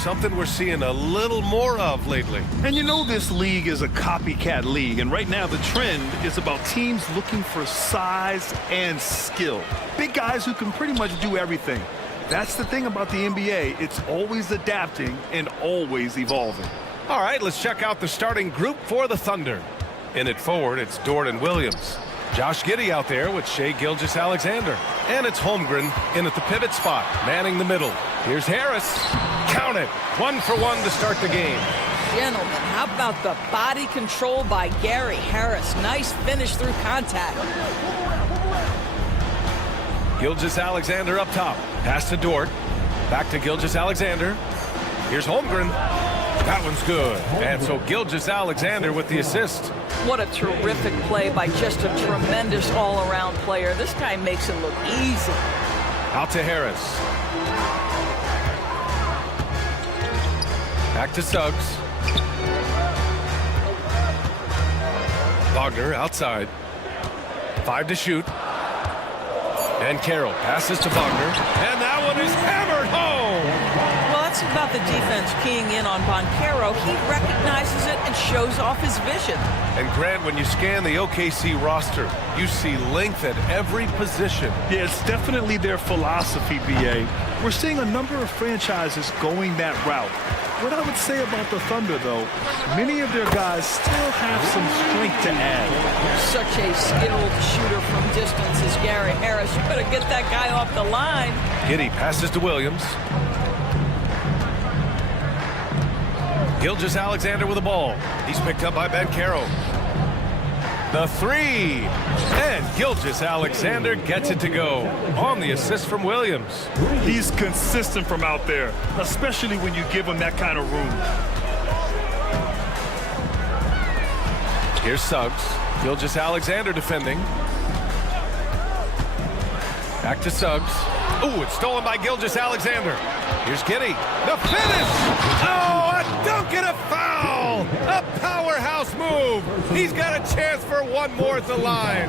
something we're seeing a little more of lately. And you know this league is a copycat league, and right now the trend is about teams looking for size and skill. Big guys who can pretty much do everything. That's the thing about the NBA. It's always adapting and always evolving. All right, let's check out the starting group for the Thunder. In it forward, it's Jordan Williams. Josh Giddey out there with Shai Gilgeous-Alexander. And it's Holmgren in at the pivot spot, manning the middle. Here's Harris. Count it. 1 for 1 to start the game. Gentlemen, how about the body control by Gary Harris? Nice finish through contact. Gilgeous-Alexander up top. Pass to Dort. Back to Gilgeous-Alexander. Here's Holmgren. That one's good. And so Gilgeous-Alexander with the assist. What a terrific play by just a tremendous all-around player. This guy makes it look easy. Out to Harris. Back to Suggs. Wagner outside. 5 to shoot. And Carroll passes to Wagner. And that one is hammered home. Well, that's about the defense keying in on Banchero. He recognizes it and shows off his vision. And Grant, when you scan the OKC roster, you see length at every position. Yeah, it's definitely their philosophy, BA. We're seeing a number of franchises going that route. What I would say about the Thunder, though, many of their guys still have some strength to add. Such a skilled shooter from distance is Gary Harris. You better get that guy off the line. Giddey passes to Williams. Gilgeous-Alexander with the ball. He's picked up by Banchero. The 3. And Gilgeous-Alexander gets it to go on the assist from Williams. He's consistent from out there, especially when you give him that kind of room. Here's Suggs. Gilgeous-Alexander defending. Back to Suggs. Ooh, it's stolen by Gilgeous-Alexander. Here's Giddey. The finish! Oh, a dunk and a foul! A powerhouse move! He's got a chance for one more at the line.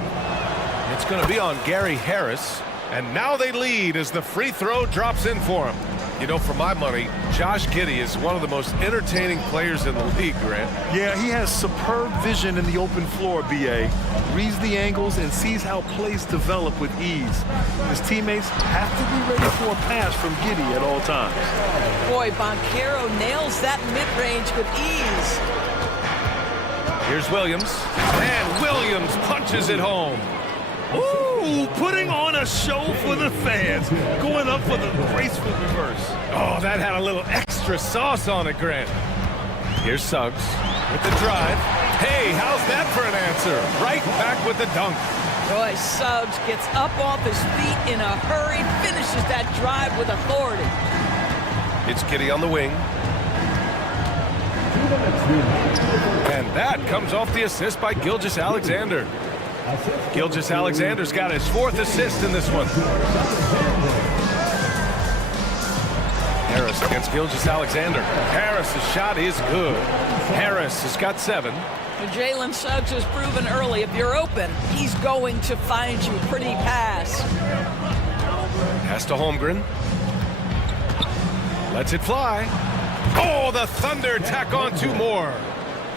It's going to be on Gary Harris. And now they lead as the free throw drops in for him. You know, for my money, Josh Giddey is one of the most entertaining players in the league, Grant. Yeah, he has superb vision in the open floor, BA. Reads the angles and sees how plays develop with ease. His teammates have to be ready for a pass from Giddey at all times. Boy, Banchero nails that mid-range with ease. Here's Williams. And Williams punches it home. Ooh, putting on a show for the fans. Going up for the graceful reverse. Oh, that had a little extra sauce on it, Grant. Here's Suggs with the drive. Hey, how's that for an answer? Right back with the dunk. Boy, Suggs gets up off his feet in a hurry, finishes that drive with authority. It's Giddey on the wing. And that comes off the assist by Gilgeous-Alexander. Gilgeous-Alexander's got his 4th assist in this one. Harris against Gilgeous-Alexander. Harris's shot is good. Harris has got 7. Jalen Suggs has proven early, if you're open, he's going to find you pretty pass. Pass to Holmgren. Lets it fly. Oh, the Thunder tack on 2 more.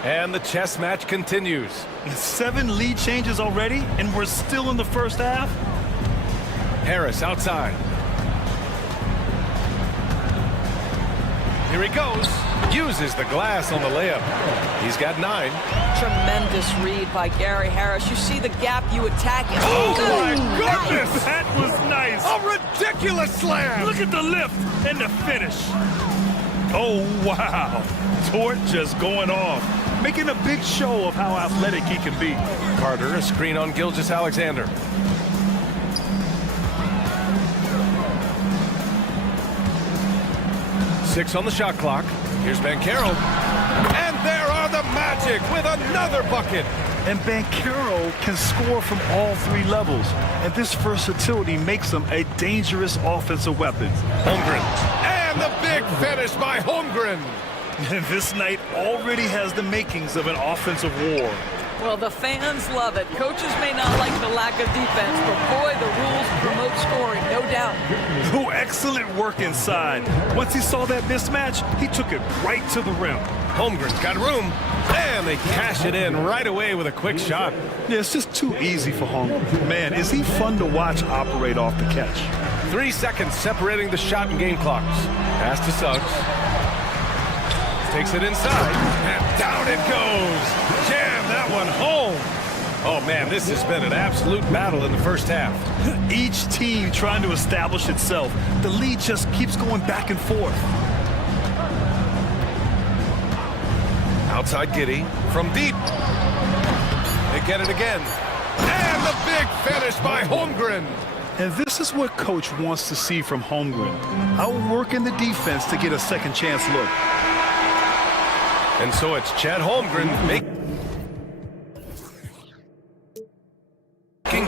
And the chess match continues. 7 lead changes already, and we're still in the first half. Harris outside. Here he goes. Uses the glass on the layup. He's got 9. Tremendous read by Gary Harris. You see the gap, you attack it. Oh, my goodness! That was nice. A ridiculous slam. Look at the lift and the finish. Oh, wow. Dort just going off, making a big show of how athletic he can be. Carter, a screen on Gilgeous-Alexander. Six on the shot clock. Here's Banchero. And there are the Magic with another bucket. And Banchero can score from all 3 levels. And this versatility makes him a dangerous offensive weapon. Holmgren. And the big finish by Holmgren. This night already has the makings of an offensive war. Well, the fans love it. Coaches may not like the lack of defense, but boy, the rules promote scoring, no doubt. Oh, excellent work inside. Once he saw that mismatch, he took it right to the rim. Holmgren's got room, and they cash it in right away with a quick shot. Yeah, it's just too easy for Holmgren. Man, is he fun to watch operate off the catch. 3 seconds separating the shot and game clocks. Pass to Suggs. Takes it inside, and down it goes. Jam that one home. Oh, man, this has been an absolute battle in the first half. Each team trying to establish itself. The lead just keeps going back and forth. Outside Giddey from deep. They get it again. And the big finish by Holmgren. And this is what coach wants to see from Holmgren. Outworking the defense to get a second chance look. And so it's Chad Holmgren making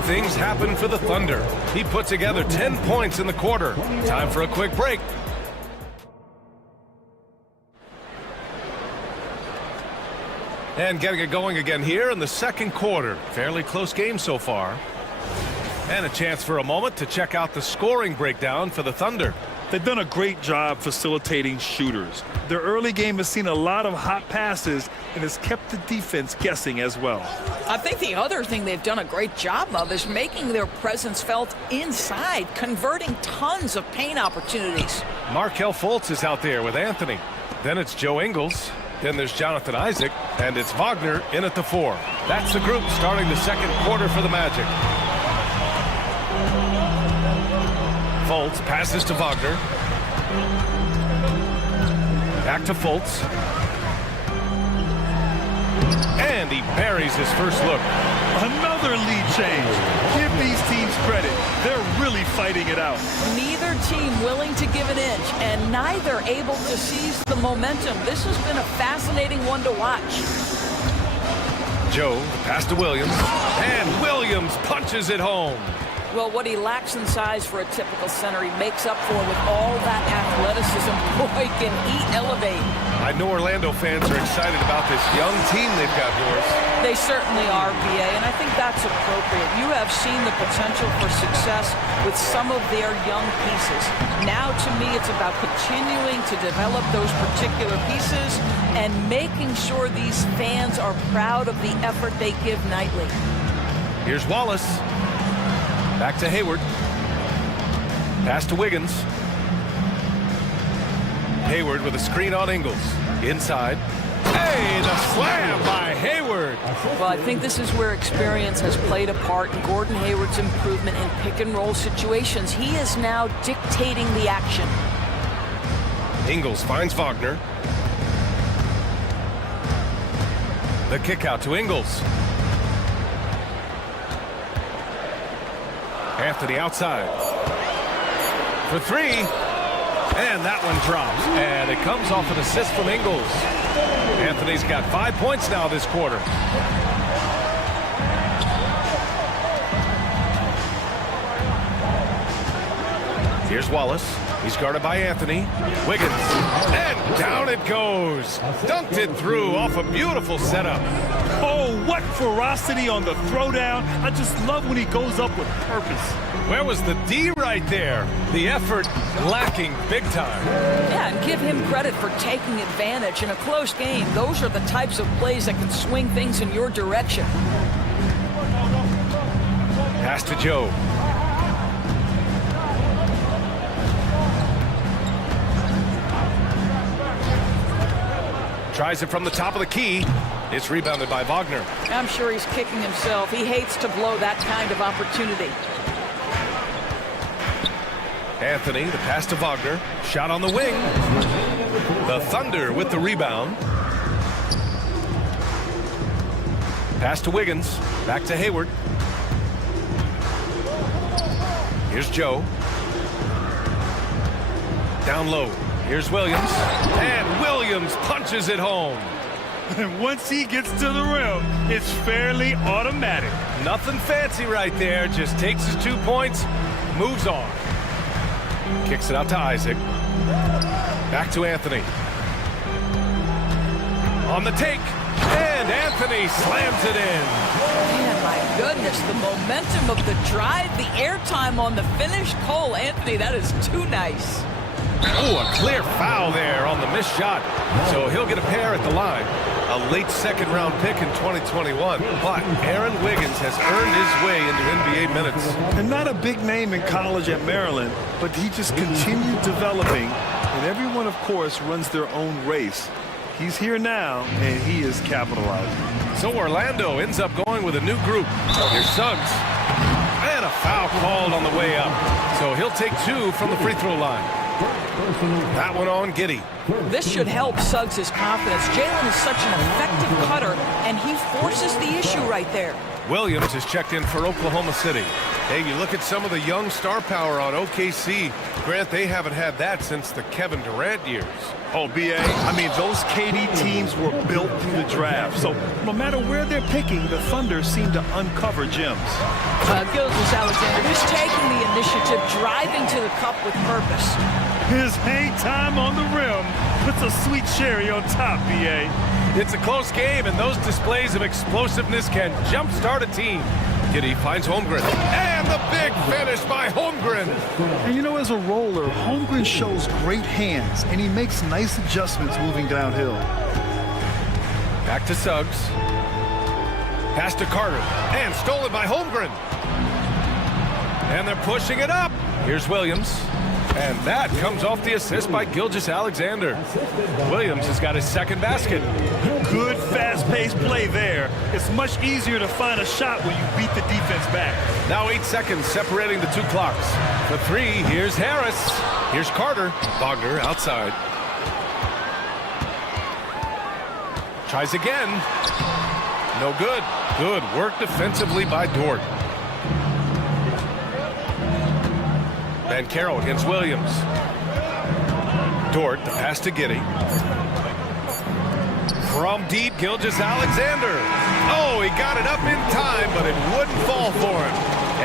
things happen for the Thunder. He put together 10 points in the quarter. Time for a quick break. And getting it going again here in the second quarter. Fairly close game so far. And a chance for a moment to check out the scoring breakdown for the Thunder. They've done a great job facilitating shooters. Their early game has seen a lot of hot passes and has kept the defense guessing as well. I think the other thing they've done a great job of is making their presence felt inside, converting tons of paint opportunities. Markelle Fultz is out there with Anthony. Then it's Joe Ingles. Then there's Jonathan Isaac. And it's Wagner in at the 4. That's the group starting the second quarter for the Magic. Fultz passes to Wagner. Back to Fultz. And he buries his first look. Another lead change. Give these teams credit. They're really fighting it out. Neither team willing to give an inch, and neither able to seize the momentum. This has been a fascinating one to watch. Joe, pass to Williams. And Williams punches it home. Well, what he lacks in size for a typical center, he makes up for with all that athleticism. Boy, can he elevate. I know Orlando fans are excited about this young team they've got, Doris. They certainly are, BA, and I think that's appropriate. You have seen the potential for success with some of their young pieces. Now, to me, it's about continuing to develop those particular pieces and making sure these fans are proud of the effort they give nightly. Here's Wallace. Back to Hayward. Pass to Wiggins. Hayward with a screen on Ingles. Inside. Hey, the slam by Hayward. Well, I think this is where experience has played a part in Gordon Hayward's improvement in pick-and-roll situations. He is now dictating the action. Ingles finds Wagner. The kick out to Ingles. Anthony outside. For 3. And that one drops. And it comes off an assist from Ingles. Anthony's got 5 points now this quarter. Here's Wallace. He's guarded by Anthony. Wiggins. And down it goes. Dunked it through off a beautiful setup. Oh, what ferocity on the throwdown. I just love when he goes up with purpose. Where was the D right there? The effort lacking big time. Yeah, and give him credit for taking advantage in a close game. Those are the types of plays that can swing things in your direction. Pass to Joe. Tries it from the top of the key. It's rebounded by Wagner. I'm sure he's kicking himself. He hates to blow that kind of opportunity. Anthony, the pass to Wagner. Shot on the wing. The Thunder with the rebound. Pass to Wiggins. Back to Hayward. Here's Joe. Down low. Here's Williams. And Williams punches it home. And once he gets to the rim, it's fairly automatic. Nothing fancy right there. Just takes his 2 points, moves on. Kicks it out to Isaac. Back to Anthony. On the take. And And Anthony slams it in. Man, my goodness, the momentum of the drive, the airtime on the finish. Cole Anthony, that is too nice. Oh, a clear foul there on the missed shot. So he'll get a pair at the line. A late second-round pick in 2021. But Aaron Wiggins has earned his way into NBA minutes. And not a big name in college at Maryland, but he just continued developing. And everyone, of course, runs their own race. He's here now, and he is capitalizing. So Orlando ends up going with a new group. Here's Suggs. And a foul called on the way up. So he'll take 2 from the free throw line. That one on Giddey. This should help Suggs' confidence. Jalen is such an effective cutter, and he forces the issue right there. Williams is checked in for Oklahoma City. Hey, you look at some of the young star power on OKC. Grant, they haven't had that since the Kevin Durant years. Oh, B.A., I mean, those KD teams were built through the draft. So no matter where they're picking, the Thunder seem to uncover gems. Gilgeous-Alexander just taking the initiative, driving to the cup with purpose. His hang time on the rim puts a sweet cherry on top, B.A. It's a close game, and those displays of explosiveness can jumpstart a team. Giddey finds Holmgren. And the big finish by Holmgren. And you know, as a roller, Holmgren shows great hands, and he makes nice adjustments moving downhill. Back to Suggs. Pass to Carter. And stolen by Holmgren. And they're pushing it up. Here's Williams. And that comes off the assist by Gilgeous-Alexander. Williams has got his second basket. Good fast-paced play there. It's much easier to find a shot when you beat the defense back. Now 8 seconds separating the 2 clocks. For 3, here's Harris. Here's Carter. Wagner outside. Tries again. No good. Good work defensively by Dort. Van Carroll against Williams. Dort, the pass to Giddey. From deep, Gilgeous-Alexander. Oh, he got it up in time, but it wouldn't fall for him.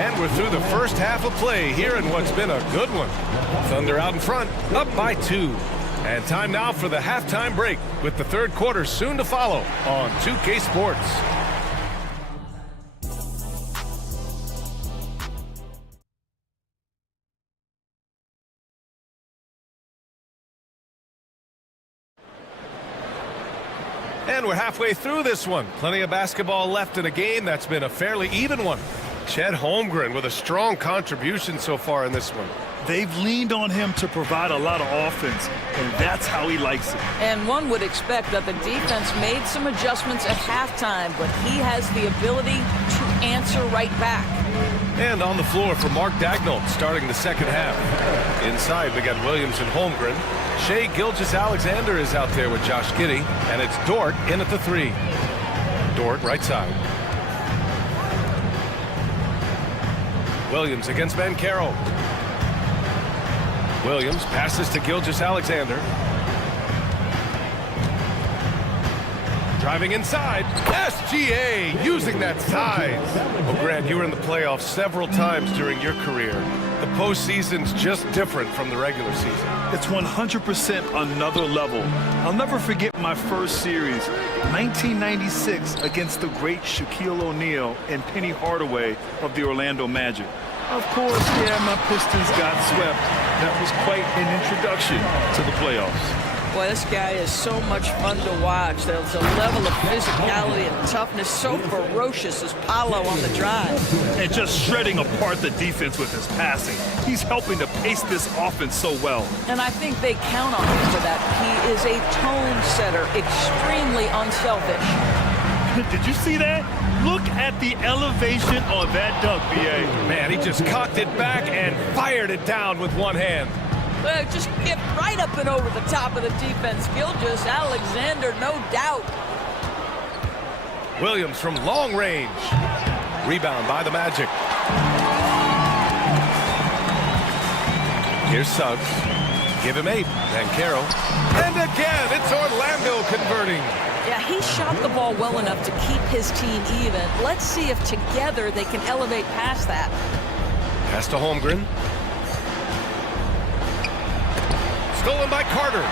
And we're through the first half of play here in what's been a good one. Thunder out in front, up by 2. And time now for the halftime break, with the third quarter soon to follow on 2K Sports. And we're halfway through this one. Plenty of basketball left in a game that's been a fairly even one. Chet Holmgren with a strong contribution so far in this one. They've leaned on him to provide a lot of offense, and that's how he likes it. And one would expect that the defense made some adjustments at halftime, but he has the ability to answer right back. And on the floor for Mark Dagnall starting the second half. Inside we got Williams and Holmgren. Shai Gilgeous-Alexander is out there with Josh Giddey, and it's Dort in at the 3. Dort right side. Williams against Van Carroll. Williams passes to Gilgeous-Alexander. Driving inside. SGA using that size. Well, Grant, you were in the playoffs several times during your career. The postseason's just different from the regular season. It's 100% another level. I'll never forget my first series, 1996, against the great Shaquille O'Neal and Penny Hardaway of the Orlando Magic. Of course, yeah, my Pistons got swept. That was quite an introduction to the playoffs. Boy, this guy is so much fun to watch. There's a level of physicality and toughness so ferocious as Paolo on the drive. And just shredding apart the defense with his passing. He's helping to pace this offense so well. And I think they count on him for that. He is a tone setter, extremely unselfish. Did you see that? Look at the elevation on that dunk, B.A. Man, he just cocked it back and fired it down with one hand. Just get right up and over the top of the defense. Gilgeous-Alexander, no doubt. Williams from long range. Rebound by the Magic. Here's Suggs. Give him 8. Van Carroll. And again, it's Orlando converting. Yeah, he shot the ball well enough to keep his team even. Let's see if together they can elevate past that. Pass to Holmgren. Stolen by Carter.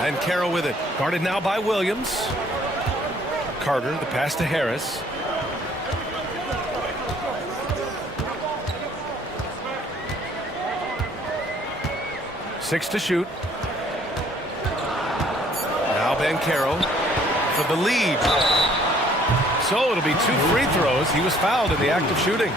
And Carroll with it. Guarded now by Williams. Carter, the pass to Harris. Six to shoot. Now Carroll for the lead. So it'll be 2 free throws. He was fouled in the act of shooting.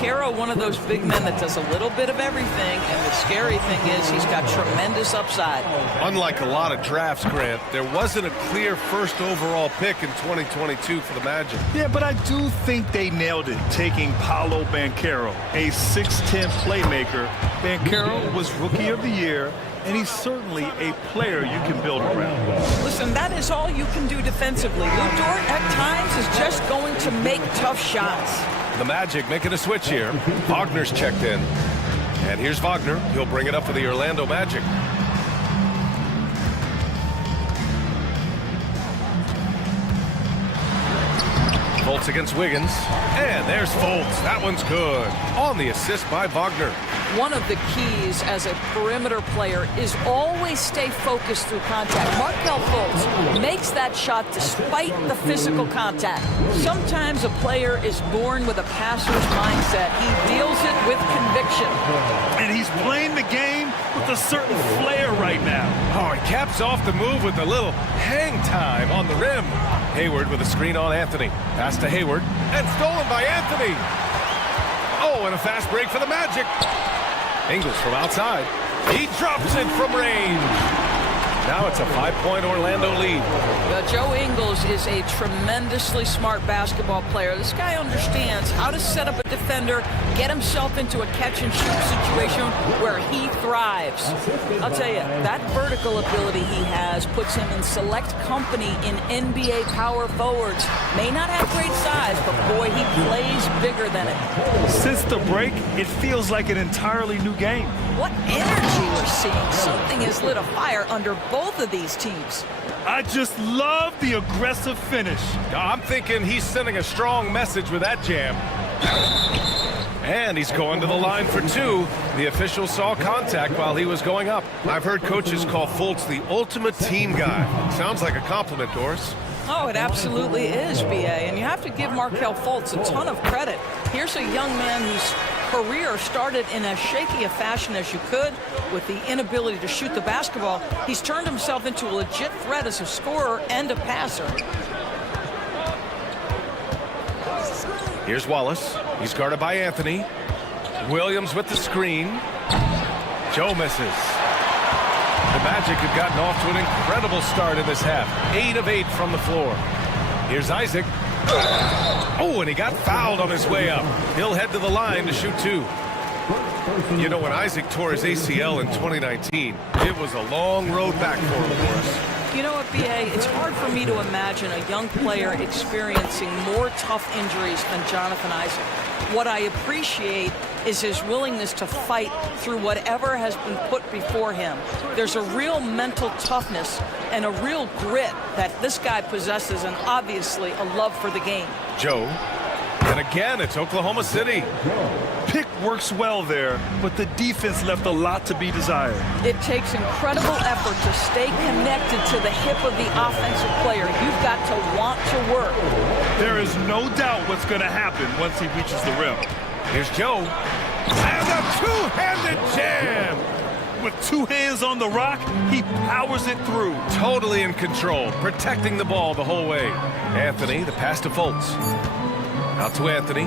Caro, one of those big men that does a little bit of everything, and the scary thing is he's got tremendous upside. Unlike a lot of drafts, Grant, there wasn't a clear first overall pick in 2022 for the Magic. Yeah, but I do think they nailed it, taking Paolo Banchero, a 6'10 playmaker. Banchero was Rookie of the Year, and he's certainly a player you can build around. Listen, that is all you can do defensively. Lou Dort, at times, is just going to make tough shots. The Magic making a switch here. Wagner's checked in. And here's Wagner. He'll bring it up for the Orlando Magic. Fultz against Wiggins. And there's Fultz. That one's good. On the assist by Wagner. One of the keys as a perimeter player is always stay focused through contact. Markelle Fultz makes that shot despite the physical contact. Sometimes a player is born with a passer's mindset. He deals it with conviction. And he's playing the game with a certain flair right now. Oh, he caps off the move with a little hang time on the rim. Hayward with a screen on Anthony. Pass to Hayward. And stolen by Anthony. Oh, and a fast break for the Magic. Ingles from outside. He drops it from range. Now it's a 5-point Orlando lead. Joe Ingles is a tremendously smart basketball player. This guy understands how to set up a defender, get himself into a catch-and-shoot situation where he thrives. I'll tell you, that vertical ability he has puts him in select company in NBA power forwards. May not have great size, but boy, he plays bigger than it. Since the break, it feels like an entirely new game. What energy we're seeing. Something has lit a fire under both of these teams. I just love the aggressive finish. I'm thinking he's sending a strong message with that jam. And he's going to the line for 2. The official saw contact while he was going up. I've heard coaches call Fultz the ultimate team guy. Sounds like a compliment, Doris. Oh, it absolutely is, B.A. And you have to give Markelle Fultz a ton of credit. Here's a young man whose career started in as shaky a fashion as you could with the inability to shoot the basketball. He's turned himself into a legit threat as a scorer and a passer. Here's Wallace. He's guarded by Anthony. Williams with the screen. Joe misses. The Magic have gotten off to an incredible start in this half. 8 of 8 from the floor. Here's Isaac. Oh, and he got fouled on his way up. He'll head to the line to shoot 2. You know, when Isaac tore his ACL in 2019, it was a long road back for him, Morris. You know what, B.A., it's hard for me to imagine a young player experiencing more tough injuries than Jonathan Isaac. What I appreciate is his willingness to fight through whatever has been put before him. There's a real mental toughness and a real grit that this guy possesses, and obviously a love for the game. Joe. And again, it's Oklahoma City. Pick works well there, but the defense left a lot to be desired. It takes incredible effort to stay connected to the hip of the offensive player. You've got to want to work. There is no doubt what's going to happen once he reaches the rim. Here's Joe. And a two-handed jam. With 2 hands on the rock, he powers it through. Totally in control, protecting the ball the whole way. Anthony, the pass to Fultz. Out to Anthony.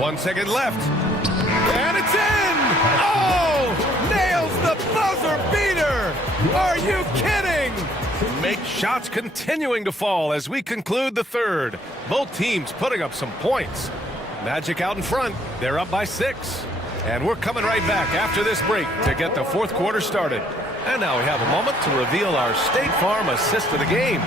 1 second left. And it's in! Oh! Nails the buzzer beater! Are you kidding? Make shots continuing to fall as we conclude the third. Both teams putting up some points. Magic out in front. They're up by 6. And we're coming right back after this break to get the fourth quarter started. And now we have a moment to reveal our State Farm assist of the game.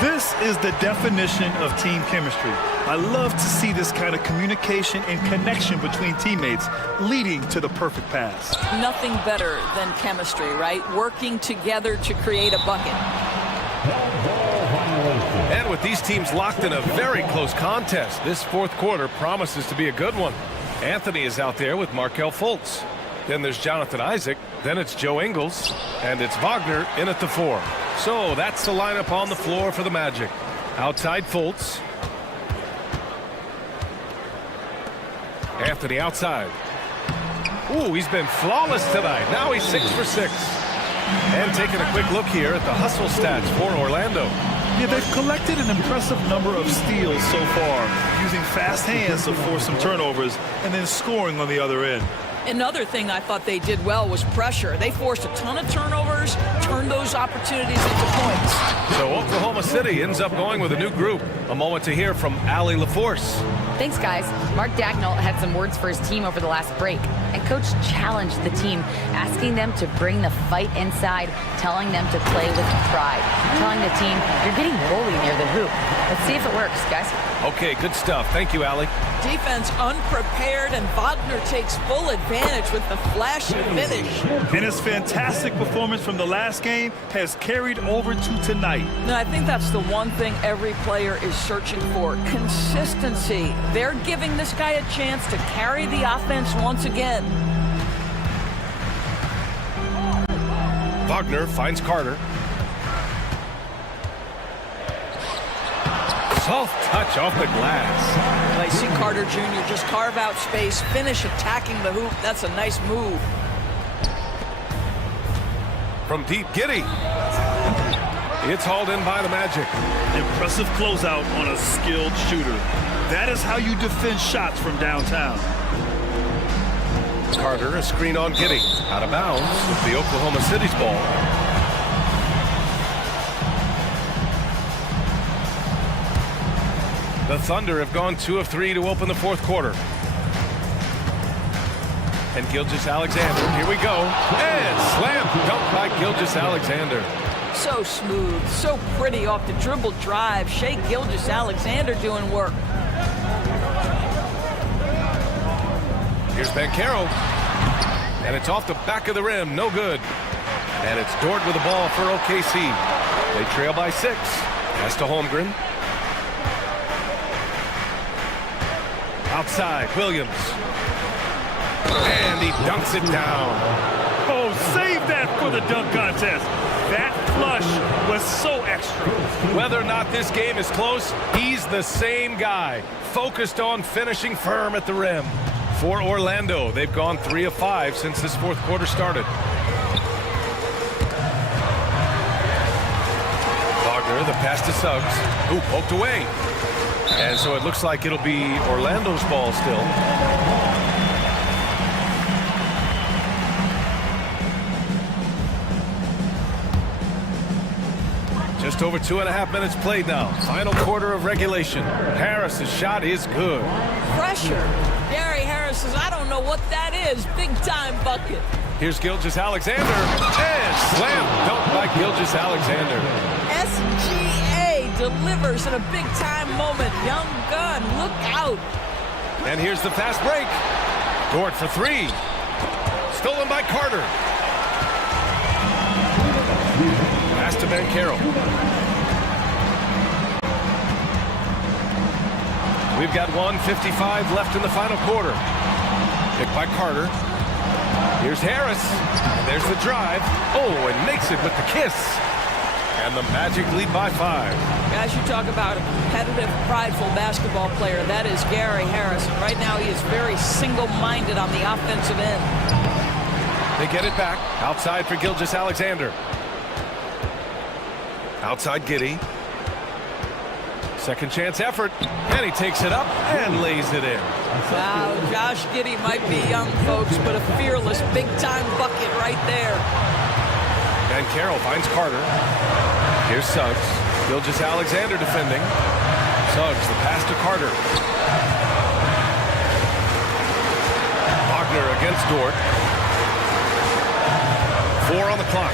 This is the definition of team chemistry. I love to see this kind of communication and connection between teammates leading to the perfect pass. Nothing better than chemistry, right? Working together to create a bucket. And with these teams locked in a very close contest, this fourth quarter promises to be a good one. Anthony is out there with Markelle Fultz. Then there's Jonathan Isaac Then it's Joe Ingles, and it's Wagner in at the 4. So that's the lineup on the floor for the Magic. Outside Fultz. Anthony outside. Ooh, he's been flawless tonight. Now he's 6 for 6. And taking a quick look here at the hustle stats for Orlando. Yeah, they've collected an impressive number of steals so far, using fast hands to force some turnovers and then scoring on the other end. Another thing I thought they did well was pressure. They forced a ton of turnovers, turned those opportunities into points. So Oklahoma City ends up going with a new group. A moment to hear from Allie LaForce. Thanks, guys. Mark Dagnall had some words for his team over the last break, and Coach challenged the team, asking them to bring the fight inside, telling them to play with pride, telling the team, you're getting bullied near the hoop. Let's see if it works, guys. Okay, good stuff. Thank you, Allie. Defense unprepared, and Wagner takes full advantage with the flashy finish. And his fantastic performance from the last game has carried over to tonight. Now, I think that's the one thing every player is searching for, consistency. They're giving this guy a chance to carry the offense once again. Wagner finds Carter. Soft touch off the glass. I see Carter Jr. just carve out space, finish attacking the hoop. That's a nice move. From deep, Giddey. It's hauled in by the Magic. Impressive closeout on a skilled shooter. That is how you defend shots from downtown. Carter, a screen on Giddey. Out of bounds with the Oklahoma City's ball. The Thunder have gone 2 of 3 to open the fourth quarter. And Gilgeous-Alexander, here we go. And slam dunk by Gilgeous-Alexander. So smooth, so pretty off the dribble drive. Shai Gilgeous-Alexander doing work. Here's Banchero. And it's off the back of the rim, no good. And it's Dort with the ball for OKC. They trail by 6. Pass to Holmgren. Outside, Williams. And he dunks it down. Oh, save that for the dunk contest. That flush was so extra. Whether or not this game is close, he's the same guy. Focused on finishing firm at the rim. For Orlando, they've gone 3 of 5 since this fourth quarter started. Wagner, the pass to Suggs, who poked away. And so it looks like it'll be Orlando's ball still. Just over 2.5 minutes played now. Final quarter of regulation. Harris's shot is good. Pressure. Gary Harris says, I don't know what that is. Big time bucket. Here's Gilgeous-Alexander. And slam dunk by Gilgeous-Alexander. SGA delivers in a big time moment. Young gun, look out. And here's the fast break. Dort for 3. Stolen by Carter. Pass to Banchero. We've got 1:55 left in the final quarter. Picked by Carter. Here's Harris. And there's the drive. Oh, and makes it with the kiss. And the Magic lead by 5. Guys, you talk about a competitive, prideful basketball player. That is Gary Harris. Right now he is very single-minded on the offensive end. They get it back. Outside for Gilgeous-Alexander. Outside Giddey. Second chance effort. And he takes it up and lays it in. Wow, Josh Giddey might be young, folks, but a fearless big-time bucket right there. Banchero finds Carter. Here's Suggs. Gilgeous-Alexander defending. Suggs, the pass to Carter. Wagner against Dort. 4 on the clock.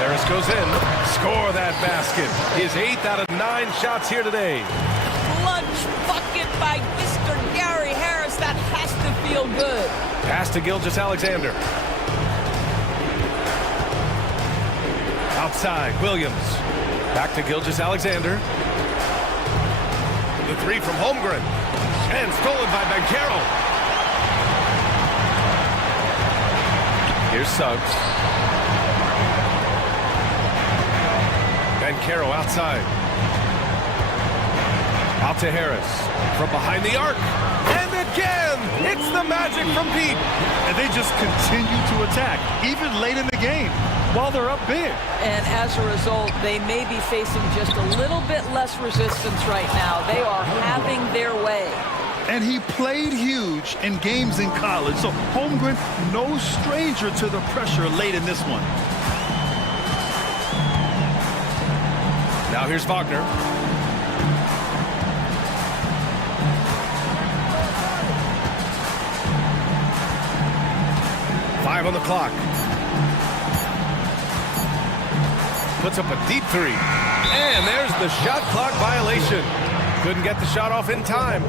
Harris goes in. Score that basket. His 8th out of 9 shots here today. Clutch bucket by Mr. Gary Harris. That has to feel good. Pass to Gilgeous-Alexander. Outside, Williams. Back to Gilgeous-Alexander. The 3 from Holmgren. And stolen by Banchero. Here's Suggs. Ben Caro outside. Out to Harris. From behind the arc. And again, it's the magic from Pete. And they just continue to attack, even late in the game, while they're up big. And as a result, they may be facing just a little bit less resistance right now. They are having their way. And he played huge in games in college, so Holmgren, no stranger to the pressure late in this one. Now here's Wagner. Five on the clock. Puts up a deep three. And there's the shot clock violation. Couldn't get the shot off in time.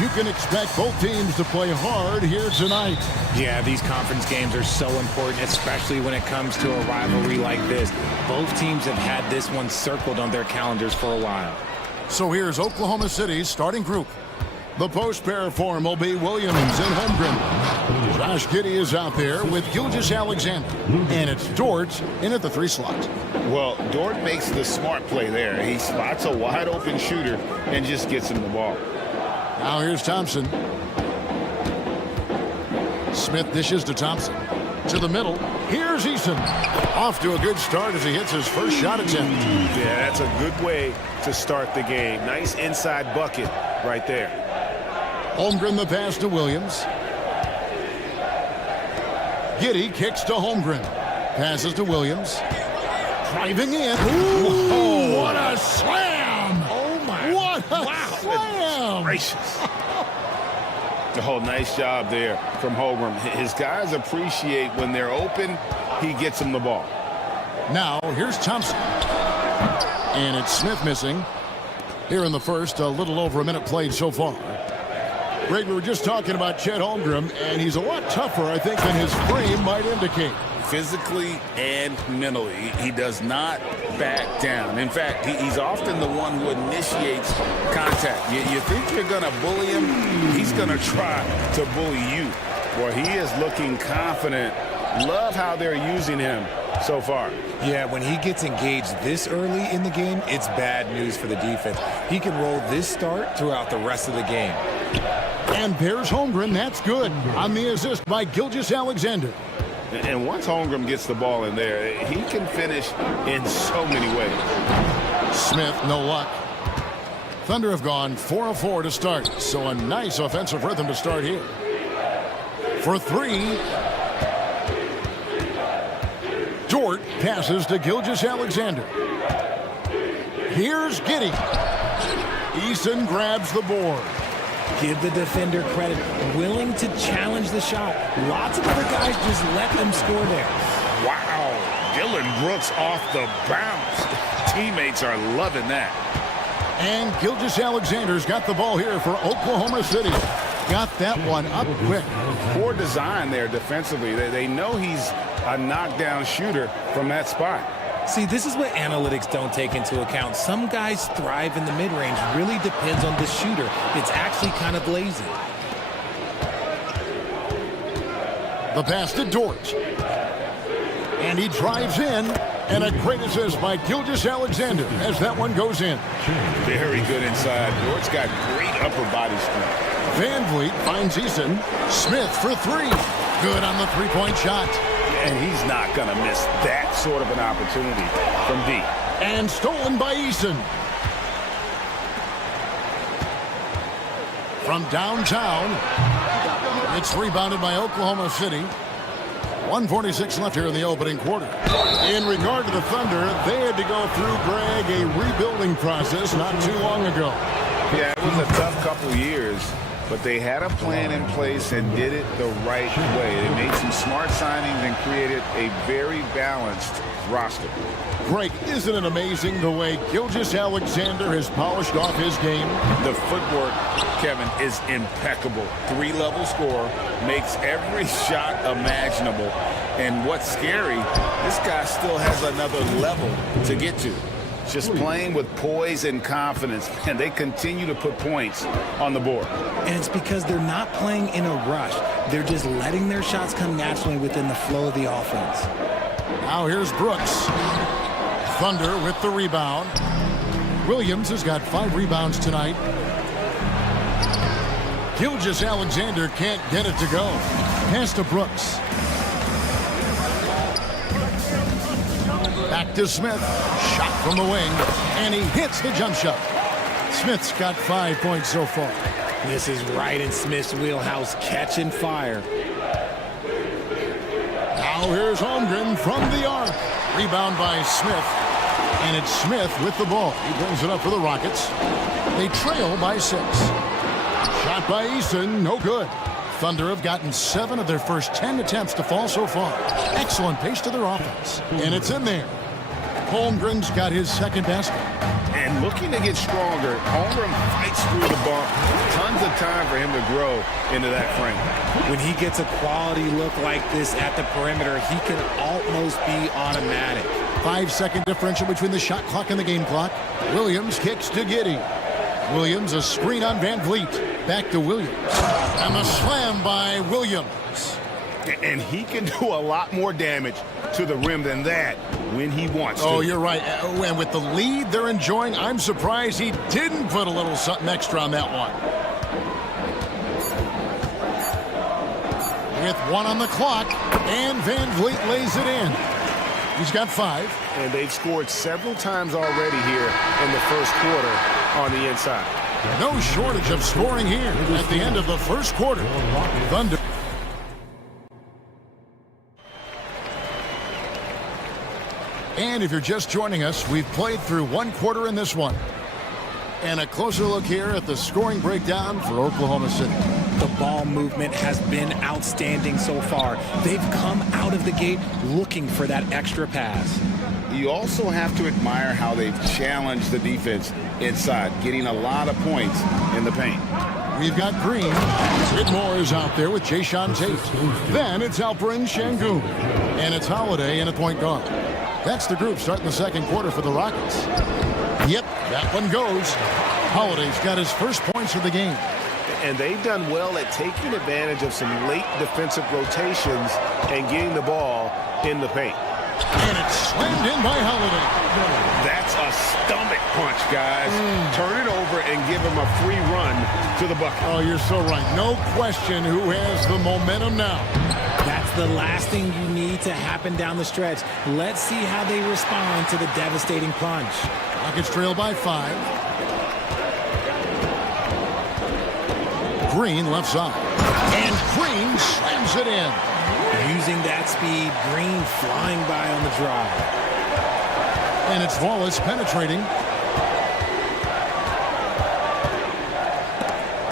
you can expect both teams to play hard here tonight. Yeah, these conference games are so important, especially when it comes to a rivalry like this. Both teams have had this one circled on their calendars for a while. So here's Oklahoma City's starting group. The post pair form will be Williams and Holmgren. Josh Giddey is out there with Gilgeous-Alexander. And it's Dort in at the 3 slot. Well, Dort makes the smart play there. He spots a wide open shooter and just gets him the ball. Now here's Thompson. Smith dishes to Thompson. To the middle. Here's Eason. Off to a good start as he hits his first shot attempt. Yeah, that's a good way to start the game. Nice inside bucket right there. Holmgren the pass to Williams. Giddey kicks to Holmgren. Passes to Williams. Driving in. Ooh, what a slam! Oh, my. What a slam! Gracious. Oh, nice job there from Holmgren. His guys appreciate when they're open, he gets them the ball. Now, here's Thompson. And it's Smith missing. Here in the first, a little over a minute played so far. Greg, we were just talking about Chet Holmgren, and he's a lot tougher, I think, than his frame might indicate. Physically and mentally, he does not back down. In fact, he's often the one who initiates contact. You think you're going to bully him, he's going to try to bully you. Boy, he is looking confident. Love how they're using him so far. Yeah, when he gets engaged this early in the game, it's bad news for the defense. He can roll this start throughout the rest of the game. And there's Holmgren. That's good. On the assist by Gilgeous-Alexander. And once Holmgren gets the ball in there, he can finish in so many ways. Smith, no luck. Thunder have gone 4 of 4 to start, so a nice offensive rhythm to start here. For 3, Dort passes to Gilgeous-Alexander. Here's Giddey. Eason grabs the board. Give the defender credit. Willing to challenge the shot. Lots of other guys just let them score there. Wow. Dylan Brooks off the bounce. Teammates are loving that. And Gilgeous-Alexander's got the ball here for Oklahoma City. Got that one up quick. Poor design there defensively. They know he's a knockdown shooter from that spot. See, this is what analytics don't take into account. Some guys thrive in the mid-range. Really depends on the shooter. It's actually kind of lazy. The pass to Dort. And he drives in. And a great assist by Gilgeous-Alexander as that one goes in. Very good inside. Dort's got great upper body strength. Van Vliet finds Eason. Smith for 3. Good on the 3-point shot. And he's not going to miss that sort of an opportunity from deep. And stolen by Eason. From downtown, it's rebounded by Oklahoma City. 1:46 left here in the opening quarter. In regard to the Thunder, they had to go through, Greg, a rebuilding process not too long ago. Yeah, it was a tough couple years, but they had a plan in place and did it the right way. They made some smart signings and created a very balanced roster. Greg, isn't it amazing the way Gilgeous-Alexander has polished off his game? The footwork, Kevin, is impeccable. 3-level scorer, makes every shot imaginable. And what's scary, this guy still has another level to get to. Just playing with poise and confidence, and they continue to put points on the board. And it's because they're not playing in a rush. They're just letting their shots come naturally within the flow of the offense. Now here's Brooks. Thunder with the rebound. Williams has got 5 rebounds tonight. Gilgeous-Alexander can't get it to go. Pass to Brooks. Back to Smith. Shot from the wing. And he hits the jump shot. Smith's got 5 points so far. This is right in Smith's wheelhouse, catching fire. Now here's Holmgren from the arc. Rebound by Smith. And it's Smith with the ball. He brings it up for the Rockets. They trail by 6. Shot by Eason, no good. Thunder have gotten 7 of their first 10 attempts to fall so far. Excellent pace to their offense. And it's in there. Holmgren's got his second basket. and looking to get stronger. Holmgren fights through the bump. Tons of time for him to grow into that frame. When he gets a quality look like this at the perimeter, he can almost be automatic. 5-second differential between the shot clock and the game clock. Williams kicks to Giddey. Williams, a screen on Van Vliet. Back to Williams. And the slam by Williams. And he can do a lot more damage to the rim than that when he wants to. Oh, you're right. And with the lead they're enjoying, I'm surprised he didn't put a little something extra on that one. With 1 on the clock, and Van Vliet lays it in. He's got 5. And they've scored several times already here in the first quarter on the inside. No shortage of scoring here at the end of the first quarter. Thunder. And if you're just joining us, we've played through 1 quarter in this one. And a closer look here at the scoring breakdown for Oklahoma City. The ball movement has been outstanding so far. They've come out of the gate looking for that extra pass. You also have to admire how they've challenged the defense inside, getting a lot of points in the paint. We've got Green. Whitmore is out there with Jayshawn Tate. Then it's Alperen Şengün. And it's Holiday in at point guard. That's the group starting the second quarter for the Rockets. Yep, that one goes. Holiday's got his first points of the game. And they've done well at taking advantage of some late defensive rotations and getting the ball in the paint. And it's slammed in by Holiday. That's a stomach punch, guys. Turn it over and give him a free run to the bucket. Oh, you're so right. No question who has the momentum now. That's the last thing you need to happen down the stretch. Let's see how they respond to the devastating punch. Rockets trail by 5. Green left side. And Green slams it in. Using that speed, Green flying by on the drive. And it's Wallace penetrating.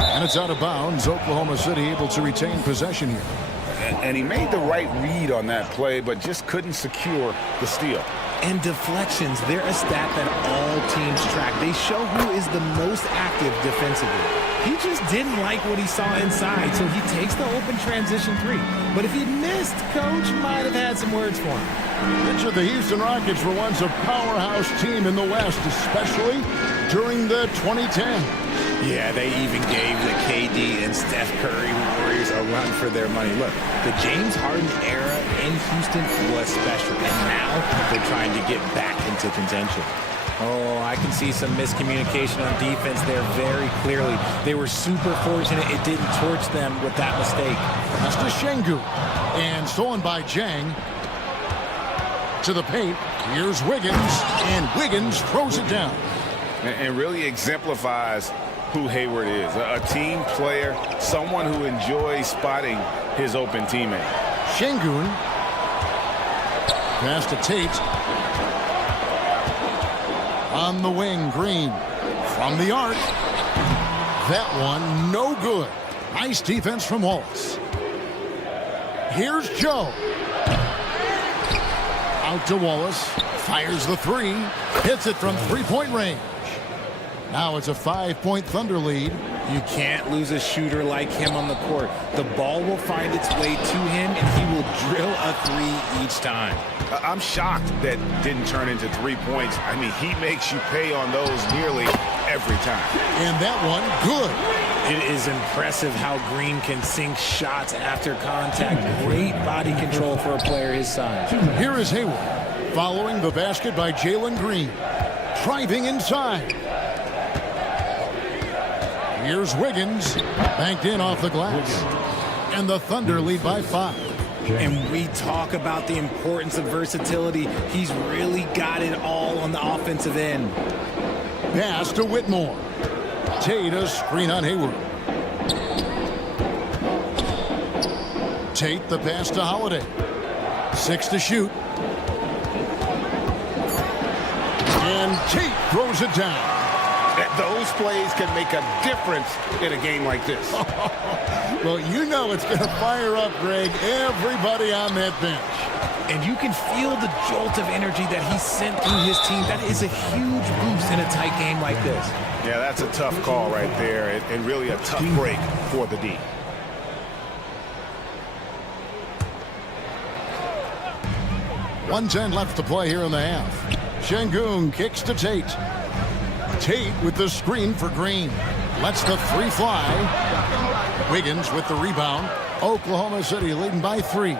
And it's out of bounds. Oklahoma City able to retain possession here. And he made the right read on that play, but just couldn't secure the steal. And deflections, they're a stat that all teams track. They show who is the most active defensively. He just didn't like what he saw inside, so he takes the open transition 3. But if he missed, Coach might have had some words for him. Richard, the Houston Rockets were once a powerhouse team in the West, especially during the 2010s. Yeah, they even gave the KD and Steph Curry Warriors a run for their money. Look, the James Harden era in Houston was special, and now they're trying to get back into contention. Oh, I can see some miscommunication on defense there very clearly. They were super fortunate it didn't torch them with that mistake. That's to Şengün. And stolen by Jang. To the paint. Here's Wiggins. And Wiggins throws it down. And really exemplifies who Hayward is. A team player, someone who enjoys spotting his open teammate. Şengün. Pass to Tate. On the wing, Green. From the arc. That one, no good. Nice defense from Wallace. Here's Joe. Out to Wallace. Fires the 3. Hits it from three-point range. Now it's a 5-point Thunder lead. You can't lose a shooter like him on the court. The ball will find its way to him, and he will drill a 3 each time. I'm shocked that didn't turn into 3 points. I mean, he makes you pay on those nearly every time. And that one, good. It is impressive how Green can sink shots after contact. Great body control for a player his size. Here is Hayward, following the basket by Jalen Green. Driving inside. Here's Wiggins, banked in off the glass. And the Thunder lead by 5. And we talk about the importance of versatility. He's really got it all on the offensive end. Pass to Whitmore. Tate a screen on Hayward. Tate the pass to Holiday. 6 to shoot. And Tate throws it down. Those plays can make a difference in a game like this. Well, you know it's going to fire up, Greg, everybody on that bench. And you can feel the jolt of energy that he sent through his team. That is a huge boost in a tight game like this. Yeah, that's a tough call right there, and really a tough break for the D. .110 left to play here in the half. Şengün kicks to Tate. Tate with the screen for Green. Lets the three fly. Wiggins with the rebound. Oklahoma City leading by 3.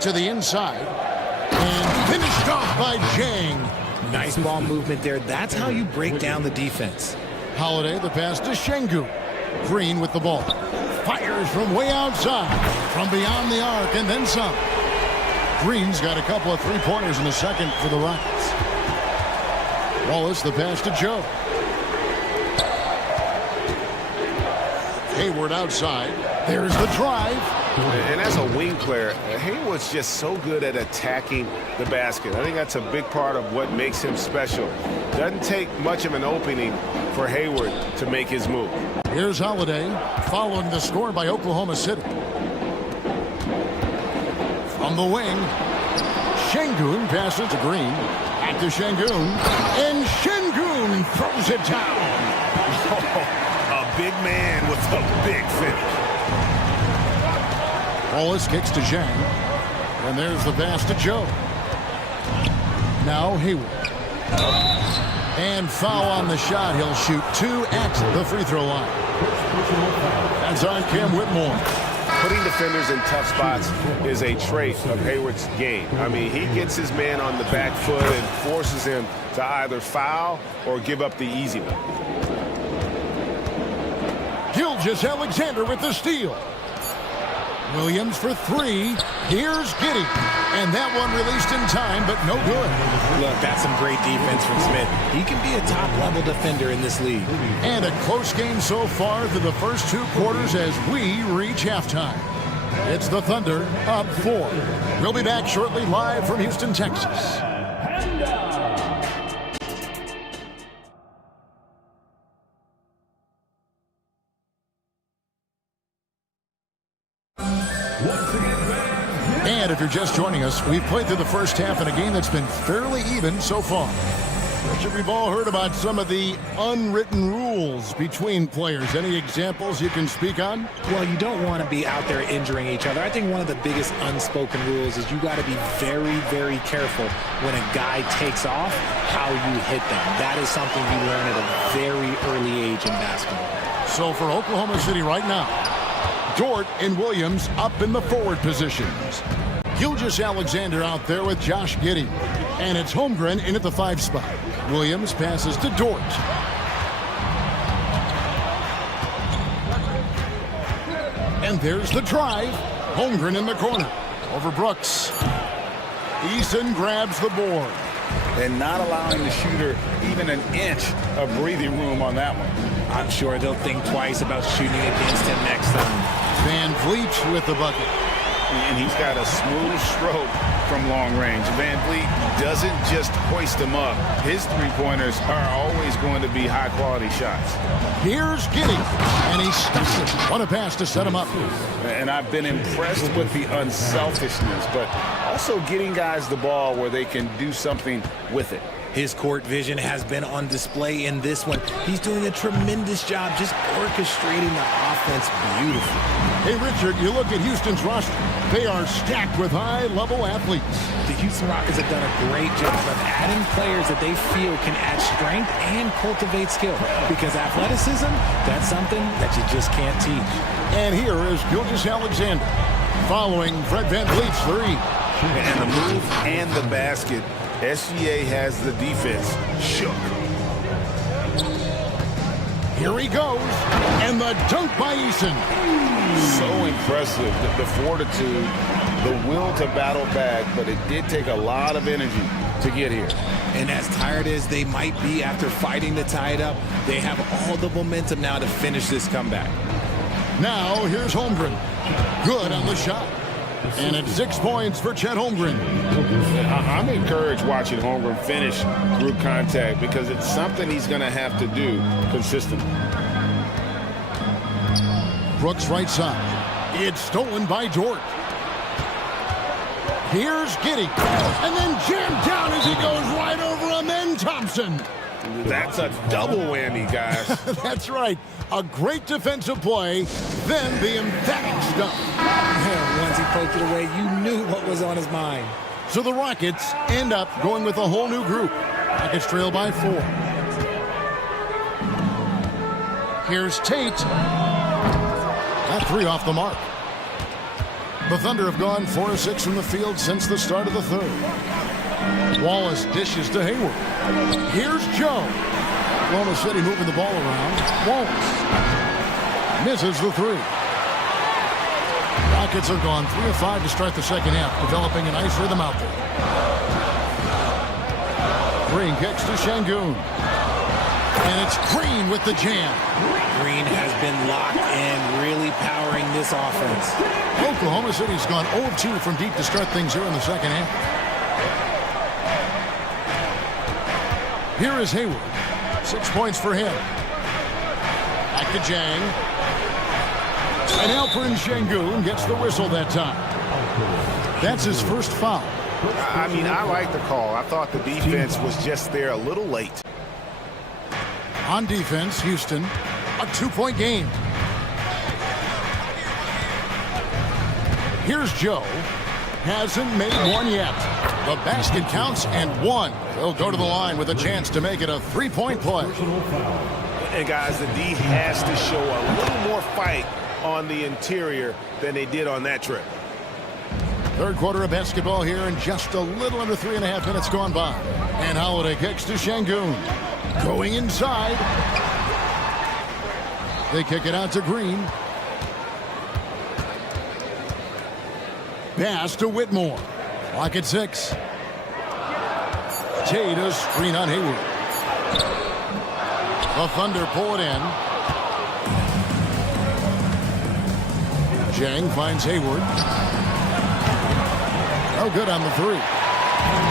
To the inside. And finished off by Jang. Nice ball movement there. That's how you break down the defense. Holiday, the pass to Şengün. Green with the ball. Fires from way outside. From beyond the arc and then some. Green's got a couple of three-pointers in the second for the Rockets. Wallace, the pass to Joe. Hayward outside. There's the drive. And as a wing player, Hayward's just so good at attacking the basket. I think that's a big part of what makes him special. Doesn't take much of an opening for Hayward to make his move. Here's Holiday, following the score by Oklahoma City. From the wing, Şengün passes to Green. Back to Şengün. And Şengün throws it down. A big man with a big finish. Wallace kicks to Zhang. And there's the pass to Joe. Now Hayward. And foul on the shot. He'll shoot 2 at the free throw line. That's on Cam Whitmore. Putting defenders in tough spots is a trait of Hayward's game. I mean, he gets his man on the back foot and forces him to either foul or give up the easy one. Gilgeous-Alexander with the steal. Williams for 3. Here's Giddey. And that one released in time, but no good. Look, that's some great defense from Smith. He can be a top-level defender in this league. And a close game so far through the first 2 quarters as we reach halftime. It's the Thunder up 4. We'll be back shortly live from Houston, Texas. And if you're just joining us, we've played through the first half in a game that's been fairly even so far. Richard, we've all heard about some of the unwritten rules between players. Any examples you can speak on? Well, you don't want to be out there injuring each other. I think one of the biggest unspoken rules is you got to be very, very careful when a guy takes off, how you hit them. That is something you learn at a very early age in basketball. So for Oklahoma City right now, Dort and Williams up in the forward positions. Gilgeous-Alexander out there with Josh Giddey. And it's Holmgren in at the 5 spot. Williams passes to Dort. And there's the drive. Holmgren in the corner. Over Brooks. Eason grabs the board. And not allowing the shooter even an inch of breathing room on that one. I'm sure they'll think twice about shooting against him next time. Van Vliet with the bucket. And he's got a smooth stroke from long range. Van Vliet doesn't just hoist them up. His three-pointers are always going to be high-quality shots. Here's Giddey, and he stuffs it. What a pass to set him up. And I've been impressed with the unselfishness, but also getting guys the ball where they can do something with it. His court vision has been on display in this one. He's doing a tremendous job just orchestrating the offense beautifully. Hey, Richard, you look at Houston's roster. They are stacked with high-level athletes. The Houston Rockets have done a great job of adding players that they feel can add strength and cultivate skill. Because athleticism, that's something that you just can't teach. And here is Gilgeous-Alexander following Fred Van Vliet's 3. And the move and the basket. SGA has the defense shook. Here he goes, and the dunk by Eason. So impressive, the fortitude, the will to battle back, but it did take a lot of energy to get here. And as tired as they might be after fighting to tie it up, they have all the momentum now to finish this comeback. Now, here's Holmgren. Good on the shot. And it's 6 points for Chet Holmgren. I'm encouraged watching Holmgren finish through contact because it's something he's going to have to do consistently. Brooks right side. It's stolen by Dort. Here's Giddey. And then jammed down as he goes right over him. Then Thompson. That's a double whammy, guys. That's right. A great defensive play, then the emphatic stuff. Yeah, once he poked it away, you knew what was on his mind. So the Rockets end up going with a whole new group. Rockets trail by 4. Here's Tate. That 3 off the mark. The Thunder have gone 4 of 6 from the field since the start of the third. Wallace dishes to Hayward. Here's Joe. Oklahoma City moving the ball around. Wallace misses the 3. Rockets have gone 3 of 5 to start the second half, developing a nice rhythm out there. Green kicks to Şengün. And it's Green with the jam. Green has been locked in, really powering this offense. Oklahoma City's gone 0 of 2 from deep to start things here in the second half. Here is Hayward. 6 points for him. Back to Jang. And Alperen Şengün gets the whistle that time. That's his first foul. I mean, I like the call. I thought the defense was just there a little late. On defense, Houston, a 2-point game. Here's Joe. Hasn't made one yet. The basket counts and 1. He'll go to the line with a chance to make it a 3-point play. And guys, the D has to show a little more fight on the interior than they did on that trip. Third quarter of basketball here, and just a little under 3.5 minutes gone by. And Holiday kicks to Şengün. Going inside. They kick it out to Green. Pass to Whitmore. Clock at 6. Tate a screen on Hayward. The Thunder pull it in. Jang finds Hayward. No good on the 3.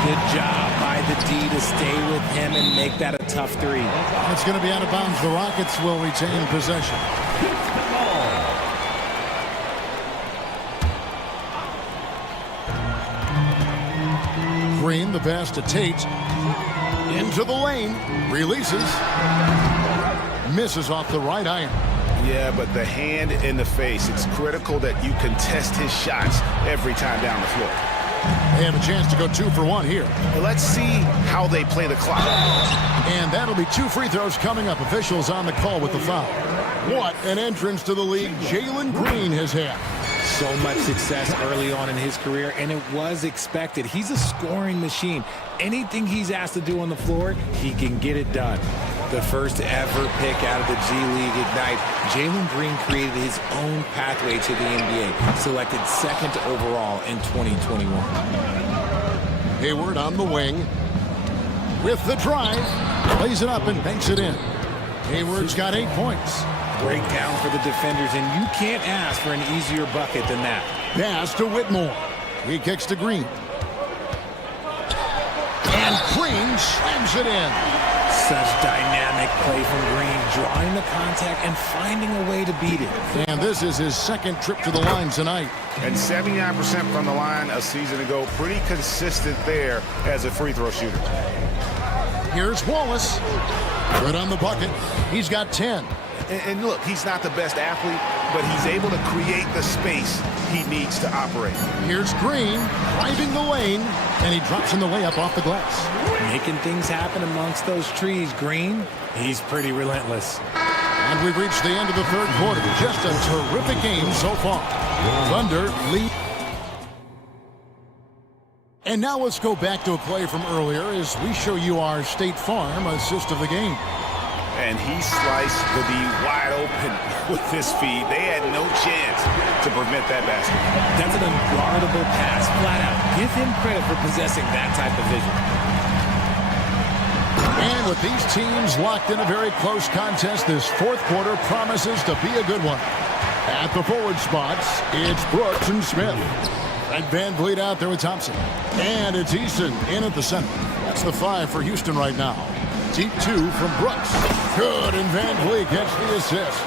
Good job by the D to stay with him and make that a tough 3. It's going to be out of bounds. The Rockets will retain possession. Green, the pass to Tate. Into the lane. Releases. Misses off the right iron. Yeah, but the hand in the face, it's critical that you contest his shots every time down the floor. They have a chance to go 2 for 1 here. But let's see how they play the clock. And that'll be 2 free throws coming up. Officials on the call with the foul. What an entrance to the league Jalen Green has had. So much success early on in his career, and it was expected. He's a scoring machine. Anything he's asked to do on the floor, he can get it done. The first ever pick out of the G League Ignite, Jalen Green created his own pathway to the NBA, selected 2nd overall in 2021. Hayward on the wing with the drive, plays it up and banks it in. Hayward's got 8 points. Breakdown for the defenders, and you can't ask for an easier bucket than that. Pass to Whitmore. He kicks to Green. And Green slams it in. Such dynamic play from Green, drawing the contact and finding a way to beat it. And this is his 2nd trip to the line tonight. And 79% from the line a season ago. Pretty consistent there as a free throw shooter. Here's Wallace. Good on the bucket. He's got 10. And look, he's not the best athlete, but he's able to create the space he needs to operate. Here's Green driving the lane, and he drops in the layup off the glass. Making things happen amongst those trees, Green. He's pretty relentless. And we've reached the end of the third quarter. Just a terrific game so far. Thunder lead. And now let's go back to a play from earlier as we show you our State Farm assist of the game. And he sliced the D wide open with his feed. They had no chance to prevent that basket. That's an unguardable pass, flat out. Give him credit for possessing that type of vision. And with these teams locked in a very close contest, this fourth quarter promises to be a good one. At the forward spots, it's Brooks and Smith. And Van Vliet out there with Thompson. And it's Easton in at the center. That's the 5 for Houston right now. Deep 2 from Brooks. Good, and Van Vliet gets the assist.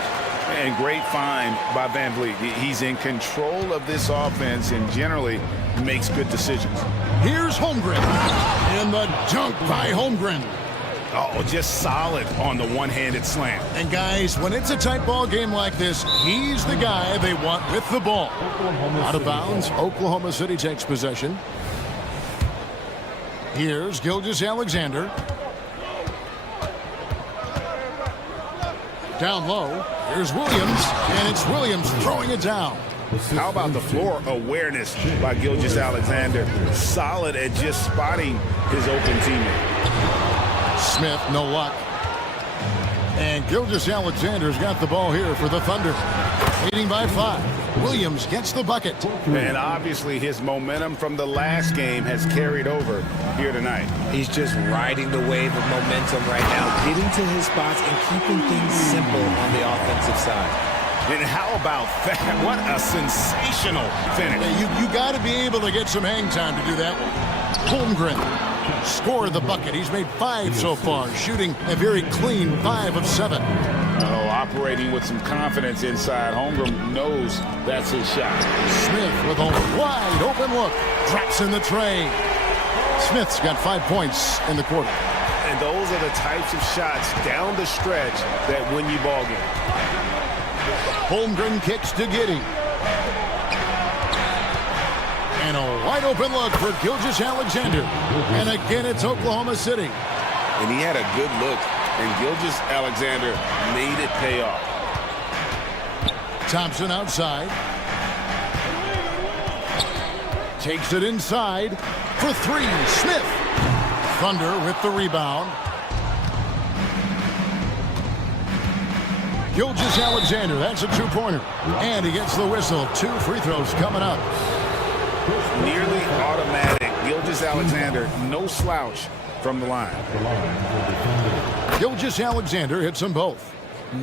And great find by Van Vliet. He's in control of this offense and generally makes good decisions. Here's Holmgren. And the dunk by Holmgren. Oh, just solid on the one-handed slam. And guys, when it's a tight ball game like this, he's the guy they want with the ball. Out of bounds, Oklahoma City takes possession. Here's Gilgeous-Alexander. Down low, here's Williams, and it's Williams throwing it down. How about the floor awareness by Gilgeous-Alexander? Solid at just spotting his open teammate. Smith, no luck. And Gilgeous-Alexander's got the ball here for the Thunder. Leading by 5. Williams gets the bucket. And obviously his momentum from the last game has carried over here tonight. He's just riding the wave of momentum right now, getting to his spots and keeping things simple on the offensive side. And how about that? What a sensational finish. You got to be able to get some hang time to do that. Holmgren scored the bucket. He's made 5 so far, shooting a very clean 5 of 7. Operating with some confidence inside. Holmgren knows that's his shot. Smith with a wide open look. Drops in the tray. Smith's got 5 points in the quarter. And those are the types of shots down the stretch that win you ball game. Holmgren kicks to Giddey. And a wide open look for Gilgeous-Alexander. And again, it's Oklahoma City. And he had a good look, and Gilgeous-Alexander made it pay off. Thompson outside. Takes it inside for 3. Smith. Thunder with the rebound. Gilgeous-Alexander, that's a 2-pointer. And he gets the whistle. 2 free throws coming up. Nearly automatic. Gilgeous-Alexander, no slouch from the line. Gilgeous-Alexander hits them both.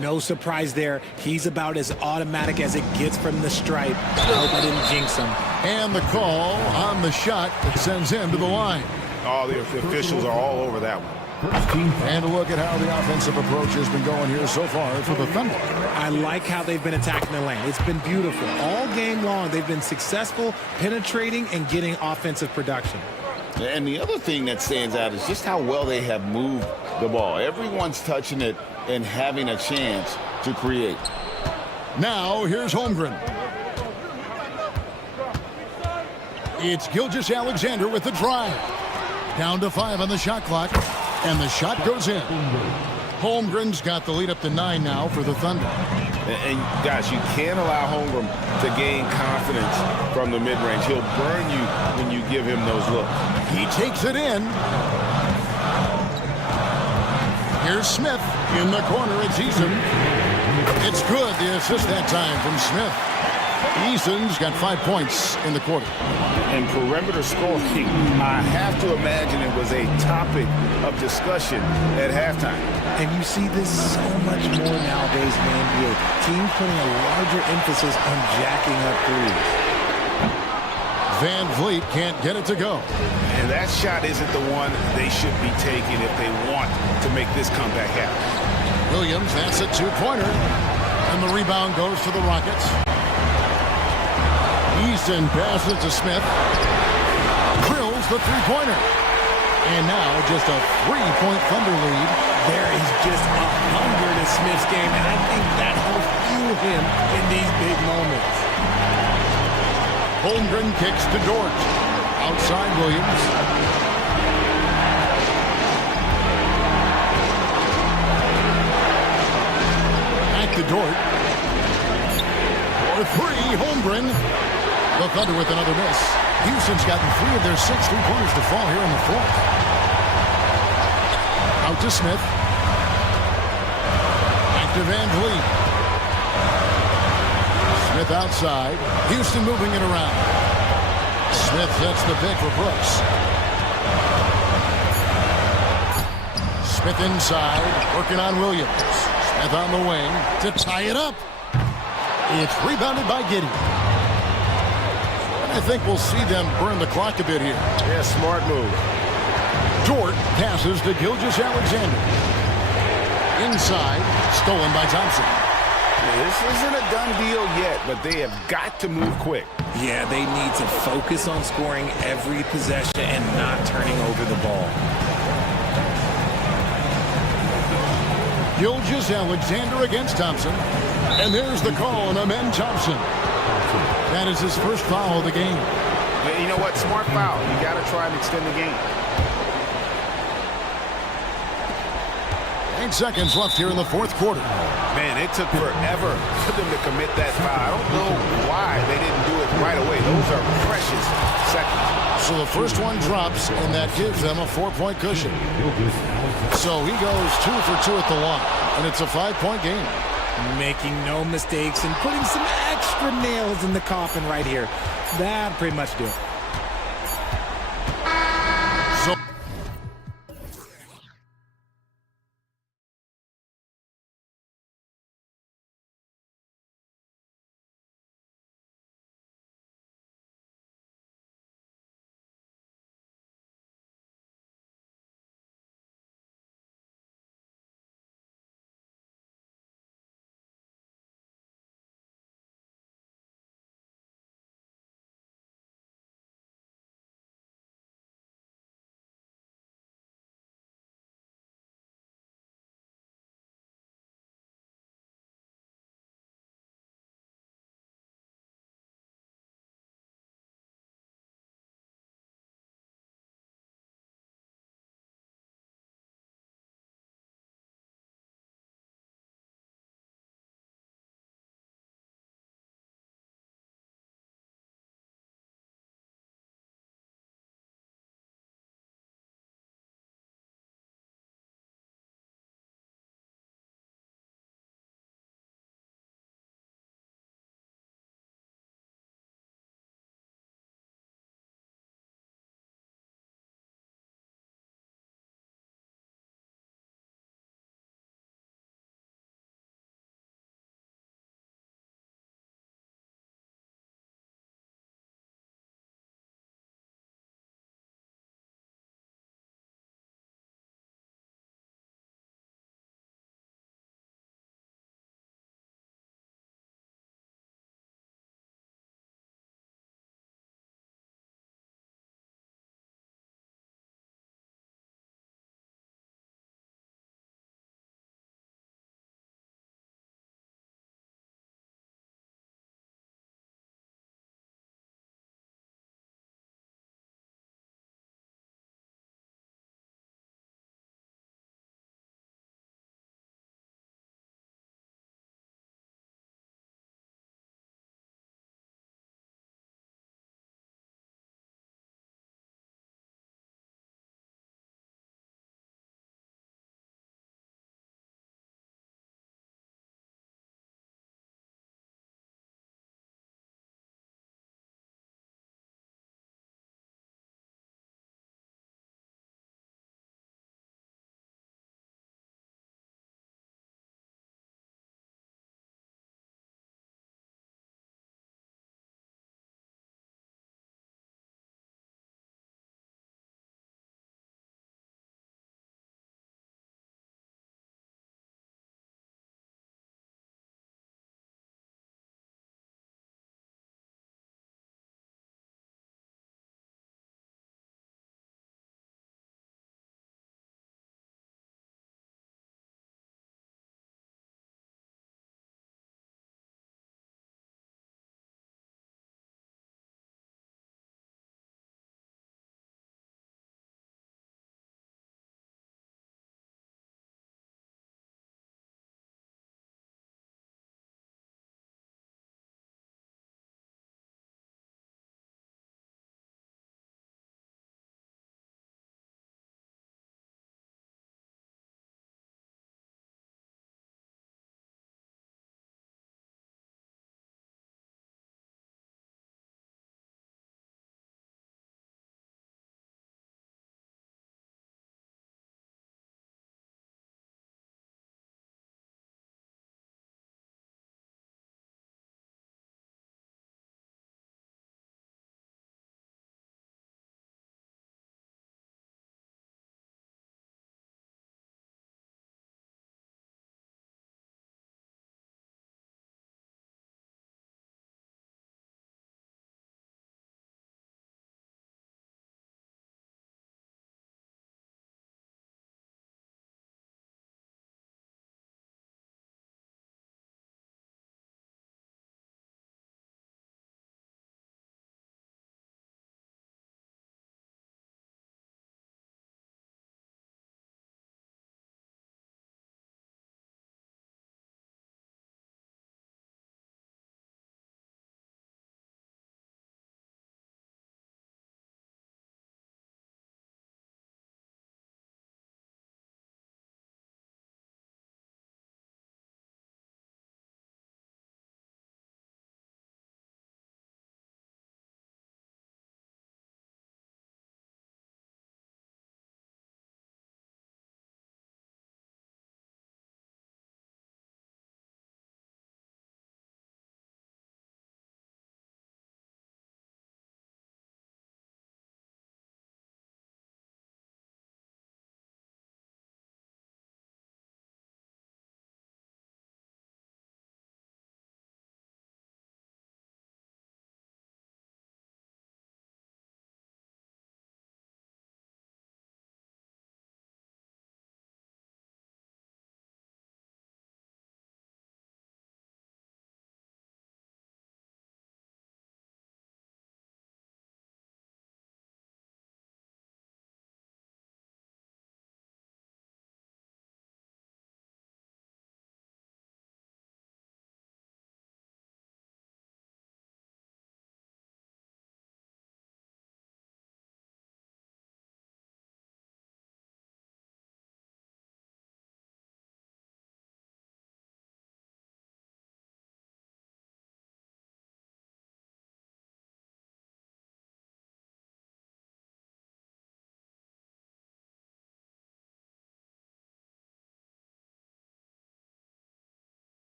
No surprise there. He's about as automatic as it gets from the stripe. I hope I didn't jinx him. And the call on the shot that sends him to the line. All the officials are all over that one. And a look at how the offensive approach has been going here so far for the Thunder. I like how they've been attacking the lane. It's been beautiful. All game long, they've been successful penetrating and getting offensive production. And the other thing that stands out is just how well they have moved the ball. Everyone's touching it and having a chance to create. Now, here's Holmgren. It's Gilgeous-Alexander with the drive. Down to 5 on the shot clock. And the shot goes in. Holmgren's got the lead up to 9 now for the Thunder. And guys, you can't allow Holmgren to gain confidence from the mid-range. He'll burn you when you give him those looks. He takes it in. Here's Smith in the corner. It's Eason. It's good. The assist that time from Smith. Eason's got 5 points in the quarter. And perimeter scoring, I have to imagine it was a topic of discussion at halftime. And you see this so much more nowadays in the NBA. Teams putting a larger emphasis on jacking up threes. Van Vliet can't get it to go. And that shot isn't the one they should be taking if they want to make this comeback happen. Williams, that's a 2-pointer. And the rebound goes to the Rockets. Easton passes to Smith. Drills the 3-pointer. And now just a 3-point Thunder lead. There is just a hunger to Smith's game, and I think that helps fuel him in these big moments. Holmgren kicks to Dort. Outside Williams. Back to Dort. For 3, Holmgren. The Thunder with another miss. Houston's gotten 3 of their 6 3-pointers to fall here in the 4th. Out to Smith. Back to Van Vliet. Smith outside. Houston moving it around. Smith sets the pick for Brooks. Smith inside, working on Williams. Smith on the wing to tie it up. It's rebounded by Giddey. I think we'll see them burn the clock a bit here. Yeah, smart move. Dort passes to Gilgeous-Alexander. Inside, stolen by Thompson. This isn't a done deal yet, but they have got to move quick. Yeah, they need to focus on scoring every possession and not turning over the ball. Gilgeous-Alexander against Thompson. And there's the call on Amen Thompson. That is his first foul of the game. Yeah, you know what? Smart foul. You got to try and extend the game. 8 seconds left here in the fourth quarter. Man, it took forever for them to commit that foul. I don't know why they didn't do it right away. Those are precious seconds. So the first one drops, and that gives them a 4-point cushion. So he goes 2 for 2 at the line, and it's a 5-point game. Making no mistakes and putting some extra nails in the coffin right here. That pretty much do it.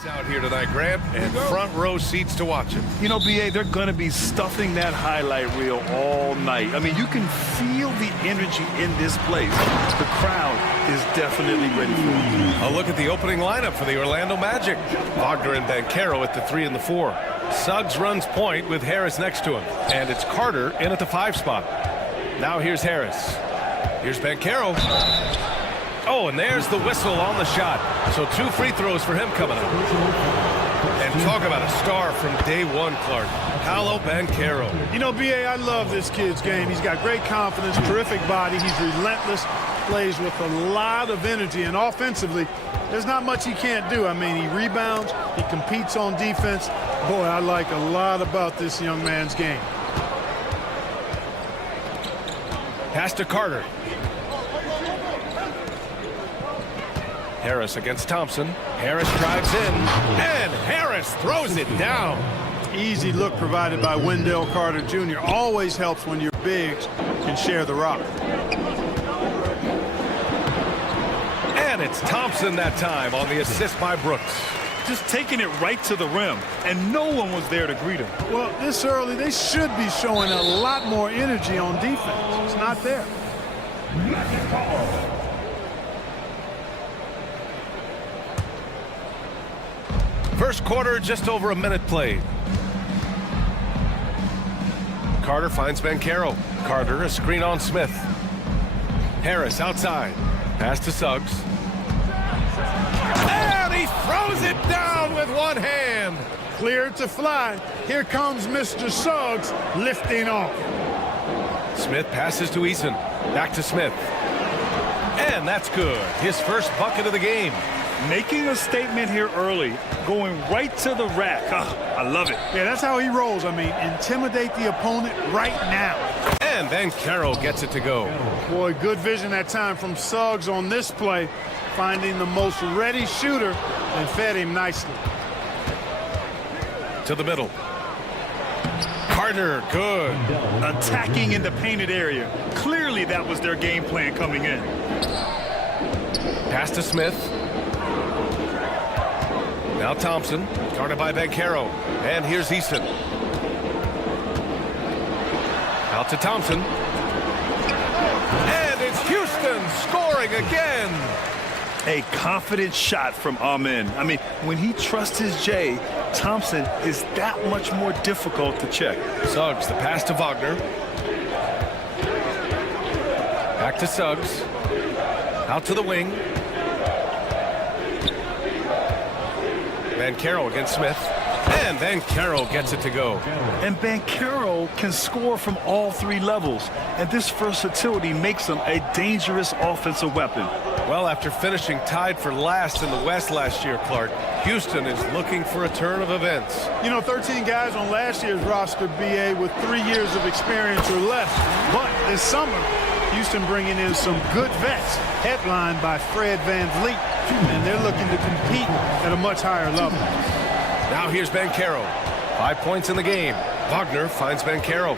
It's out here tonight, Grant, and front row seats to watch it. You know, BA, they're going to be stuffing that highlight reel all night. I mean, you can feel the energy in this place. The crowd is definitely ready for it. A look at the opening lineup for the Orlando Magic. Wagner and Banchero at the 3 and the 4. Suggs runs point with Harris next to him. And it's Carter in at the 5 spot. Now here's Harris. Here's Banchero. Oh, and there's the whistle on the shot. So 2 free throws for him coming up. And talk about a star from day one, Clark. Paolo Banchero. You know, BA, I love this kid's game. He's got great confidence, terrific body. He's relentless, plays with a lot of energy. And offensively, there's not much he can't do. I mean, he rebounds, he competes on defense. Boy, I like a lot about this young man's game. Pass to Carter. Harris against Thompson. Harris drives in, and Harris throws it down. Easy look provided by Wendell Carter Jr. Always helps when your bigs can share the rock. And it's Thompson that time on the assist by Brooks. Just taking it right to the rim, and no one was there to greet him. Well, this early, they should be showing a lot more energy on defense. It's not there. First quarter, just over a minute played. Carter finds Banchero. Carter, a screen on Smith. Harris outside. Pass to Suggs. And he throws it down with one hand. Clear to fly. Here comes Mr. Suggs lifting off. Smith passes to Eason. Back to Smith. And that's good. His first bucket of the game. Making a statement here early, going right to the rack. I love it. Yeah, that's how he rolls. I mean, intimidate the opponent right now. And Banchero gets it to go. Boy, good vision that time from Suggs on this play, finding the most ready shooter and fed him nicely. To the middle. Carter, good. Attacking in the painted area. Clearly that was their game plan coming in. Pass to Smith. Now Thompson, guarded by Banchero. And here's Eason. Out to Thompson. And it's Houston scoring again. A confident shot from Amen. I mean, when he trusts his J, Thompson is that much more difficult to check. Suggs, the pass to Wagner. Back to Suggs. Out to the wing. Banchero against Smith. And Banchero gets it to go. And Banchero can score from all 3 levels. And this versatility makes him a dangerous offensive weapon. Well, after finishing tied for last in the West last year, Clark, Houston is looking for a turn of events. You know, 13 guys on last year's roster, BA, with 3 years of experience or less. But this summer, Houston bringing in some good vets, headlined by Fred VanVleet, and they're looking to compete at a much higher level. Now here's Banchero. 5 points in the game. Wagner finds Banchero.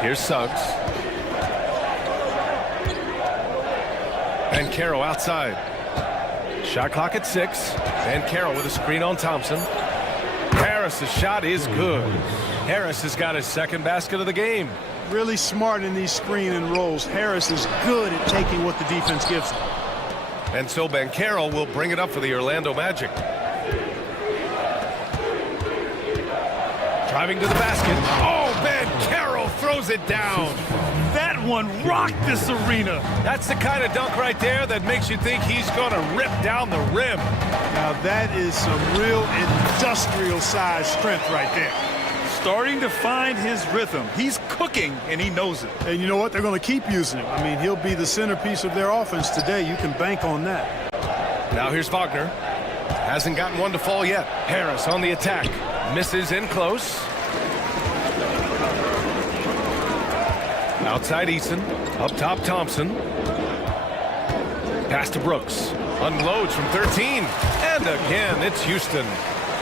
Here's Suggs. Banchero outside. Shot clock at 6. Banchero with a screen on Thompson. Harris's shot is good. Harris has got his second basket of the game. Really smart in these screen and rolls. Harris is good at taking what the defense gives him. And so Banchero will bring it up for the Orlando Magic. Driving to the basket. Oh, Banchero throws it down. That one rocked this arena. That's the kind of dunk right there that makes you think he's going to rip down the rim. Now that is some real industrial size strength right there. Starting to find his rhythm. He's cooking, and he knows it. And you know what? They're going to keep using him. I mean, he'll be the centerpiece of their offense today. You can bank on that. Now here's Wagner. Hasn't gotten one to fall yet. Harris on the attack. Misses in close. Outside Eason. Up top Thompson. Pass to Brooks. Unloads from 13. And again, it's Houston.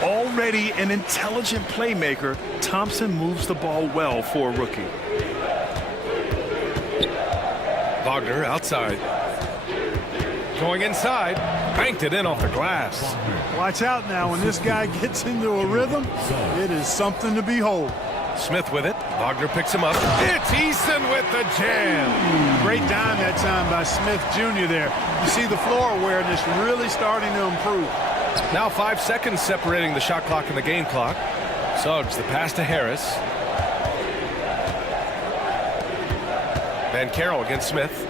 Already an intelligent playmaker, Thompson moves the ball well for a rookie. Wagner outside. Going inside. Banked it in off the glass. Watch out now. When this guy gets into a rhythm, it is something to behold. Smith with it. Wagner picks him up. It's Easton with the jam. Great dime that time by Smith Jr. there. You see the floor awareness really starting to improve. Now 5 seconds separating the shot clock and the game clock. Suggs, the pass to Harris. Van Carroll against Smith.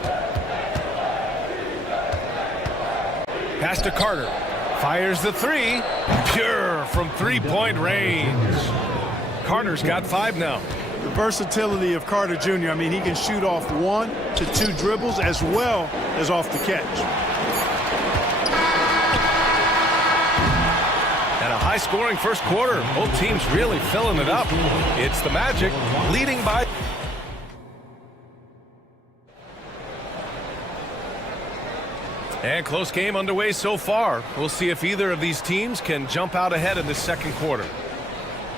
Pass to Carter. Fires the three. Pure from three-point range. Carter's got 5 now. The versatility of Carter Jr., I mean, he can shoot off 1 to 2 dribbles as well as off the catch. And a high-scoring first quarter. Both teams really filling it up. It's the Magic leading by... And close game underway so far. We'll see if either of these teams can jump out ahead in this second quarter.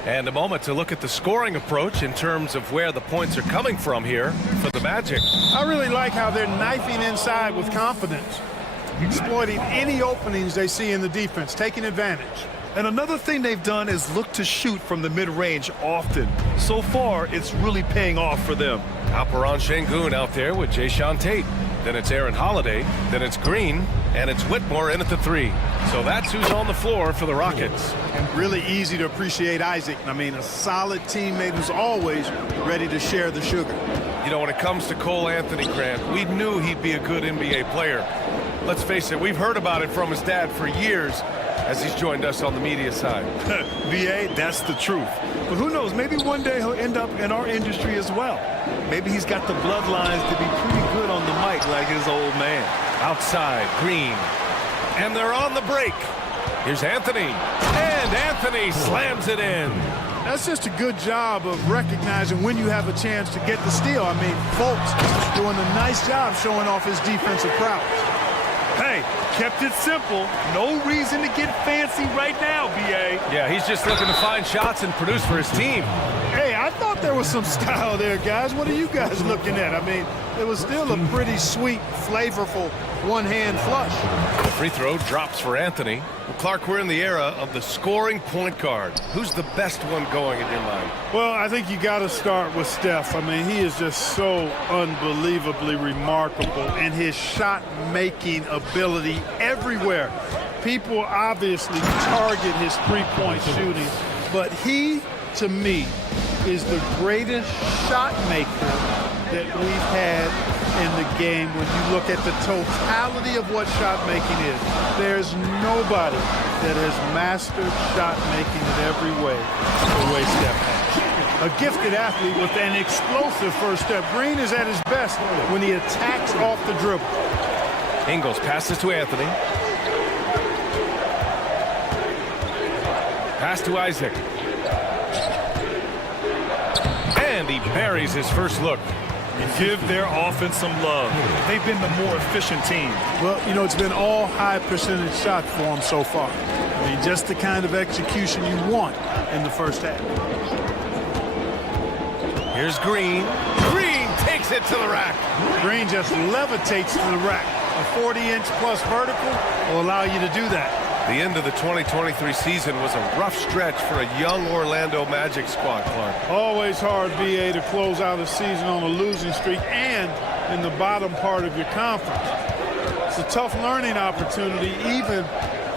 And a moment to look at the scoring approach in terms of where the points are coming from here for the Magic. I really like how they're knifing inside with confidence, exploiting any openings they see in the defense, taking advantage. And another thing they've done is look to shoot from the mid-range often. So far, it's really paying off for them. Alperon Şengün out there with Jayshawn Tate. Then it's Aaron Holiday. Then it's Green. And it's Whitmore in at the 3. So that's who's on the floor for the Rockets. And really easy to appreciate Isaac. I mean, a solid teammate who's always ready to share the sugar. You know, when it comes to Cole Anthony, Grant, we knew he'd be a good NBA player. Let's face it, we've heard about it from his dad for years as he's joined us on the media side. VA, that's the truth. But who knows, maybe one day he'll end up in our industry as well. Maybe he's got the bloodlines to be pretty good on the mic like his old man. Outside, Green. And they're on the break. Here's Anthony. And Anthony slams it in. That's just a good job of recognizing when you have a chance to get the steal. I mean, Fultz doing a nice job showing off his defensive prowess. Hey, kept it simple. No reason to get fancy right now, BA. Yeah, he's just looking to find shots and produce for his team. Hey, I thought there was some style there, guys. What are you guys looking at? I mean, it was still a pretty sweet, flavorful one-hand flush. The free throw drops for Anthony. Well, Clark, we're in the era of the scoring point guard. Who's the best one going in your mind? Well, I think you got to start with Steph. I mean, he is just so unbelievably remarkable in his shot-making ability everywhere. People obviously target his three-point shooting, but he, to me, is the greatest shot maker that we've had in the game when you look at the totality of what shot making is. There's nobody that has mastered shot making in every way the way Steph has. A gifted athlete with an explosive first step. Green is at his best when he attacks off the dribble. Ingles passes to Anthony. Pass to Isaac. And he buries his first look. Give their offense some love. They've been the more efficient team. Well, you know, it's been all high percentage shots for them so far. I mean, just the kind of execution you want in the first half. Here's Green. Green takes it to the rack. Green just levitates to the rack. A 40-inch plus vertical will allow you to do that. The end of the 2023 season was a rough stretch for a young Orlando Magic squad, Clark. Always hard, BA, to close out a season on a losing streak and in the bottom part of your conference. It's a tough learning opportunity, even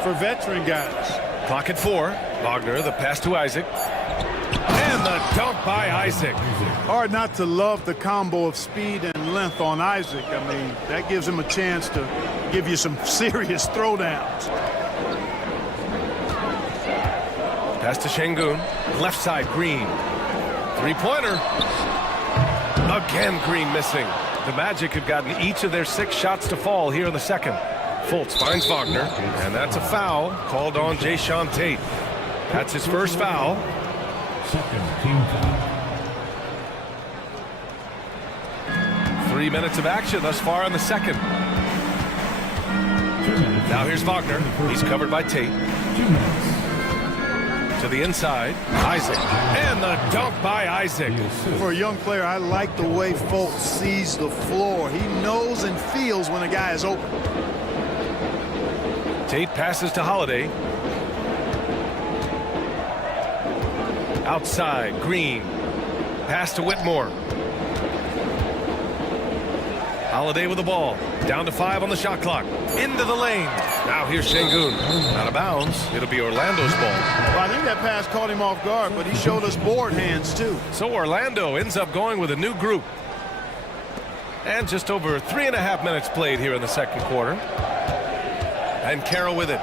for veteran guys. Clock at 4. Wagner, the pass to Isaac. And the dunk by Isaac. Hard not to love the combo of speed and length on Isaac. I mean, that gives him a chance to give you some serious throwdowns. Pass to Şengün. Left side, Green. Three-pointer. Again, Green missing. The Magic have gotten each of their 6 shots to fall here in the second. Fultz finds Wagner, and that's a foul called on Jayshawn Tate. That's his first foul. Second team foul. 3 minutes of action thus far in the second. Now here's Wagner. He's covered by Tate. 2 minutes. To the inside, Isaac. And the dunk by Isaac. For a young player, I like the way Fultz sees the floor. He knows and feels when a guy is open. Tate passes to Holiday. Outside, Green. Pass to Whitmore. Holiday with the ball. Down to 5 on the shot clock. Into the lane. Now here's Şengün. Out of bounds. It'll be Orlando's ball. Well, I think that pass caught him off guard, but he showed us board hands, too. So Orlando ends up going with a new group. And just over 3.5 minutes played here in the second quarter. And Carroll with it.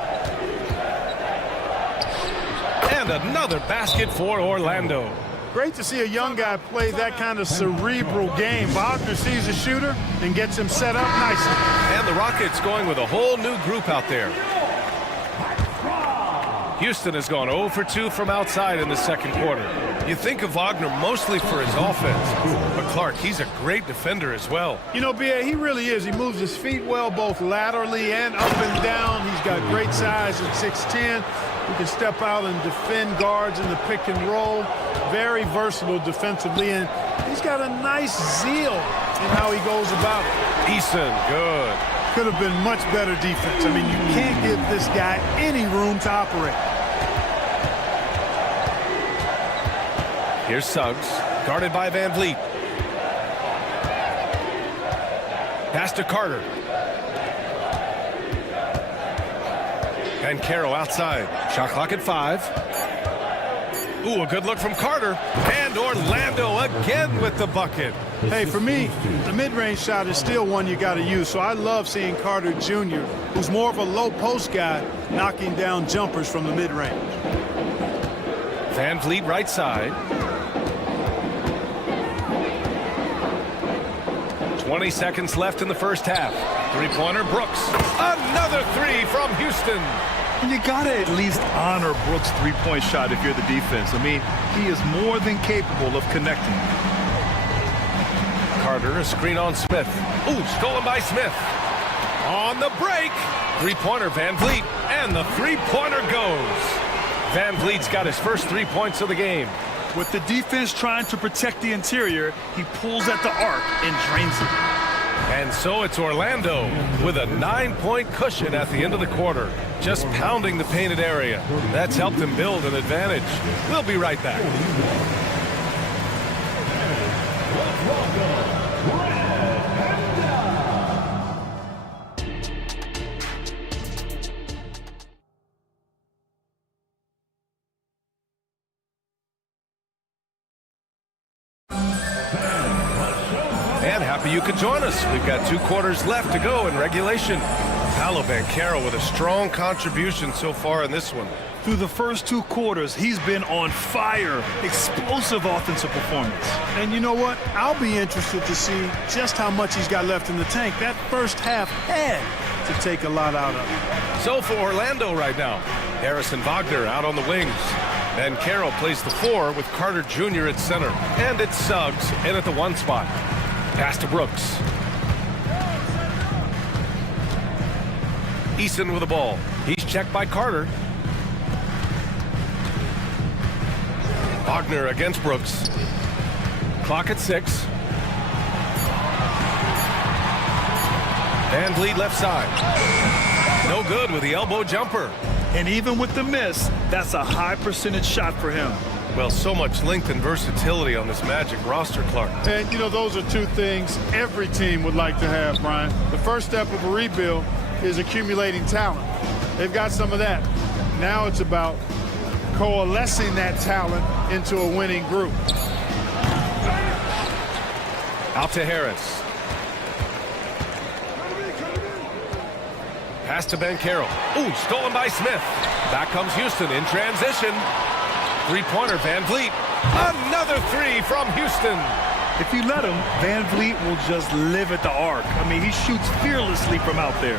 And another basket for Orlando. Great to see a young guy play that kind of cerebral game. Wagner sees a shooter and gets him set up nicely. And the Rockets going with a whole new group out there. Houston has gone 0 for 2 from outside in the second quarter. You think of Wagner mostly for his offense, but Clark, he's a great defender as well. You know, B.A., he really is. He moves his feet well, both laterally and up and down. He's got great size at 6'10". He can step out and defend guards in the pick and roll. Very versatile defensively, and he's got a nice zeal in how he goes about it. Eason, good. Could have been much better defense. I mean, you can't give this guy any room to operate. Here's Suggs, guarded by Van Vliet. Pass to Carter. And Carroll outside. Shot clock at 5. Ooh, a good look from Carter. And Orlando again with the bucket. Hey, for me, the mid-range shot is still one you got to use. So I love seeing Carter Jr., who's more of a low post guy, knocking down jumpers from the mid-range. Van Vliet right side. 20 seconds left in the first half. Three-pointer, Brooks. Another three from Houston. And you got to at least honor Brooks' three-point shot if you're the defense. I mean, he is more than capable of connecting. Carter, a screen on Smith. Ooh, stolen by Smith. On the break. Three-pointer, Van Vliet. And the three-pointer goes. Van Vliet's got his first 3 points of the game. With the defense trying to protect the interior, he pulls at the arc and drains it. And so it's Orlando with a 9-point cushion at the end of the quarter, just pounding the painted area. That's helped him build an advantage. We'll be right back. And happy you could join us. We've got 2 quarters left to go in regulation. Paolo Banchero with a strong contribution so far in this one. Through the first 2 quarters, he's been on fire. Explosive offensive performance. And you know what? I'll be interested to see just how much he's got left in the tank. That first half had to take a lot out of it. So for Orlando right now, Harrison Wagner out on the wings. Banchero plays the 4 with Carter Jr. at center. And it's Suggs in at the 1 spot. Pass to Brooks. Eason with the ball. He's checked by Carter. Wagner against Brooks. Clock at 6. Van Vliet left side. No good with the elbow jumper. And even with the miss, that's a high percentage shot for him. Well, so much length and versatility on this Magic roster, Clark. And, you know, those are 2 things every team would like to have, Brian. The first step of a rebuild is accumulating talent. They've got some of that. Now it's about coalescing that talent into a winning group. Out to Harris. Pass to Banchero. Ooh, stolen by Smith. Back comes Houston in transition. Three-pointer, Van Vliet. Another 3 from Houston. If you let him, Van Vliet will just live at the arc. I mean, he shoots fearlessly from out there.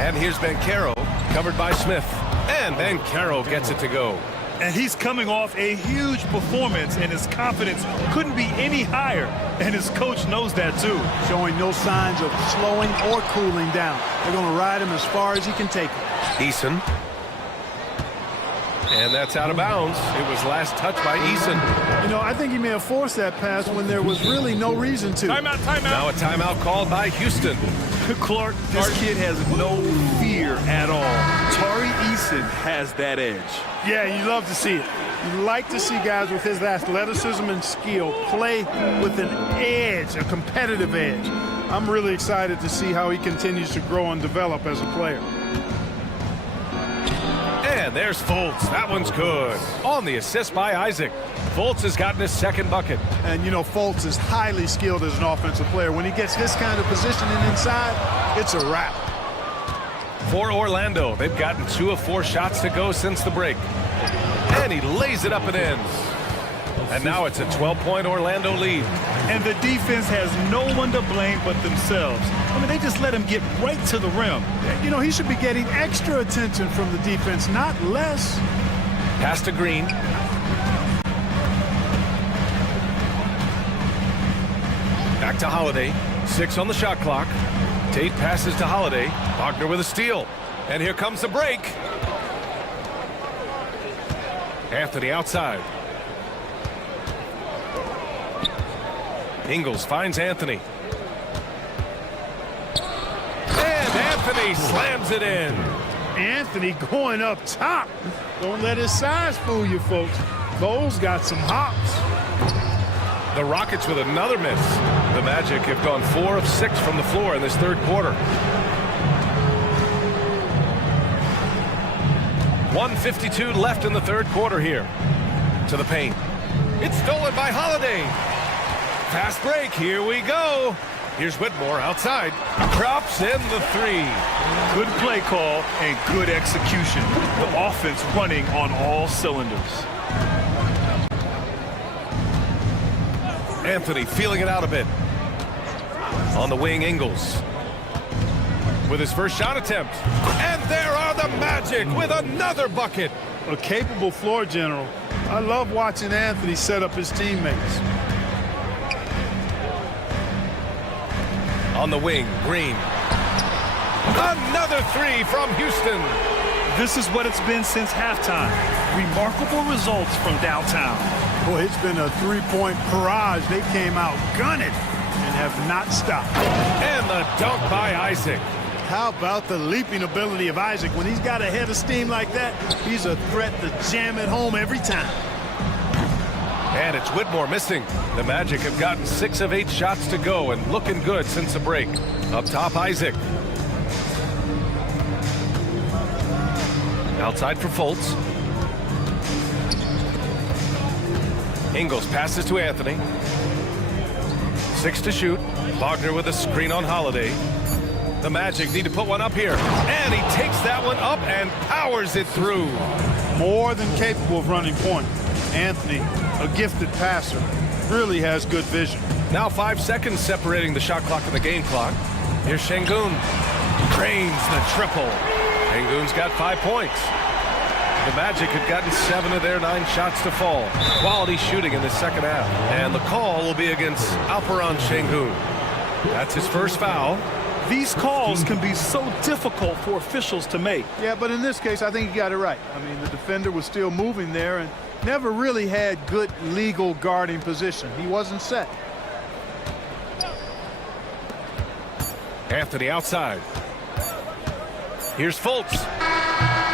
And here's Banchero, covered by Smith. And Banchero gets it to go. And he's coming off a huge performance, and his confidence couldn't be any higher. And his coach knows that, too. Showing no signs of slowing or cooling down. They're going to ride him as far as he can take it. Eason. And that's out of bounds. It was last touched by Eason. You know, I think he may have forced that pass when there was really no reason to. Timeout, timeout. Now a timeout called by Houston. Clark, this kid has no fear at all. Tari Eason has that edge. Yeah, you love to see it. You like to see guys with his athleticism and skill play with an edge, a competitive edge. I'm really excited to see how he continues to grow and develop as a player. And there's Fultz. That one's good. On the assist by Isaac. Fultz has gotten his second bucket. And, you know, Fultz is highly skilled as an offensive player. When he gets this kind of positioning inside, it's a wrap. For Orlando, they've gotten 2 of 4 shots to go since the break. And he lays it up and in. And now it's a 12-point Orlando lead. And the defense has no one to blame but themselves. I mean, they just let him get right to the rim. You know, he should be getting extra attention from the defense, not less. Pass to Green. Back to Holiday. 6 on the shot clock. Tate passes to Holiday. Wagner with a steal. And here comes the break. Anthony outside. Ingles finds Anthony. And Anthony slams it in. Anthony going up top. Don't let his size fool you, folks. Bo's got some hops. The Rockets with another miss. The Magic have gone 4 of 6 from the floor in this third quarter. 1:52 left in the third quarter here. To the paint. It's stolen by Holiday. Fast break. Here we go. Here's Whitmore outside. Drops in the 3. Good play call and good execution. The offense running on all cylinders. Anthony feeling it out a bit. On the wing, Ingles. With his first shot attempt. And there are the Magic with another bucket. A capable floor general. I love watching Anthony set up his teammates. On the wing, Green. Another 3 from Houston. This is what it's been since halftime. Remarkable results from downtown. Boy, it's been a 3-point barrage. They came out gunning and have not stopped. And the dunk by Isaac. How about the leaping ability of Isaac? When he's got a head of steam like that, he's a threat to jam it home every time. And it's Whitmore missing. The Magic have gotten 6 of 8 shots to go and looking good since the break. Up top, Isaac. Outside for Fultz. Ingles passes to Anthony. 6 to shoot. Wagner with a screen on Holiday. The Magic need to put one up here. And he takes that one up and powers it through. More than capable of running point. Anthony, a gifted passer, really has good vision. Now 5 seconds separating the shot clock and the game clock. Here's Şengün. Drains the triple. Şengün's got 5 points. The Magic had gotten 7 of their 9 shots to fall. Quality shooting in the second half. And the call will be against Alperen Şengün. That's his first foul. These calls can be so difficult for officials to make. Yeah, but in this case, I think he got it right. I mean, the defender was still moving there and never really had good legal guarding position. He wasn't set. Anthony outside. Here's Fultz.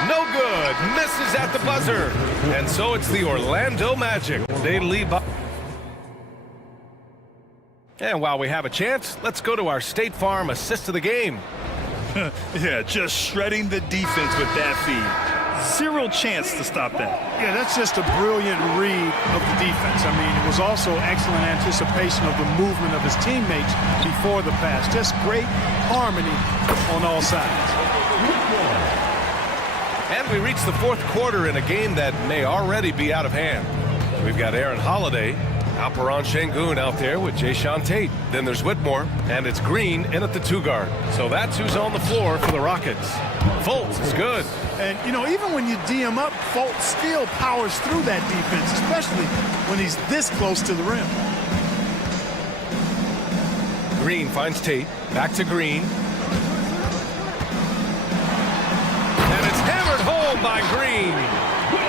No good. Misses at the buzzer. And so it's the Orlando Magic. They lead by... And while we have a chance, let's go to our State Farm assist of the game. Yeah, just shredding the defense with that feed. 0 chance to stop that. Yeah, that's just a brilliant read of the defense. I mean, it was also excellent anticipation of the movement of his teammates before the pass. Just great harmony on all sides. And we reach the fourth quarter in a game that may already be out of hand. We've got Aaron Holiday, Alperen Şengün out there with Jae'Sean Tate. Then there's Whitmore, and it's Green in at the 2 guard. So that's who's on the floor for the Rockets. Fultz is good. And, you know, even when you D him up, Fultz still powers through that defense, especially when he's this close to the rim. Green finds Tate. Back to Green. And it's hammered home by Green.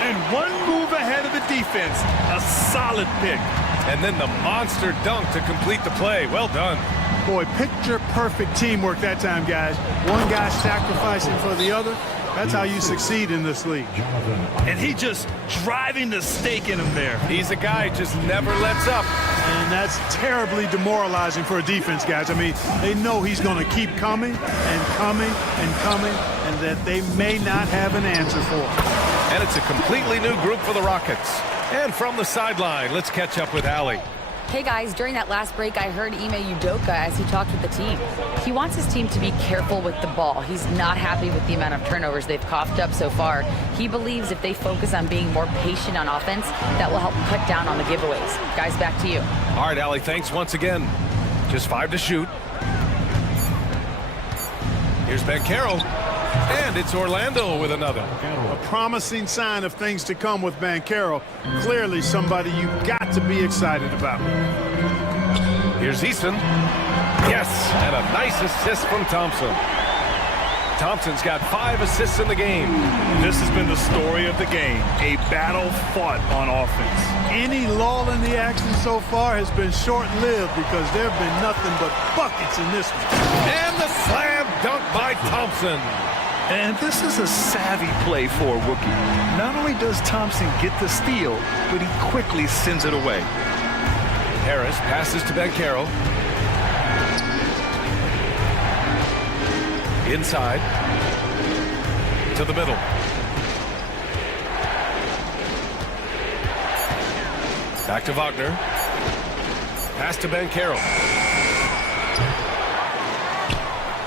And 1 move ahead of the defense. A solid pick. And then the monster dunk to complete the play. Well done. Boy, picture-perfect teamwork that time, guys. One guy sacrificing for the other. That's how you succeed in this league. And he just driving the stake in him there. He's a guy who just never lets up. And that's terribly demoralizing for a defense, guys. I mean, they know he's going to keep coming and coming and coming, and that they may not have an answer for. And it's a completely new group for the Rockets. And from the sideline, let's catch up with Allie. Hey guys, during that last break, I heard Ime Udoka as he talked with the team. He wants his team to be careful with the ball. He's not happy with the amount of turnovers they've coughed up so far. He believes if they focus on being more patient on offense, that will help cut down on the giveaways. Guys, back to you. All right, Allie, thanks once again. Just 5 to shoot. Here's Bankero. And it's Orlando with another. A promising sign of things to come with Bankero. Clearly somebody you've got to be excited about. Here's Eason. Yes, and a nice assist from Thompson. Thompson's got 5 assists in the game. This has been the story of the game, a battle fought on offense. Any lull in the action so far has been short-lived because there have been nothing but buckets in this one. And the slam dunk by Thompson. And this is a savvy play for a rookie. Not only does Thompson get the steal, but he quickly sends it away. Harris passes to Bankero. Inside. To the middle. Back to Wagner. Pass to Bankero.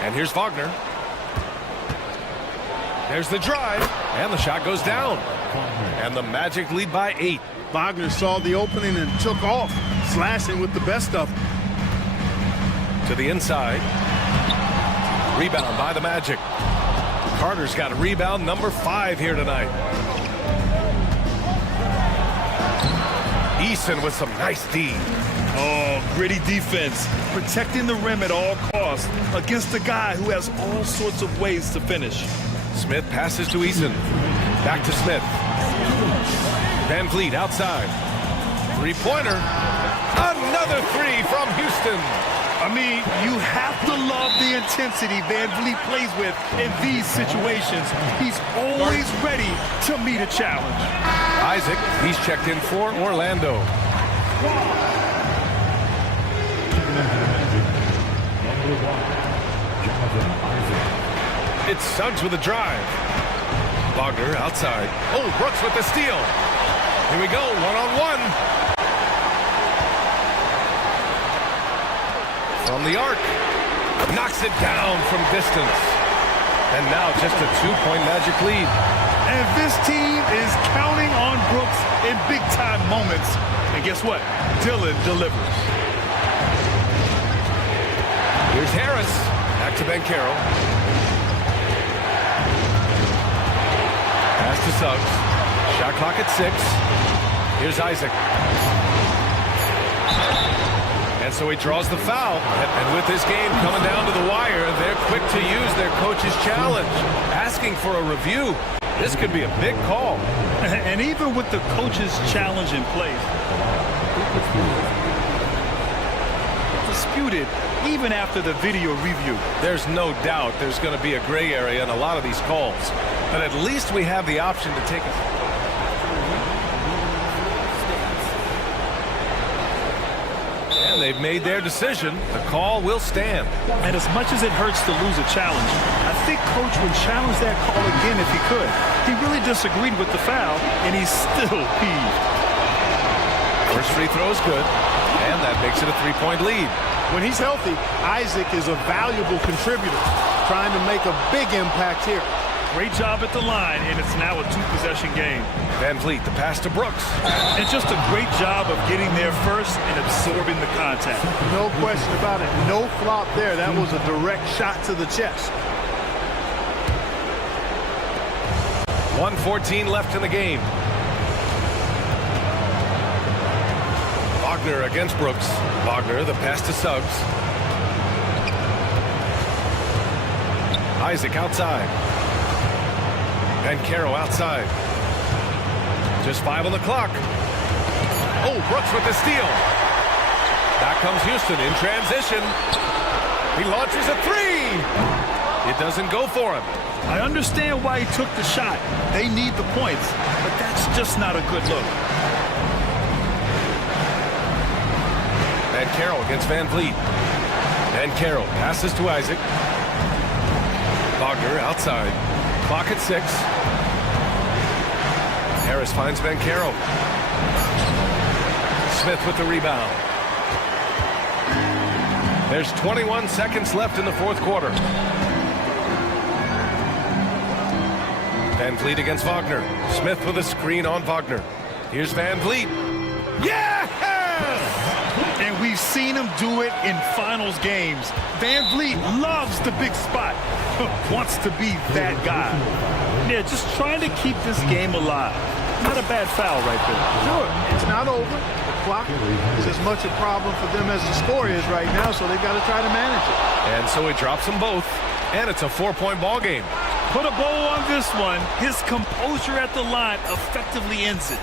And here's Wagner. There's the drive, and the shot goes down. And the Magic lead by 8. Wagner saw the opening and took off, slashing with the best of them. To the inside. Rebound by the Magic. Carter's got a rebound, number 5 here tonight. Eason with some nice D. Oh, gritty defense, protecting the rim at all costs against a guy who has all sorts of ways to finish. Smith passes to Eason. Back to Smith. Van Vliet outside. Three-pointer. Another 3 from Houston. I mean, you have to love the intensity Van Vliet plays with in these situations. He's always ready to meet a challenge. Isaac, he's checked in for Orlando. It's Suggs with a drive. Wagner outside. Oh, Brooks with the steal. Here we go, one-on-one. From the arc. Knocks it down from distance. And now just a 2-point Magic lead. And this team is counting on Brooks in big-time moments. And guess what? Dillon delivers. Here's Harris. Back to Bankero. Pass to Suggs. Shot clock at 6. Here's Isaac. And so he draws the foul. And with this game coming down to the wire, they're quick to use their coach's challenge. Asking for a review. This could be a big call. And even with the coach's challenge in place, disputed even after the video review. There's no doubt there's going to be a gray area in a lot of these calls. But at least we have the option to take it. And they've made their decision. The call will stand. And as much as it hurts to lose a challenge, I think Coach would challenge that call again if he could. He really disagreed with the foul, and he's still peeved. First free throw is good, and that makes it a 3-point lead. When he's healthy, Isaac is a valuable contributor, trying to make a big impact here. Great job at the line, and it's now a 2-possession game. Van Vliet, the pass to Brooks. And just a great job of getting there first and absorbing the contact. No question about it. No flop there. That was a direct shot to the chest. 1:14 left in the game. Wagner against Brooks. Wagner, the pass to Suggs. Isaac outside. Bankero outside. Just 5 on the clock. Oh, Brooks with the steal. Back comes Houston in transition. He launches a three. It doesn't go for him. I understand why he took the shot. They need the points, but that's just not a good look. And Carroll against Van Vliet. And Carroll passes to Isaac. Wagner outside. Clock at 6. Harris finds Van Carroll. Smith with the rebound. There's 21 seconds left in the fourth quarter. Van Vliet against Wagner. Smith with a screen on Wagner. Here's Van Vliet. Yes! And we've seen him do it in finals games. Van Vliet loves the big spot. Wants to be that guy. Yeah, just trying to keep this game alive. Not a bad foul right there. Sure, it's not over. The clock is as much a problem for them as the score is right now, so they've got to try to manage it. And so he drops them both, and it's a 4-point ball game. Put a bow on this one. His composure at the line effectively ends it.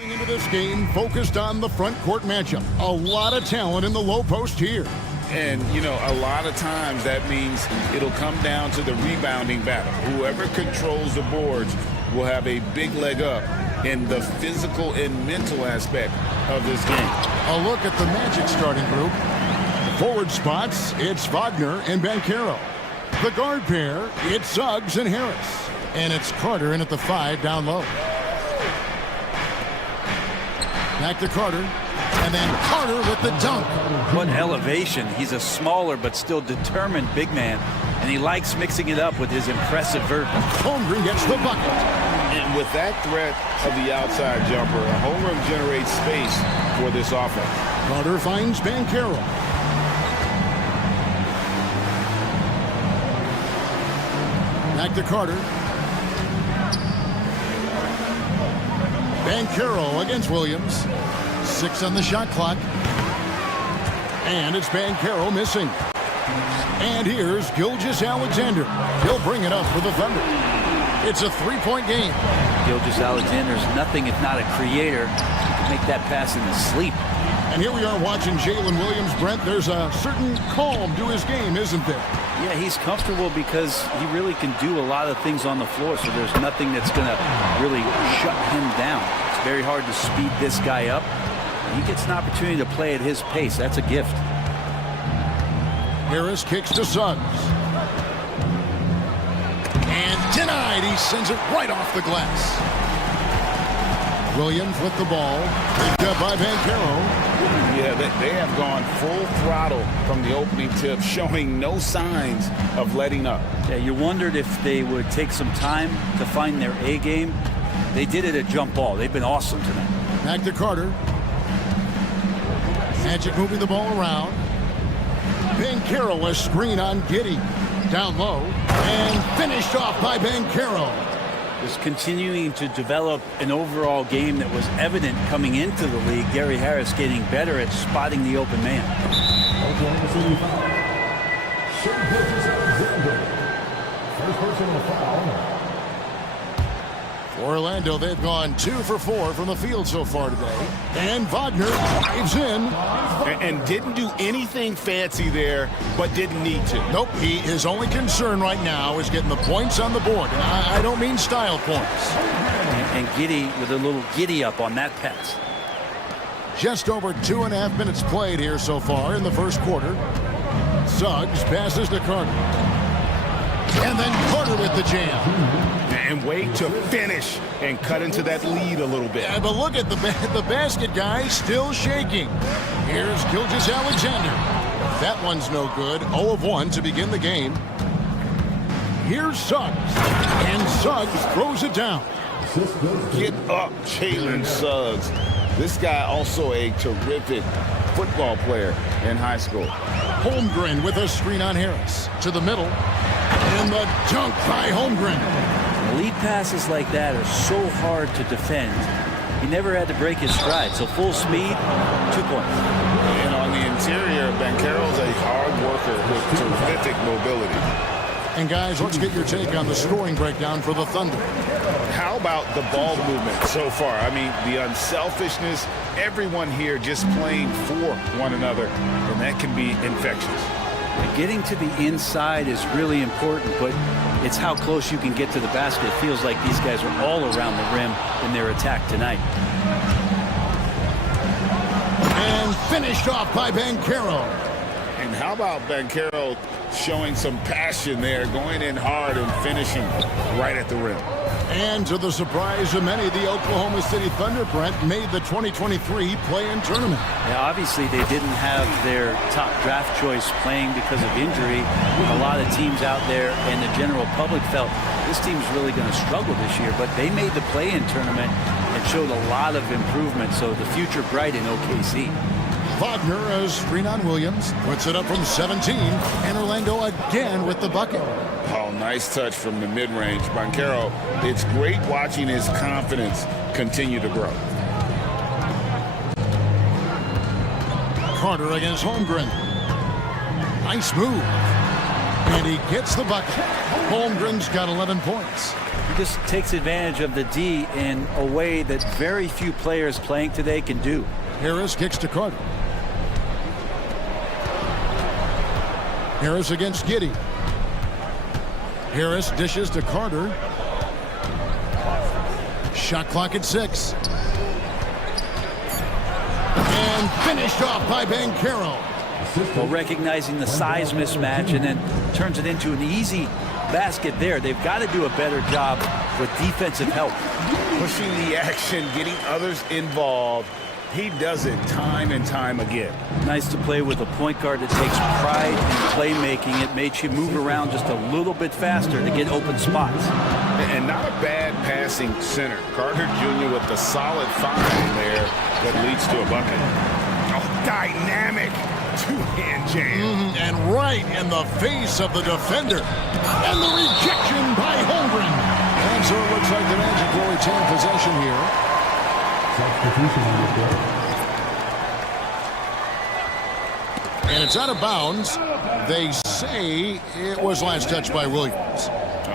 Coming into this game, focused on the front court matchup. A lot of talent in the low post here. And, you know, a lot of times that means it'll come down to the rebounding battle. Whoever controls the boards will have a big leg up in the physical and mental aspect of this game. A look at the Magic starting group. The forward spots, it's Wagner and Banchero. The guard pair, it's Suggs and Harris. And it's Carter in at the 5 down low. Back to Carter. And then Carter with the dunk. What elevation. He's a smaller but still determined big man. And he likes mixing it up with his impressive vert. Holmgren gets the bucket. And with that threat of the outside jumper, Holmgren generates space for this offense. Carter finds Banchero. Back to Carter. Banchero against Williams. 6 on the shot clock. And it's Banchero missing. And here's Gilgeous-Alexander. He'll bring it up for the Thunder. It's a 3-point game. Gilgeous-Alexander's nothing if not a creator. He can make that pass in his sleep. And here we are watching Jalen Williams. Brent, there's a certain calm to his game, isn't there? Yeah, he's comfortable because he really can do a lot of things on the floor, so there's nothing that's going to really shut him down. It's very hard to speed this guy up. He gets an opportunity to play at his pace. That's a gift. Harris kicks to Suggs. And denied. He sends it right off the glass. Williams with the ball. Picked up by Banchero. Yeah, they have gone full throttle from the opening tip, showing no signs of letting up. Yeah, you wondered if they would take some time to find their A game. They did it at jump ball. They've been awesome tonight. Back to Carter. Magic moving the ball around. Banchero, a screen on Giddey. Down low. And finished off by Banchero. Just continuing to develop an overall game that was evident coming into the league. Gary Harris getting better at spotting the open man. For Orlando, they've gone 2 for 4 from the field so far today. And Wagner drives in. And didn't do anything fancy there, but didn't need to. Nope, his only concern right now is getting the points on the board. And I don't mean style points. And Giddey with a little giddy up on that pass. Just over 2.5 minutes played here so far in the first quarter. Suggs passes to Carter. And then Carter with the jam. And wait to finish and cut into that lead a little bit. Yeah, but look at the basket guy still shaking. Here's Gilgeous-Alexander. That one's no good. 0 of 1 to begin the game. Here's Suggs. And Suggs throws it down. Get up, Jalen Suggs. This guy also a terrific football player in high school. Holmgren with a screen on Harris. To the middle. And the dunk by Holmgren. Lead passes like that are so hard to defend. He never had to break his stride, so full speed, 2 points. And on the interior, Banchero's a hard worker with terrific mobility. And guys, let's get your take on the scoring breakdown for the Thunder. How about the ball movement so far? I mean, the unselfishness, everyone here just playing for one another, and that can be infectious. Getting to the inside is really important, but it's how close you can get to the basket. It feels like these guys are all around the rim in their attack tonight. And finished off by Banchero. And how about Banchero showing some passion there, going in hard and finishing right at the rim. And to the surprise of many, the Oklahoma City Thunder, Brent, made the 2023 play-in tournament. Yeah, obviously they didn't have their top draft choice playing because of injury. A lot of teams out there and the general public felt this team's really going to struggle this year, but they made the play-in tournament and showed a lot of improvement, so the future bright in OKC. Wagner, a screen on Williams, puts it up from 17, and Orlando again with the bucket. Oh, nice touch from the mid-range. Banchero, it's great watching his confidence continue to grow. Carter against Holmgren. Nice move. And he gets the bucket. Holmgren's got 11 points. He just takes advantage of the D in a way that very few players playing today can do. Harris kicks to Carter. Harris against Giddey. Harris dishes to Carter. Shot clock at 6. And finished off by Banchero. Well, recognizing the size mismatch and then turns it into an easy basket there. They've got to do a better job with defensive help. Pushing the action, getting others involved. He does it time and time again. Nice to play with a point guard that takes pride in playmaking. It makes you move around just a little bit faster to get open spots. And not a bad passing center. Carter Jr. with the solid find there that leads to a bucket. Oh, dynamic two-hand jam. And right in the face of the defender. And the rejection by Holmgren. And so it looks like the Magic will retain possession here. And it's out of bounds. They say it was last touched by Williams.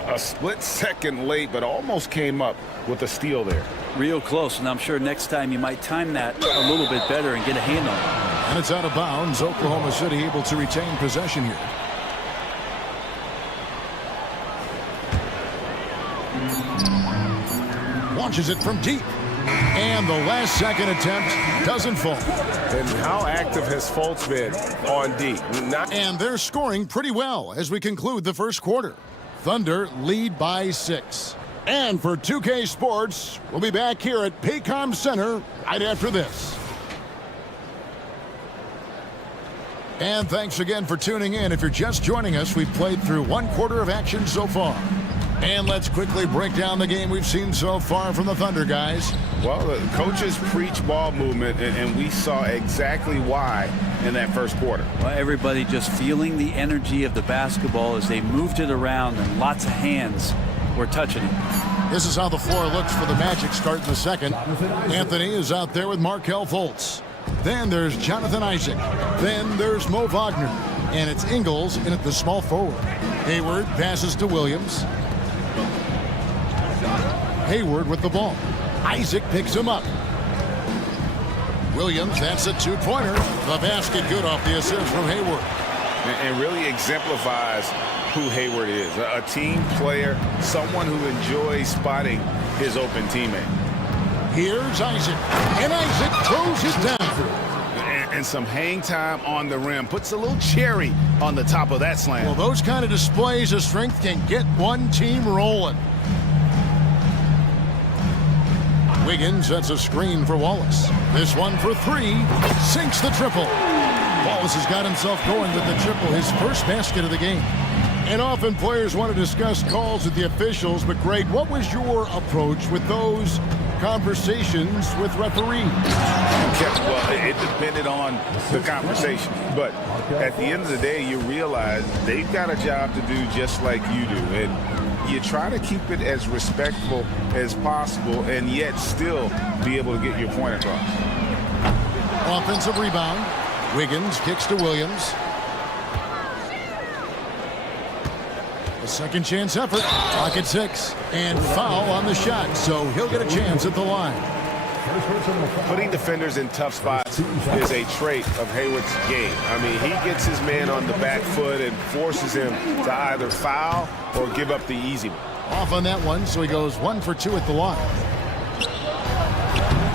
A split second late, but almost came up with a steal there. Real close, and I'm sure next time you might time that a little bit better and get a hand on it. And it's out of bounds. Oklahoma City able to retain possession here. Launches it from deep. And the last second attempt doesn't fall. And how active has Fultz been on D? And they're scoring pretty well as we conclude the first quarter. Thunder lead by 6. And for 2K Sports, we'll be back here at Paycom Center right after this. And thanks again for tuning in. If you're just joining us, we've played through one quarter of action so far. And let's quickly break down the game we've seen so far from the Thunder, guys. Well, the coaches preach ball movement, and we saw exactly why in that first quarter. Well, everybody just feeling the energy of the basketball as they moved it around, and lots of hands were touching it. This is how the floor looks for the Magic start in the second. Anthony is out there with Markelle Fultz. Then there's Jonathan Isaac. Then there's Mo Wagner. And it's Ingles in at the small forward. Hayward passes to Williams. Hayward with the ball. Isaac picks him up. Williams, that's a two-pointer. The basket good off the assist from Hayward. And really exemplifies who Hayward is. A team player, someone who enjoys spotting his open teammate. Here's Isaac. And Isaac throws it down. And some hang time on the rim. Puts a little cherry on the top of that slam. Well, those kind of displays of strength can get one team rolling. Wiggins sets a screen for Wallace. This one for 3. Sinks the triple. Wallace has got himself going with the triple, his first basket of the game. And often players want to discuss calls with the officials, but Greg, what was your approach with those conversations with referees? Well, it depended on the conversation. But at the end of the day, you realize they've got a job to do just like you do. And you try to keep it as respectful as possible and yet still be able to get your point across. Offensive rebound. Wiggins kicks to Williams. A second chance effort. Clock at 6. And foul on the shot, so he'll get a chance at the line. Putting defenders in tough spots is a trait of Hayward's game. I mean, he gets his man on the back foot and forces him to either foul or give up the easy one. Off on that one, so he goes 1 for 2 at the line.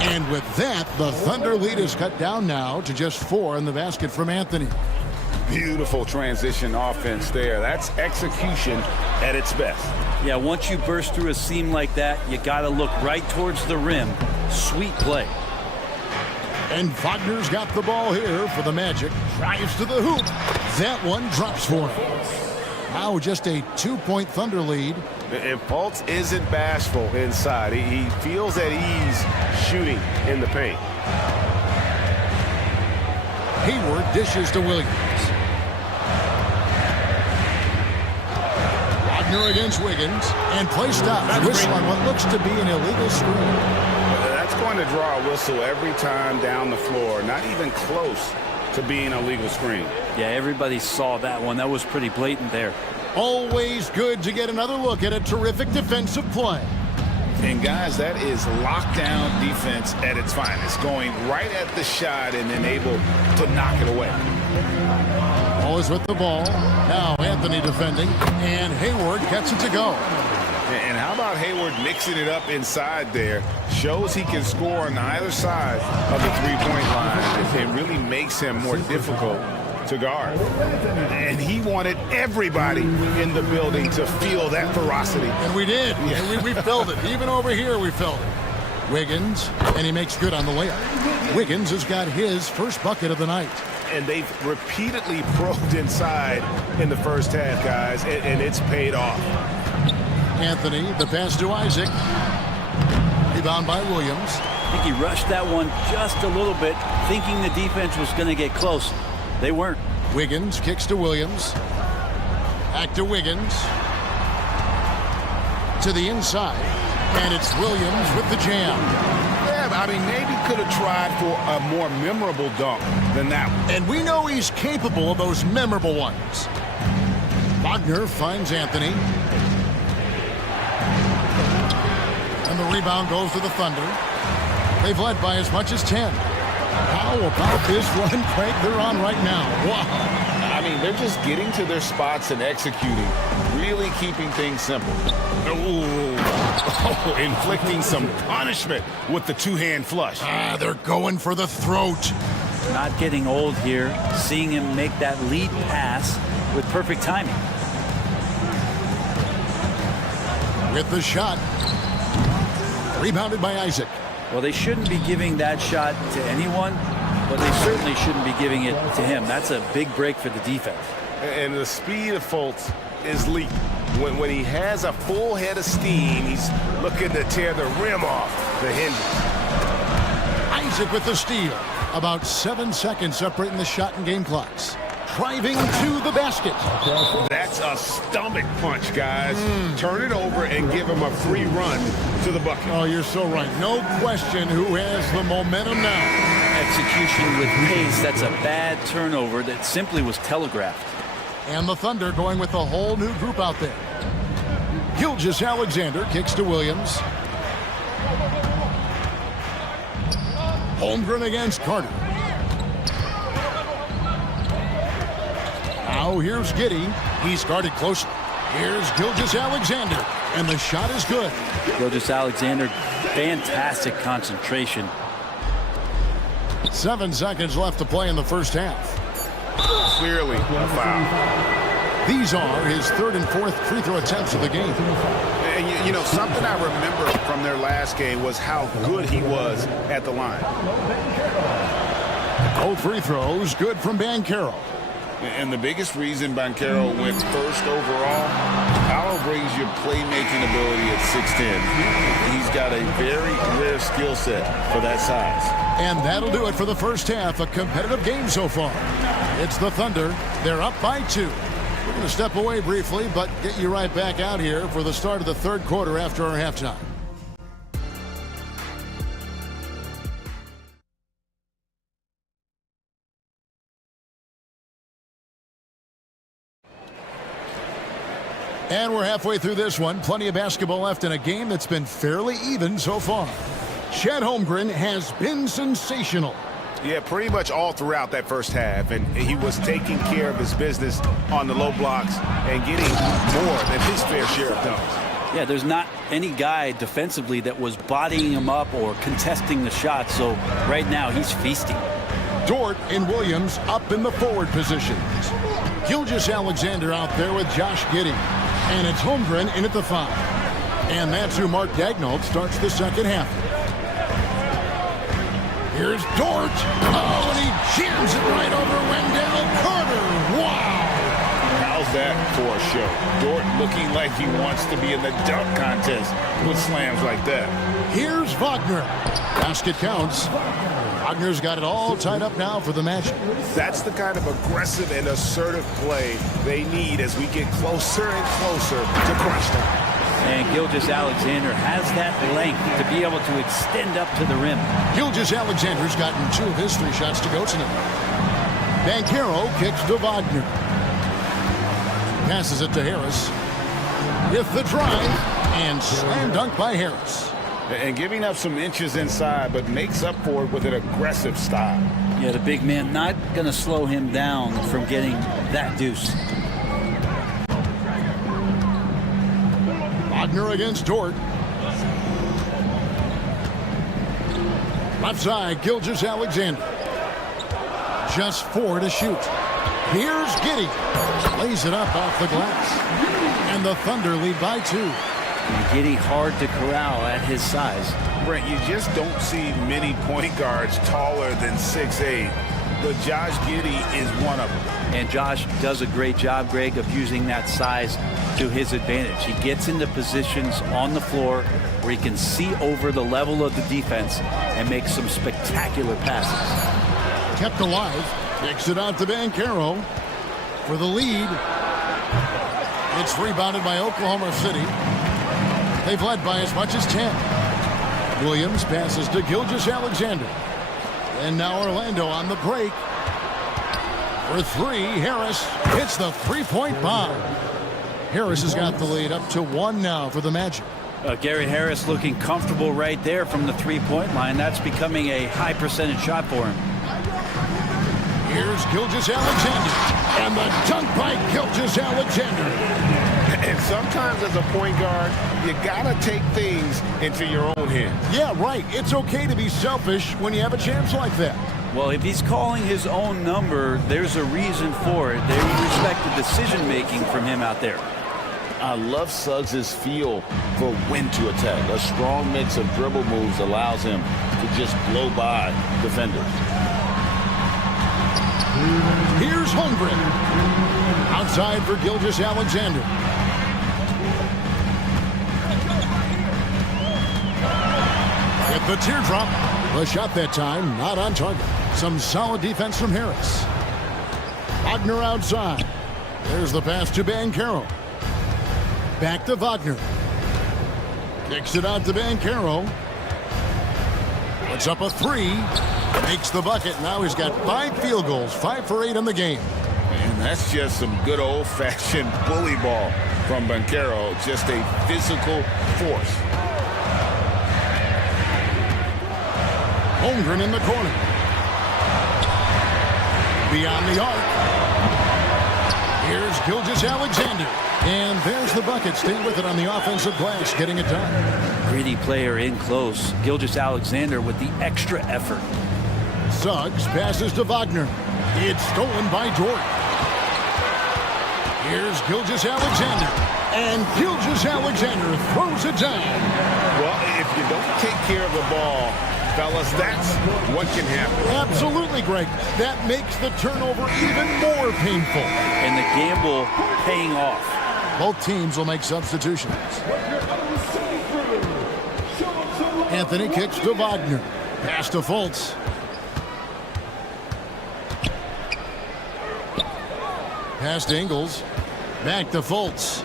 And with that, the Thunder lead is cut down now to just 4 in the basket from Anthony. Beautiful transition offense there. That's execution at its best. Yeah, once you burst through a seam like that, you got to look right towards the rim. Sweet play. And Wagner's got the ball here for the Magic. Drives to the hoop. That one drops for him. Now just a 2-point Thunder lead. And Fultz isn't bashful inside. He feels at ease shooting in the paint. Hayward dishes to Williams. Wagner against Wiggins. And play stop. Whistle on what looks to be an illegal screen. That's going to draw a whistle every time down the floor. Not even close to being a legal screen. Yeah, everybody saw that one. That was pretty blatant there. Always good to get another look at a terrific defensive play. And guys, that is lockdown defense at its finest, going right at the shot and then able to knock it away. Always with the ball. Now Anthony defending, and Hayward gets it to go. And how about Hayward mixing it up inside there? Shows he can score on either side of the three-point line. It really makes him more difficult to guard. And he wanted everybody in the building to feel that ferocity. And we did. Yeah. We felt it. Even over here, we felt it. Wiggins, and he makes good on the layup. Wiggins has got his first bucket of the night. And they've repeatedly probed inside in the first half, guys, and it's paid off. Anthony, the pass to Isaac. Rebound by Williams. I think he rushed that one just a little bit, thinking the defense was going to get close. They weren't. Wiggins kicks to Williams. Back to Wiggins. To the inside. And it's Williams with the jam. Yeah, I mean, maybe could have tried for a more memorable dunk than that one. And we know he's capable of those memorable ones. Wagner finds Anthony. And the rebound goes to the Thunder. They've led by as much as 10. How about this run break they're on right now? Wow. I mean, they're just getting to their spots and executing, really keeping things simple. Oh, inflicting some punishment with the two-hand flush. They're going for the throat. Not getting old here, seeing him make that lead pass with perfect timing. With the shot. Rebounded by Isaac. Well, they shouldn't be giving that shot to anyone, but they certainly shouldn't be giving it to him. That's a big break for the defense. And the speed of Fultz is leap. When he has a full head of steam, he's looking to tear the rim off the hinges. Isaac with the steal. About 7 seconds separating the shot and game clocks. Driving to the basket. That's a stomach punch, guys. Turn it over and give him a free run to the bucket. Oh, you're so right. No question who has the momentum now. Execution with pace. That's a bad turnover that simply was telegraphed. And the Thunder going with a whole new group out there. Gilgeous-Alexander kicks to Williams. Holmgren against Carter. Now here's Giddey. He's guarded closely. Here's Gilgeous-Alexander. And the shot is good. Gilgeous-Alexander, fantastic concentration. 7 seconds left to play in the first half. Clearly a foul. These are his third and fourth free throw attempts of the game. And you know, something I remember from their last game was how good he was at the line. Both free throws good from Banchero. And the biggest reason Banchero went first overall, Powell brings your playmaking ability at 6'10". He's got a very rare skill set for that size. And that'll do it for the first half. A competitive game so far. It's the Thunder. They're up by 2. We're going to step away briefly, but get you right back out here for the start of the third quarter after our halftime. And we're halfway through this one. Plenty of basketball left in a game that's been fairly even so far. Chet Holmgren has been sensational. Yeah, pretty much all throughout that first half. And he was taking care of his business on the low blocks and getting more than his fair share of dunks. Yeah, there's not any guy defensively that was bodying him up or contesting the shot. So right now he's feasting. Dort and Williams up in the forward positions. Gilgeous-Alexander out there with Josh Giddey. And it's Holmgren in at the 5. And that's who Mark Daigneault starts the second half. Here's Dort. Oh, and he jams it right over Wendell Carter. Wow. How's that for a show? Dort looking like he wants to be in the dunk contest with slams like that. Here's Wagner. Basket counts. Wagner's got it all tied up now for the match. That's the kind of aggressive and assertive play they need as we get closer and closer to crunch time. And Gilgeous-Alexander has that length to be able to extend up to the rim. Gilgeous-Alexander's gotten 2 of his 3 shots to go tonight. Banchero kicks to Wagner. Passes it to Harris. With the drive, and slam dunk by Harris. And giving up some inches inside, but makes up for it with an aggressive style. Yeah, the big man not going to slow him down from getting that deuce. Wagner against Dort. Left side, Gilgeous-Alexander. Just 4 to shoot. Here's Giddey. Lays it up off the glass. And the Thunder lead by 2. Giddey hard to corral at his size. Brent, you just don't see many point guards taller than 6'8", but Josh Giddey is one of them. And Josh does a great job, Greg, of using that size to his advantage. He gets into positions on the floor where he can see over the level of the defense and make some spectacular passes. Kept alive. Kicks it out to Banchero for the lead. It's rebounded by Oklahoma City. They've led by as much as 10. Williams passes to Gilgeous-Alexander. And now Orlando on the break. For 3, Harris hits the three-point bomb. Harris has got the lead up to 1 now for the Magic. Gary Harris looking comfortable right there from the three-point line. That's becoming a high percentage shot for him. Here's Gilgeous-Alexander. And the dunk by Gilgeous-Alexander. And sometimes as a point guard, you gotta take things into your own hands. Yeah, right. It's okay to be selfish when you have a chance like that. Well, if he's calling his own number, there's a reason for it. They respect the decision-making from him out there. I love Suggs' feel for when to attack. A strong mix of dribble moves allows him to just blow by defenders. Here's Holmgren. Outside for Gilgeous-Alexander. At the teardrop. The shot that time, not on target. Some solid defense from Harris. Wagner outside. There's the pass to Banchero. Back to Wagner. Kicks it out to Banchero. Puts up a 3. Makes the bucket. Now he's got 5 field goals. 5 for 8 in the game. And that's just some good old-fashioned bully ball from Banchero. Just a physical force. Holmgren in the corner. Beyond the arc. Here's Gilgeous-Alexander. And there's the bucket. Stay with it on the offensive glass, getting it done. Gritty player in close. Gilgeous-Alexander with the extra effort. Suggs passes to Wagner. It's stolen by Dort. Here's Gilgeous-Alexander. And Gilgeous-Alexander throws it down. Well, if you don't take care of the ball, fellas, that's what can happen. Absolutely, Greg. That makes the turnover even more painful. And the gamble paying off. Both teams will make substitutions. Anthony kicks to Wagner. Pass to Fultz. Pass to Ingles. Back to Fultz.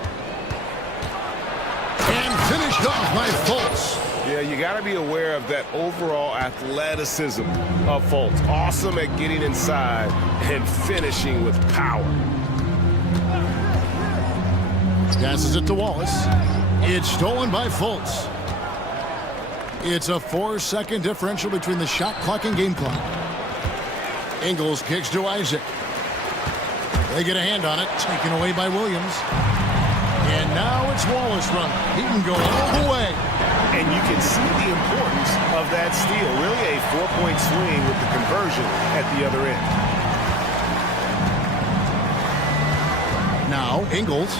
And finished off by Fultz. Yeah, you got to be aware of that overall athleticism of Fultz. Awesome at getting inside and finishing with power. Passes it to Wallace. It's stolen by Fultz. It's a 4-second differential between the shot clock and game clock. Ingles kicks to Isaac. They get a hand on it, taken away by Williams. And now it's Wallace run. He can go all the way. And you can see the importance of that steal. Really a 4-point swing with the conversion at the other end. Now Ingles.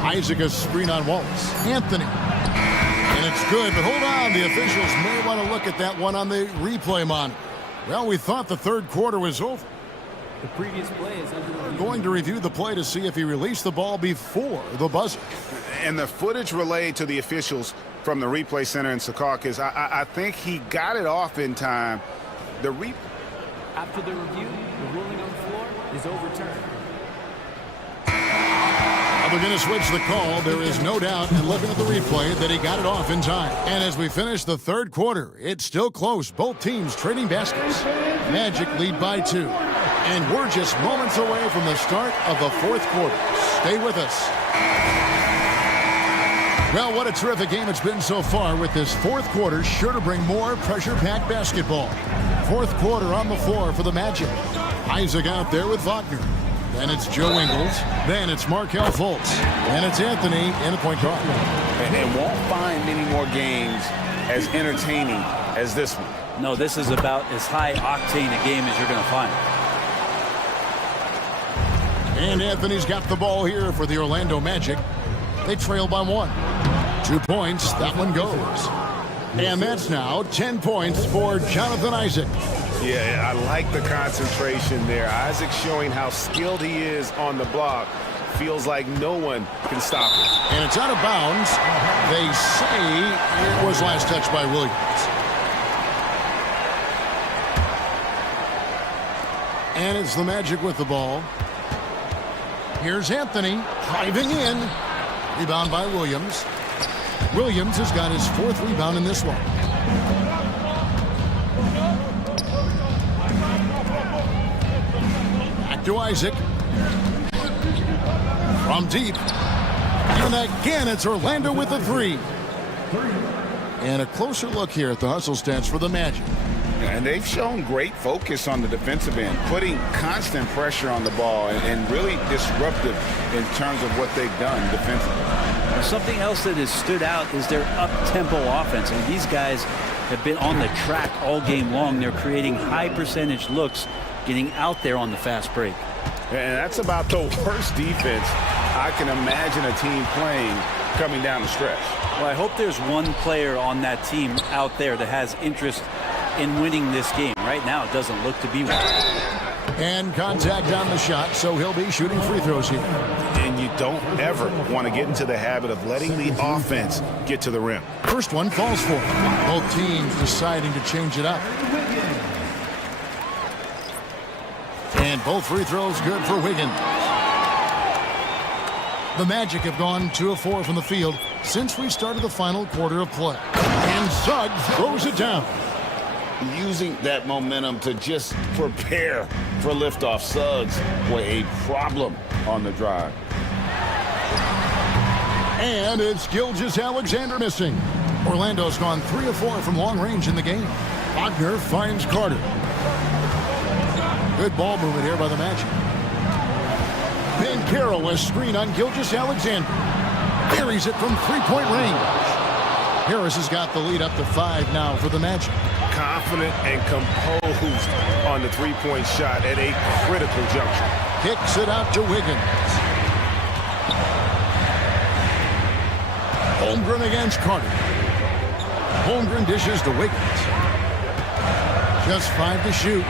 Isaac a screen on Wallace. Anthony. And it's good, but hold on. The officials may want to look at that one on the replay monitor. Well, we thought the third quarter was over. The previous play is under review. We're going to review the play to see if he released the ball before the buzzer. And the footage relayed to the officials from the replay center in Secaucus, I think he got it off in time. After the review, the ruling on the floor is overturned. Well, they're going to switch the call. There is no doubt, and looking at the replay, that he got it off in time. And as we finish the third quarter, it's still close. Both teams trading baskets. Magic lead by 2. And we're just moments away from the start of the fourth quarter. Stay with us. Well, what a terrific game it's been so far, with this fourth quarter sure to bring more pressure-packed basketball. Fourth quarter on the floor for the Magic. Isaac out there with Wagner. Then it's Joe Ingles. Then it's Markelle Fultz. And it's Anthony in the point guard. And won't find many more games as entertaining as this one. No, this is about as high-octane a game as you're going to find. And Anthony's got the ball here for the Orlando Magic. They trail by 1. 2 points, that one goes. And that's now 10 points for Jonathan Isaac. Yeah, I like the concentration there. Isaac showing how skilled he is on the block. Feels like no one can stop him. And it's out of bounds. They say it was last touched by Williams. And it's the Magic with the ball. Here's Anthony driving in. Rebound by Williams. Williams has got his 4th rebound in this one. Back to Isaac. From deep. And again, it's Orlando with the 3. And a closer look here at the hustle stats for the Magic. And they've shown great focus on the defensive end, putting constant pressure on the ball and really disruptive in terms of what they've done defensively. Now, something else that has stood out is their up-tempo offense. And these guys have been on the track all game long. They're creating high-percentage looks, getting out there on the fast break. And that's about the worst defense I can imagine a team playing coming down the stretch. Well, I hope there's one player on that team out there that has interest in winning this game. Right now, it doesn't look to be one. And contact on the shot, so he'll be shooting free throws here. And you don't ever want to get into the habit of letting the offense get to the rim. First one falls for him. Both teams deciding to change it up. And both free throws good for Wiggins. The Magic have gone 2 of 4 from the field since we started the final quarter of play. And Suggs throws it down. Using that momentum to just prepare for liftoff. Suggs were a problem on the drive. And it's Gilgeous-Alexander missing. Orlando's gone 3 of 4 from long range in the game. Wagner finds Carter. Good ball movement here by the Magic. Banchero, a screen on Gilgeous-Alexander. Buries it from 3-point range. Harris has got the lead up to 5 now for the Magic. Confident and composed on the 3-point shot at a critical juncture. Kicks it out to Wiggins. Holmgren against Carter. Holmgren dishes to Wiggins. Just 5 to shoot.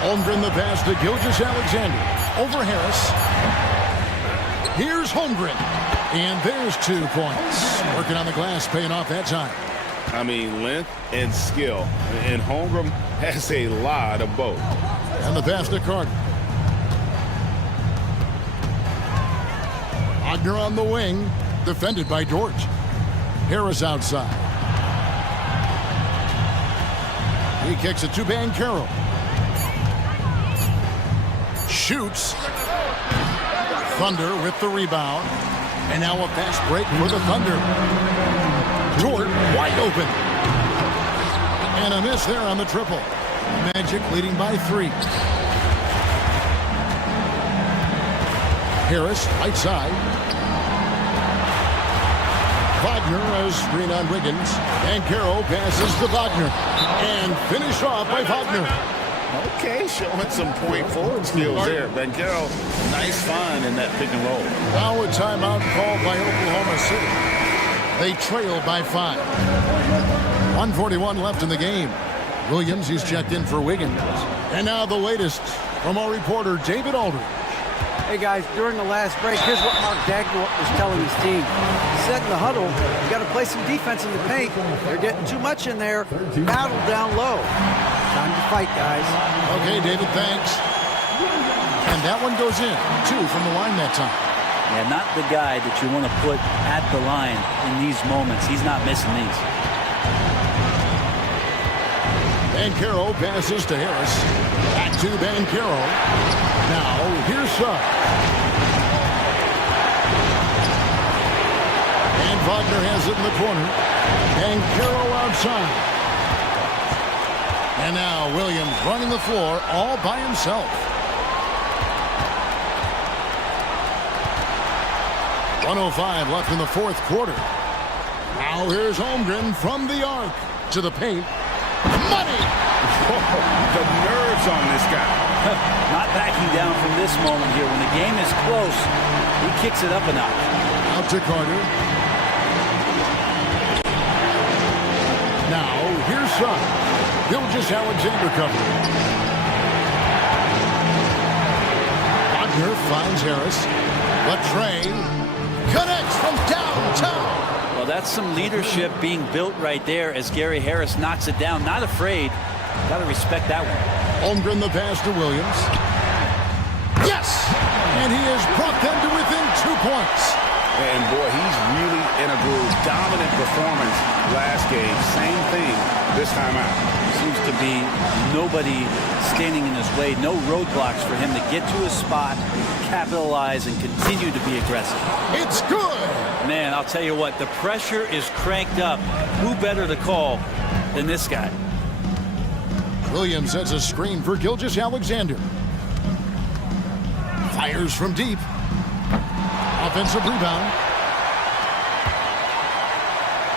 Holmgren the pass to Gilgeous-Alexander. Over Harris. Here's Holmgren. And there's 2 points. Working on the glass, paying off that time. I mean, length and skill. And Holmgren has a lot of both. And the pass to Carter. Wagner on the wing. Defended by George. Harris outside. He kicks it to Banchero. Shoots. Thunder with the rebound. And now a fast break for the Thunder. Dort wide open. And a miss there on the triple. Magic leading by 3. Harris, right side. Wagner, a screen on Wiggins. Banchero passes to Wagner. And finished off by Wagner. Okay, showing some point forward skills there. Banchero, nice find in that pick and roll. Now a timeout called by Oklahoma City. They trail by 5. 1:41 left in the game. Williams, he's checked in for Wiggins. And now the latest from our reporter, David Aldridge. Hey guys, during the last break, here's what Mark Dagnall was telling his team. He said in the huddle, you got to play some defense in the paint. They're getting too much in there. Battle down low. Time to fight, guys. Okay, David, thanks. And that one goes in. 2 from the line that time. Yeah, not the guy that you want to put at the line in these moments. He's not missing these. Bancaro passes to Harris. Back to Bancaro. Now, here's Suggs. And Wagner has it in the corner. Bancaro outside. And now Williams running the floor all by himself. 1:05 left in the fourth quarter. Now here's Holmgren from the arc to the paint. Money! The nerves on this guy. Not backing down from this moment here. When the game is close, he kicks it up a notch. Out to Carter. Now, here's Suggs. Gilgeous-Alexander covering. Wagner finds Harris. Latrey connects from downtown. Well, that's some leadership being built right there as Gary Harris knocks it down. Not afraid. Got to respect that one. Holmgren the pass to Williams. Yes! And he has brought them to within 2 points. And boy, he's really in a groove. Dominant performance last game. Same thing this time out. Seems to be nobody standing in his way. No roadblocks for him to get to his spot, capitalize, and continue to be aggressive. It's good! Man, I'll tell you what, the pressure is cranked up. Who better to call than this guy? Williams sets a screen for Gilgeous-Alexander. Fires from deep. Offensive rebound.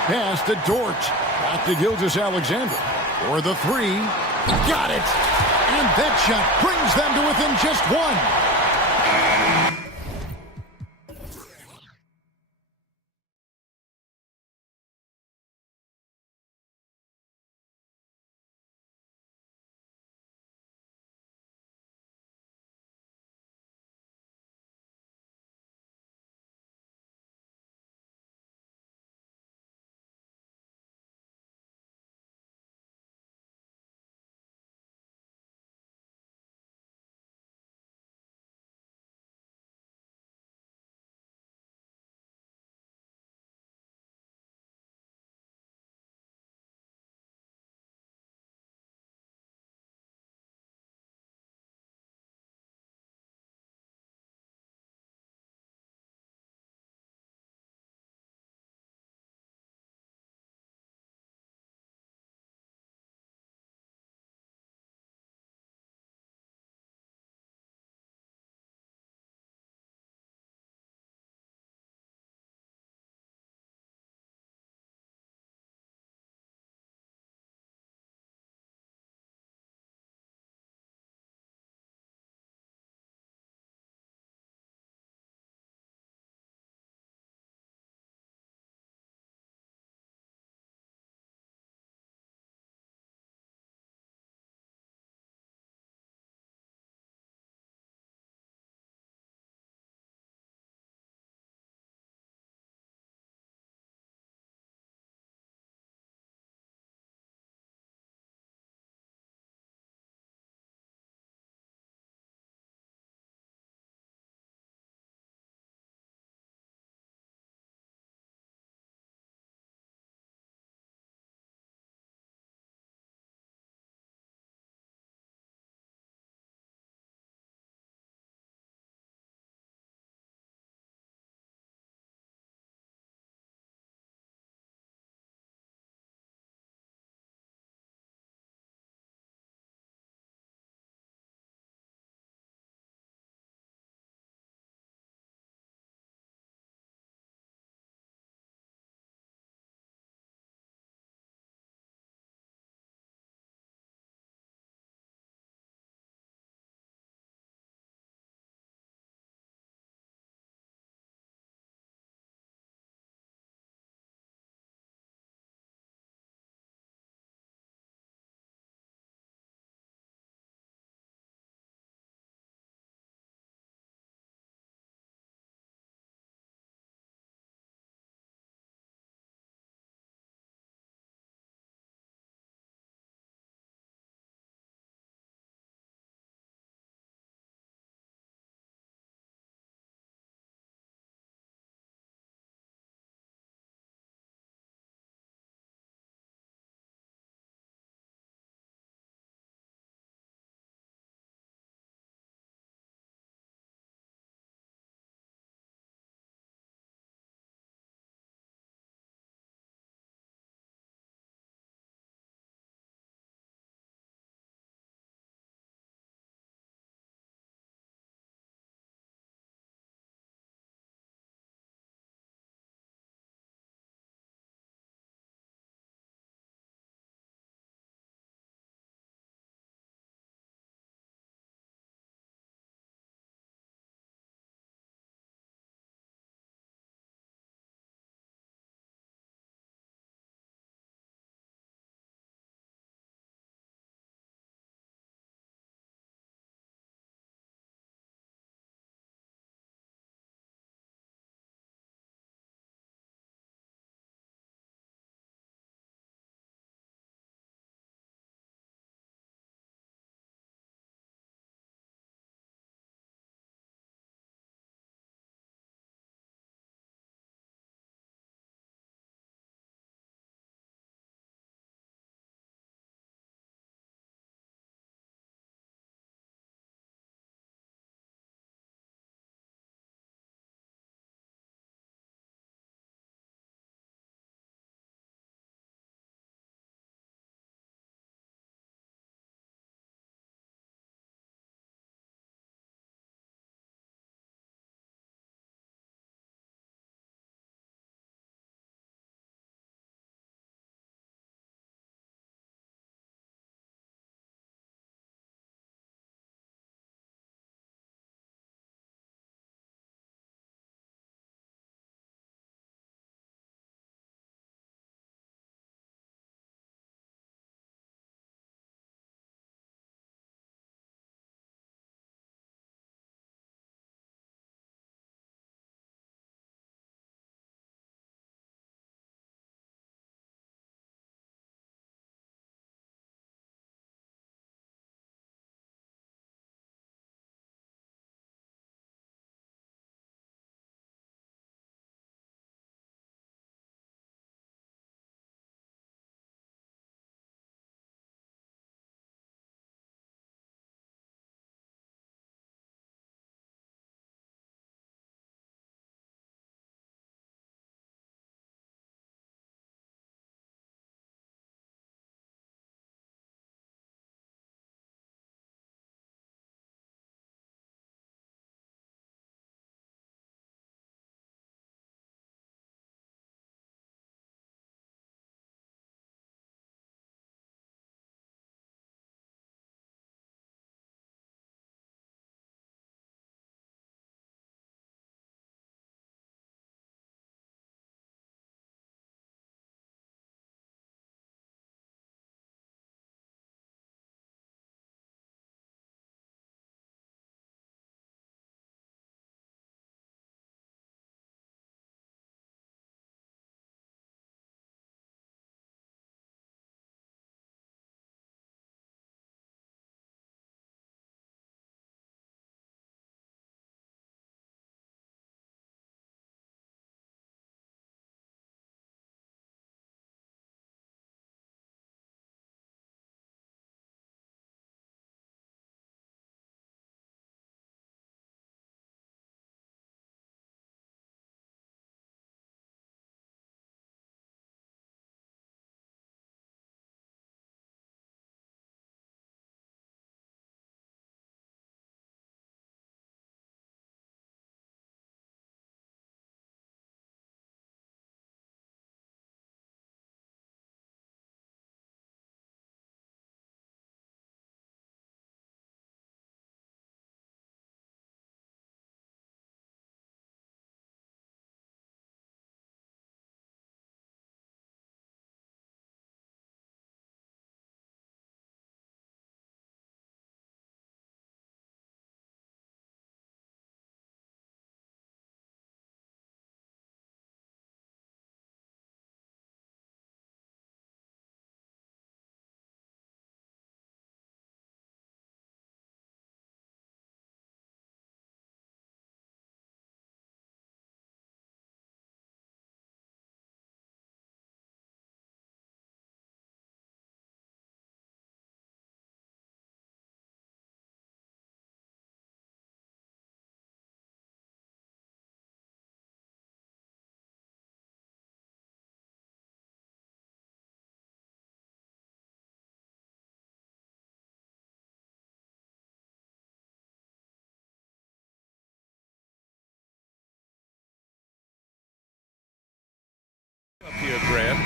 Pass to Dort. Back to Gilgeous-Alexander. For the three. Got it! And that shot brings them to within just one.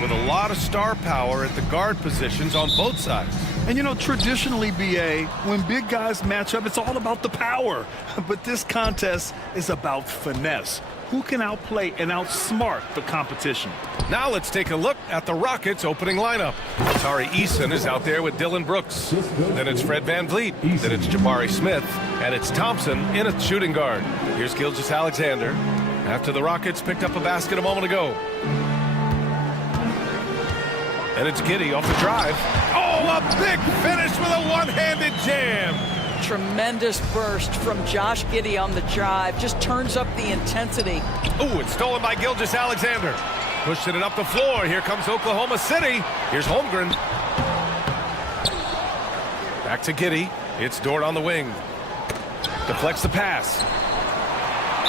with a lot of star power at the guard positions on both sides. And you know, traditionally, BA, when big guys match up, it's all about the power. But this contest is about finesse. Who can outplay and outsmart the competition? Now let's take a look at the Rockets' opening lineup. Tari Eason is out there with Dylan Brooks. Then it's Fred VanVleet. Then it's Jabari Smith. And it's Thompson in a shooting guard. Here's Gilgeous-Alexander after the Rockets picked up a basket a moment ago. And it's Giddey off the drive. Oh, a big finish with a one-handed jam. Tremendous burst from Josh Giddey on the drive. Just turns up the intensity. Oh, it's stolen by Gilgeous-Alexander. Pushing it up the floor. Here comes Oklahoma City. Here's Holmgren. Back to Giddey. It's Dort on the wing. Deflects the pass.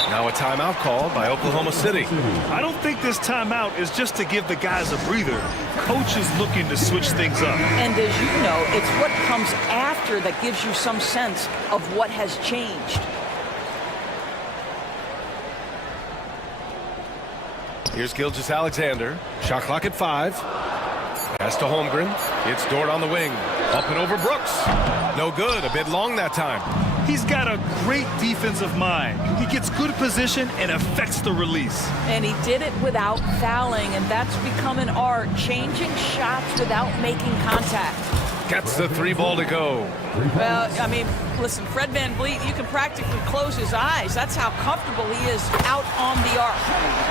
Now a timeout called by Oklahoma City. I don't think this timeout is just to give the guys a breather. Coach is looking to switch things up. And as you know, it's what comes after that gives you some sense of what has changed. Here's Gilgeous-Alexander. Shot clock at 5. Pass to Holmgren. It's Dort on the wing. Up and over Brooks. No good. A bit long that time. He's got a great defensive mind. He gets good position and affects the release. And he did it without fouling, and that's become an art, changing shots without making contact. Gets the 3 ball to go. Well, I mean, listen, Fred VanVleet, you can practically close his eyes. That's how comfortable he is out on the arc.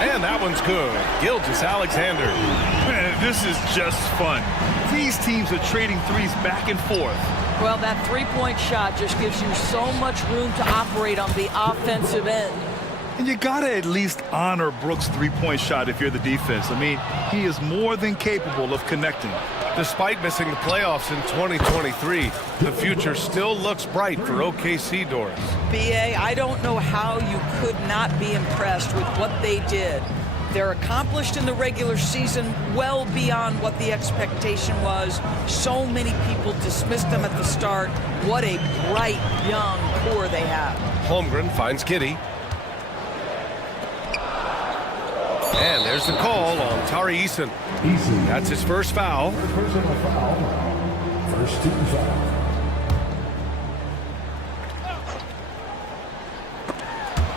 And that one's good. Gilgeous-Alexander. Man, this is just fun. These teams are trading threes back and forth. Well, that three-point shot just gives you so much room to operate on the offensive end. And you gotta at least honor Brooks' three-point shot if you're the defense. I mean, he is more than capable of connecting. Despite missing the playoffs in 2023, the future still looks bright for OKC, Doris. BA, I don't know how you could not be impressed with what they did. They're accomplished in the regular season well beyond what the expectation was. So many people dismissed them at the start. What a bright, young core they have. Holmgren finds Giddey. And there's the call on Tari Eason. That's his first foul. Personal foul. First team foul.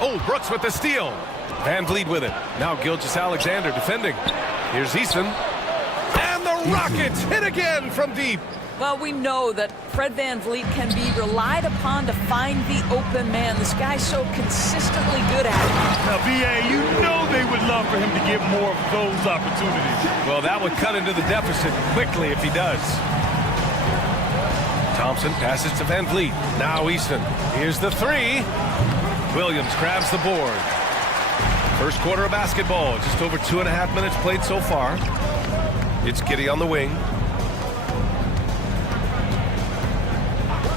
Oh, Brooks with the steal. VanVleet with it. Now Gilgeous-Alexander defending. Here's Eason. And the Rockets hit again from deep. Well, we know that Fred VanVleet can be relied upon to find the open man. This guy's so consistently good at it. Now, BA, you know they would love for him to get more of those opportunities. Well, that would cut into the deficit quickly if he does. Thompson passes to VanVleet. Now Eason. Here's the 3. Williams grabs the board. First quarter of basketball. Just over 2.5 minutes played so far. It's Giddey on the wing.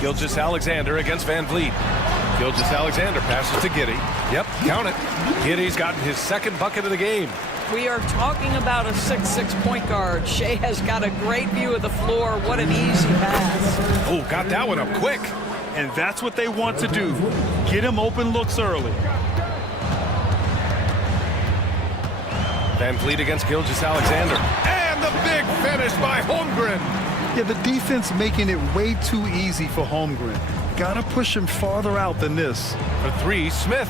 Gilgeous-Alexander against VanVleet. Gilgeous-Alexander passes to Giddey. Yep, count it. Giddey's gotten his second bucket of the game. We are talking about a 6'6" point guard. Shea has got a great view of the floor. What an easy pass. Oh, got that one up quick. And that's what they want to do. Get him open looks early. VanVleet against Gilgeous-Alexander. And the big finish by Holmgren. Yeah, the defense making it way too easy for Holmgren. Gotta push him farther out than this. For 3, Smith.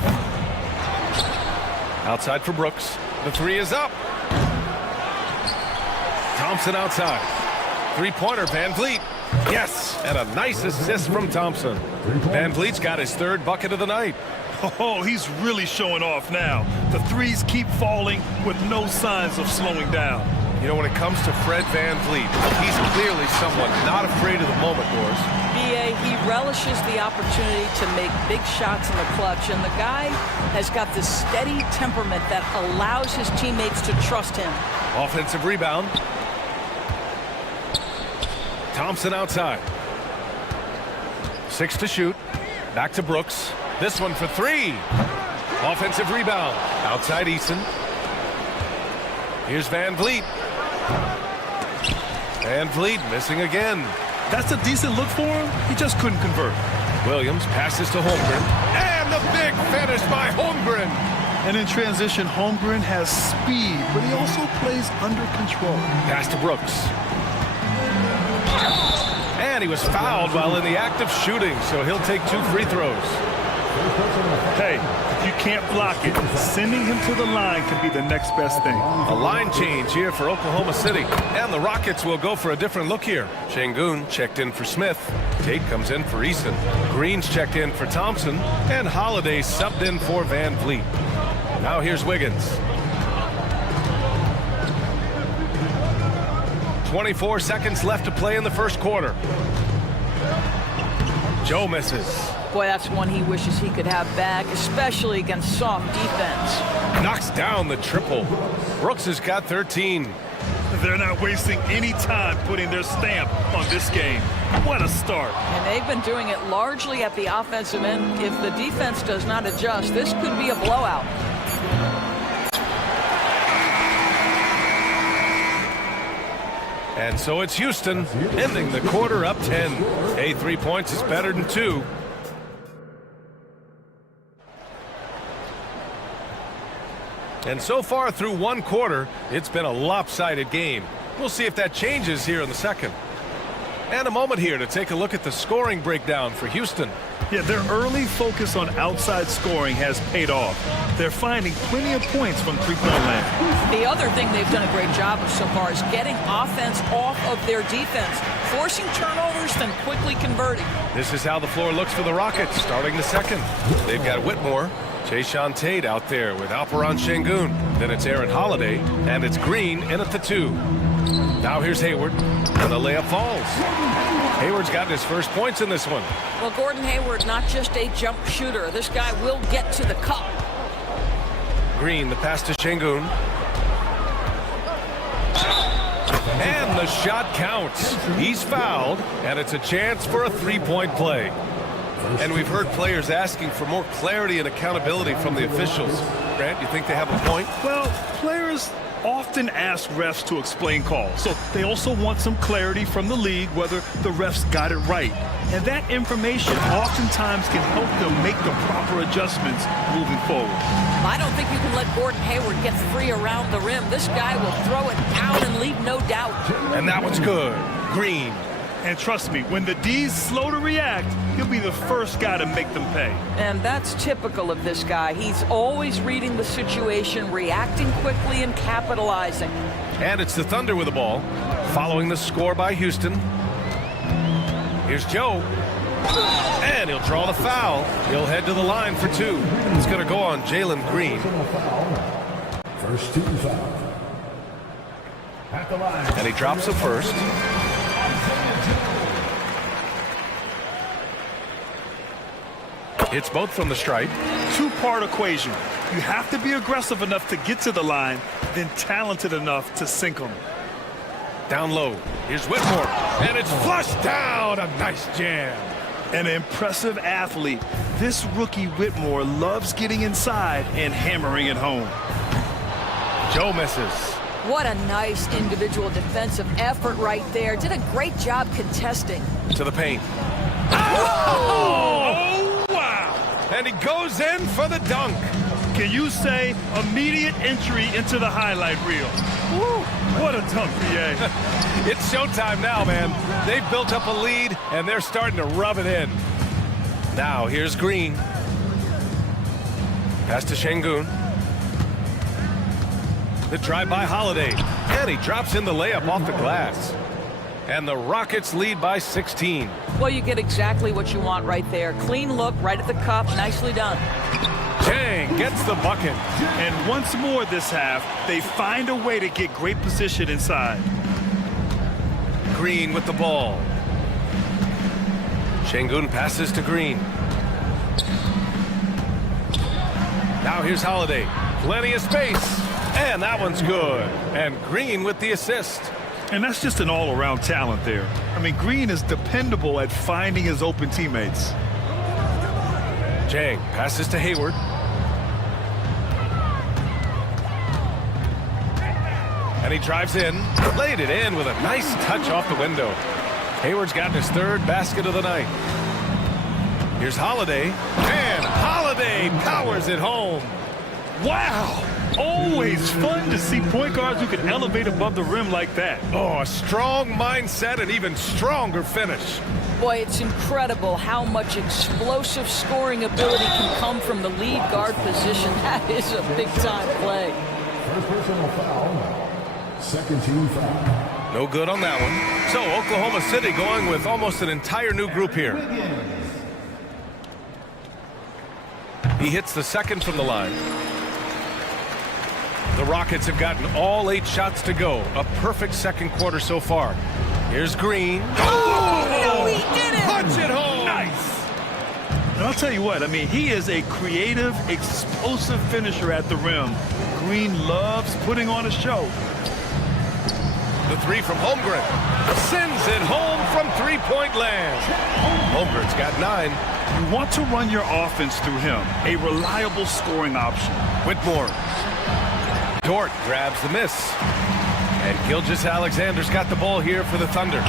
Outside for Brooks. The 3 is up. Thompson outside. 3-pointer, VanVleet. Yes, and a nice assist from Thompson. VanVleet's got his 3rd bucket of the night. Oh, he's really showing off now. The threes keep falling with no signs of slowing down. You know, when it comes to Fred VanVleet, he's clearly someone not afraid of the moment, Doris. BA, he relishes the opportunity to make big shots in the clutch, and the guy has got this steady temperament that allows his teammates to trust him. Offensive rebound. Thompson outside. 6 to shoot. Back to Brooks. This one for 3. Offensive rebound. Outside Eason. Here's VanVleet. VanVleet missing again. That's a decent look for him. He just couldn't convert. Williams passes to Holmgren. And the big finish by Holmgren. And in transition, Holmgren has speed, but he also plays under control. Pass to Brooks. And he was fouled while in the act of shooting, so he'll take 2 free throws. Hey, if you can't block it, sending him to the line can be the next best thing. A line change here for Oklahoma City. And the Rockets will go for a different look here. Şengün checked in for Smith. Tate comes in for Easton. Green's checked in for Thompson. And Holiday subbed in for Van Vliet. Now here's Wiggins. 24 seconds left to play in the first quarter. Joe misses. Boy, that's one he wishes he could have back, especially against soft defense. Knocks down the triple. Brooks has got 13. They're not wasting any time putting their stamp on this game. What a start. And they've been doing it largely at the offensive end. If the defense does not adjust, this could be a blowout. And so it's Houston ending the quarter up 10. Hey, 3 points is better than 2. And so far through 1 quarter, it's been a lopsided game. We'll see if that changes here in the second. And a moment here to take a look at the scoring breakdown for Houston. Yeah, their early focus on outside scoring has paid off. They're finding plenty of points from three-point land. The other thing they've done a great job of so far is getting offense off of their defense, forcing turnovers, then quickly converting. This is how the floor looks for the Rockets starting the second. They've got Whitmore, Jayshawn Tate out there with Alperen Şengün. Then it's Aaron Holiday, and it's Green in at the 2. Now here's Hayward, and the layup falls. Hayward's gotten his first points in this one. Well, Gordon Hayward, not just a jump shooter. This guy will get to the cup. Green, the pass to Şengün. And the shot counts. He's fouled, and it's a chance for a three-point play. And we've heard players asking for more clarity and accountability from the officials. Grant, you think they have a point? Well, players often ask refs to explain calls, so they also want some clarity from the league whether the refs got it right. And that information oftentimes can help them make the proper adjustments moving forward. I don't think you can let Gordon Hayward get free around the rim. This guy will throw it down and leave no doubt. And that one's good. Green. And trust me, when the D's slow to react, he'll be the first guy to make them pay. And that's typical of this guy. He's always reading the situation, reacting quickly, and capitalizing. And it's the Thunder with the ball, following the score by Houston. Here's Joe. And he'll draw the foul. He'll head to the line for 2. It's going to go on Jalen Green. First team foul. At the line. And he drops the first. It's both from the stripe. Two-part equation. You have to be aggressive enough to get to the line, then talented enough to sink them. Down low. Here's Whitmore. And it's flushed down. A nice jam. An impressive athlete. This rookie Whitmore loves getting inside and hammering it home. Joe misses. What a nice individual defensive effort right there. Did a great job contesting. To the paint. Oh! Wow! And he goes in for the dunk. Can you say immediate entry into the highlight reel? Woo! What a dunk, PA. It's showtime now, man. They've built up a lead, and they're starting to rub it in. Now, here's Green. Pass to Şengün. The drive by Holiday. And he drops in the layup off the glass. And the Rockets lead by 16. Well, you get exactly what you want right there. Clean look, right at the cup. Nicely done. Chang gets the bucket. And once more this half, they find a way to get great position inside. Green with the ball. Şengün passes to Green. Now here's Holiday. Plenty of space. And that one's good. And Green with the assist. And that's just an all-around talent there. I mean, Green is dependable at finding his open teammates. Chang passes to Hayward. And he drives in, laid it in with a nice touch off the window. Hayward's gotten his 3rd basket of the night. Here's Holiday, and Holiday powers it home. Wow! Always fun to see point guards who can elevate above the rim like that. Oh, a strong mindset and even stronger finish. Boy, it's incredible how much explosive scoring ability can come from the lead guard position. That is a big-time play. First personal foul. Second team foul. No good on that one. So Oklahoma City going with almost an entire new group here. He hits the second from the line. The Rockets have gotten all 8 shots to go. A perfect second quarter so far. Here's Green. Oh, no, he did it! Punch it home! Nice! And I'll tell you what, I mean, he is a creative, explosive finisher at the rim. Green loves putting on a show. The three from Holmgren. Sends it home from three-point land. Holmgren's got 9. You want to run your offense through him. A reliable scoring option. Whitmore. Dort grabs the miss. And Gilgeous-Alexander's got the ball here for the Thunder.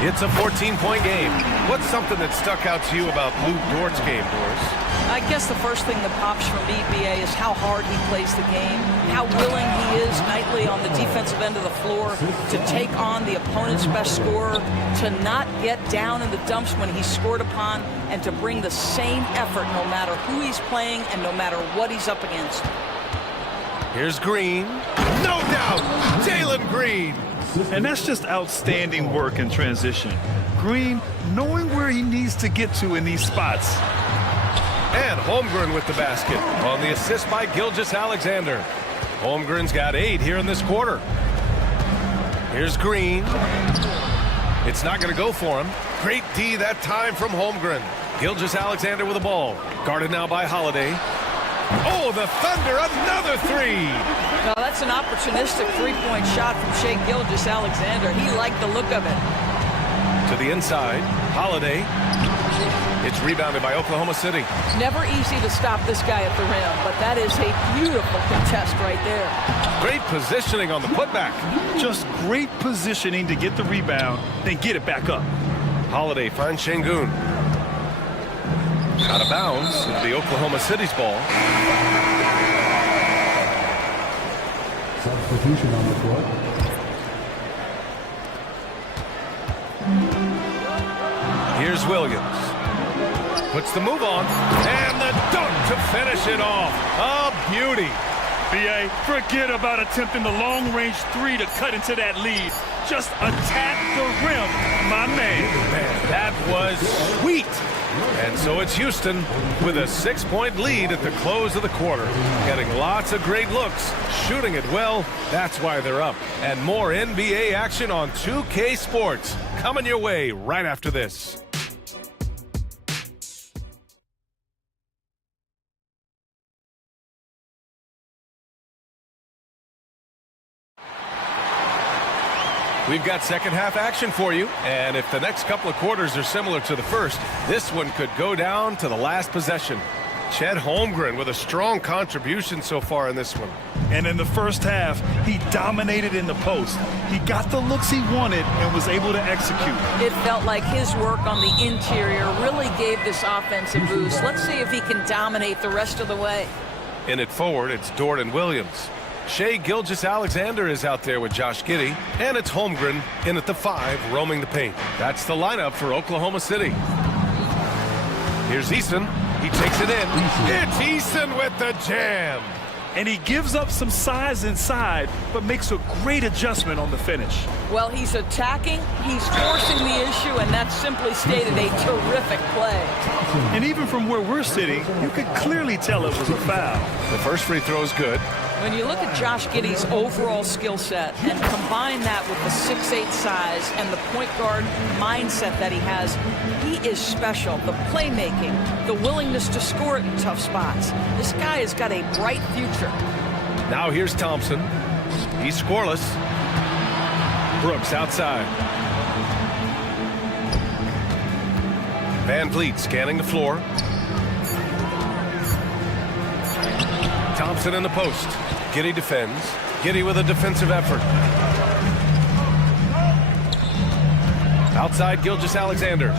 It's a 14-point game. What's something that stuck out to you about Luke Dort's game, Doris? I guess the first thing that pops from me, BA, is how hard he plays the game, how willing he is nightly on the defensive end of the floor to take on the opponent's best scorer, to not get down in the dumps when he's scored upon, and to bring the same effort no matter who he's playing and no matter what he's up against. Here's Green. No doubt, Jalen Green. And that's just outstanding work in transition. Green knowing where he needs to get to in these spots. And Holmgren with the basket on the assist by Gilgeous-Alexander. Holmgren's got 8 here in this quarter. Here's Green. It's not going to go for him. Great D that time from Holmgren. Gilgeous-Alexander with the ball. Guarded now by Holiday. Oh, the Thunder, another 3. Well, that's an opportunistic three-point shot from Shai Gilgeous-Alexander. He liked the look of it. To the inside, Holiday. It's rebounded by Oklahoma City. Never easy to stop this guy at the rim, but that is a beautiful contest right there. Great positioning on the putback. Just great positioning to get the rebound, then get it back up. Holiday finds Şengün. Out of bounds, it'll be Oklahoma City's ball. Substitution on the court. Here's Williams. Puts the move on. And the dunk to finish it off. A beauty. BA, forget about attempting the long-range 3 to cut into that lead. Just attack the rim, my man. Man, that was sweet. And so it's Houston with a 6-point lead at the close of the quarter. Getting lots of great looks, shooting it well. That's why they're up. And more NBA action on 2K Sports. Coming your way right after this. We've got second half action for you, and if the next couple of quarters are similar to the first, this one could go down to the last possession. Chet Holmgren with a strong contribution so far in this one. And in the first half, he dominated in the post. He got the looks he wanted and was able to execute. It felt like his work on the interior really gave this offense a boost. Let's see if he can dominate the rest of the way. In it forward, it's Dort and Williams. Shai Gilgeous-Alexander is out there with Josh Giddey, and it's Holmgren in at the 5, roaming the paint. That's the lineup for Oklahoma City. Here's Easton. He takes it in. It's Easton with the jam. And he gives up some size inside, but makes a great adjustment on the finish. Well, he's attacking, he's forcing the issue, and that's simply stated a terrific play. And even from where we're sitting, you could clearly tell it was a foul. The first free throw is good. When you look at Josh Giddey's overall skill set and combine that with the 6'8" size and the point guard mindset that he has, he is special. The playmaking, the willingness to score it in tough spots. This guy has got a bright future. Now here's Thompson. He's scoreless. Brooks outside. Van Vliet scanning the floor. Thompson in the post. Giddey defends. Giddey with a defensive effort. Outside Gilgeous-Alexander.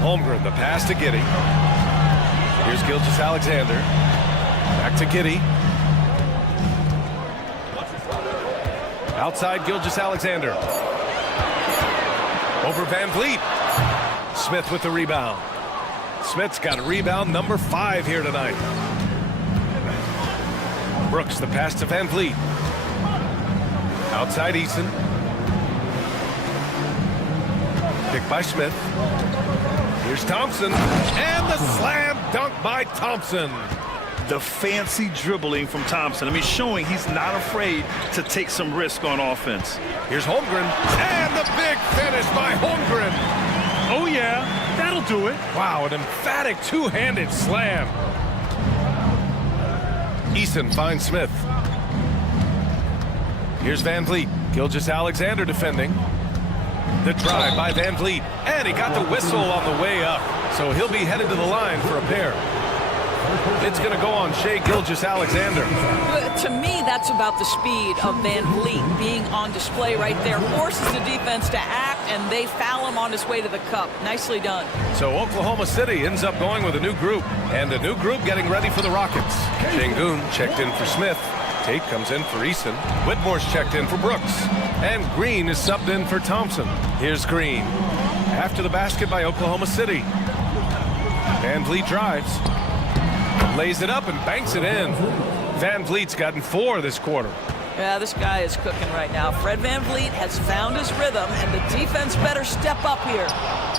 Holmgren, the pass to Giddey. Here's Gilgeous-Alexander. Back to Giddey. Outside Gilgeous-Alexander. Over Van Vliet. Smith with the rebound. Smith's got rebound number 5 here tonight. Brooks, the pass to Van Vliet. Outside Eason. Picked by Smith. Here's Thompson. And the slam dunk by Thompson. The fancy dribbling from Thompson. I mean, showing he's not afraid to take some risk on offense. Here's Holmgren. And the big finish by Holmgren. Oh, yeah, that'll do it. Wow, an emphatic two-handed slam. Eason finds Smith. Here's Van Vliet. Gilgeous-Alexander defending. The drive by Van Vliet. And he got the whistle on the way up. So he'll be headed to the line for a pair. It's going to go on Shai Gilgeous-Alexander. To me, that's about the speed of Van Vliet being on display right there. Forces the defense to act, and they foul him on his way to the cup. Nicely done. So Oklahoma City ends up going with a new group, and a new group getting ready for the Rockets. Şengün checked in for Smith. Tate comes in for Eason. Whitmore's checked in for Brooks. And Green is subbed in for Thompson. Here's Green. After the basket by Oklahoma City. Van Vliet drives. Lays it up and banks it in. Van Vliet's gotten 4 this quarter. Yeah, this guy is cooking right now. Fred Van Vliet has found his rhythm, and the defense better step up here.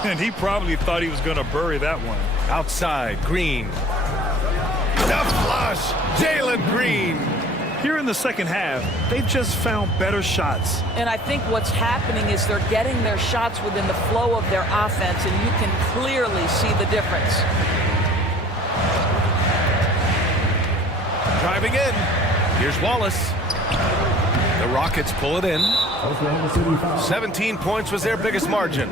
And he probably thought he was going to bury that one. Outside, Green. The flush, Jalen Green. Here in the second half, they've just found better shots. And I think what's happening is they're getting their shots within the flow of their offense, and you can clearly see the difference. Driving in. Here's Wallace. The Rockets pull it in. 17 points was their biggest margin.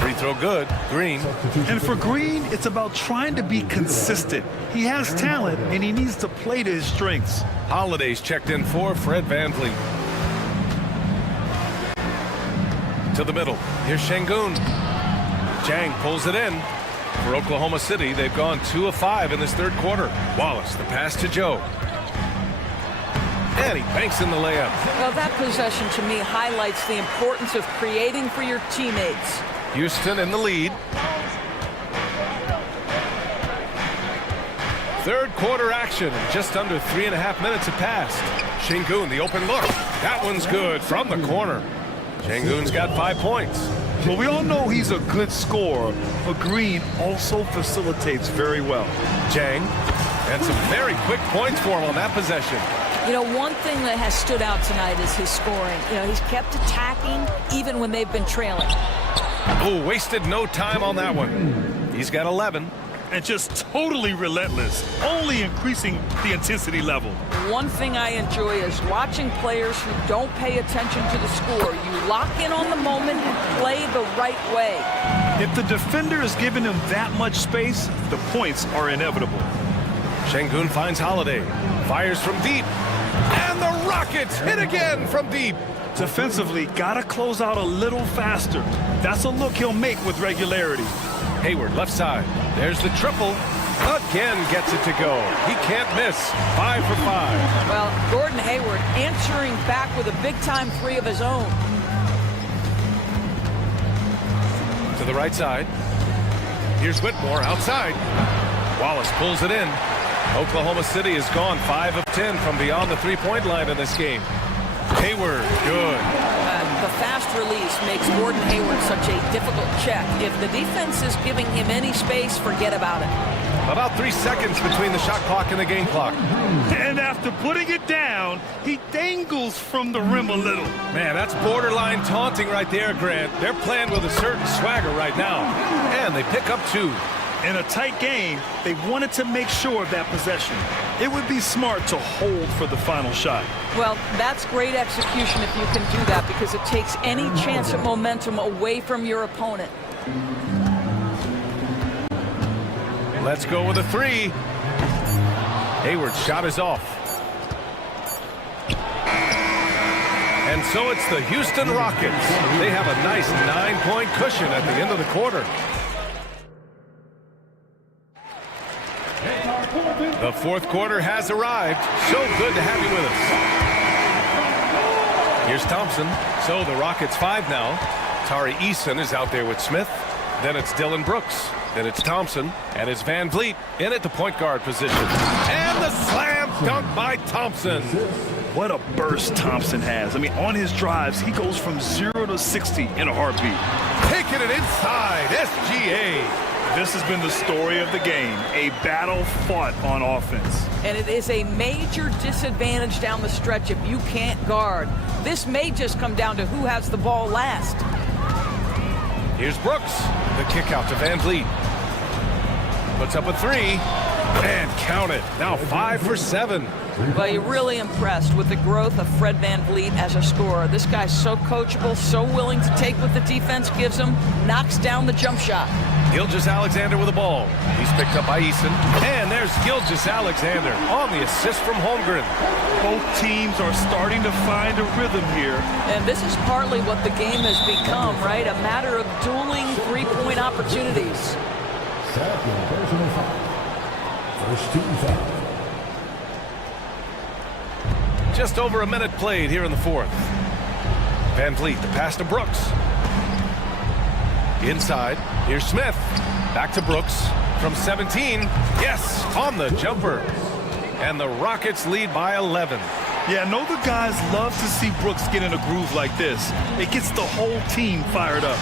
Free throw good. Green. And for Green, it's about trying to be consistent. He has talent, and he needs to play to his strengths. Holiday's checked in for Fred Van Vliet. To the middle. Here's Şengün. Jang pulls it in. For Oklahoma City, they've gone 2 of 5 in this third quarter. Wallace, the pass to Joe. And he banks in the layup. Well, that possession to me highlights the importance of creating for your teammates. Houston in the lead. Third quarter action. Just under 3.5 minutes have passed. Şengün, the open look. That one's good from the corner. Şengün's got 5 points. Well, we all know he's a good scorer, but Green also facilitates very well. Jang, and some very quick points for him on that possession. You know, one thing that has stood out tonight is his scoring. You know, he's kept attacking even when they've been trailing. Oh, wasted no time on that one. He's got 11. And just totally relentless, only increasing the intensity level. One thing I enjoy is watching players who don't pay attention to the score. You lock in on the moment and play the right way. If the defender is giving him that much space, the points are inevitable. Şengün finds Holiday. Fires from deep. And the Rockets hit again from deep. Defensively, gotta close out a little faster. That's a look he'll make with regularity. Hayward, left side. There's the triple. Again gets it to go. He can't miss. 5 for 5. Well, Gordon Hayward answering back with a big-time 3 of his own. To the right side. Here's Whitmore outside. Wallace pulls it in. Oklahoma City has gone 5 of 10 from beyond the three-point line in this game. Hayward, good. The fast release makes Gordon Hayward such a difficult check. If the defense is giving him any space, forget about it. About 3 seconds between the shot clock and the game clock. And after putting it down, he dangles from the rim a little. Man, that's borderline taunting right there, Grant. They're playing with a certain swagger right now. And they pick up 2. In a tight game, they wanted to make sure of that possession. It would be smart to hold for the final shot. Well, that's great execution if you can do that, because it takes any chance at momentum away from your opponent. Let's go with a 3. Hayward's shot is off. And so it's the Houston Rockets. They have a nice 9-point cushion at the end of the quarter. The fourth quarter has arrived. So good to have you with us. Here's Thompson. So the Rockets 5 now. Tari Eason is out there with Smith. Then it's Dylan Brooks. Then it's Thompson. And it's Van Vliet in at the point guard position. And the slam dunk by Thompson. What a burst Thompson has. I mean, on his drives, he goes from 0 to 60 in a heartbeat. Taking it inside. SGA. This has been the story of the game, a battle fought on offense. And it is a major disadvantage down the stretch if you can't guard. This may just come down to who has the ball last. Here's Brooks. The kick out to Van Vliet. Puts up a three. And count it. Now 5 for 7. Well, you're really impressed with the growth of Fred Van Vliet as a scorer. This guy's so coachable, so willing to take what the defense gives him, knocks down the jump shot. Gilgeous-Alexander with the ball. He's picked up by Eason. And there's Gilgeous-Alexander on the assist from Holmgren. Both teams are starting to find a rhythm here. And this is partly what the game has become, right? A matter of dueling three-point opportunities. First team foul. Just over a minute played here in the fourth. Van Vliet, the pass to Brooks. Inside, here's Smith. Back to Brooks from 17. Yes, on the jumper. And the Rockets lead by 11. Yeah, I know the guys love to see Brooks get in a groove like this. It gets the whole team fired up.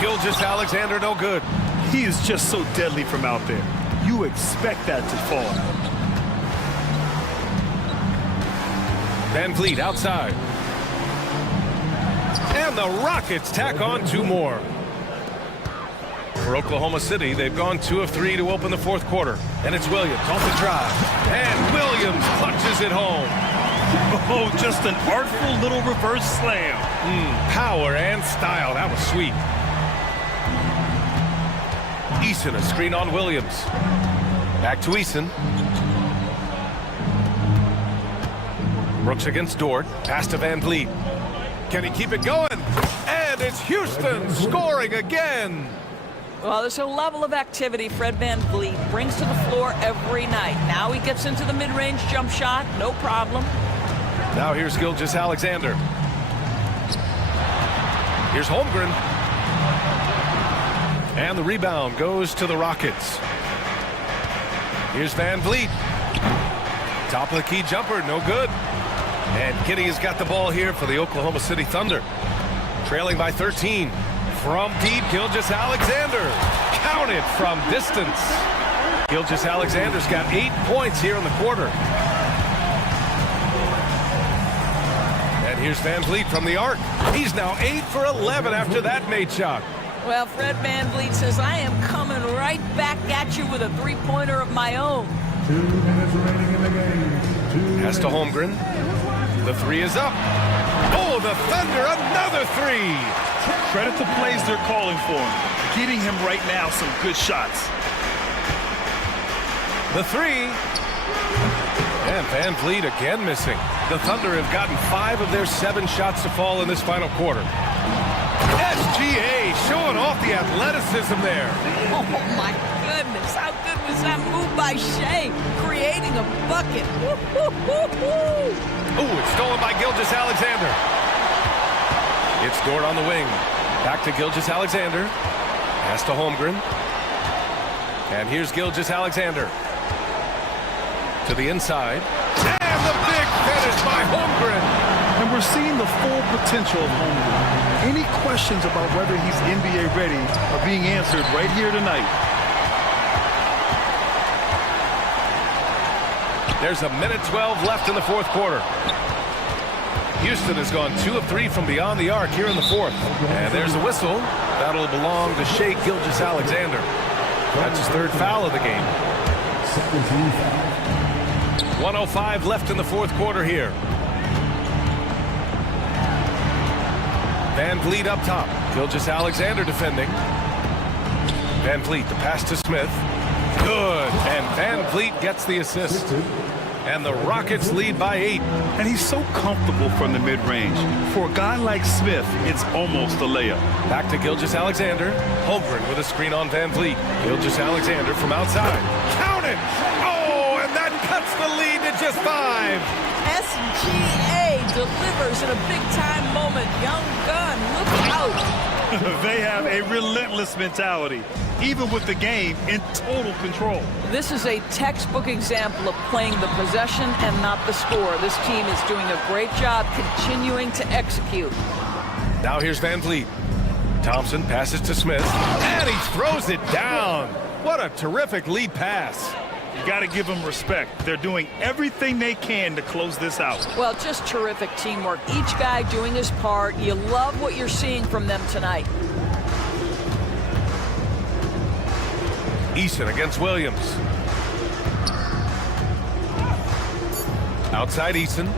Gilgeous-Alexander no good. He is just so deadly from out there. You expect that to fall. Van Vliet outside. And the Rockets tack on 2 more. For Oklahoma City, they've gone 2 of 3 to open the fourth quarter. And it's Williams off the drive. And Williams clutches it home. Oh, just an artful little reverse slam. Power and style. That was sweet. Eason, a screen on Williams. Back to Eason. Brooks against Dort. Pass to Van Vliet. Can he keep it going? And it's Houston scoring again. Well, there's a level of activity Fred Van Vliet brings to the floor every night. Now he gets into the mid-range jump shot, no problem. Now here's Gilgeous-Alexander. Here's Holmgren. And the rebound goes to the Rockets. Here's Van Vliet. Top of the key jumper, no good. And Giddey has got the ball here for the Oklahoma City Thunder. Trailing by 13. From deep, Gilgeous-Alexander. Counted from distance. Gilgeous-Alexander's got 8 points here in the quarter. And here's Van Vliet from the arc. He's now 8 for 11 after that made shot. Well, Fred Van Vliet says, I am coming right back at you with a three-pointer of my own. 2 minutes remaining in the game. Pass to Holmgren. The three is up. Oh, the Thunder, another three. Credit the plays they're calling for him. Getting him right now some good shots. The three. And Van Vliet again missing. The Thunder have gotten 5 of their 7 shots to fall in this final quarter. SGA showing off the athleticism there. Oh, my goodness. How good was that move by Shea? Creating a bucket. Ooh, it's stolen by Gilgeous-Alexander. It's Dort on the wing. Back to Gilgeous-Alexander. Pass to Holmgren. And here's Gilgeous-Alexander. To the inside. And the big finish by Holmgren. And we're seeing the full potential of Holmgren. Any questions about whether he's NBA ready are being answered right here tonight. There's a minute 12 left in the fourth quarter. Houston has gone 2 of 3 from beyond the arc here in the fourth. And there's a whistle. That'll belong to Shea Gilgeous-Alexander. That's his 3rd foul of the game. 1:05 left in the fourth quarter here. Van Vliet up top. Gilgeous-Alexander defending. Van Vliet, the pass to Smith. Good. And Van Vliet gets the assist. And the Rockets lead by 8. And he's so comfortable from the mid-range. For a guy like Smith, it's almost a layup. Back to Gilgeous-Alexander. Holmgren with a screen on Van Vliet. Gilgeous-Alexander from outside. Count it! Oh, and that cuts the lead to just 5. SGA delivers in a big-time moment. Young gun, look out. They have a relentless mentality, even with the game in total control. This is a textbook example of playing the possession and not the score. This team is doing a great job continuing to execute. Now here's Van Vliet. Thompson passes to Smith, and he throws it down. What a terrific lead pass. You got to give them respect. They're doing everything they can to close this out. Well, just terrific teamwork. Each guy doing his part. You love what you're seeing from them tonight. Eason against Williams. Outside Eason.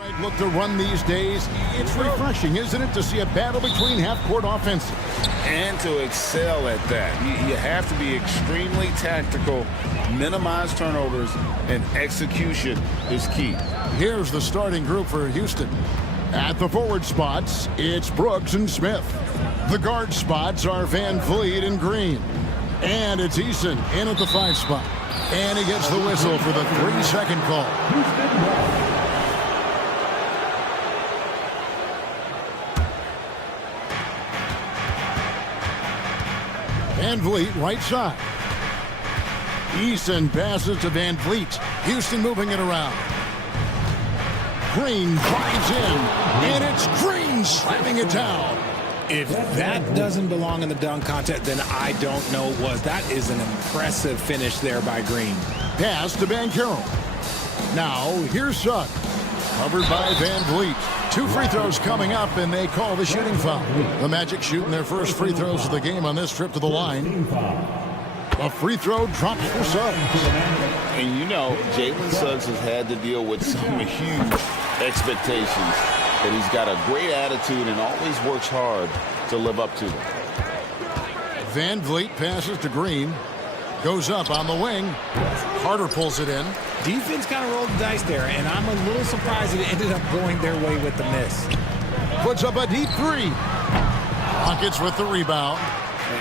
Right look to run these days. It's refreshing, isn't it, to see a battle between half-court offenses. And to excel at that. You have to be extremely tactical, minimize turnovers, and execution is key. Here's the starting group for Houston. At the forward spots, it's Brooks and Smith. The guard spots are Van Vliet and Green. And it's Eason in at the 5 spot. And he gets the whistle for the 3-second call. Van Vliet, right side. Eason passes to Van Vliet. Houston moving it around. Green drives in, and it's Green slamming it down. If that doesn't belong in the dunk contest, then I don't know what. That is an impressive finish there by Green. Pass to Banchero. Now, here's Suggs. Covered by Van Vliet. 2 free throws coming up, and they call the shooting foul. The Magic shooting their first free throws of the game on this trip to the line. A free throw drops for Suggs. And you know, Jalen Suggs has had to deal with some huge expectations, but he's got a great attitude and always works hard to live up to them. Van Vliet passes to Green. Goes up on the wing. Carter pulls it in. Defense kind of rolled the dice there, and I'm a little surprised it ended up going their way with the miss. Puts up a deep 3. Rockets with the rebound.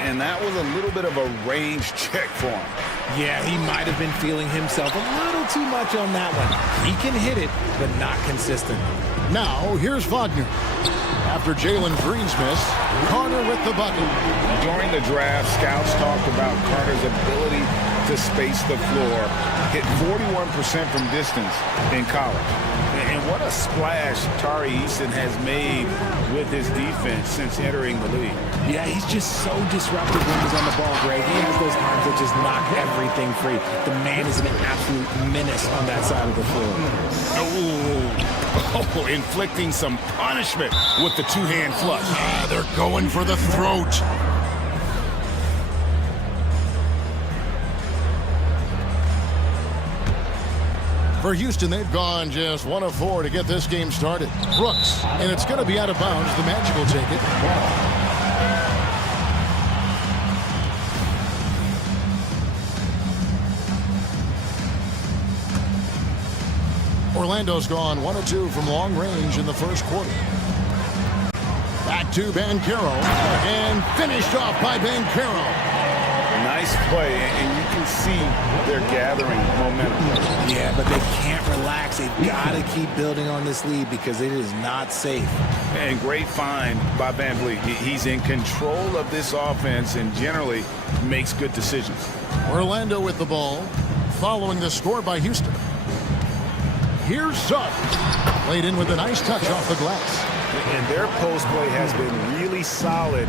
And that was a little bit of a range check for him. Yeah, he might have been feeling himself a little too much on that one. He can hit it, but not consistent. Now, here's Wagner. After Jalen Green's miss, Carter with the bucket. During the draft, scouts talked about Carter's ability to space the floor. Hit 41% from distance in college. And what a splash Tari Eason has made with his defense since entering the league. Yeah, he's just so disruptive when he's on the ball, Greg. He has those arms that just knock everything free. The man is an absolute menace on that side of the floor. Oh, inflicting some punishment with the 2-hand flush. They're going for the throat. For Houston, they've gone just 1 of 4 to get this game started. Brooks, and it's going to be out of bounds. The Magic will take it. Orlando's gone 1 of 2 from long range in the first quarter. Back to Banchero, and finished off by Banchero. Nice play, and you can see they're gathering momentum. Yeah, but they can't relax. They've got to keep building on this lead because it is not safe. And great find by Van Vliet. He's in control of this offense and generally makes good decisions. Orlando with the ball, following the score by Houston. Here's Suggs. Played in with a nice touch off the glass. And their post play has been really solid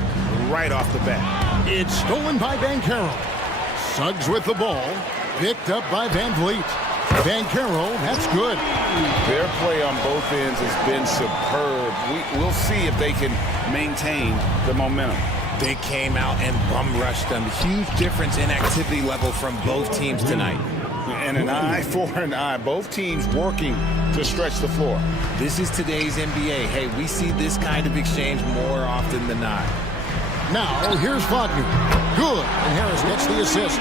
right off the bat. It's stolen by Banchero. Suggs with the ball. Picked up by Van Vliet. Banchero, that's good. Their play on both ends has been superb. We'll see if they can maintain the momentum. They came out and bum rushed them. Huge difference in activity level from both teams tonight. And an eye for an eye. Both teams working to stretch the floor. This is today's NBA. Hey, we see this kind of exchange more often than not. Now, here's Wagner. Good. And Harris gets the assist.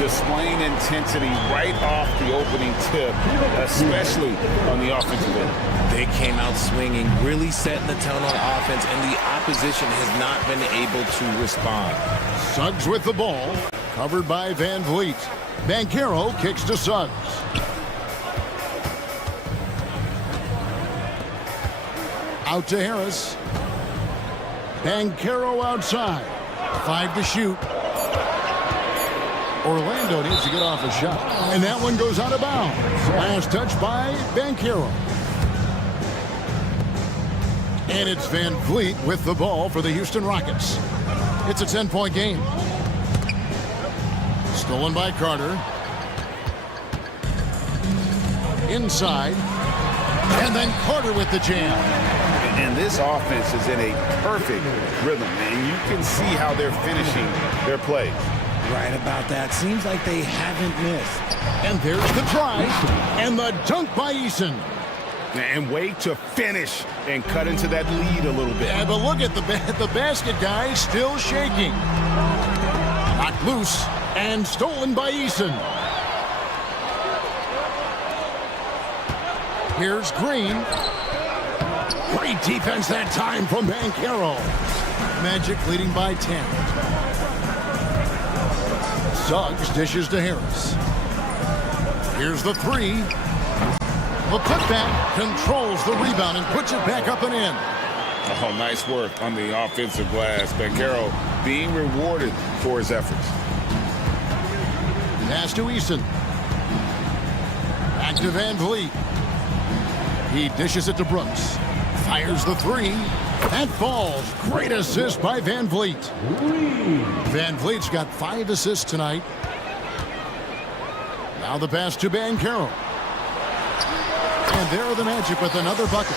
Displaying intensity right off the opening tip, especially on the offensive end. They came out swinging, really setting the tone on offense, and the opposition has not been able to respond. Suggs with the ball. Covered by Van Vliet. Banchero kicks to Suggs. Out to Harris. Banchero outside. 5 to shoot. Orlando needs to get off a shot. And that one goes out of bounds. Last touch by Banchero. And it's Van Vliet with the ball for the Houston Rockets. It's a 10-point game. Stolen by Carter. Inside. And then Carter with the jam. And this offense is in a perfect rhythm, and you can see how they're finishing their plays. Right about that. Seems like they haven't missed. And there's the try. And the dunk by Eason. And way to finish and cut into that lead a little bit. Yeah, but look at the basket guy still shaking. Knocked loose and stolen by Eason. Here's Green. Great defense that time from Banchero. Magic leading by 10. Suggs dishes to Harris. Here's the three. The putback controls the rebound and puts it back up and in. Oh, nice work on the offensive glass. Banchero being rewarded for his efforts. Pass to Eason. Back to Van Vliet. He dishes it to Brooks. Fires the three. That falls. Great assist by Van Vliet. Van Vliet's got 5 assists tonight. Now the pass to Banchero. And there are the Magic with another bucket.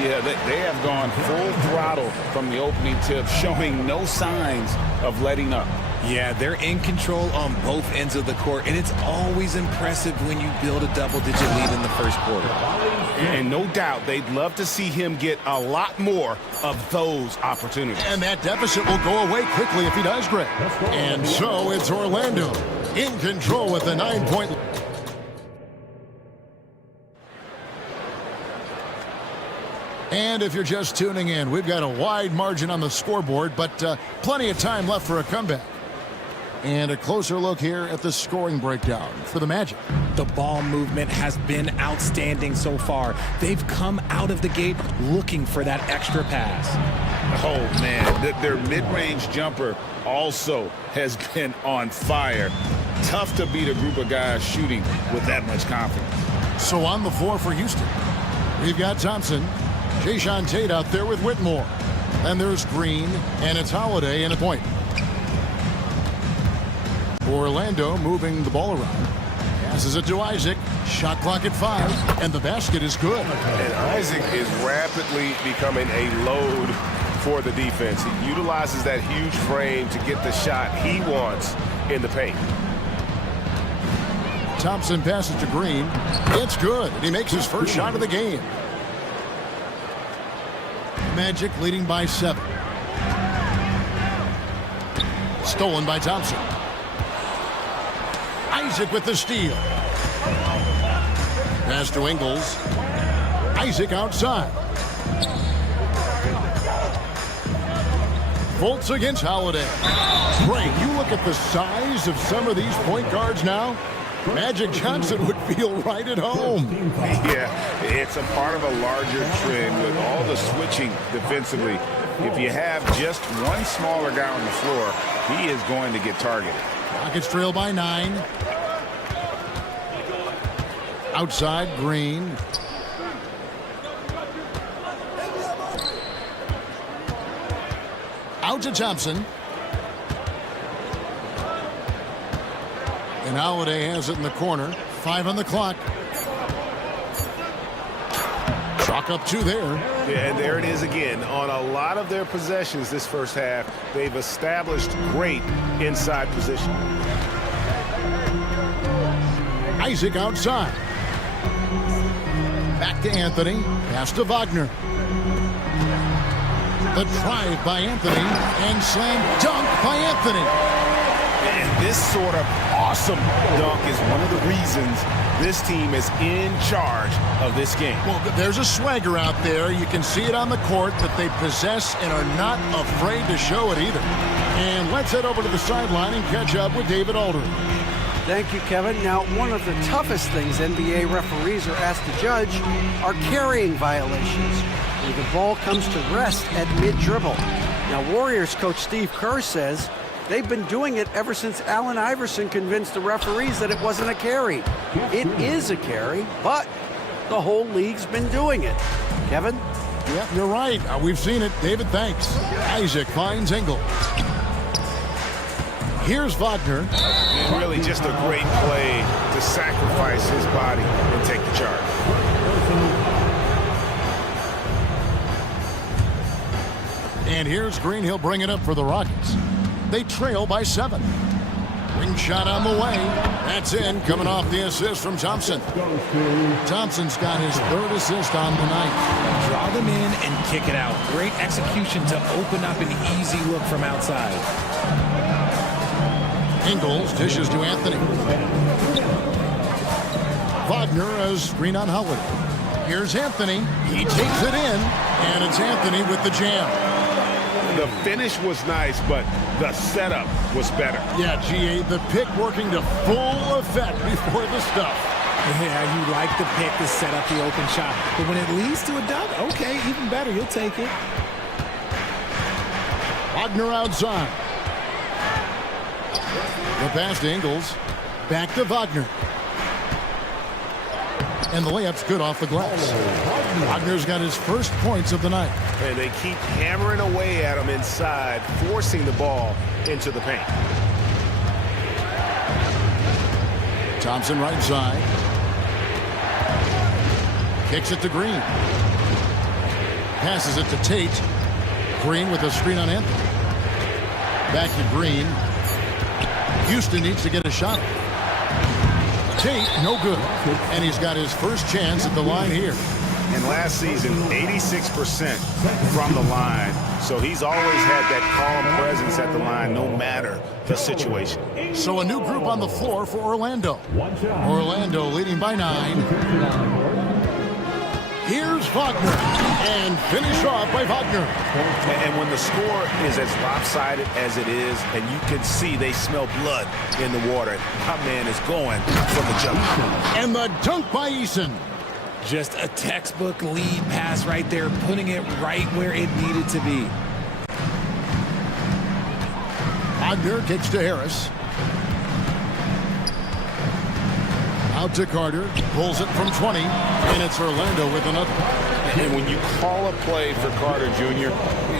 Yeah, they have gone full throttle from the opening tip, showing no signs of letting up. Yeah, they're in control on both ends of the court, and it's always impressive when you build a double-digit lead in the first quarter. And no doubt they'd love to see him get a lot more of those opportunities. And that deficit will go away quickly if he does, Greg. And so it's Orlando in control with the 9-point. And if you're just tuning in, we've got a wide margin on the scoreboard, but plenty of time left for a comeback. And a closer look here at the scoring breakdown for the Magic. The ball movement has been outstanding so far. They've come out of the gate looking for that extra pass. Oh, man, their mid-range jumper also has been on fire. Tough to beat a group of guys shooting with that much confidence. So on the floor for Houston, we've got Thompson, Jayshawn Tate out there with Whitmore. Then there's Green, and it's Holiday in a point. Orlando moving the ball around. Passes it to Isaac. Shot clock at 5, and the basket is good. And Isaac is rapidly becoming a load for the defense. He utilizes that huge frame to get the shot he wants in the paint. Thompson passes to Green. It's good, and he makes his first shot of the game. Magic leading by 7. Stolen by Thompson. Isaac with the steal. Pass to Ingles. Isaac outside. Fultz against Holiday. Greg, you look at the size of some of these point guards now. Magic Johnson would feel right at home. Yeah, it's a part of a larger trend with all the switching defensively. If you have just one smaller guy on the floor, he is going to get targeted. Rockets trail by 9. Outside, Green. Out to Thompson. And Holiday has it in the corner. 5 on the clock. Chalk up 2 there. Yeah, and there it is again. On a lot of their possessions this first half, they've established great inside position. Isaac outside. Back to Anthony. Pass to Wagner. The drive by Anthony. And slam dunk by Anthony. And this sort of awesome dunk is one of the reasons this team is in charge of this game. Well, there's a swagger out there. You can see it on the court that they possess and are not afraid to show it either. And let's head over to the sideline and catch up with David Aldridge. Thank you, Kevin. Now, one of the toughest things NBA referees are asked to judge are carrying violations, where the ball comes to rest at mid-dribble. Now, Warriors coach Steve Kerr says they've been doing it ever since Allen Iverson convinced the referees that it wasn't a carry. It is a carry, but the whole league's been doing it. Kevin? Yeah, you're right. We've seen it. David, thanks. Isaac finds Ingles. Here's Wagner. And really just a great play to sacrifice his body and take the charge. And here's Green. He'll bring it up for the Rockets. They trail by 7. Ring shot on the way. That's in, coming off the assist from Thompson. Thompson's got his third assist on the night. Draw them in and kick it out. Great execution to open up an easy look from outside. Ingles dishes to Anthony. Wagner as screen on Howard. Here's Anthony. He takes it in, and it's Anthony with the jam. The finish was nice, but the setup was better. Yeah, GA, the pick working to full effect before the stuff. Yeah, you like the pick to set up the open shot. But when it leads to a dunk, okay, even better. You'll take it. Wagner outside. The pass to Ingles. Back to Wagner. And the layup's good off the glass. Wagner's got his first points of the night. And they keep hammering away at him inside, forcing the ball into the paint. Thompson right side. Kicks it to Green. Passes it to Tate. Green with a screen on Anthony. Back to Green. Houston needs to get a shot. Tate, no good. And he's got his first chance at the line here. And last season, 86% from the line. So he's always had that calm presence at the line, no matter the situation. So a new group on the floor for Orlando. Orlando leading by 9. Here's Wagner. And finished off by Wagner. And when the score is as lopsided as it is, and you can see they smell blood in the water, my man is going from the jump. And the dunk by Eason. Just a textbook lead pass right there, putting it right where it needed to be. Wagner kicks to Harris. Out to Carter. Pulls it from 20. And it's Orlando with another. And when you call a play for Carter Jr.,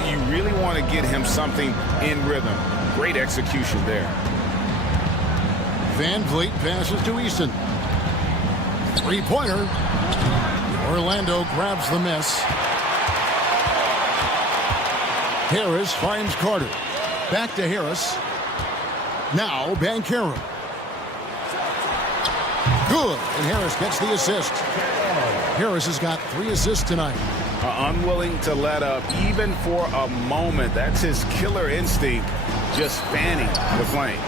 you really want to get him something in rhythm. Great execution there. Van Vliet passes to Eason. Three-pointer. Orlando grabs the miss. Harris finds Carter. Back to Harris. Now Banchero. Good. And Harris gets the assist. Harris has got 3 assists tonight. Unwilling to let up even for a moment. That's his killer instinct, just fanning the flame.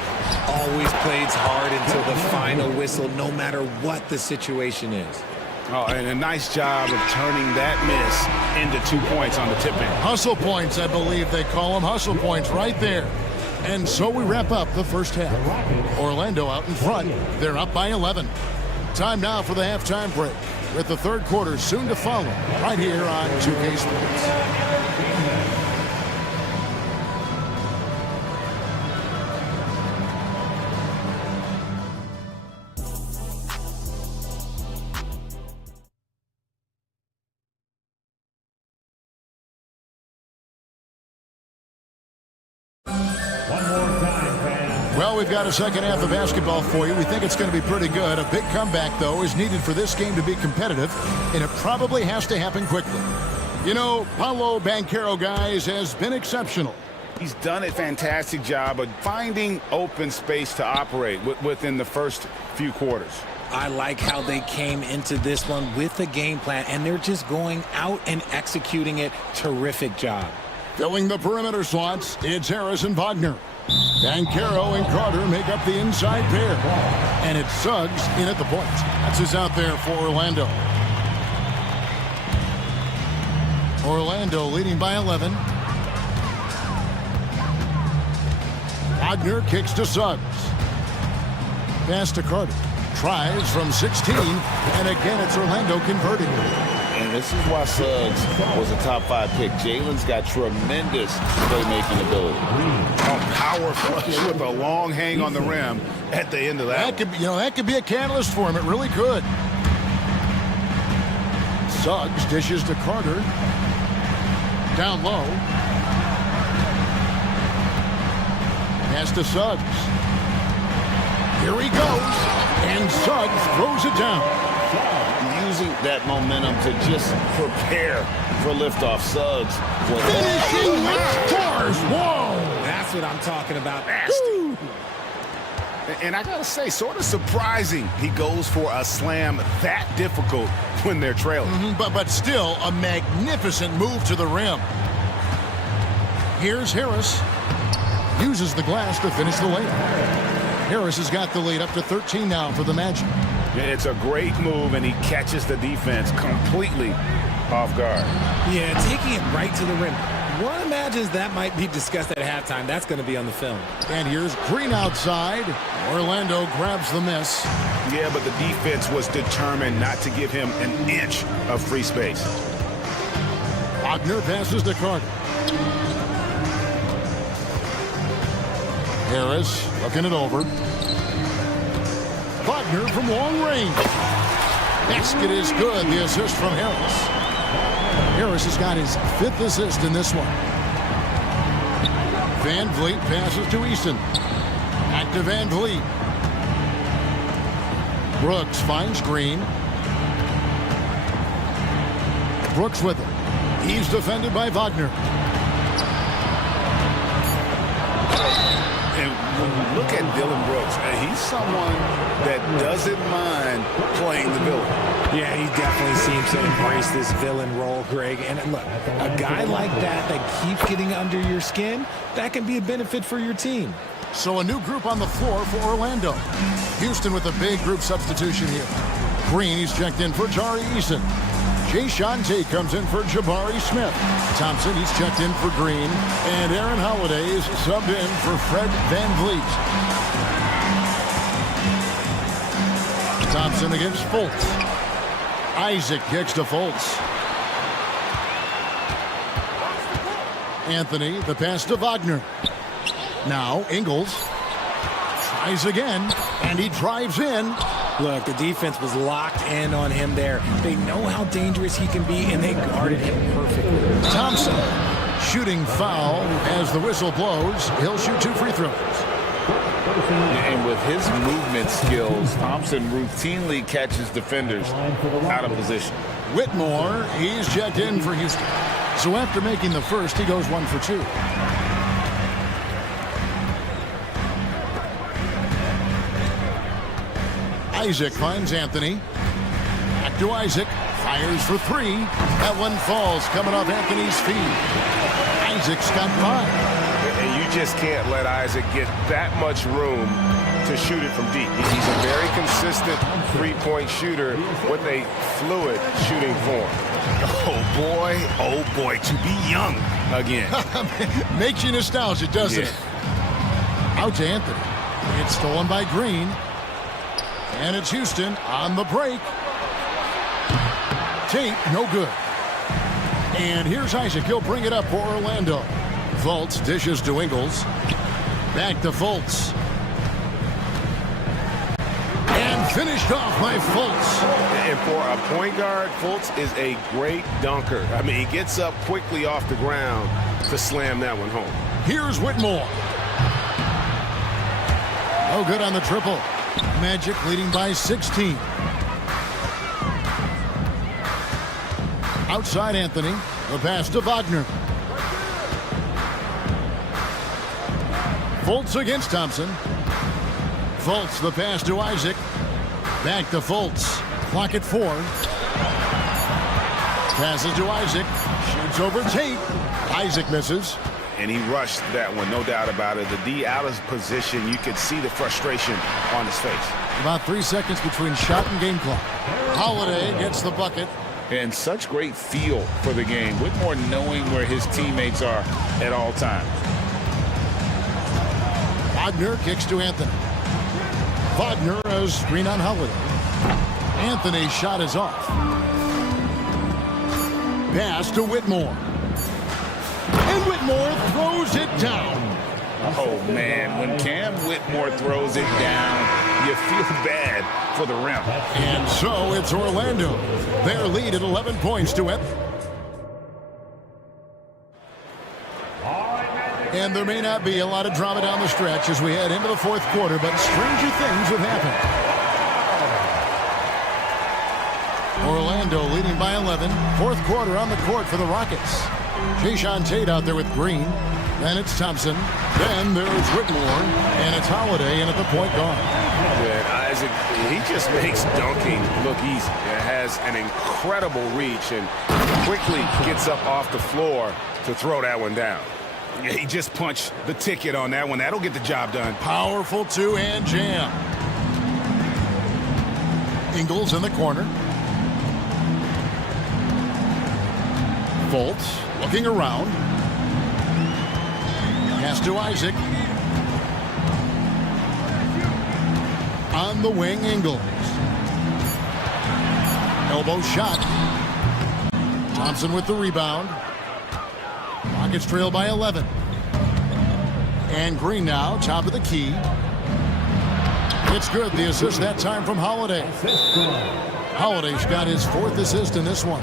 Always plays hard until the final whistle, no matter what the situation is. Oh, and a nice job of turning that miss into 2 points on the tip end. Hustle points, I believe they call them. Hustle points right there. And so we wrap up the first half. Orlando out in front. They're up by 11. Time now for the halftime break, with the third quarter soon to follow, right here on 2K Sports. Well, we've got a second half of basketball for you. We think it's going to be pretty good. A big comeback, though, is needed for this game to be competitive, and it probably has to happen quickly. You know, Paolo Banchero, guys, has been exceptional. He's done a fantastic job of finding open space to operate within the first few quarters. I like how they came into this one with a game plan, and they're just going out and executing it. Terrific job. Filling the perimeter slots, it's Harris and Wagner. Banchero and Carter make up the inside pair. And it's Suggs in at the point. That's who's out there for Orlando. Orlando leading by 11. Wagner kicks to Suggs. Pass to Carter. Tries from 16. And again, it's Orlando converting. And this is why Suggs was a top 5 pick. Jalen's got tremendous playmaking ability. A power flush with a long hang on the rim at the end of that. That could be a catalyst for him. It really could. Suggs dishes to Carter. Down low. Pass to Suggs. Here he goes. And Suggs throws it down. Using that momentum to just prepare for liftoff. Suggs. Finishing with scores. Whoa! That's what I'm talking about. And I gotta say, sort of surprising he goes for a slam that difficult when they're trailing. But still a magnificent move to the rim. Here's Harris. Uses the glass to finish the layup. Harris has got the lead up to 13 now for the Magic. It's a great move, and he catches the defense completely off guard. Yeah, taking it right to the rim. One imagines that might be discussed at halftime. That's going to be on the film. And here's Green outside. Orlando grabs the miss. Yeah, but the defense was determined not to give him an inch of free space. Wagner passes to Carter. Harris looking it over. Wagner from long range. Basket is good. The assist from Harris. Harris has got his 5th assist in this one. Van Vliet passes to Easton. Back to Van Vliet. Brooks finds Green. Brooks with it. He's defended by Wagner. And when you look at Dylan Brooks, he's someone that doesn't mind playing the villain. Yeah, he definitely seems to embrace this villain role, Greg. And look, a guy like that keeps getting under your skin, that can be a benefit for your team. So a new group on the floor for Orlando. Houston with a big group substitution here. Green, he's checked in for Tari Eason. Jayshawn Tate comes in for Jabari Smith. Thompson, he's checked in for Green. And Aaron Holiday is subbed in for Fred Van Vliet. Thompson against Fultz. Isaac kicks to Fultz. Anthony, the pass to Wagner. Now Ingles tries again, and he drives in. Look, the defense was locked in on him there. They know how dangerous he can be, and they guarded him perfectly. Thompson shooting foul as the whistle blows. He'll shoot 2 free throws. And with his movement skills, Thompson routinely catches defenders out of position. Whitmore, he's checked in for Houston. So after making the first, he goes 1 for 2. Isaac finds Anthony. Back to Isaac. Fires for 3. That one falls, coming off Anthony's feet. Isaac's got 5. And you just can't let Isaac get that much room to shoot it from deep. He's a very consistent three-point shooter with a fluid shooting form. Oh boy, to be young again. Makes you nostalgic, doesn't it? Out to Anthony. It's stolen by Green. And it's Houston on the break. Tate, no good. And here's Isaac. He'll bring it up for Orlando. Fultz dishes to Ingles. Back to Fultz. And finished off by Fultz. And for a point guard, Fultz is a great dunker. I mean, he gets up quickly off the ground to slam that one home. Here's Whitmore. No good on the triple. Magic leading by 16. Outside Anthony. The pass to Wagner. Fultz against Thompson. Fultz, the pass to Isaac. Back to Fultz. Clock at 4. Passes to Isaac. Shoots over Tate. Isaac misses. And he rushed that one, no doubt about it. The D out of position. You could see the frustration on his face. About 3 seconds between shot and game clock. Holiday gets the bucket. And such great feel for the game. Whitmore knowing where his teammates are at all times. Wagner kicks to Anthony. Wagner has screen on Holiday. Anthony's shot is off. Pass to Whitmore. And Whitmore throws it down. Oh, man, when Cam Whitmore throws it down, you feel bad for the rim. And so it's Orlando. Their lead at 11 points to it. And there may not be a lot of drama down the stretch as we head into the 4th quarter, but stranger things have happened. Orlando leading by 11. 4th quarter on the court for the Rockets. Jayshawn Tate out there with Green. Then it's Thompson. Then there's Whitmore. And it's Holiday in at the point guard. Yeah, Isaac, he just makes dunking look easy. It has an incredible reach and quickly gets up off the floor to throw that one down. Yeah, he just punched the ticket on that one. That'll get the job done. Powerful two-hand jam. Ingles in the corner. Fultz looking around. Pass to Isaac. On the wing, Ingles. Elbow shot. Thompson with the rebound. Rockets trail by 11. And Green now, top of the key. It's good. The assist that time from Holiday. Holiday's got his 4th assist in this one.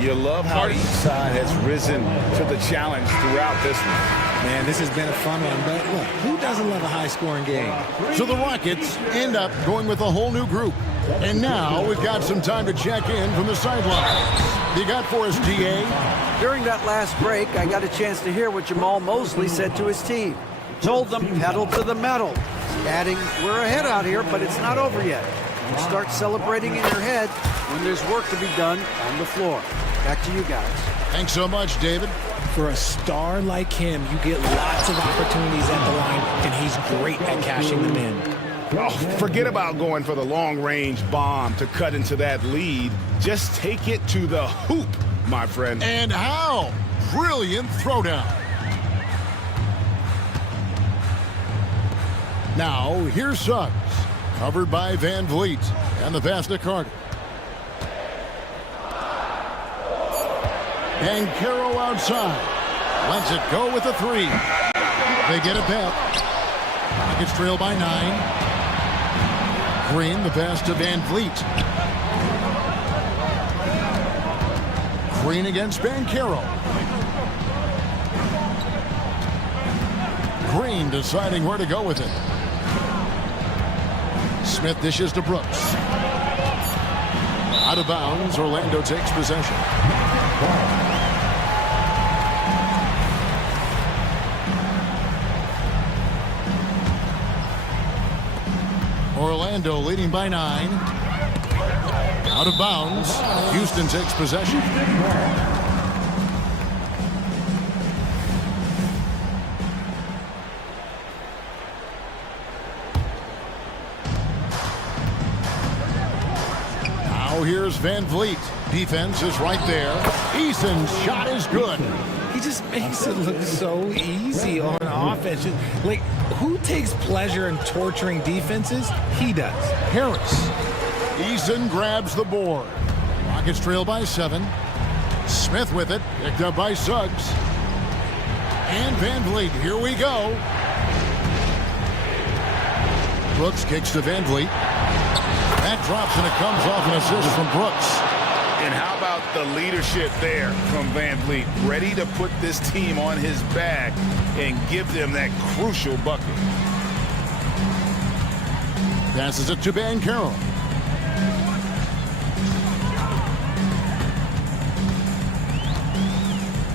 You love how each side has risen to the challenge throughout this one. Man, this has been a fun one, but look, who doesn't love a high-scoring game? So the Rockets end up going with a whole new group. And now we've got some time to check in from the sidelines. You got for us, DA? During that last break, I got a chance to hear what Jamal Mosley said to his team. Told them pedal to the metal, adding, we're ahead out here, but it's not over yet. You start celebrating in your head when there's work to be done on the floor. Back to you guys. Thanks so much, David. For a star like him, you get lots of opportunities at the line, and he's great at cashing them in. Oh, forget about going for the long-range bomb to cut into that lead. Just take it to the hoop, my friend. And how? Brilliant throwdown. Now, here's Suggs. Covered by Van Vliet. And the pass to Carter. And Caro outside. Lets it go with a 3. They get it back. Rockets trail by 9. Green, the pass to Van Vliet. Green against Bancaro. Green deciding where to go with it. Smith dishes to Brooks. Out of bounds, Orlando takes possession. Orlando leading by 9. Out of bounds. Houston takes possession. Now here's Van Vliet. Defense is right there. Eason's shot is good. He just makes it look so easy on offense. Like, who takes pleasure in torturing defenses? He does. Harris. Eason grabs the board. Rockets trail by 7. Smith with it. Picked up by Suggs. And Van Vliet. Here we go. Brooks kicks to Van Vliet. That drops and it comes off an assist from Brooks. And how about the leadership there from Van Vliet? Ready to put this team on his back and give them that crucial bucket. Passes it to Bancaro.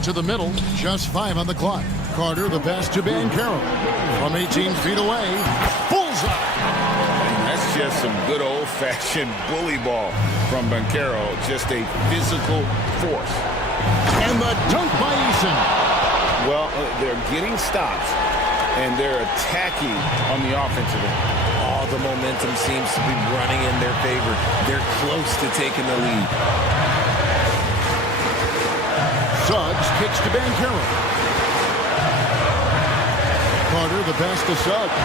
To the middle, just 5 on the clock. Carter, the pass to Bancaro. From 18 feet away, bullseye. That's just some good old-fashioned bully ball from Bancaro. Just a physical force. And the dunk by Eason. Well, they're getting stops, and they're attacking on the offensive end. All the momentum seems to be running in their favor. They're close to taking the lead. Suggs kicks to Bancaro. Carter, the pass to Suggs.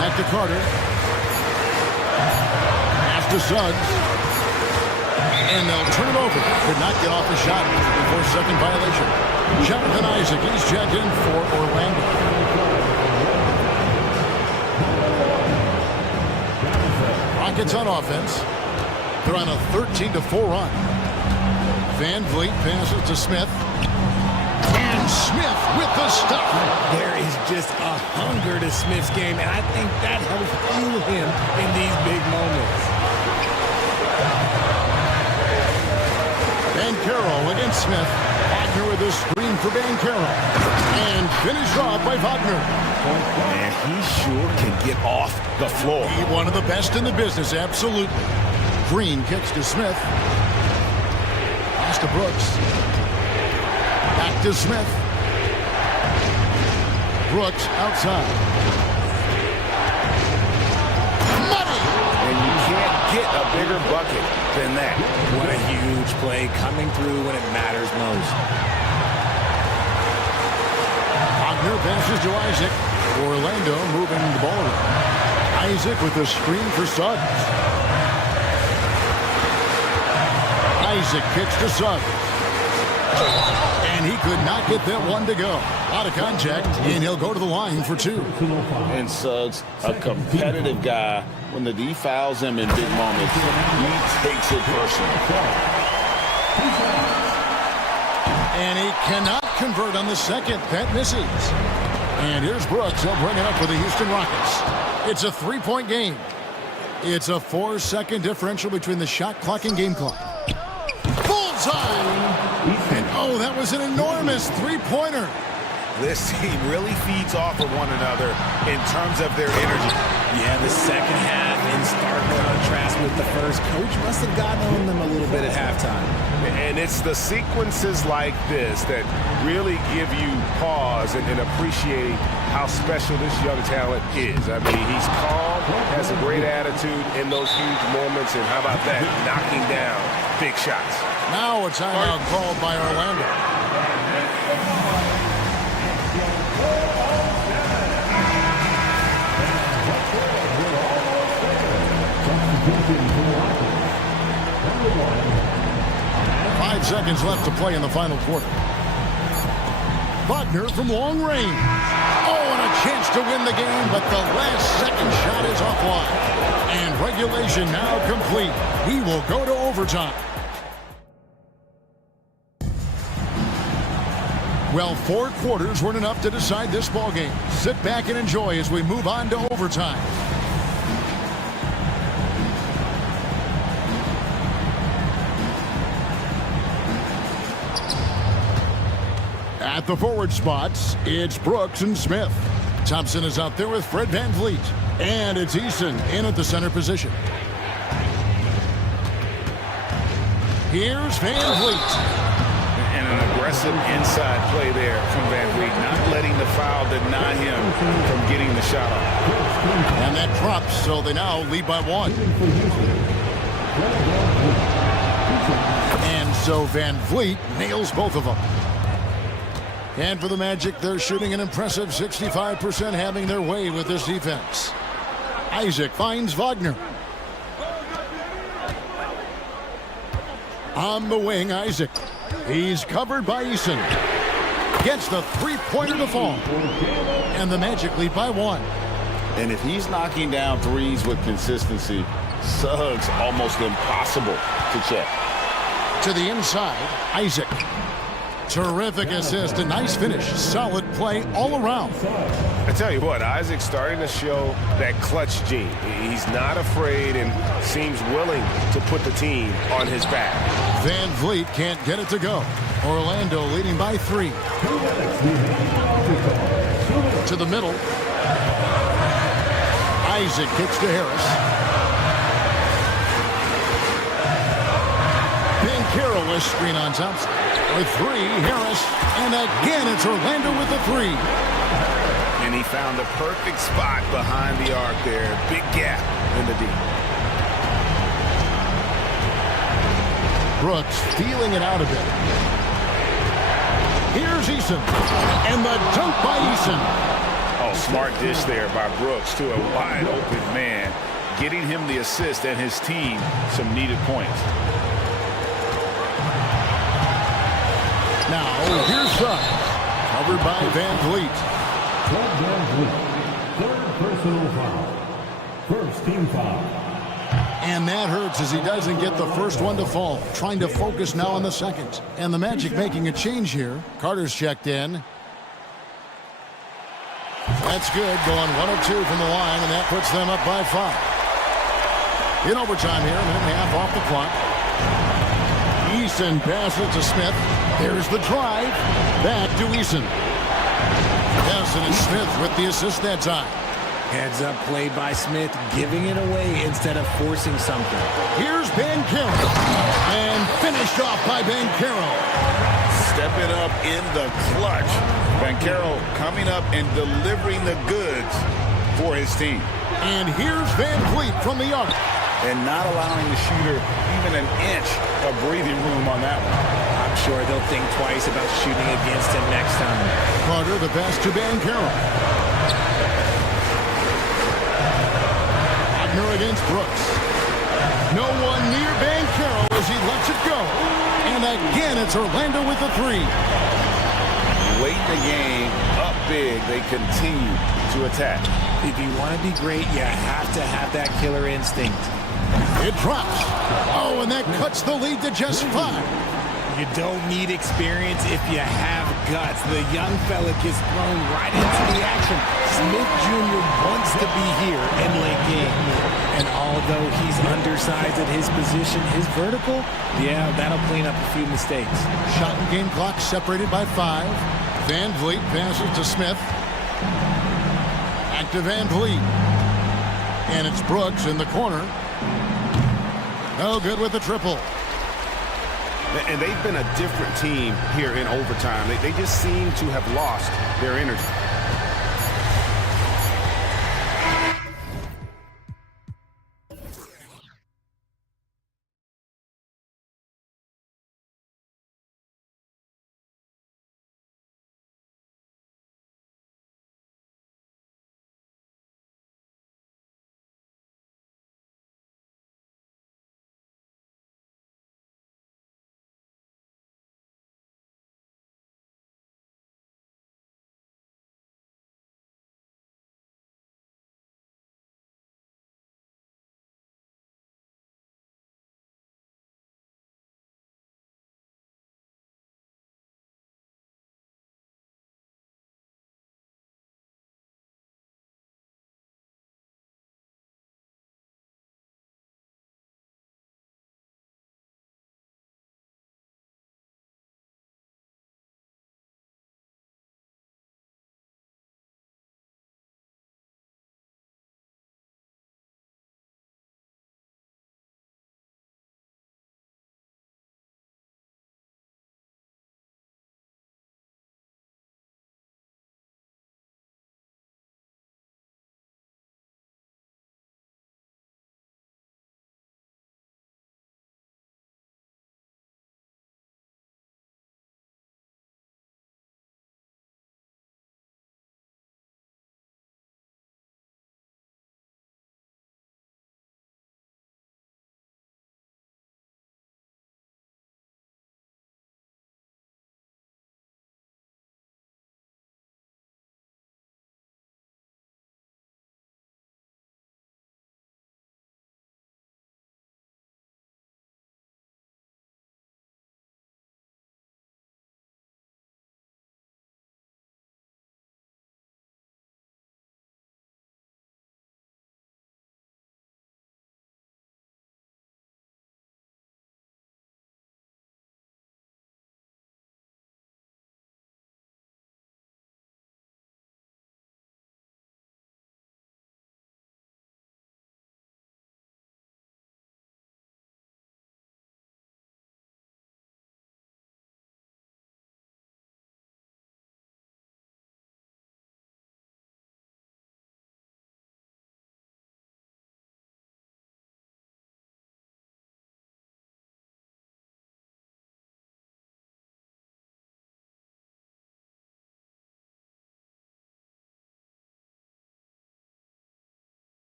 Back to Carter. Pass to Suggs. And they'll turn it over. Could not get off the shot before second violation. Jonathan Isaac, he's checked in for Orlando. Rockets on offense. They're on a 13-4 run. Van Vliet passes to Smith. And Smith with the stuff. There is just a hunger to Smith's game, and I think that helps fuel him in these big moments. Carroll against Smith. Wagner with a screen for Carroll. And finished off by Wagner. And he sure can get off the floor. One of the best in the business, absolutely. Green kicks to Smith. Pass to Brooks. Back to Smith. Brooks outside. Money! And you can't get a bigger bucket than that. What a huge play coming through when it matters most. Wagner passes to Isaac. Orlando moving the ball around. Isaac with a screen for Suggs. Isaac kicks to Suggs. And he could not get that one to go. Out of contact, and he'll go to the line for two. And Suggs, a competitive guy. When the D fouls him in big moments, he takes it personally. And he cannot convert on the second. That misses. And here's Brooks. He'll bring it up for the Houston Rockets. It's a three-point game. It's a 4-second differential between the shot clock and game clock. Bullseye! And oh, that was an enormous three-pointer. This team really feeds off of one another in terms of their energy. Yeah, the second half in stark contrast with the first. Coach must have gotten on them a little bit at halftime. And it's the sequences like this that really give you pause and appreciate how special this young talent is. I mean, he's calm, has a great attitude in those huge moments, and how about that, knocking down big shots. Now a timeout called by Orlando. Five seconds left to play in the final quarter. Wagner from long range. Oh, and a chance to win the game, but the last second shot is offline. And regulation now complete. We will go to overtime. Well, 4 quarters weren't enough to decide this ball game. Sit back and enjoy as we move on to overtime. At the forward spots, it's Brooks and Smith. Thompson is out there with Fred VanVleet. And it's Eason in at the center position. Here's VanVleet. And an aggressive inside play there from VanVleet, not letting the foul deny him from getting the shot off. And that drops, so they now lead by 1. And so VanVleet nails both of them. And for the Magic, they're shooting an impressive 65%, having their way with this defense. Isaac finds Wagner. On the wing, Isaac. He's covered by Eason. Gets the three-pointer to fall. And the Magic lead by 1. And if he's knocking down threes with consistency, Suggs almost impossible to check. To the inside, Isaac. Terrific assist, a nice finish, solid play all around. I tell you what, Isaac's starting to show that clutch gene. He's not afraid and seems willing to put the team on his back. VanVleet can't get it to go. Orlando leading by 3. To the middle. Isaac kicks to Harris. Carroll with screen on Thompson. With 3, Harris. And again, it's Orlando with the 3. And he found the perfect spot behind the arc there. Big gap in the D. Brooks feeling it out a bit. Here's Eason. And the dunk by Eason. Oh, smart dish there by Brooks to a wide open man, getting him the assist and his team some needed points. Now, here's Suggs. Covered by VanVleet. Third personal foul. First team foul. And that hurts as he doesn't get the first one to fall. Trying to focus now on the second. And the Magic making a change here. Carter's checked in. That's good. Going 1 of 2 from the line, and that puts them up by 5. In overtime here, a minute and a half off the clock. Eason passes to Smith. There's the drive. Back to Eason. Yes, and it's Smith with the assist that time. Heads up play by Smith, giving it away instead of forcing something. Here's Banchero. And finished off by Banchero. Stepping up in the clutch. Banchero coming up and delivering the goods for his team. And here's Van Vliet from the arc. And not allowing the shooter even an inch of breathing room on that one. I'm sure they'll think twice about shooting against him next time. Carter, the pass to Banchero. Wagner against Brooks. No one near Banchero as he lets it go. And again, it's Orlando with the three. Late in the game, up big, they continue to attack. If you want to be great, you have to have that killer instinct. It drops. Oh, and that cuts the lead to just 5. You don't need experience if you have guts. The young fella gets thrown right into the action. Smith Jr. wants to be here in late game. And although he's undersized at his position, his vertical, yeah, that'll clean up a few mistakes. Shot and game clock separated by 5. Van Vliet passes to Smith. Back to Van Vliet. And it's Brooks in the corner. No good with the triple. And they've been a different team here in overtime. They just seem to have lost their energy.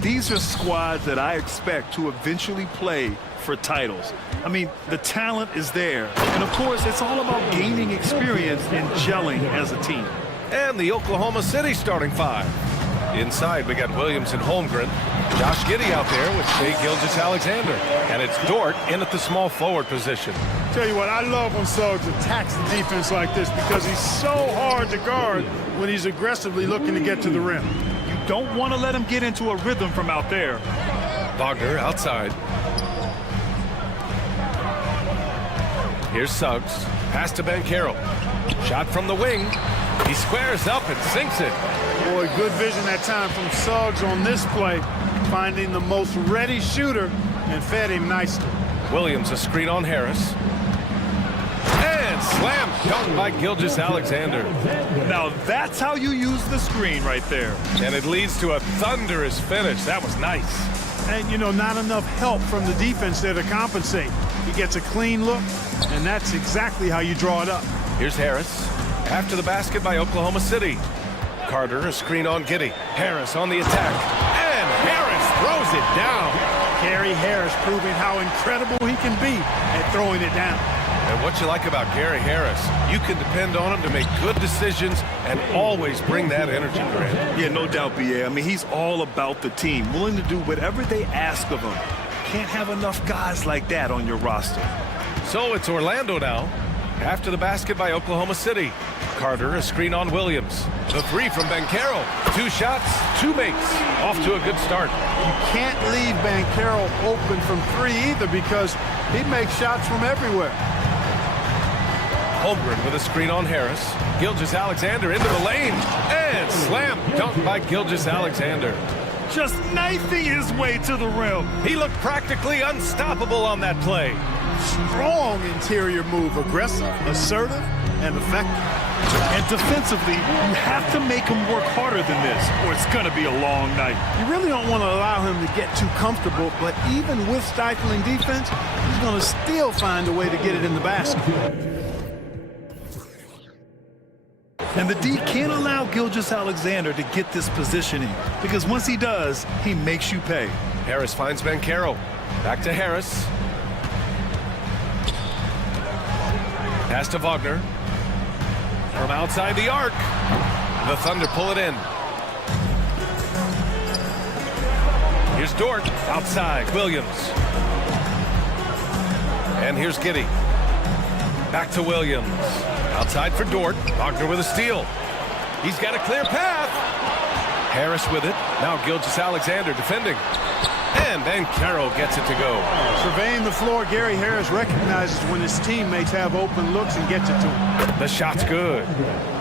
These are squads that I expect to eventually play for titles. I mean, the talent is there. And of course, it's all about gaining experience and gelling as a team. And the Oklahoma City starting five. Inside, we got Williams and Holmgren. Josh Giddey out there with Shea Gilgeous-Alexander. And it's Dort in at the small forward position. Tell you what, I love when Suggs attacks the defense like this because he's so hard to guard when he's aggressively looking to get to the rim. You don't want to let him get into a rhythm from out there. Wagner outside. Here's Suggs. Pass to Banchero. Shot from the wing. He squares up and sinks it. Boy, good vision that time from Suggs on this play, finding the most ready shooter and fed him nicely. Williams a screen on Harris. And slam dunk by Gilgeous-Alexander. Now that's how you use the screen right there. And it leads to a thunderous finish. That was nice. And, you know, not enough help from the defense there to compensate. He gets a clean look, and that's exactly how you draw it up. Here's Harris. After the basket by Oklahoma City. Carter, a screen on Giddey. Harris on the attack. And Harris throws it down. Gary Harris proving how incredible he can be at throwing it down. And what you like about Gary Harris, you can depend on him to make good decisions and always bring that energy, Grant. Yeah, no doubt, B.A. I mean, he's all about the team, willing to do whatever they ask of him. Can't have enough guys like that on your roster. So it's Orlando now. After the basket by Oklahoma City. Carter, a screen on Williams. The three from Banchero. 2 shots, 2 makes. Off to a good start. You can't leave Banchero open from 3 either because he makes shots from everywhere. Holmgren with a screen on Harris. Gilgeous-Alexander into the lane. And slam dunk by Gilgeous-Alexander. Just knifing his way to the rim. He looked practically unstoppable on that play. Strong interior move. Aggressive, assertive, and effective. And defensively, you have to make him work harder than this, or it's going to be a long night. You really don't want to allow him to get too comfortable, but even with stifling defense, he's going to still find a way to get it in the basket. And the D can't allow Gilgeous-Alexander to get this positioning, because once he does, he makes you pay. Harris finds Banchero. Back to Harris. Pass to Wagner. From outside the arc. The Thunder pull it in. Here's Dort. Outside. Williams. And here's Giddey. Back to Williams. Outside for Dort. Wagner with a steal. He's got a clear path. Harris with it. Now Gilgeous-Alexander defending. And Banchero gets it to go. Surveying the floor, Gary Harris recognizes when his teammates have open looks and gets it to him. The shot's good.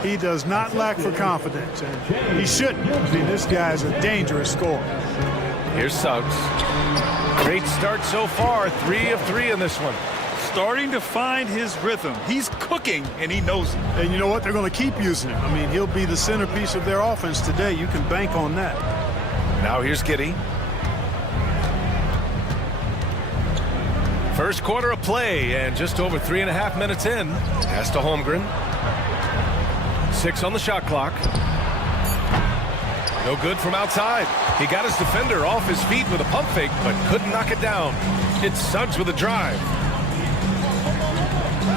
He does not lack for confidence, and he shouldn't. I mean, this guy's a dangerous scorer. Here's Suggs. Great start so far. 3 of 3 in this one. Starting to find his rhythm. He's cooking, and he knows it. And you know what? They're going to keep using him. I mean, he'll be the centerpiece of their offense today. You can bank on that. Now here's Giddey. First quarter of play, and just over 3.5 minutes in. Pass to Holmgren. 6 on the shot clock. No good from outside. He got his defender off his feet with a pump fake, but couldn't knock it down. It's Suggs with a drive.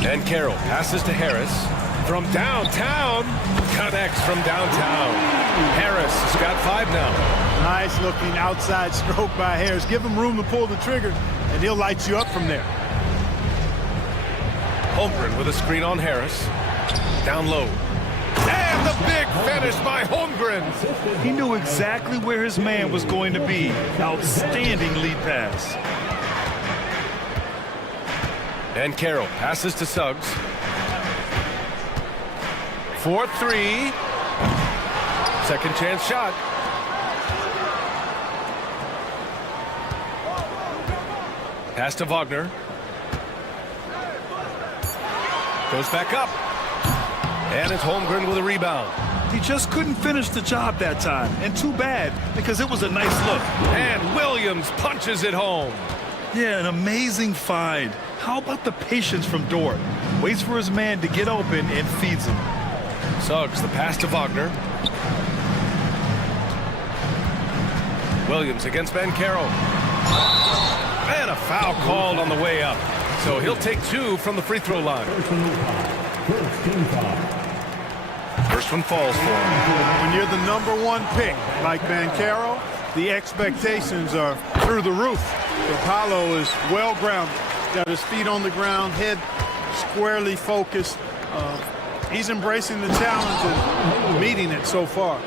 And Carroll passes to Harris. From downtown. Connects from downtown. Harris has got 5 now. Nice looking outside stroke by Harris. Give him room to pull the trigger, and he'll light you up from there. Holmgren with a screen on Harris. Down low. And the big finish by Holmgren. He knew exactly where his man was going to be. Outstanding lead pass. And Carroll passes to Suggs. 4-3. Second chance shot. Pass to Wagner. Goes back up. And it's Holmgren with a rebound. He just couldn't finish the job that time. And too bad, because it was a nice look. And Williams punches it home. Yeah, an amazing find. How about the patience from Dort? Waits for his man to get open and feeds him. Suggs, the pass to Wagner. Williams against Bancaro. And a foul called on the way up. So he'll take 2 from the free throw line. First team foul. First one falls for him. When you're the #1 pick, like Bancaro, the expectations are through the roof. Apollo is well grounded, got his feet on the ground, head squarely focused. He's embracing the challenge and meeting it so far.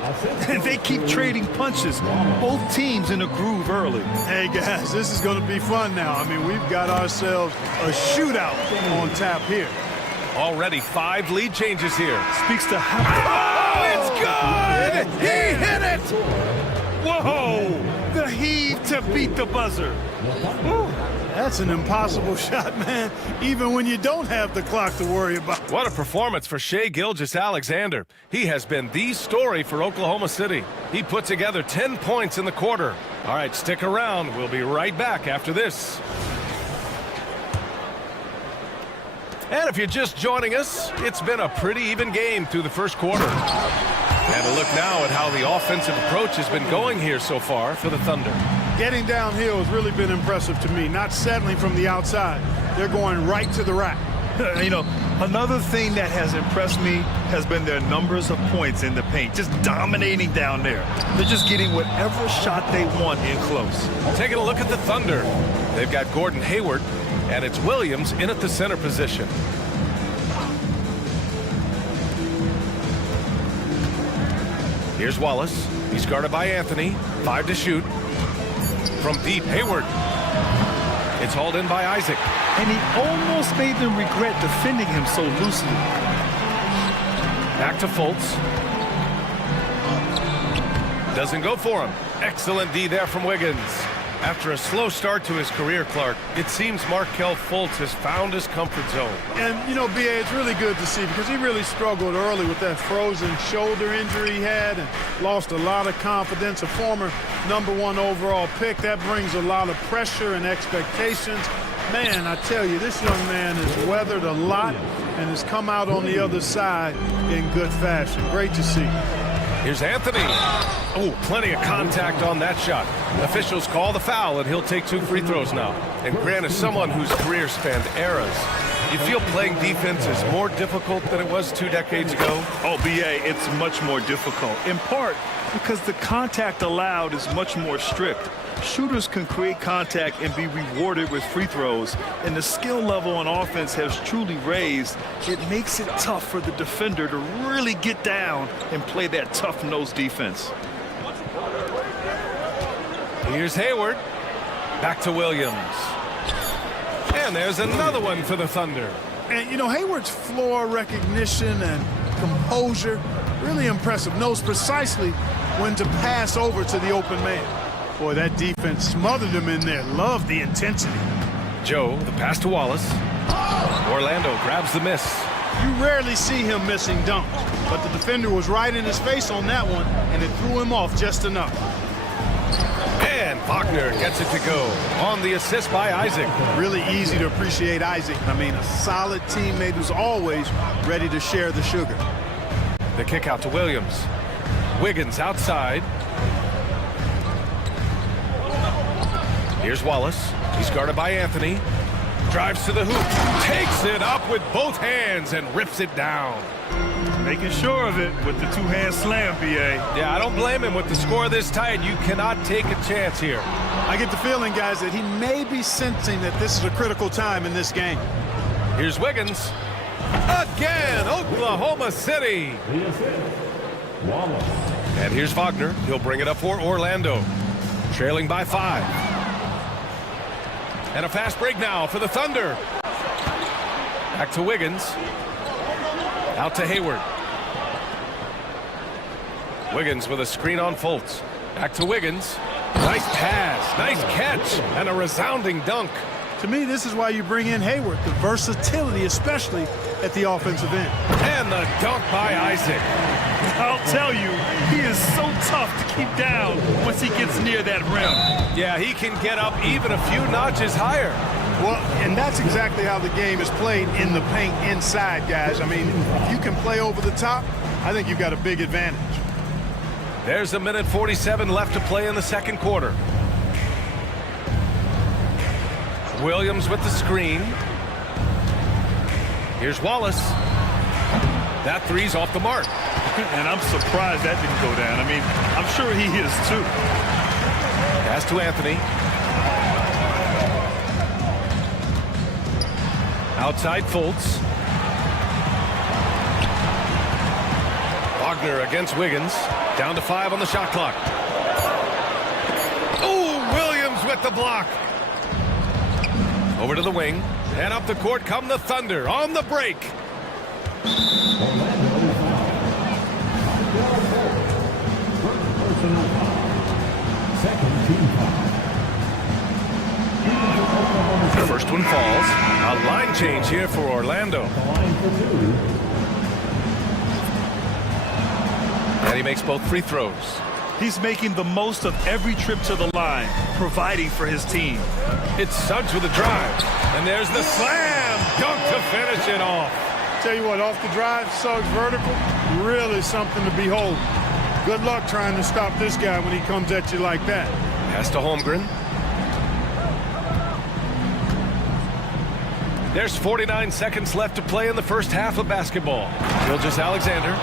And they keep trading punches. Both teams in a groove early. Hey guys, this is going to be fun now. I mean, we've got ourselves a shootout on tap here. Already 5 lead changes here. Speaks to how... Oh, it's good! He hit it! Whoa! The heave to beat the buzzer. Whew. That's an impossible shot, man, even when you don't have the clock to worry about. What a performance for Shai Gilgeous-Alexander. He has been the story for Oklahoma City. He put together 10 points in the quarter. All right, stick around. We'll be right back after this. And if you're just joining us, it's been a pretty even game through the first quarter. And a look now at how the offensive approach has been going here so far for the Thunder. Getting downhill has really been impressive to me, not settling from the outside. They're going right to the rack. You know, another thing that has impressed me has been their numbers of points in the paint, just dominating down there. They're just getting whatever shot they want in close. Taking a look at the Thunder. They've got Gordon Hayward, and it's Williams in at the center position. Here's Wallace. He's guarded by Anthony. 5 to shoot. From deep, Hayward. It's hauled in by Isaac. And he almost made them regret defending him so loosely. Back to Fultz. Doesn't go for him. Excellent D there from Wiggins. After a slow start to his career, Clark, it seems Markelle Fultz has found his comfort zone. And, you know, B.A., it's really good to see because he really struggled early with that frozen shoulder injury he had and lost a lot of confidence. A former #1 overall pick, that brings a lot of pressure and expectations. Man, I tell you, this young man has weathered a lot and has come out on the other side in good fashion. Great to see. Here's Anthony. Oh, plenty of contact on that shot. Officials call the foul, and he'll take 2 free throws now. And Grant is someone whose career spanned eras. You feel playing defense is more difficult than it was 2 decades ago? Oh, B.A., it's much more difficult, in part because the contact allowed is much more strict. Shooters can create contact and be rewarded with free throws, and the skill level on offense has truly raised. It makes it tough for the defender to really get down and play that tough-nosed defense. Here's Hayward. Back to Williams. And there's another one for the Thunder. And, you know, Hayward's floor recognition and composure, really impressive. Knows precisely when to pass over to the open man. Boy, that defense smothered him in there. Loved the intensity. Joe, the pass to Wallace. Orlando grabs the miss. You rarely see him missing dunks, but the defender was right in his face on that one, and it threw him off just enough. And Wagner gets it to go on the assist by Isaac. Really easy to appreciate Isaac. I mean, a solid teammate who's always ready to share the sugar. The kick out to Williams. Wiggins outside. Here's Wallace. He's guarded by Anthony. Drives to the hoop. Takes it up with both hands and rips it down. Making sure of it with the 2-hand slam, B.A. Yeah, I don't blame him with the score this tight. You cannot take a chance here. I get the feeling, guys, that he may be sensing that this is a critical time in this game. Here's Wiggins. Again, Oklahoma City. Wallace. And here's Wagner. He'll bring it up for Orlando. Trailing by 5. And a fast break now for the Thunder. Back to Wiggins. Out to Hayward. Wiggins with a screen on Fultz. Back to Wiggins. Nice pass, nice catch, and a resounding dunk. To me, this is why you bring in Hayward, the versatility, especially at the offensive end. And the dunk by Isaac. I'll tell you, he is so tough to keep down once he gets near that rim. Yeah, he can get up even a few notches higher. Well, and that's exactly how the game is played in the paint inside, guys. I mean, if you can play over the top, I think you've got a big advantage. There's a minute 47 left to play in the second quarter. Williams with the screen. Here's Wallace. That three's off the mark. And I'm surprised that didn't go down. I mean, I'm sure he is too. Pass to Anthony. Outside Fultz. Wagner against Wiggins. Down to 5 on the shot clock. Oh, Williams with the block. Over to the wing. And up the court come the Thunder on the break. The first one falls. A line change here for Orlando. And he makes both free throws. He's making the most of every trip to the line, providing for his team. It's Suggs with a drive. And there's the slam dunk to finish it off. Tell you what, off the drive, Suggs vertical, really something to behold. Good luck trying to stop this guy when he comes at you like that. Pass to Holmgren. There's 49 seconds left to play in the first half of basketball. Gilgeous-Alexander.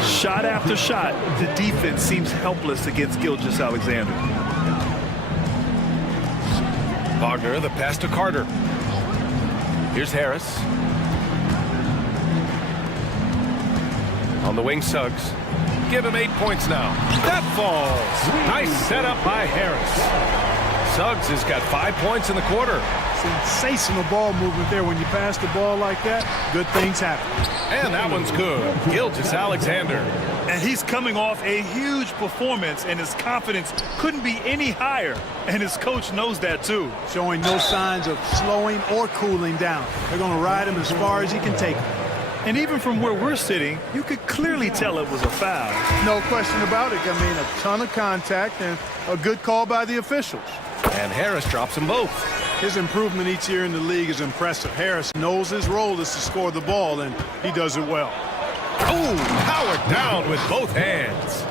Shot after shot, the defense seems helpless against Gilgeous-Alexander. Wagner, the pass to Carter. Here's Harris. On the wing, Suggs. Give him 8 points now. That falls. Nice setup by Harris. Suggs has got 5 points in the quarter. Sensational ball movement there. When you pass the ball like that, good things happen. And that one's good. Gilgeous-Alexander. And he's coming off a huge performance, and his confidence couldn't be any higher. And his coach knows that, too. Showing no signs of slowing or cooling down. They're going to ride him as far as he can take him. And even from where we're sitting, you could clearly tell it was a foul. No question about it. I mean, a ton of contact and a good call by the officials. And Harris drops them both. His improvement each year in the league is impressive. Harris knows his role is to score the ball, and he does it well. Oh, powered down with both hands.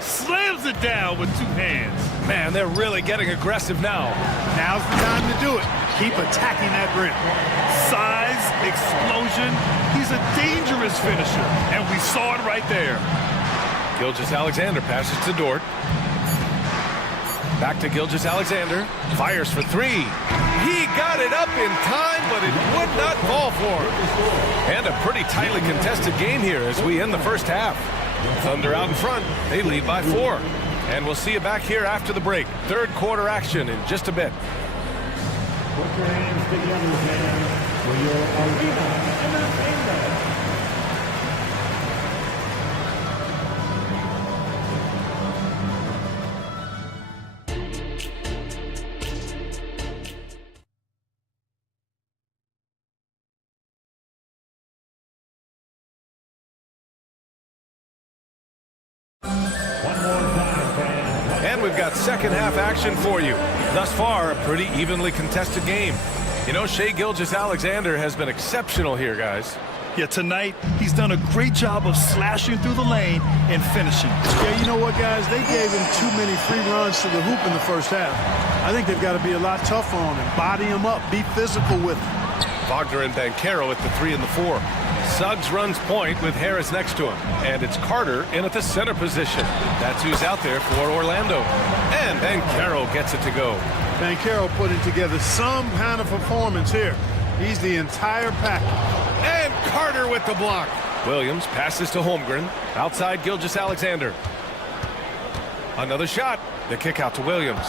Slams it down with 2 hands. Man, they're really getting aggressive now. Now's the time to do it. Keep attacking that rim. Size, explosion. He's a dangerous finisher, and we saw it right there. Gilgeous-Alexander passes to Dort. Back to Gilgeous-Alexander. Fires for 3. He got it up in time, but it would not fall for him. And a pretty tightly contested game here as we end the first half. Thunder out in front. They lead by 4. And we'll see you back here after the break. Third quarter action in just a bit. Put your hands together, fans, for your arena entertainment. And we've got second half action for you. Thus far, a pretty evenly contested game. You know, Shai Gilgeous-Alexander has been exceptional here, guys. Yeah, tonight, he's done a great job of slashing through the lane and finishing. Yeah, you know what, guys? They gave him too many free runs to the hoop in the first half. I think they've got to be a lot tougher on him. Body him up. Be physical with him. Wagner and Banchero at the 3 and the 4. Suggs runs point with Harris next to him. And it's Carter in at the center position. That's who's out there for Orlando. And Banchero gets it to go. Banchero putting together some kind of performance here. He's the entire package. And Carter with the block. Williams passes to Holmgren. Outside Gilgeous-Alexander. Another shot. The kick out to Williams.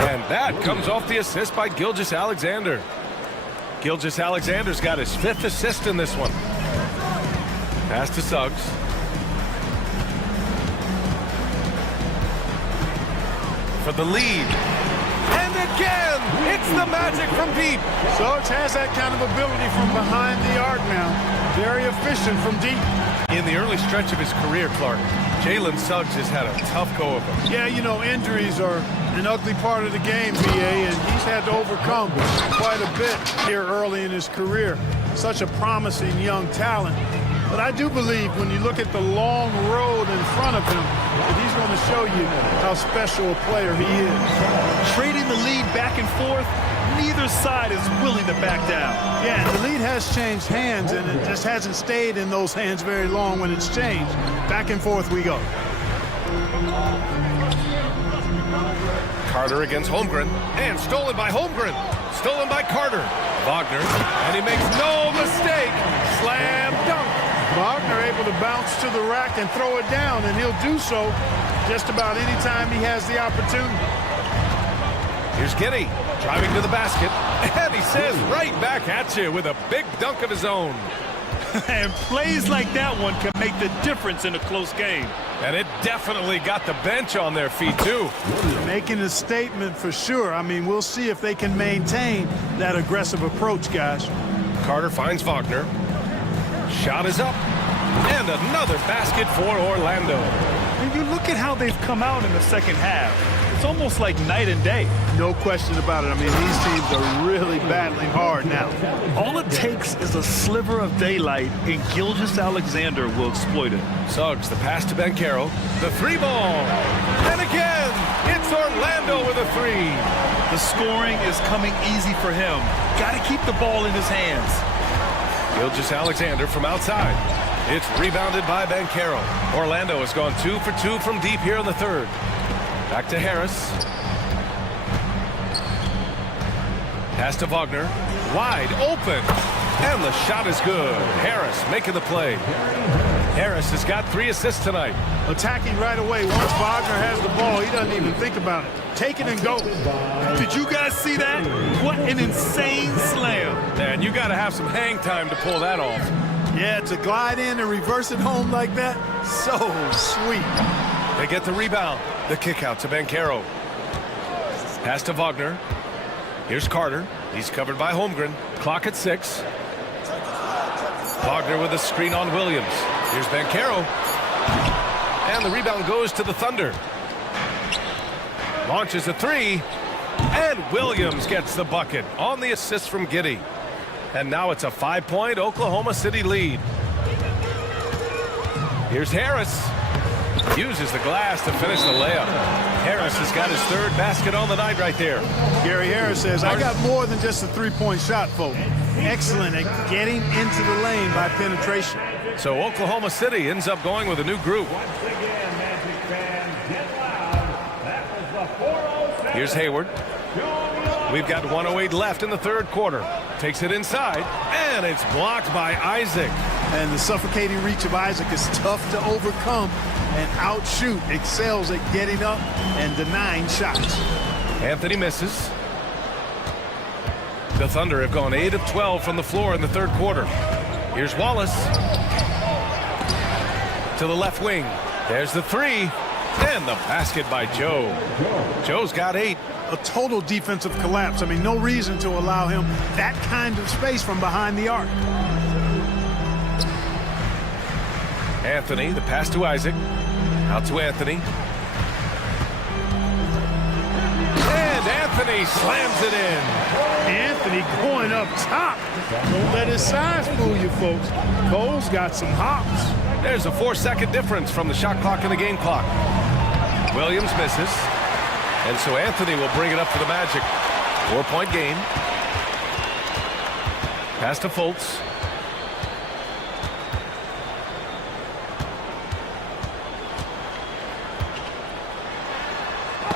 And that comes off the assist by Gilgeous-Alexander. Gilgeous-Alexander's got his 5th assist in this one. Pass to Suggs. For the lead. And again, it's the magic from deep. Suggs has that kind of ability from behind the arc now. Very efficient from deep. In the early stretch of his career, Clark, Jalen Suggs has had a tough go of it. Yeah, you know, injuries are an ugly part of the game, BA, and he's had to overcome quite a bit here early in his career. Such a promising young talent, But I do believe when you look at the long road in front of him, that he's going to show you how special a player he is. Trading the lead back and forth, neither side is willing to back down. Yeah, and the lead has changed hands, and it just hasn't stayed in those hands very long when it's changed. Back and forth we go. Carter against Holmgren, and stolen by Holmgren. Stolen by Carter. Wagner, and he makes no mistake. Slam dunk. Wagner able to bounce to the rack and throw it down, and he'll do so just about any time he has the opportunity. Here's Giddy, driving to the basket, and he says right back at you with a big dunk of his own. And plays like that one can make the difference in a close game. And it definitely got the bench on their feet, too. Making a statement for sure. I mean, we'll see if they can maintain that aggressive approach, guys. Carter finds Wagner. Shot is up. And another basket for Orlando. And you look at how they've come out in the second half. It's almost like night and day. No question about it. I mean, these teams are really battling hard now. All it takes is a sliver of daylight, and Gilgeous-Alexander will exploit it. Suggs, the pass to Banchero. The three ball. And again, it's Orlando with a three. The scoring is coming easy for him. Got to keep the ball in his hands. Gilgeous-Alexander from outside. It's rebounded by Banchero. Orlando has gone 2 for 2 from deep here in the third. Back to Harris. Pass to Wagner. Wide open. And the shot is good. Harris making the play. Harris has got 3 assists tonight. Attacking right away. Once Wagner has the ball, he doesn't even think about it. Take it and go. Did you guys see that? What an insane slam. Man, you got to have some hang time to pull that off. Yeah, to glide in and reverse it home like that, so sweet. They get the rebound. The kick out to Banchero. Pass to Wagner. Here's Carter. He's covered by Holmgren. Clock at 6. Wagner with a screen on Williams. Here's Banchero. And the rebound goes to the Thunder. Launches a three. And Williams gets the bucket on the assist from Giddy. And now it's a 5-point Oklahoma City lead. Here's Harris. Uses the glass to finish the layup. Harris has got his 3rd basket on the night right there. Gary Harris says, I got more than just a three-point shot, folks. Excellent at getting into the lane by penetration. So Oklahoma City ends up going with a new group. Here's Hayward. We've got 1:08 left in the third quarter. Takes it inside, and it's blocked by Isaac. And the suffocating reach of Isaac is tough to overcome and outshoot. Excels at getting up and denying shots. Anthony misses. The Thunder have gone 8 of 12 from the floor in the third quarter. Here's Wallace. To the left wing. There's the three. And the basket by Joe. Joe's got 8. A total defensive collapse. I mean, no reason to allow him that kind of space from behind the arc. Anthony, the pass to Isaac. Out to Anthony. And Anthony slams it in. Anthony going up top. Don't let his size fool you, folks. Cole's got some hops. There's a 4-second difference from the shot clock and the game clock. Williams misses. And so Anthony will bring it up for the Magic. 4-point game. Pass to Fultz.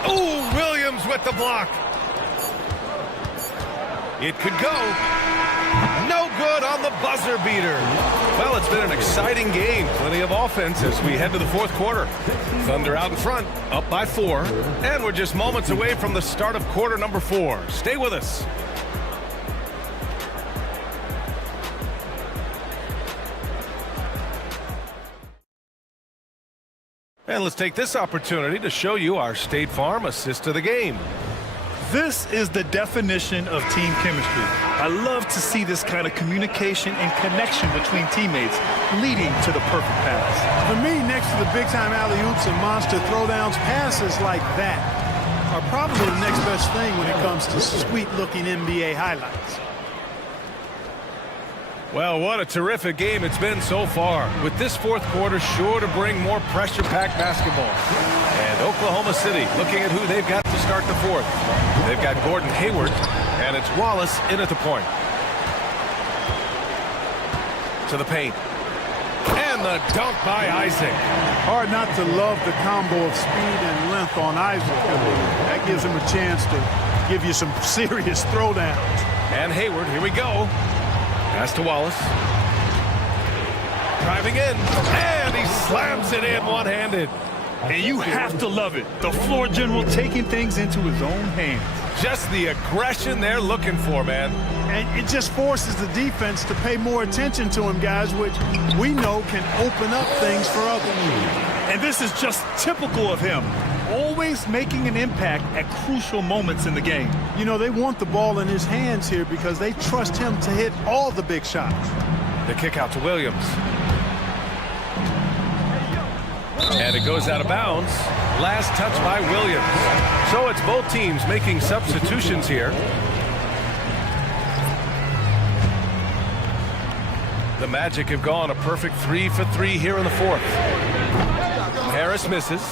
Oh, Williams with the block. It could go. No good on the buzzer beater. Well, it's been an exciting game. Plenty of offense as we head to the fourth quarter. Thunder out in front, up by 4. And we're just moments away from the start of quarter number 4. Stay with us. And let's take this opportunity to show you our State Farm assist to the game. This is the definition of team chemistry. I love to see this kind of communication and connection between teammates leading to the perfect pass. For me, next to the big-time alley-oops and monster throwdowns, passes like that are probably the next best thing when it comes to sweet-looking NBA highlights. Well, what a terrific game it's been so far, with this fourth quarter sure to bring more pressure-packed basketball. And Oklahoma City looking at who they've got to start the fourth. They've got Gordon Hayward, and it's Wallace in at the point. To the paint. And the dunk by Isaac. Hard not to love the combo of speed and length on Isaac. I mean, that gives him a chance to give you some serious throwdowns. And Hayward, here we go. Pass to Wallace. Driving in, and he slams it in one-handed. And you have to love it. The floor general taking things into his own hands. Just the aggression they're looking for, man. And it just forces the defense to pay more attention to him, guys, which we know can open up things for others. And this is just typical of him. Always making an impact at crucial moments in the game. You know, they want the ball in his hands here because they trust him to hit all the big shots. The kick out to Williams. And it goes out of bounds. Last touch by Williams. So it's both teams making substitutions here. The Magic have gone a perfect 3 for 3 here in the fourth. Harris misses.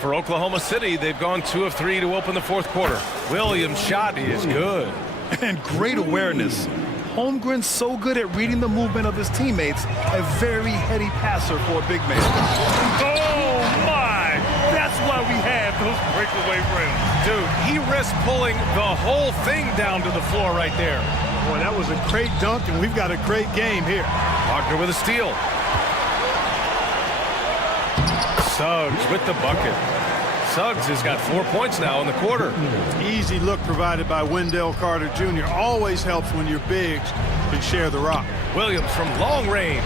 For Oklahoma City, they've gone 2 of 3 to open the fourth quarter. Williams' shot is good. And great awareness. Holmgren's so good at reading the movement of his teammates. A very heady passer for a big man. Oh, my! That's why we have those breakaway rims. Dude, he risked pulling the whole thing down to the floor right there. Boy, that was a great dunk, and we've got a great game here. Wagner with a steal. Suggs with the bucket. Suggs has got 4 points now in the quarter. Easy look provided by Wendell Carter Jr. Always helps when your bigs can share the rock. Williams from long range.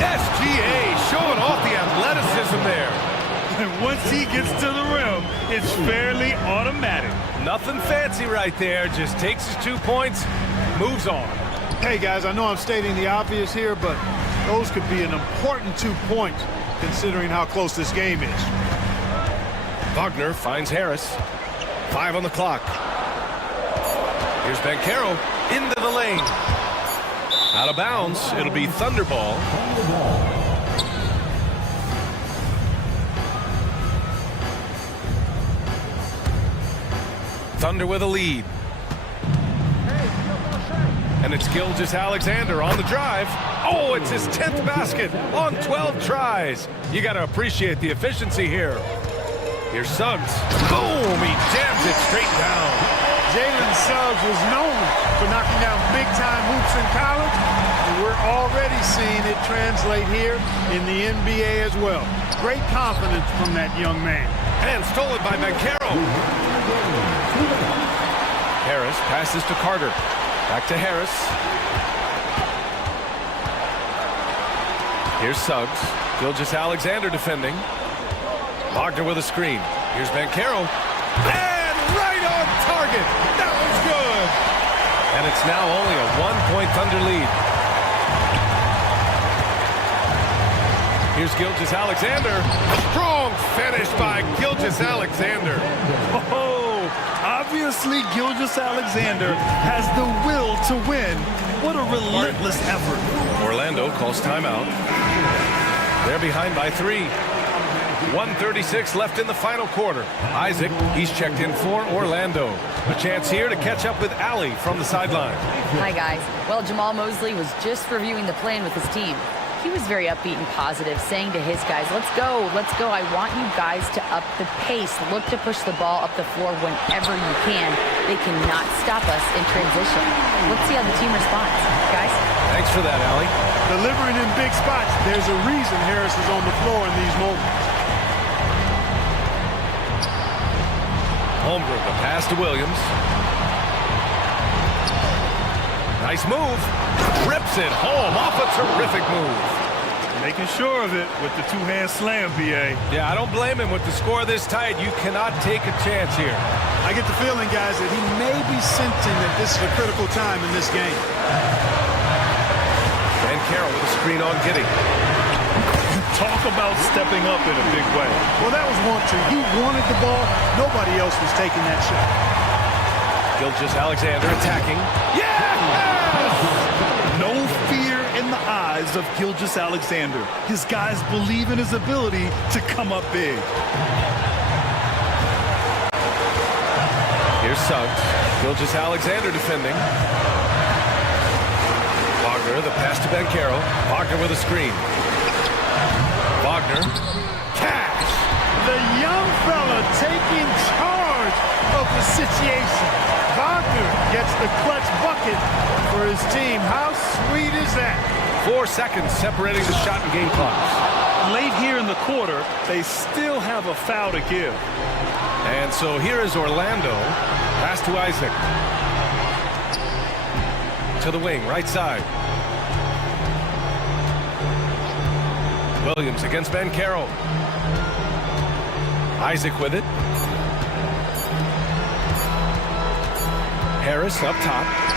SGA showing off the athleticism there. And once he gets to the rim, it's fairly automatic. Nothing fancy right there. Just takes his 2 points, moves on. Hey, guys, I know I'm stating the obvious here, but those could be an important 2 points considering how close this game is. Wagner finds Harris. 5 on the clock. Here's Banchero into the lane. Out of bounds. It'll be Thunderball. Thunder with a lead. And it's Gilgeous-Alexander on the drive. Oh, it's his 10th basket on 12 tries. You got to appreciate the efficiency here. Here's Suggs. Boom! He jams it straight down. Jalen Suggs was known for knocking down big-time hoops in college, and we're already seeing it translate here in the NBA as well. Great confidence from that young man. And stolen by Banchero. Harris passes to Carter. Back to Harris. Here's Suggs. Gilgeous-Alexander defending. Wagner with a screen. Here's Banchero. And right on target. That was good. And it's now only a 1-point Thunder lead. Here's Gilgeous-Alexander. Strong finish by Gilgeous-Alexander. Oh, obviously Gilgeous-Alexander has the will to win. What a relentless effort. Orlando calls timeout. They're behind by 3. 1:36 left in the final quarter. Isaac, he's checked in for Orlando. A chance here to catch up with Allie from the sideline. Hi, guys. Well, Jamal Mosley was just reviewing the plan with his team. He was very upbeat and positive, saying to his guys, let's go. I want you guys to up the pace. Look to push the ball up the floor whenever you can. They cannot stop us in transition. Let's see how the team responds. Guys? Thanks for that, Allie. Delivering in big spots. There's a reason Harris is on the floor in these moments. Holmgren, the pass to Williams. Nice move. Rips it home off a terrific move. Making sure of it with the two-hand slam, B.A. Yeah, I don't blame him. With the score this tight, you cannot take a chance here. I get the feeling, guys, that he may be sensing that this is a critical time in this game. Banchero with a screen on Giddey. Talk about stepping up in a big way. Well, that was one true. He wanted the ball. Nobody else was taking that shot. Gilgeous-Alexander attacking. Yes! because of Gilgeous Alexander. His guys believe in his ability to come up big. Here's Suggs. Gilgeous Alexander defending. Wagner, the pass to Bankero. Wagner with a screen. Wagner. Cash! The young fella taking charge of the situation. Wagner gets the clutch bucket for his team. How sweet is that? 4 seconds separating the shot and game clocks. Late here in the quarter, they still have a foul to give. And so here is Orlando. Pass to Isaac. To the wing, right side. Williams against Bankero. Isaac with it. Harris up top.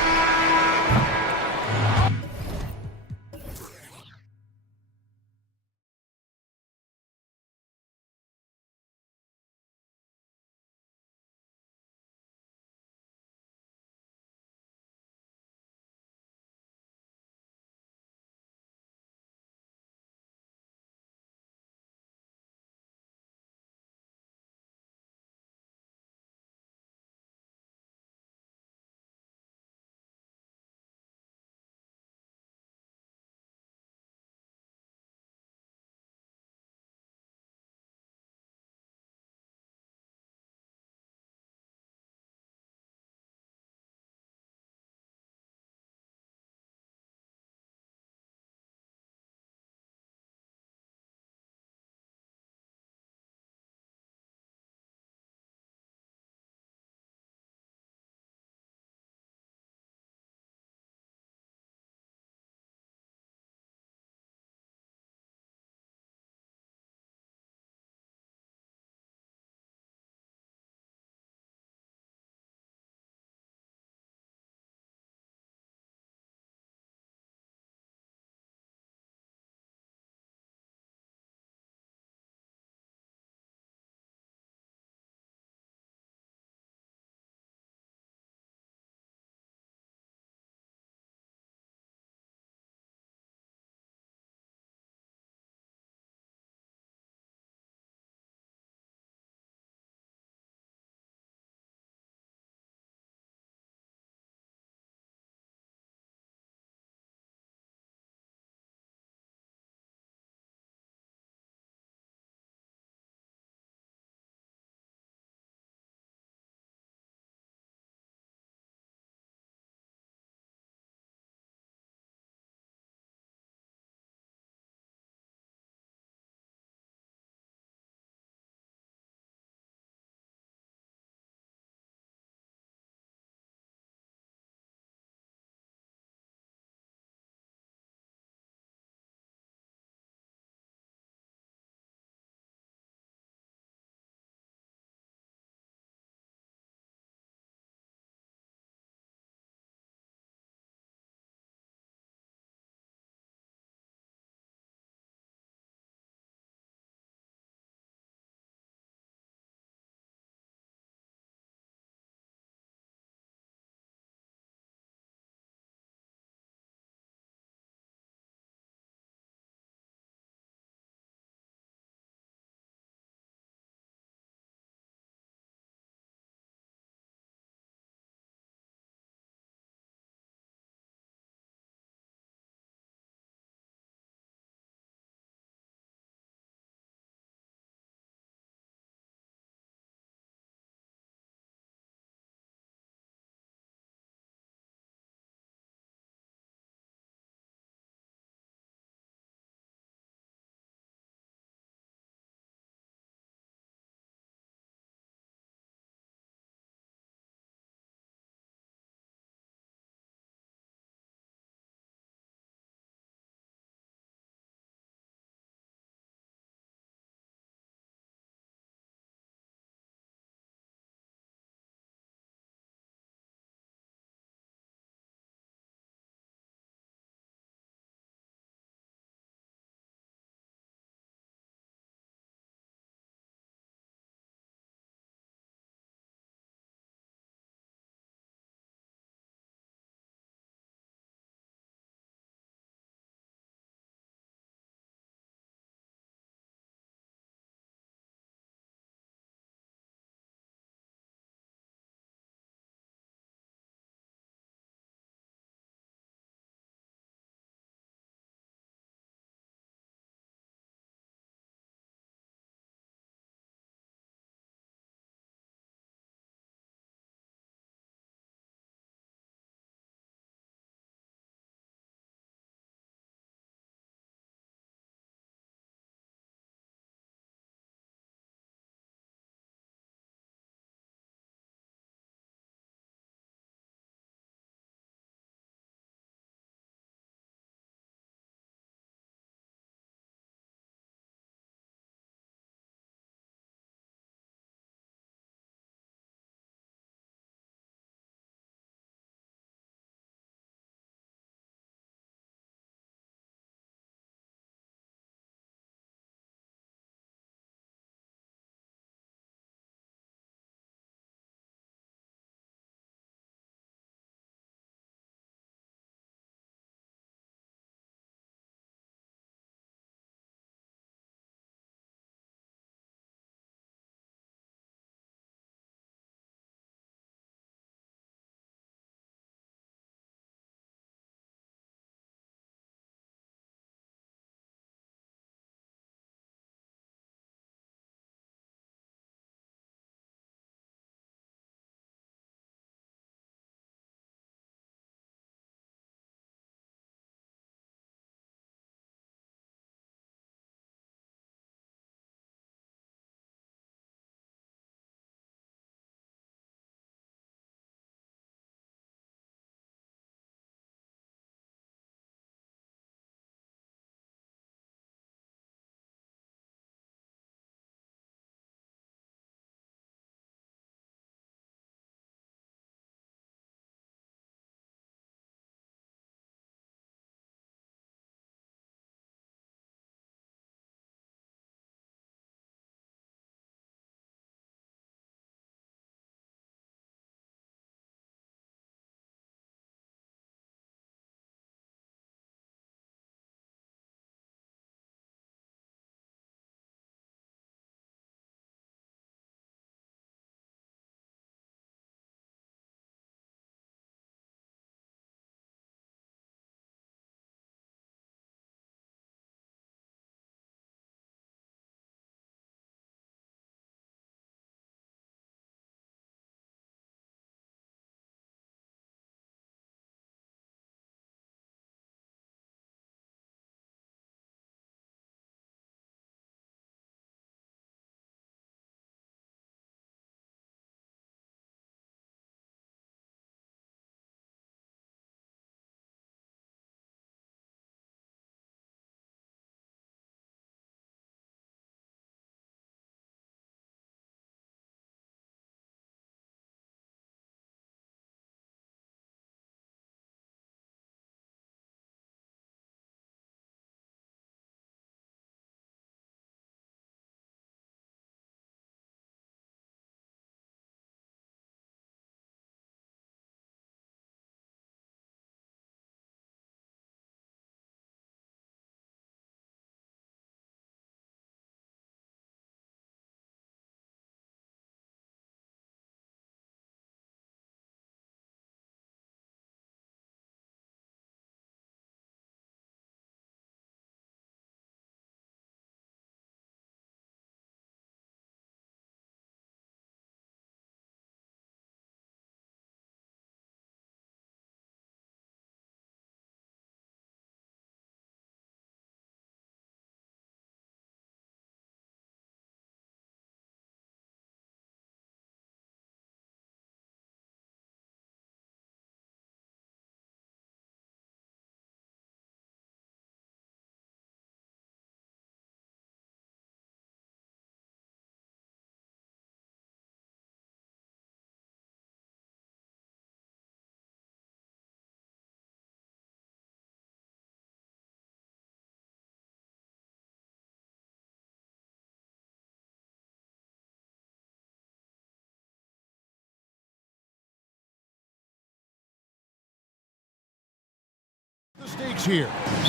here.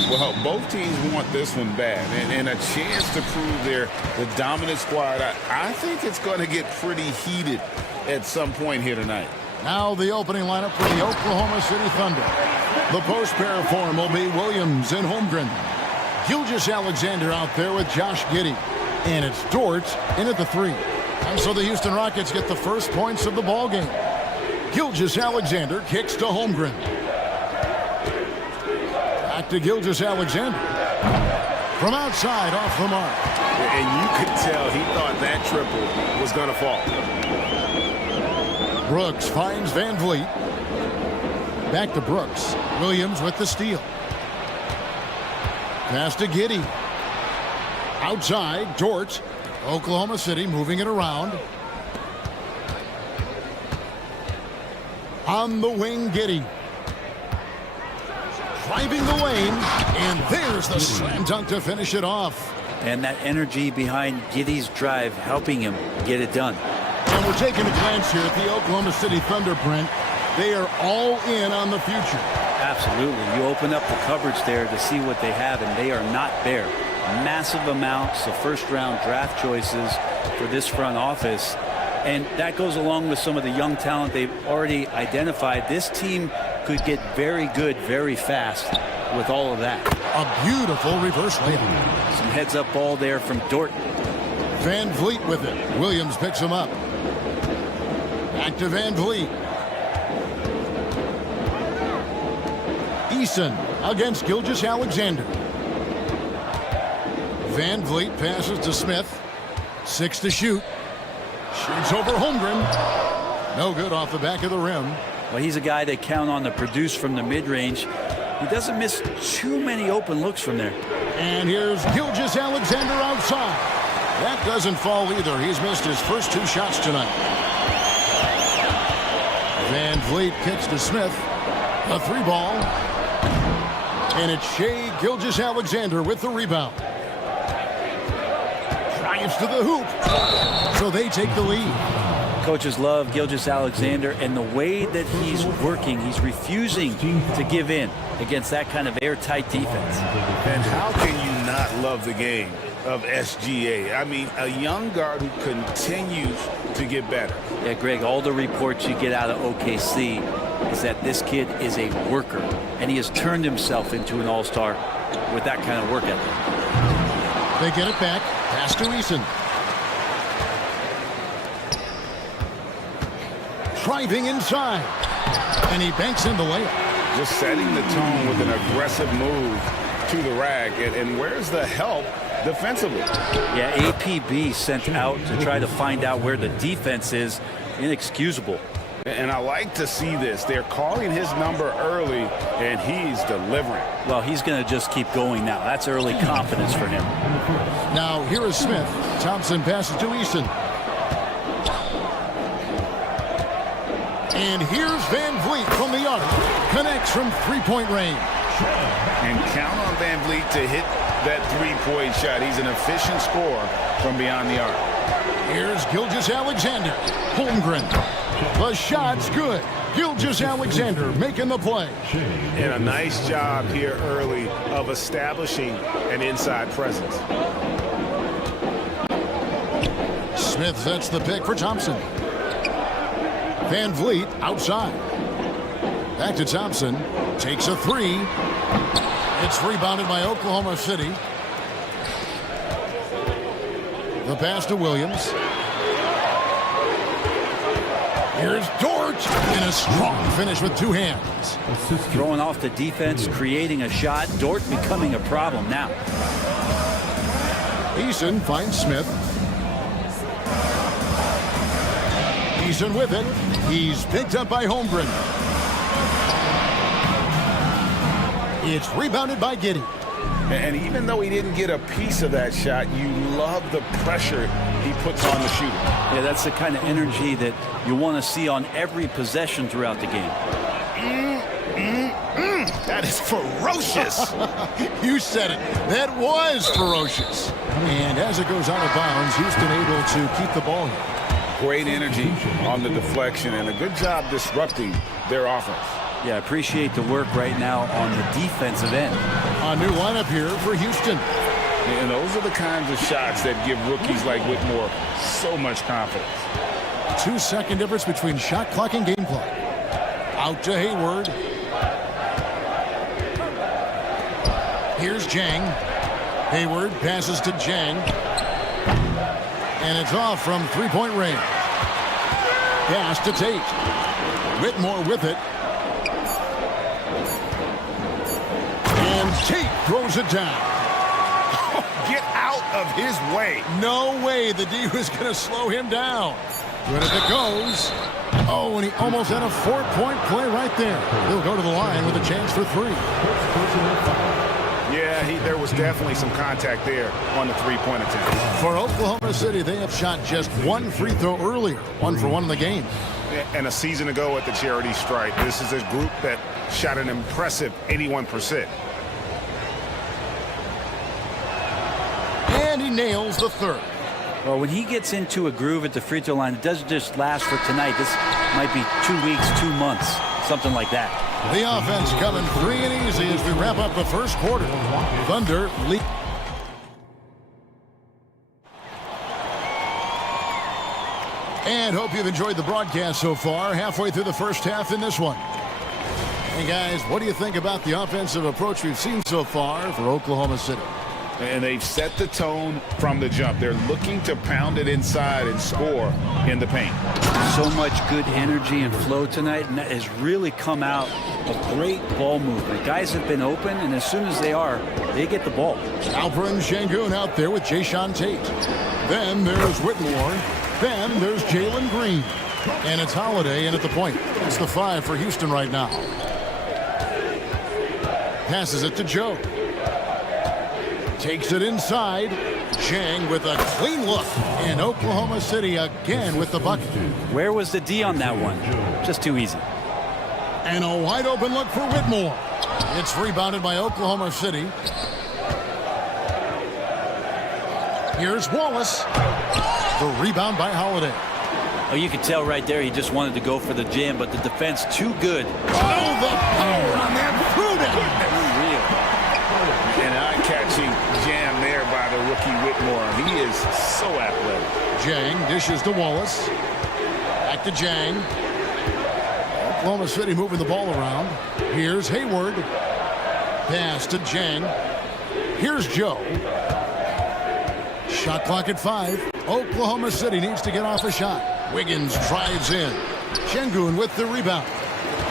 Well, both teams want this one bad, and a chance to prove they're the dominant squad. I think it's going to get pretty heated at some point here tonight. Now the opening lineup for the Oklahoma City Thunder. The post pair form will be Williams and Holmgren. Gilgeous-Alexander out there with Josh Giddey. And it's Dort in at the 3. And so the Houston Rockets get the first points of the ball game. Gilgeous-Alexander kicks to Holmgren. Back to Gilgeous-Alexander. From outside, off the mark. And you could tell he thought that triple was going to fall. Brooks finds Van Vliet. Back to Brooks. Williams with the steal. Pass to Giddey. Outside, Dort. Oklahoma City moving it around. On the wing, Giddey. Driving the lane, and there's the slam dunk to finish it off. And that energy behind Giddey's drive helping him get it done. And we're taking a glance here at the Oklahoma City Thunder, Brent. They are all in on the future. Absolutely. You open up the coverage there to see what they have, and they are not bare. Massive amounts of first-round draft choices for this front office. And that goes along with some of the young talent they've already identified. This team could get very good very fast with all of that. A beautiful reverse layup. Some heads-up ball there from Dort. Van Vliet with it. Williams picks him up. Back to Van Vliet. Eason against Gilgeous-Alexander. Van Vliet passes to Smith. 6 to shoot. Shoots over Holmgren. No good off the back of the rim. Well, he's a guy they count on to produce from the mid-range. He doesn't miss too many open looks from there. And here's Gilgeous-Alexander outside. That doesn't fall either. He's missed his first 2 shots tonight. Van Vliet kicks to Smith. A 3 ball. And it's Shai Gilgeous-Alexander with the rebound. Drives to the hoop. So they take the lead. Coaches love Gilgeous-Alexander, and the way that he's working, he's refusing to give in against that kind of airtight defense. And how can you not love the game of SGA? I mean, a young guard who continues to get better. Yeah, Greg, all the reports you get out of OKC is that this kid is a worker, and he has turned himself into an all-star with that kind of work ethic. They get it back. Pass to Eason. Driving inside. And he banks in the layup. Just setting the tone with an aggressive move to the rack. And where's the help defensively? Yeah, APB sent out to try to find out where the defense is. Inexcusable. And I like to see this. They're calling his number early, and he's delivering. Well, he's going to just keep going now. That's early confidence for him. Now, here is Smith. Thompson passes to Eason. And here's Van Vliet from the arc. Connects from 3-point range. And count on Van Vliet to hit that 3-point shot. He's an efficient scorer from beyond the arc. Here's Gilgeous-Alexander. Holmgren. The shot's good. Gilgeous-Alexander making the play. And a nice job here early of establishing an inside presence. Smith sets the pick for Thompson. Van Vliet outside. Back to Thompson. Takes a 3. It's rebounded by Oklahoma City. The pass to Williams. Here's Dort. And a strong finish with 2 hands. Throwing off the defense, creating a shot. Dort becoming a problem now. Eason finds Smith. Eason with it. He's picked up by Holmgren. It's rebounded by Giddey. And even though he didn't get a piece of that shot, you love the pressure he puts on the shooter. Yeah, that's the kind of energy that you want to see on every possession throughout the game. That is ferocious. You said it. That was ferocious. And as it goes out of bounds, Houston able to keep the ball here. Great energy on the deflection and a good job disrupting their offense. Yeah, I appreciate the work right now on the defensive end. A new lineup here for Houston. And those are the kinds of shots that give rookies like Whitmore so much confidence. 2-second difference between shot clock and game clock. Out to Hayward. Here's Jang. Hayward passes to Jang. And it's off from three-point range. Pass to Tate. Whitmore with it. And Tate throws it down. Get out of his way. No way the D was going to slow him down. Good if it goes. Oh, and he almost had a 4-point play right there. He'll go to the line with a chance for three. Yeah, there was definitely some contact there on the three-point attempt. For Oklahoma City, they have shot just one free throw earlier, 1 for 1 in the game. And a season ago at the charity stripe, this is a group that shot an impressive 81%. And he nails the third. Well, when he gets into a groove at the free throw line, it doesn't just last for tonight. This might be 2 weeks, 2 months, something like that. The offense coming free and easy as we wrap up the first quarter. Thunder lead. And hope you've enjoyed the broadcast so far. Halfway through the first half in this one. Hey guys, what do you think about the offensive approach we've seen so far for Oklahoma City? And they've set the tone from the jump. They're looking to pound it inside and score in the paint. So much good energy and flow tonight, and that has really come out of great ball movement. Guys have been open, and as soon as they are, they get the ball. Alperen Şengün out there with Jayshawn Tate. Then there's Whitmore. Then there's Jalen Green. And it's Holiday in at the point. It's the 5 for Houston right now. Passes it to Joe. Takes it inside. Chang with a clean look. And Oklahoma City again with the bucket. Where was the D on that one? Just too easy. And a wide open look for Whitmore. It's rebounded by Oklahoma City. Here's Wallace. The rebound by Holiday. Oh, you could tell right there he just wanted to go for the jam, but the defense too good. Oh, the power on that threw-down. Unreal. An eye-catching jam there by the rookie Whitmore. He is so athletic. Jang dishes to Wallace. Back to Jang. Oklahoma City moving the ball around. Here's Hayward. Pass to Jang. Here's Joe. Shot clock at 5. Oklahoma City needs to get off a shot. Wiggins drives in. Şengün with the rebound.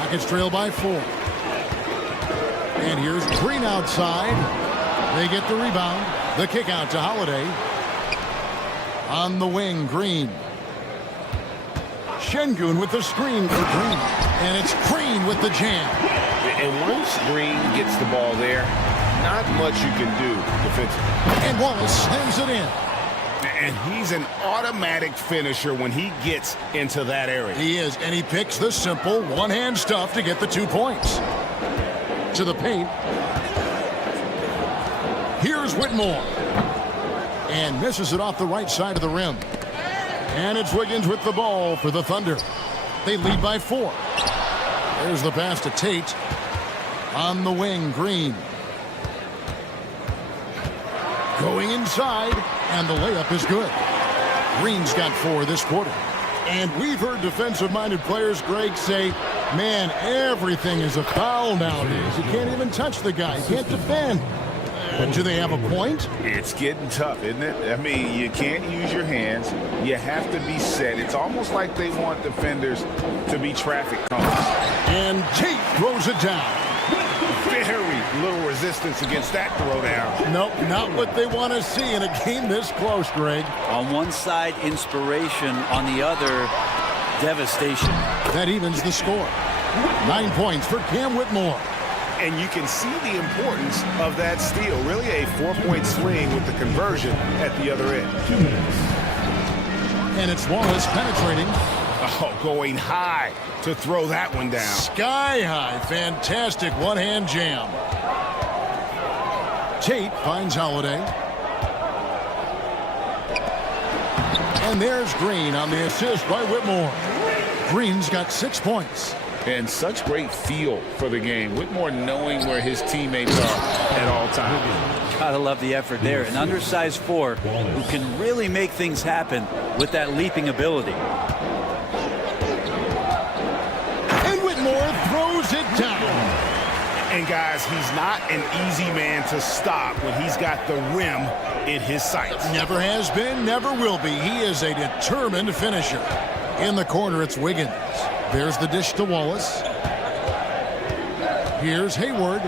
Rockets trail by 4. And here's Green outside. They get the rebound. The kick out to Holiday. On the wing, Green. Şengün with the screen for Green. And it's Green with the jam. And once Green gets the ball there, not much you can do defensively. And Wallace slams it in. And he's an automatic finisher when he gets into that area. He is, and he picks the simple one-hand stuff to get the 2 points. To the paint. Here's Whitmore. And misses it off the right side of the rim. And it's Wiggins with the ball for the Thunder. They lead by 4. There's the pass to Tate. On the wing, Green. Going inside, and the layup is good. Green's got 4 this quarter. And we've heard defensive-minded players, Greg, say, man, everything is a foul nowadays. You can't even touch the guy. You can't defend. Do they have a point? It's getting tough, isn't it? I mean, you can't use your hands. You have to be set. It's almost like they want defenders to be traffic cones. And Tate throws it down. Very little resistance against that throwdown. Nope, not what they want to see in a game this close, Greg. On one side, inspiration. On the other, devastation. That evens the score. 9 points for Cam Whitmore. And you can see the importance of that steal. Really a 4-point swing with the conversion at the other end. And it's Wallace penetrating. Oh, going high to throw that one down. Sky high. Fantastic one-hand jam. Tate finds Holiday. And there's Green on the assist by Whitmore. Green's got 6 points. and such great feel for the game. Whitmore knowing where his teammates are at all times. Gotta love the effort there. An undersized 4 who can really make things happen with that leaping ability. And Whitmore throws it down. And guys, he's not an easy man to stop when he's got the rim in his sights. Never has been, never will be. He is a determined finisher. In the corner, it's Wiggins. There's the dish to Wallace. Here's Hayward.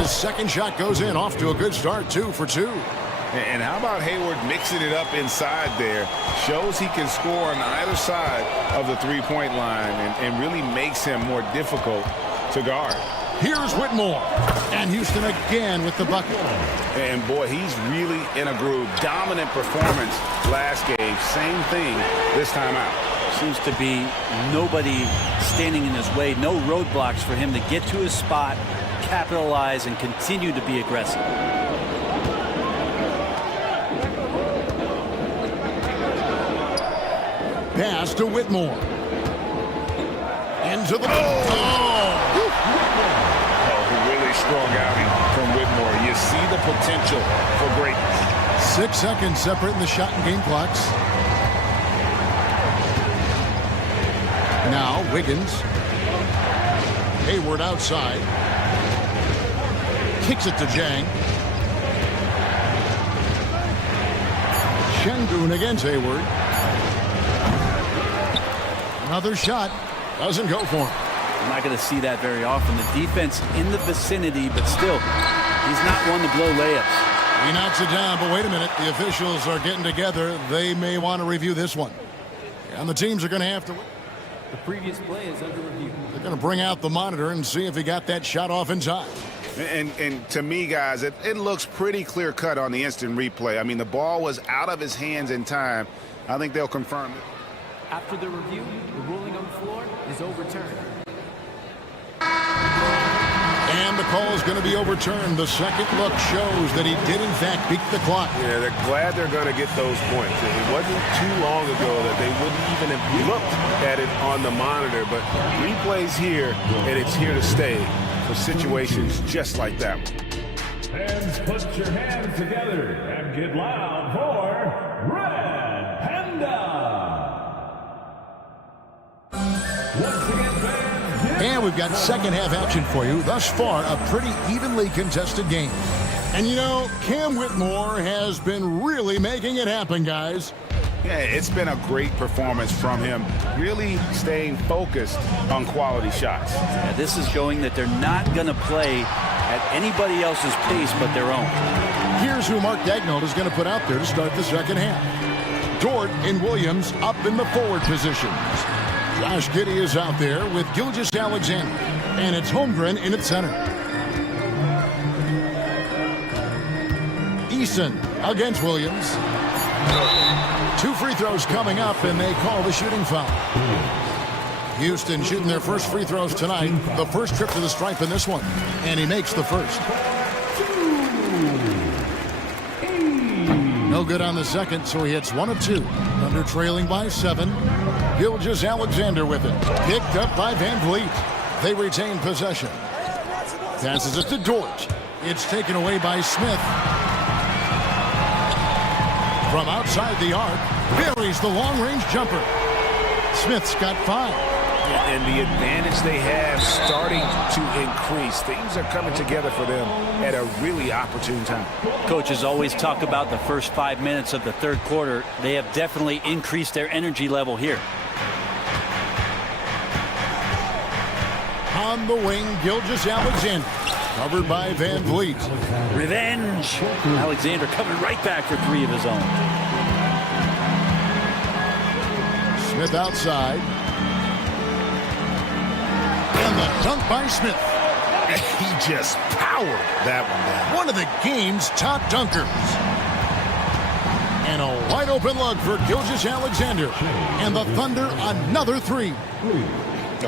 His second shot goes in, off to a good start, 2 for 2. And how about Hayward mixing it up inside there? Shows he can score on either side of the three-point line and really makes him more difficult to guard. Here's Whitmore. And Houston again with the bucket. And boy, he's really in a groove. Dominant performance last game. Same thing this time out. Seems to be nobody standing in his way. No roadblocks for him to get to his spot, capitalize, and continue to be aggressive. Pass to Whitmore. Into the... Really strong outing from Whitmore. You see the potential for greatness. 6 seconds separating the shot and game clocks. Now Wiggins. Hayward outside. Kicks it to Jang. Shengun against Hayward. Another shot. Doesn't go for him. I'm not going to see that very often. The defense in the vicinity, but still, he's not one to blow layups. He knocks it down, but wait a minute. The officials are getting together. They may want to review this one. And the teams are going to have to... The previous play is under review. They're going to bring out the monitor and see if he got that shot off in time. And to me, guys, it looks pretty clear-cut on the instant replay. I mean, the ball was out of his hands in time. I think they'll confirm it. After the review, the ruling on the floor is overturned. And the call is going to be overturned. The second look shows that he did, in fact, beat the clock. Yeah, they're glad they're going to get those points. It wasn't too long ago that they wouldn't even have looked at it on the monitor. But replay's here, and it's here to stay for situations just like that one. Fans, put your hands together and get loud for Red Panda. Once again, fans. And we've got second half action for you. Thus far, a pretty evenly contested game. And you know, Cam Whitmore has been really making it happen, guys. Yeah, it's been a great performance from him, really staying focused on quality shots. Yeah, this is showing that they're not going to play at anybody else's pace but their own. Here's who Mark Daigneault is going to put out there to start the second half. Dort and Williams up in the forward positions. Josh Giddey is out there with Gilgeous-Alexander, and it's Holmgren in at center. Eason against Williams. 2 free throws coming up, and they call the shooting foul. Houston shooting their first free throws tonight. The first trip to the stripe in this one, and he makes the first. No good on the second, so he hits 1 of 2. Thunder trailing by 7. Gilgeous-Alexander with it. Picked up by Van Vliet. They retain possession. Passes it to Dort. It's taken away by Smith. From outside the arc, buries the long-range jumper. Smith's got 5. And the advantage they have starting to increase. Things are coming together for them at a really opportune time. Coaches always talk about the first 5 minutes of the third quarter. They have definitely increased their energy level here. On the wing, Gilgeous-Alexander. Covered by Van Vliet. Revenge. Alexander coming right back for 3 of his own. Smith outside. And the dunk by Smith. He just powered that one down. One of the game's top dunkers. And a wide open look for Gilgeous-Alexander. And the Thunder another 3.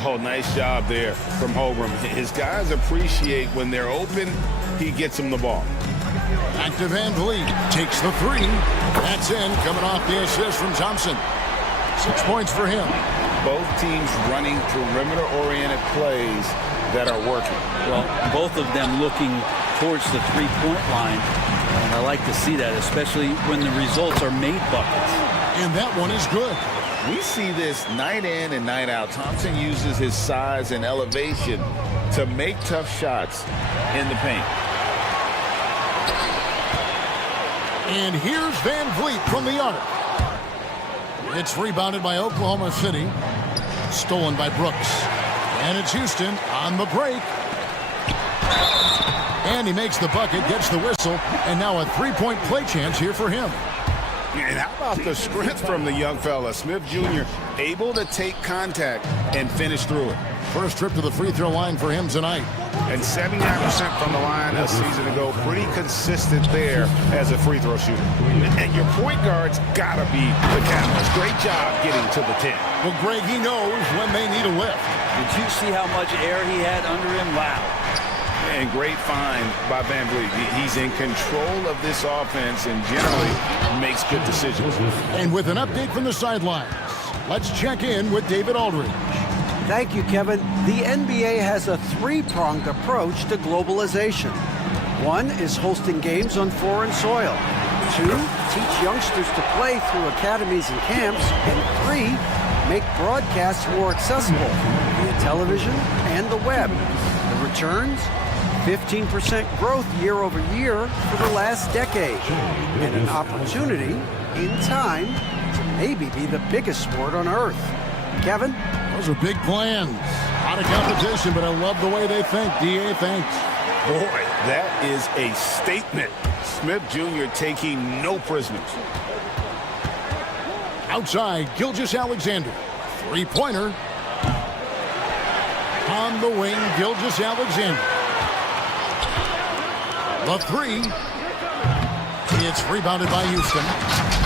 Oh, nice job there from Holmgren. His guys appreciate when they're open, he gets them the ball. Back to Van Vliet. Takes the 3. That's in, coming off the assist from Thompson. 6 points for him. both teams running perimeter-oriented plays that are working. Well, both of them looking towards the three-point line. And I like to see that, especially when the results are made buckets. And that one is good. We see this night in and night out. Thompson uses his size and elevation to make tough shots in the paint. And here's Van Vliet from the arc. It's rebounded by Oklahoma City. Stolen by Brooks. And it's Houston on the break. And he makes the bucket, gets the whistle, and now a three-point play chance here for him. And how about the strength from the young fella? Smith Jr. able to take contact and finish through it. First trip to the free throw line for him tonight. And 79% from the line a season ago. Pretty consistent there as a free throw shooter. And your point guard's got to be the catalyst. Great job getting to the 10. Well, Greg, he knows when they need a lift. Did you see how much air he had under him? Wow. And great find by Van Vliet. He's in control of this offense and generally makes good decisions. And with an update from the sidelines, let's check in with David Aldridge. Thank you, Kevin. The NBA has a three-pronged approach to globalization. One is hosting games on foreign soil. Two, teach youngsters to play through academies and camps. And three, make broadcasts more accessible via television and the web. The returns? 15% growth year over year for the last decade. And an opportunity, in time, to maybe be the biggest sport on earth. Kevin? Those are big plans. A lot of competition, but I love the way they think. DA, thanks. Boy, that is a statement. Smith Jr. taking no prisoners. Outside, Gilgeous-Alexander. Three-pointer. On the wing, Gilgeous-Alexander. The three. It's rebounded by Houston.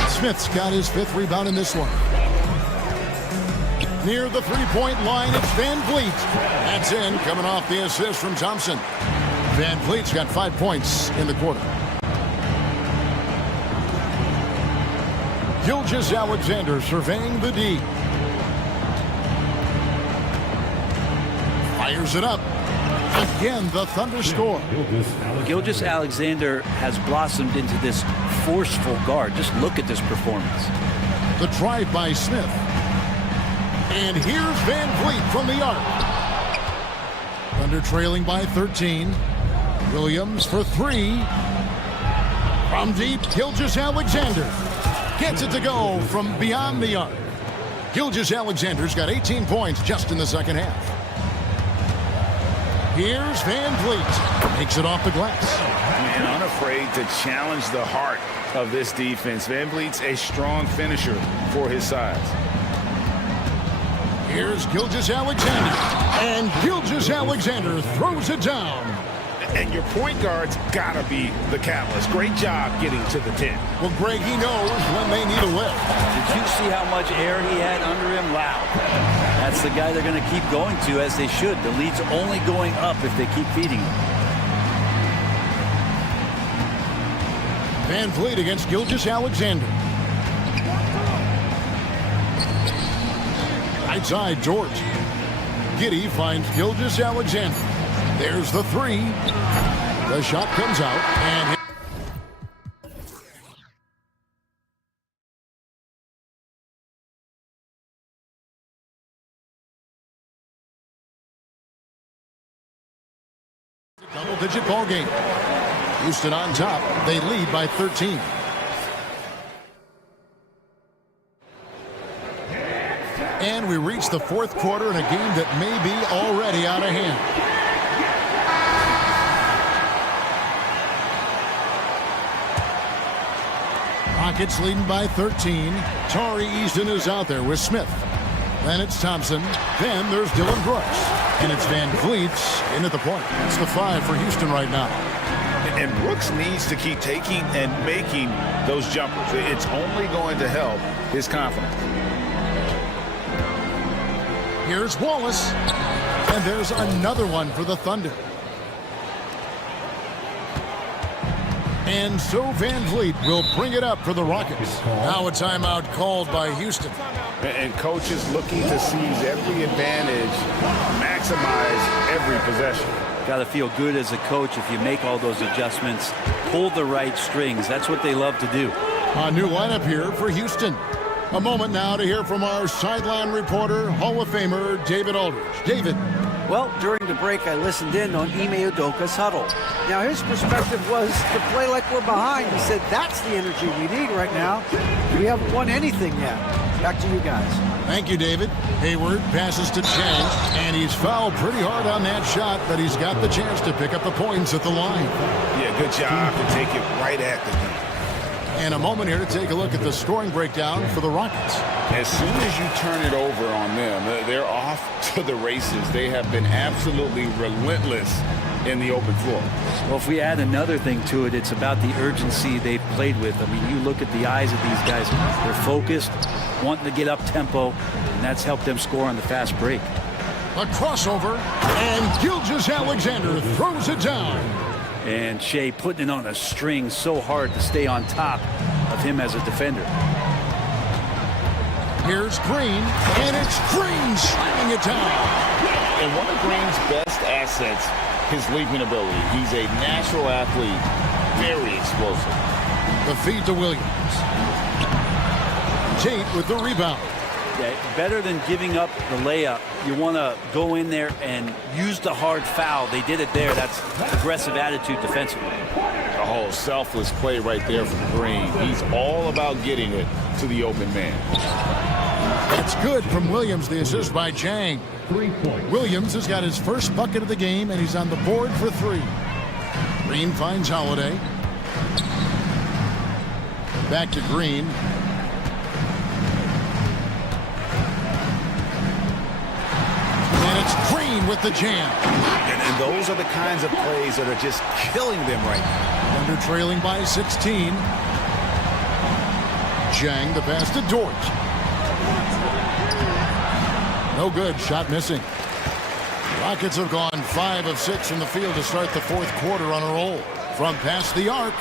Smith's got his fifth rebound in this one. Near the three-point line, it's Van Vliet. That's in, coming off the assist from Thompson. Van Vliet's got 5 points in the quarter. Gilgeous-Alexander surveying the D. Fires it up. Again, the Thunder score. Gilgeous-Alexander has blossomed into this forceful guard. Just look at this performance. The drive by Smith. And here's Van Vliet from the arc. Thunder trailing by 13. Williams for three. From deep, Gilgeous-Alexander gets it to go from beyond the arc. Gilgeous-Alexander's got 18 points just in the second half. Here's Van Vliet. Makes it off the glass. Man, unafraid to challenge the heart of this defense. Van Vliet's a strong finisher for his size. Here's Gilgeous-Alexander. And Gilgeous-Alexander throws it down. And your point guard's got to be the catalyst. Great job getting to the 10. Well, Greg, he knows when they need a lift. Did you see how much air he had under him? Wow. That's the guy they're going to keep going to, as they should. The lead's only going up if they keep feeding him. Van Vliet against Gilgeous-Alexander. Right side, George. Giddey finds Gilgeous-Alexander. There's the three. The shot comes out, and double-digit ball game. Houston on top. They lead by 13. And we reach the fourth quarter in a game that may be already out of hand. Rockets leading by 13. Tari Easton is out there with Smith. Then it's Thompson. Then there's Dylan Brooks. And it's Van Vliet in at the point. It's the 5 for Houston right now. And Brooks needs to keep taking and making those jumpers. It's only going to help his confidence. Here's Wallace. And there's another one for the Thunder. And so Van Vliet will bring it up for the Rockets. Now a timeout called by Houston. And coaches looking to seize every advantage, maximize every possession. Got to feel good as a coach if you make all those adjustments, pull the right strings. That's what they love to do. A new lineup here for Houston. A moment now to hear from our sideline reporter, Hall of Famer David Aldridge. David. Well, during the break, I listened in on Ime Udoka's huddle. Now, his perspective was to play like we're behind. He said that's the energy we need right now. We haven't won anything yet. Back to you guys. Thank you, David. Hayward passes to Chang, and he's fouled pretty hard on that shot, but he's got the chance to pick up the points at the line. Yeah, good job to take it right at the D. And a moment here to take a look at the scoring breakdown for the Rockets. As soon as you turn it over on them, they're off to the races. They have been absolutely relentless in the open floor. Well, if we add another thing to it, it's about the urgency they've played with. I mean, you look at the eyes of these guys. They're focused, wanting to get up tempo, and that's helped them score on the fast break. A crossover, and Gilgeous-Alexander throws it down. And Shea putting it on a string so hard to stay on top of him as a defender. Here's Green, and it's Green slamming it down. And one of Green's best assets, his leaping ability. He's a natural athlete, very explosive. The feed to Williams. Tate with the rebound. Yeah, better than giving up the layup, you want to go in there and use the hard foul. They did it there. That's aggressive attitude defensively. A whole selfless play right there from Green. He's all about getting it to the open man. That's good from Williams, the assist by Chang. Williams has got his first bucket of the game, and he's on the board for three. Green finds Holiday. Back to Green. Green with the jam. And those are the kinds of plays that are just killing them right now. Thunder trailing by 16. Chang, the pass to Dort. No good. Shot missing. Rockets have gone 5 of 6 from the field to start the fourth quarter on a roll. From past the arc,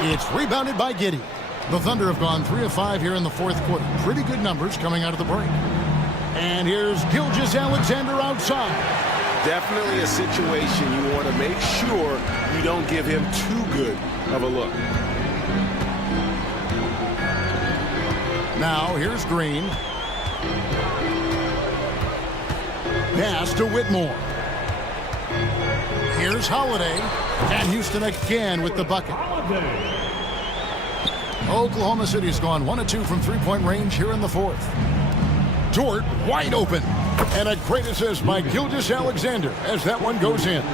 it's rebounded by Giddey. The Thunder have gone 3 of 5 here in the fourth quarter. Pretty good numbers coming out of the break. And here's Gilgeous-Alexander outside. Definitely a situation you want to make sure you don't give him too good of a look. Now here's Green. Pass to Whitmore. Here's Holiday. And Houston again with the bucket. Oklahoma City's gone 1 of 2 from three-point range here in the fourth. Dort wide open. And a great assist by Gilgeous-Alexander as that one goes in.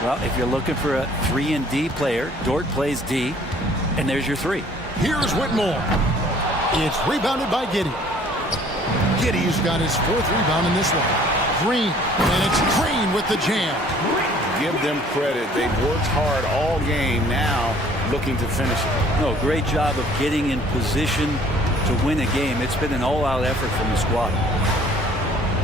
Well, if you're looking for a 3-and-D player, Dort plays D, and there's your 3. Here's Whitmore. It's rebounded by Giddey. Giddey's got his 4th rebound in this one. Green, and it's Green with the jam. Give them credit. They've worked hard all game, now looking to finish it. No, great job of getting in position to win a game. It's been an all-out effort from the squad.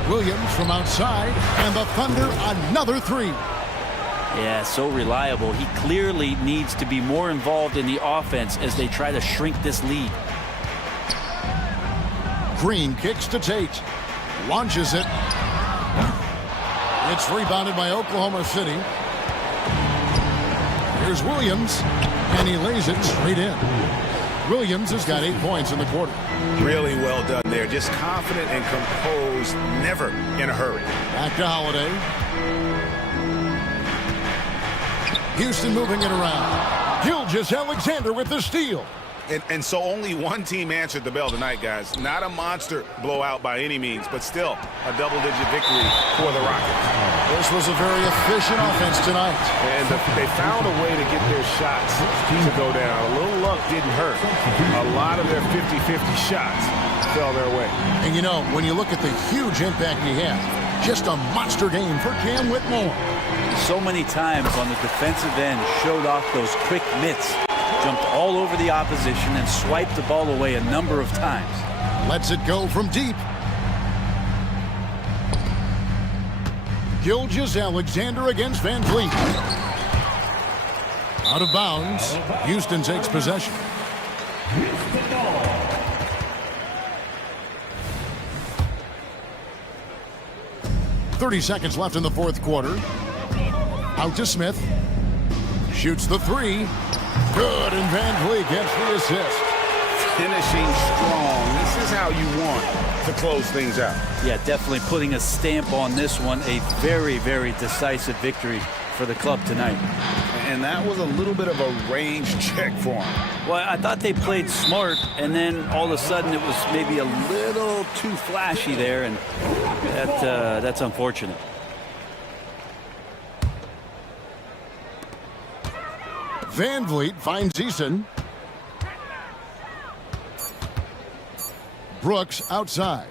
Williams from outside, and the Thunder another 3. Yeah, so reliable. He clearly needs to be more involved in the offense as they try to shrink this lead. Green kicks to Tate. Launches it. It's rebounded by Oklahoma City. Here's Williams, and he lays it straight in. Williams has got 8 points in the quarter. Really well done there. Just confident and composed, never in a hurry. Back to Holiday. Houston moving it around. Gilgeous-Alexander with the steal. And so only one team answered the bell tonight, guys. Not a monster blowout by any means, but still a double-digit victory for the Rockets. This was a very efficient offense tonight. And they found a way to get their shots to go down. A little luck didn't hurt. A lot of their 50-50 shots fell their way. And you know, when you look at the huge impact he had, just a monster game for Cam Whitmore. So many times on the defensive end, showed off those quick mitts. Jumped all over the opposition and swiped the ball away a number of times. Lets it go from deep. Gilgeous-Alexander against Van Vliet. Out of bounds. Houston takes possession. 30 seconds left in the fourth quarter. Out to Smith. Shoots the three. Good, and Van Vliet gets the assist. Finishing strong. This is how you want to close things out. Yeah, definitely putting a stamp on this one. A very, very decisive victory for the club tonight. And that was a little bit of a range check for him. Well, I thought they played smart, and then all of a sudden it was maybe a little too flashy there, and that's unfortunate. Van Vliet finds Eason. Brooks outside.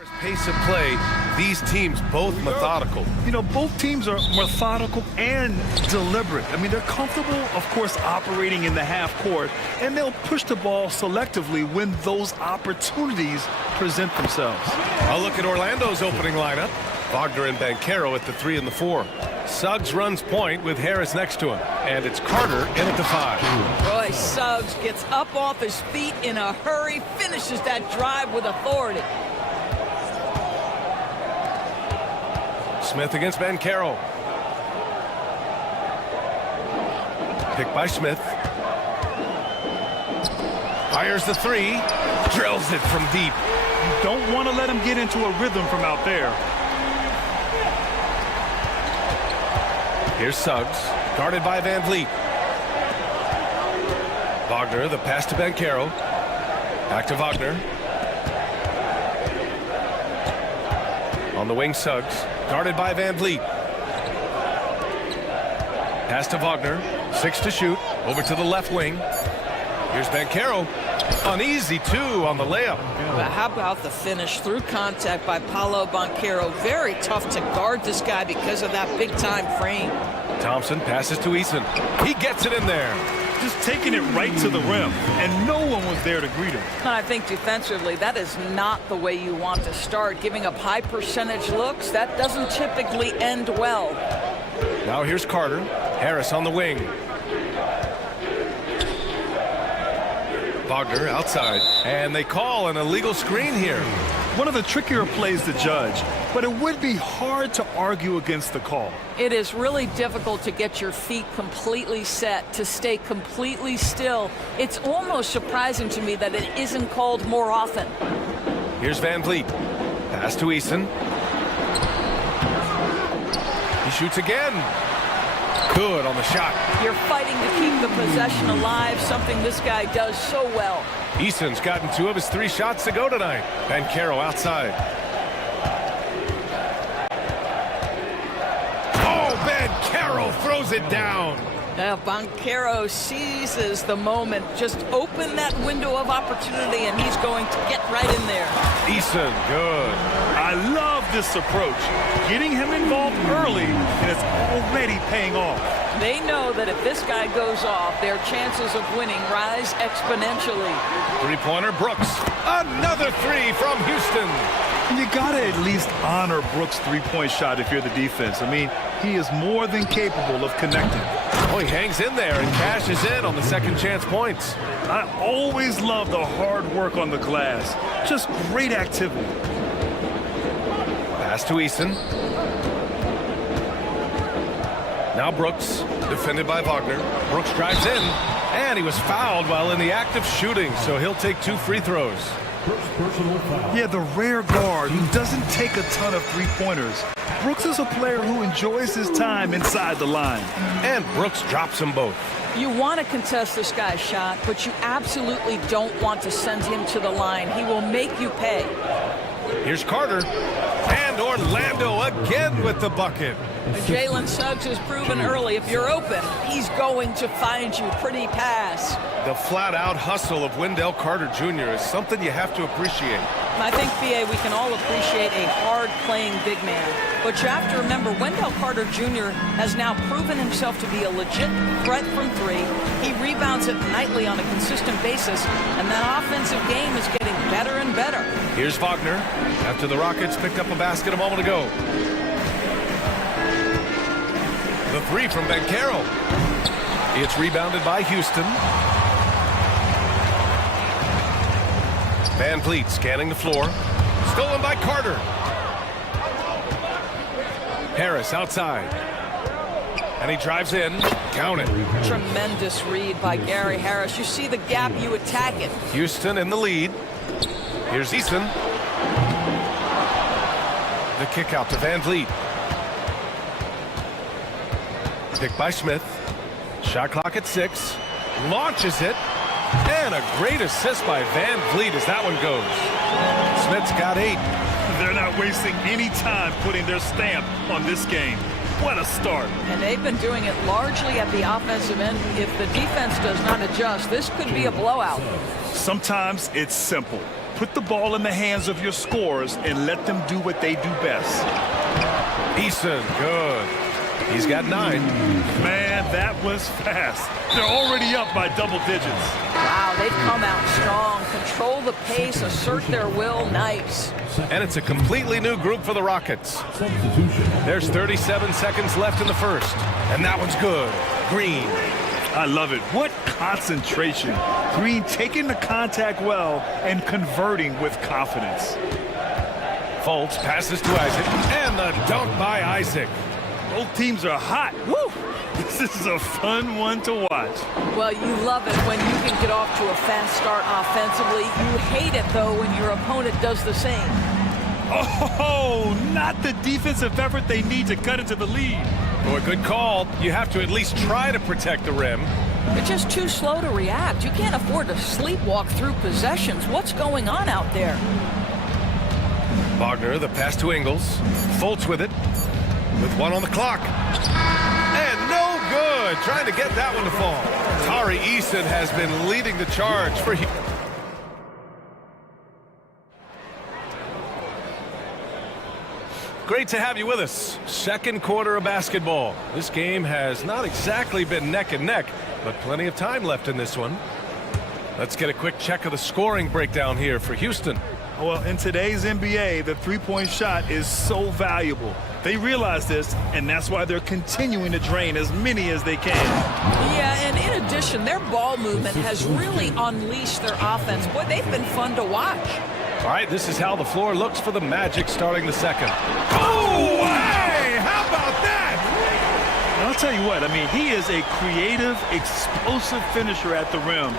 Pace of play, these teams both methodical. You know, both teams are methodical and deliberate. I mean, they're comfortable, of course, operating in the half court, and they'll push the ball selectively when those opportunities present themselves. A look at Orlando's opening lineup. Wagner and Banchero at the 3 and the 4. Suggs runs point with Harris next to him. And it's Carter in at the 5. Boy, Suggs gets up off his feet in a hurry, finishes that drive with authority. Smith against Banchero. Picked by Smith. Fires the 3. Drills it from deep. You don't want to let him get into a rhythm from out there. Here's Suggs, guarded by Van Vliet. Wagner, the pass to Banchero. Back to Wagner. On the wing, Suggs, guarded by Van Vliet. Pass to Wagner, 6 to shoot, over to the left wing. Here's Banchero, uneasy 2 on the layup. But how about the finish through contact by Paolo Banchero? Very tough to guard this guy because of that big-time frame. Thompson passes to Eason. He gets it in there. Just taking it right to the rim, and no one was there to greet him. And I think defensively, that is not the way you want to start. Giving up high percentage looks, that doesn't typically end well. Now here's Carter. Harris on the wing. Wagner outside, and they call an illegal screen here. One of the trickier plays to judge, but it would be hard to argue against the call. It is really difficult to get your feet completely set, to stay completely still. It's almost surprising to me that it isn't called more often. Here's Van Vliet. Pass to Eason. He shoots again. Good on the shot. You're fighting to keep the possession alive, something this guy does so well. Eason's gotten 2 of his 3 shots to go tonight. Banchero outside. Oh, Banchero throws it down. Now Banchero seizes the moment. Just open that window of opportunity, and he's going to get right in there. Eason, good. I love this approach. Getting him involved early, and it's already paying off. They know that if this guy goes off, their chances of winning rise exponentially. 3-pointer, Brooks. Another 3 from Houston. You gotta at least honor Brooks' 3-point shot if you're the defense. I mean, he is more than capable of connecting. Oh, he hangs in there and cashes in on the second chance points. I always love the hard work on the glass. Just great activity. Pass to Eason. Now Brooks, defended by Wagner. Brooks drives in, and he was fouled while in the act of shooting, so he'll take 2 free throws. Yeah, the rare guard who doesn't take a ton of 3-pointers. Brooks is a player who enjoys his time inside the line. And Brooks drops them both. You want to contest this guy's shot, but you absolutely don't want to send him to the line. He will make you pay. Here's Carter. And Orlando again with the bucket. Jalen Suggs has proven early, if you're open, he's going to find you. Pretty pass. The flat-out hustle of Wendell Carter Jr. is something you have to appreciate. I think, B.A., we can all appreciate a hard-playing big man. But you have to remember, Wendell Carter Jr. has now proven himself to be a legit threat from 3. He rebounds it nightly on a consistent basis, and that offensive game is getting better and better. Here's Wagner, after the Rockets picked up a basket a moment ago. The 3 from Banchero. It's rebounded by Houston. Van Vliet scanning the floor. Stolen by Carter. Harris outside. And he drives in. Count it. Tremendous read by Gary Harris. You see the gap, you attack it. Houston in the lead. Here's Eason. The kick out to Van Vliet. Picked by Smith. Shot clock at 6. Launches it. And a great assist by Van Vliet as that one goes. Smith's got 8. They're not wasting any time putting their stamp on this game. What a start. And they've been doing it largely at the offensive end. If the defense does not adjust, this could be a blowout. Sometimes it's simple. Put the ball in the hands of your scorers and let them do what they do best. Eason, good. He's got 9. Man, that was fast. They're already up by double digits. Wow, they've come out strong. Control the pace, assert their will. Nice. And it's a completely new group for the Rockets. Substitution. There's 37 seconds left in the first. And that one's good. Green. I love it. What concentration. Green taking the contact well and converting with confidence. Fultz passes to Isaac. And the dunk by Isaac. Both teams are hot. Woo! This is a fun one to watch. Well, you love it when you can get off to a fast start offensively. You hate it, though, when your opponent does the same. Oh, not the defensive effort they need to cut into the lead. Boy, good call. You have to at least try to protect the rim. They're just too slow to react. You can't afford to sleepwalk through possessions. What's going on out there? Wagner, the pass to Ingles. Fultz with it. With 1 on the clock. And no good. Trying to get that one to fall. Tari Eason has been leading the charge for... Great to have you with us. Second quarter of basketball. This game has not exactly been neck and neck, but plenty of time left in this one. Let's get a quick check of the scoring breakdown here for Houston. Well, in today's NBA, the three-point shot is so valuable. They realize this, and that's why they're continuing to drain as many as they can. Yeah, and in addition, their ball movement has really unleashed their offense. Boy, they've been fun to watch. All right, this is how the floor looks for the Magic starting the second. Oh, hey! How about that? And I'll tell you what, I mean, he is a creative, explosive finisher at the rim.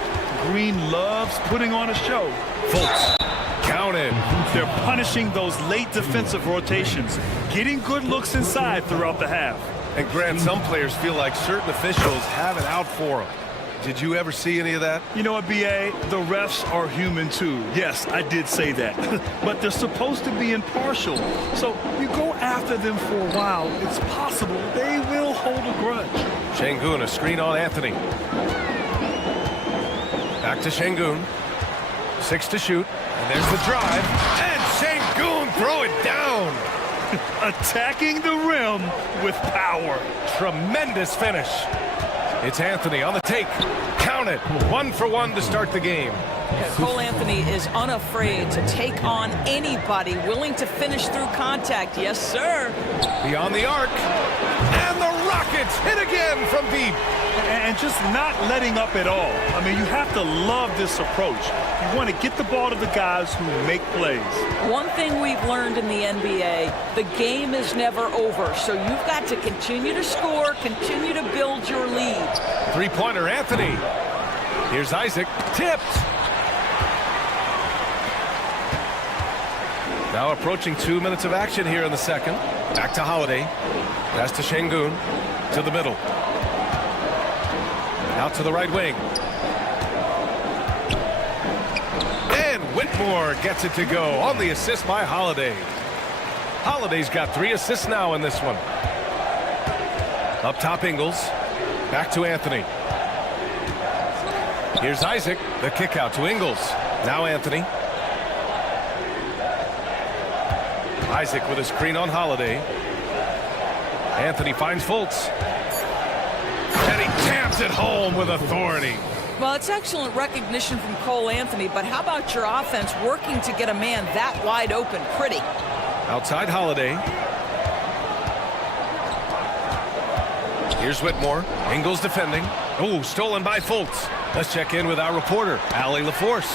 Green loves putting on a show. Fultz. Counted. They're punishing those late defensive rotations, getting good looks inside throughout the half. And Grant, some players feel like certain officials have it out for them. Did you ever see any of that? You know what, B.A.? The refs are human too. Yes, I did say that. But they're supposed to be impartial. So you go after them for a while, it's possible they will hold a grudge. Şengün, a screen on Anthony. Back to Şengün. 6 to shoot. And there's the drive. And Şengün throw it down. Attacking the rim with power. Tremendous finish. It's Anthony on the take. Count it. 1 for 1 to start the game. Yeah, Cole Anthony is unafraid to take on anybody, willing to finish through contact. Yes, sir. Beyond the arc. And the Rockets hit again from deep. And just not letting up at all. I mean, you have to love this approach. You want to get the ball to the guys who make plays. One thing we've learned in the NBA, the game is never over. So you've got to continue to score, continue to build your lead. Three-pointer, Anthony. Here's Isaac. Tipped. Now approaching 2 minutes of action here in the second. Back to Holiday. Pass to Şengün. To the middle. Out to the right wing. And Whitmore gets it to go on the assist by Holiday. Holiday's got 3 assists now in this one. Up top, Ingles. Back to Anthony. Here's Isaac. The kick out to Ingles. Now Anthony. Isaac with a screen on Holiday. Anthony finds Fultz. And he jams it home with authority. Well, it's excellent recognition from Cole Anthony, but how about your offense working to get a man that wide open? Pretty. Outside Holiday. Here's Whitmore. Ingles defending. Oh, stolen by Fultz. Let's check in with our reporter, Allie LaForce.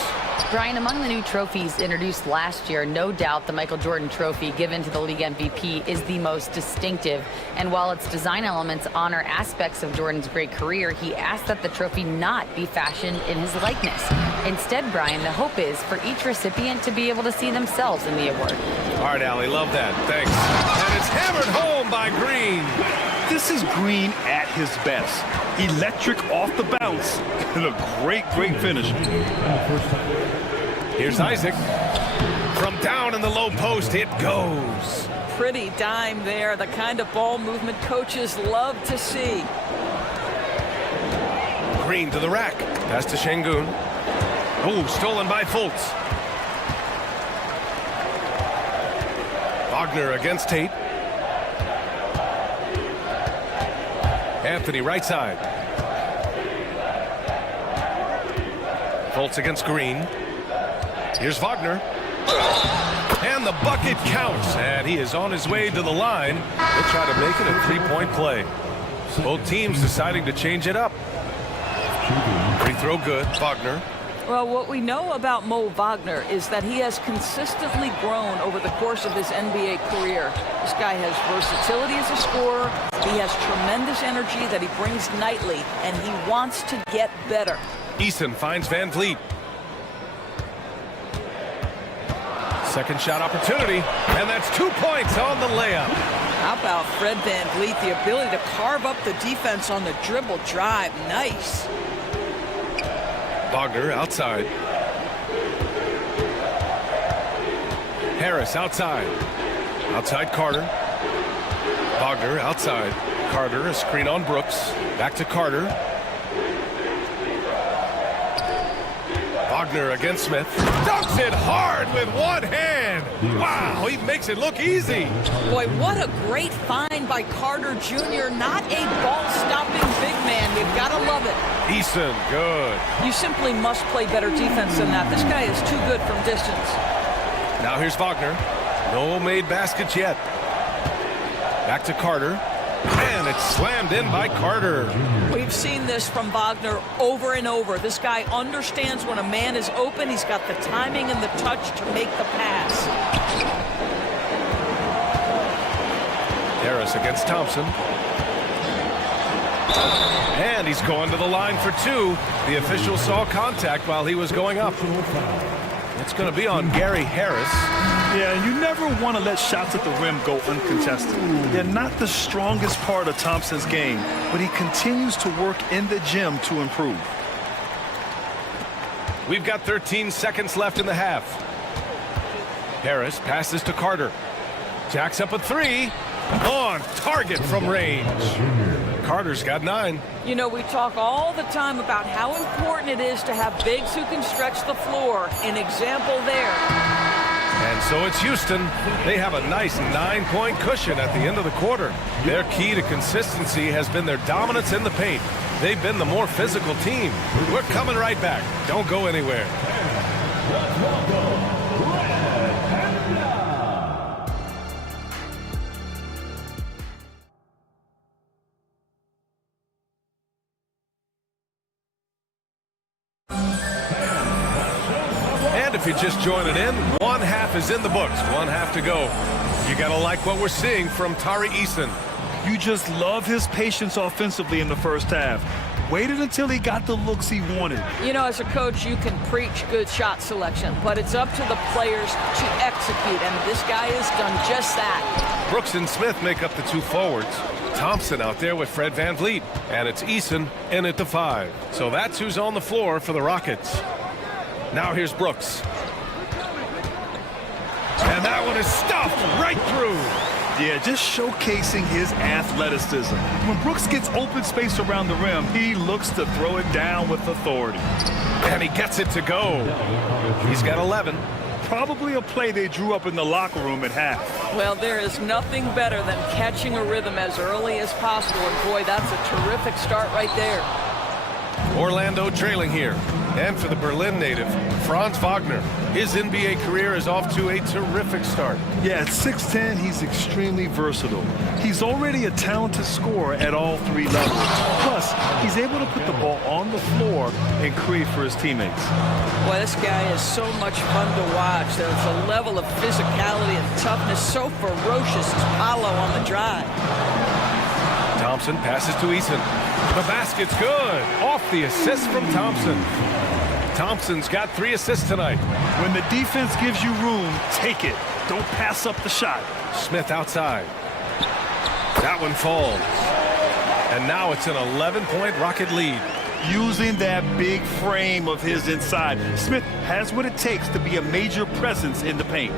Brian, among the new trophies introduced last year, no doubt the Michael Jordan Trophy given to the league MVP is the most distinctive. And while its design elements honor aspects of Jordan's great career, he asked that the trophy not be fashioned in his likeness. Instead, Brian, the hope is for each recipient to be able to see themselves in the award. All right, Allie, love that. Thanks. And it's hammered home by Green. This is Green at his best. Electric off the bounce. And a great finish. Here's Isaac. From down in the low post, it goes. Pretty dime there. The kind of ball movement coaches love to see. Green to the rack. Pass to Şengün. Oh, stolen by Fultz. Wagner against Tate. Anthony right side. Fultz against Green. Here's Wagner. And the bucket counts. And he is on his way to the line. He'll try to make it a three-point play. Both teams deciding to change it up. Free throw good. Wagner. Well, what we know about Mo Wagner is that he has consistently grown over the course of his NBA career. This guy has versatility as a scorer. He has tremendous energy that he brings nightly, and he wants to get better. Eason finds Van Vliet. Second shot opportunity, and that's 2 points on the layup. How about Fred Van Vliet, the ability to carve up the defense on the dribble drive. Nice. Wagner outside. Harris outside. Outside Carter. Wagner outside. Carter, a screen on Brooks. Back to Carter. Wagner against Smith. Dunks it hard with one hand. Wow, he makes it look easy. Boy, what a great find by Carter Jr. Not a ball-stopping big man. You've got to love it. Eason, good. You simply must play better defense than that. This guy is too good from distance. Now here's Wagner. No made baskets yet. Back to Carter. And it's slammed in by Carter. We've seen this from Wagner over and over. This guy understands when a man is open. He's got the timing and the touch to make the pass. Harris against Thompson. And he's going to the line for two. The official saw contact while he was going up. It's going to be on Gary Harris. Yeah, and you never want to let shots at the rim go uncontested. They're not the strongest part of Thompson's game, but he continues to work in the gym to improve. We've got 13 seconds left in the half. Harris passes to Carter. Jacks up a three. On target from range. Carter's got 9. You know, we talk all the time about how important it is to have bigs who can stretch the floor. An example there. And so it's Houston. They have a nice 9-point cushion at the end of the quarter. Their key to consistency has been their dominance in the paint. They've been the more physical team. We're coming right back. Don't go anywhere. Let's welcome Red Panda. If you're just joining in, one half is in the books, one half to go. You gotta like what we're seeing from Tari Eason. You just love his patience offensively in the first half. Waited until he got the looks he wanted. You know, as a coach, you can preach good shot selection, but it's up to the players to execute, and this guy has done just that. Brooks and Smith make up the two forwards. Thompson out there with Fred Van Vliet, and it's Eason in at the 5. So that's who's on the floor for the Rockets. Now here's Brooks. And that one is stuffed right through. Yeah, just showcasing his athleticism. When Brooks gets open space around the rim, he looks to throw it down with authority. And he gets it to go. He's got 11. Probably a play they drew up in the locker room at half. Well, there is nothing better than catching a rhythm as early as possible. And boy, that's a terrific start right there. Orlando trailing here. And for the Berlin native, Franz Wagner. His NBA career is off to a terrific start. Yeah, at 6'10", he's extremely versatile. He's already a talented scorer at all 3 levels. Plus, he's able to put the ball on the floor and create for his teammates. Boy, this guy is so much fun to watch. There's a level of physicality and toughness so ferocious as Paolo on the drive. Thompson passes to Eason. The basket's good. Off the assist from Thompson. Thompson's got 3 assists tonight. When the defense gives you room, take it. Don't pass up the shot. Smith outside. That one falls. And now it's an 11-point Rocket lead. Using that big frame of his inside, Smith has what it takes to be a major presence in the paint.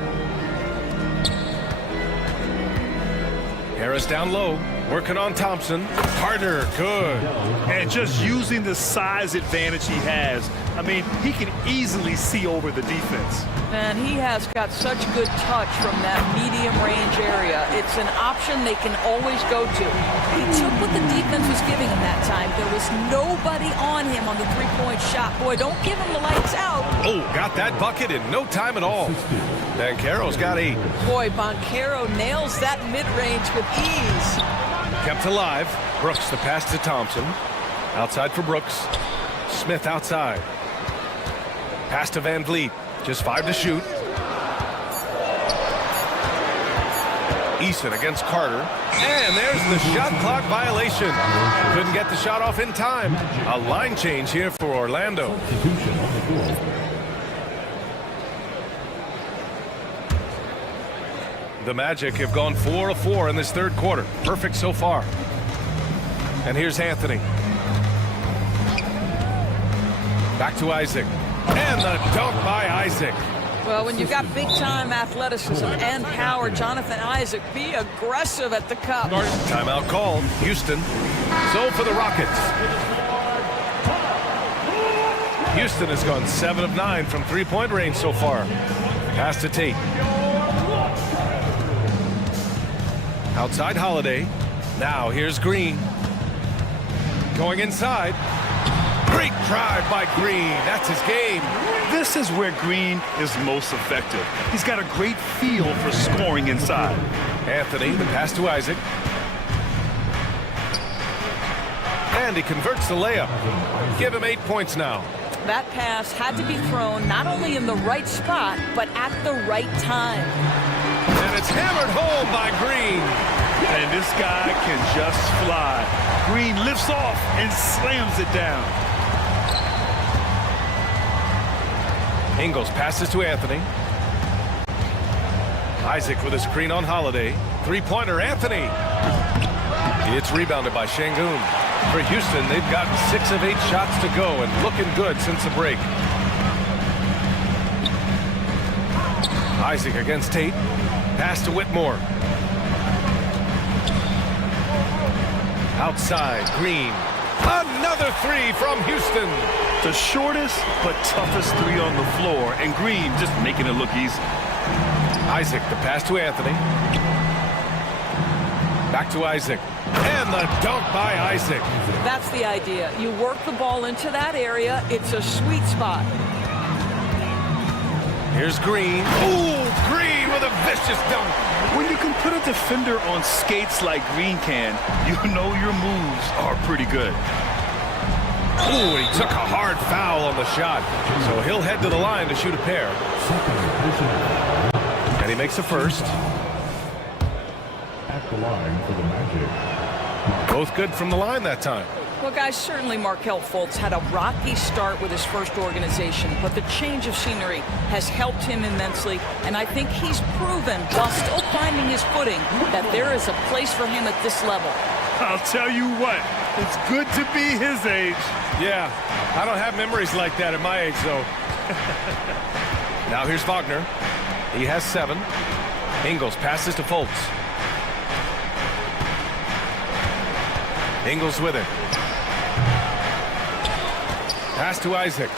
Harris down low. Working on Thompson. Carter, good. And just using the size advantage he has, I mean, he can easily see over the defense. And he has got such good touch from that medium range area. It's an option they can always go to. He took what the defense was giving him that time. There was nobody on him on the three-point shot. Boy, don't give him the lights out. Oh, got that bucket in no time at all. Banchero's got 8. Boy, Banchero nails that mid-range with ease. Kept alive. Brooks the pass to Thompson. Outside for Brooks. Smith outside. Pass to Van Vliet. Just 5 to shoot. Eason against Carter. And there's the shot clock violation. Couldn't get the shot off in time. A line change here for Orlando. The Magic have gone 4 of 4 in this third quarter. Perfect so far. And here's Anthony. Back to Isaac. And the dunk by Isaac. Well, when you've got big-time athleticism and power, Jonathan Isaac, be aggressive at the cup. Timeout called. Houston. So for the Rockets. Houston has gone 7 of 9 from three-point range so far. Pass to Tate. Outside Holiday. Now here's Green. Going inside. Great drive by Green. That's his game. This is where Green is most effective. He's got a great feel for scoring inside. Anthony, the pass to Isaac. And he converts the layup. Give him 8 points now. That pass had to be thrown not only in the right spot, but at the right time. And it's hammered home by Green. And this guy can just fly. Green lifts off and slams it down. Ingles passes to Anthony. Isaac with a screen on Holiday. Three-pointer, Anthony. It's rebounded by Şengün. For Houston, they've gotten 6 of 8 shots to go and looking good since the break. Isaac against Tate. Pass to Whitmore. Outside, Green. Another 3 from Houston. The shortest but toughest 3 on the floor, and Green just making it look easy. Isaac, the pass to Anthony. Back to Isaac. And the dunk by Isaac. That's the idea. You work the ball into that area. It's a sweet spot. Here's Green. Ooh, Green with a vicious dunk. When you can put a defender on skates like Green can, you know your moves are pretty good. Ooh, he took a hard foul on the shot. So he'll head to the line to shoot a pair. And he makes a first. At the line for the Magic. Both good from the line that time. Well, guys, certainly Markelle Fultz had a rocky start with his first organization, but the change of scenery has helped him immensely, and I think he's proven, while still finding his footing, that there is a place for him at this level. I'll tell you what, it's good to be his age. Yeah, I don't have memories like that at my age, though. Now here's Wagner. He has 7. Ingles passes to Fultz. Ingles with it. Pass to Isaac.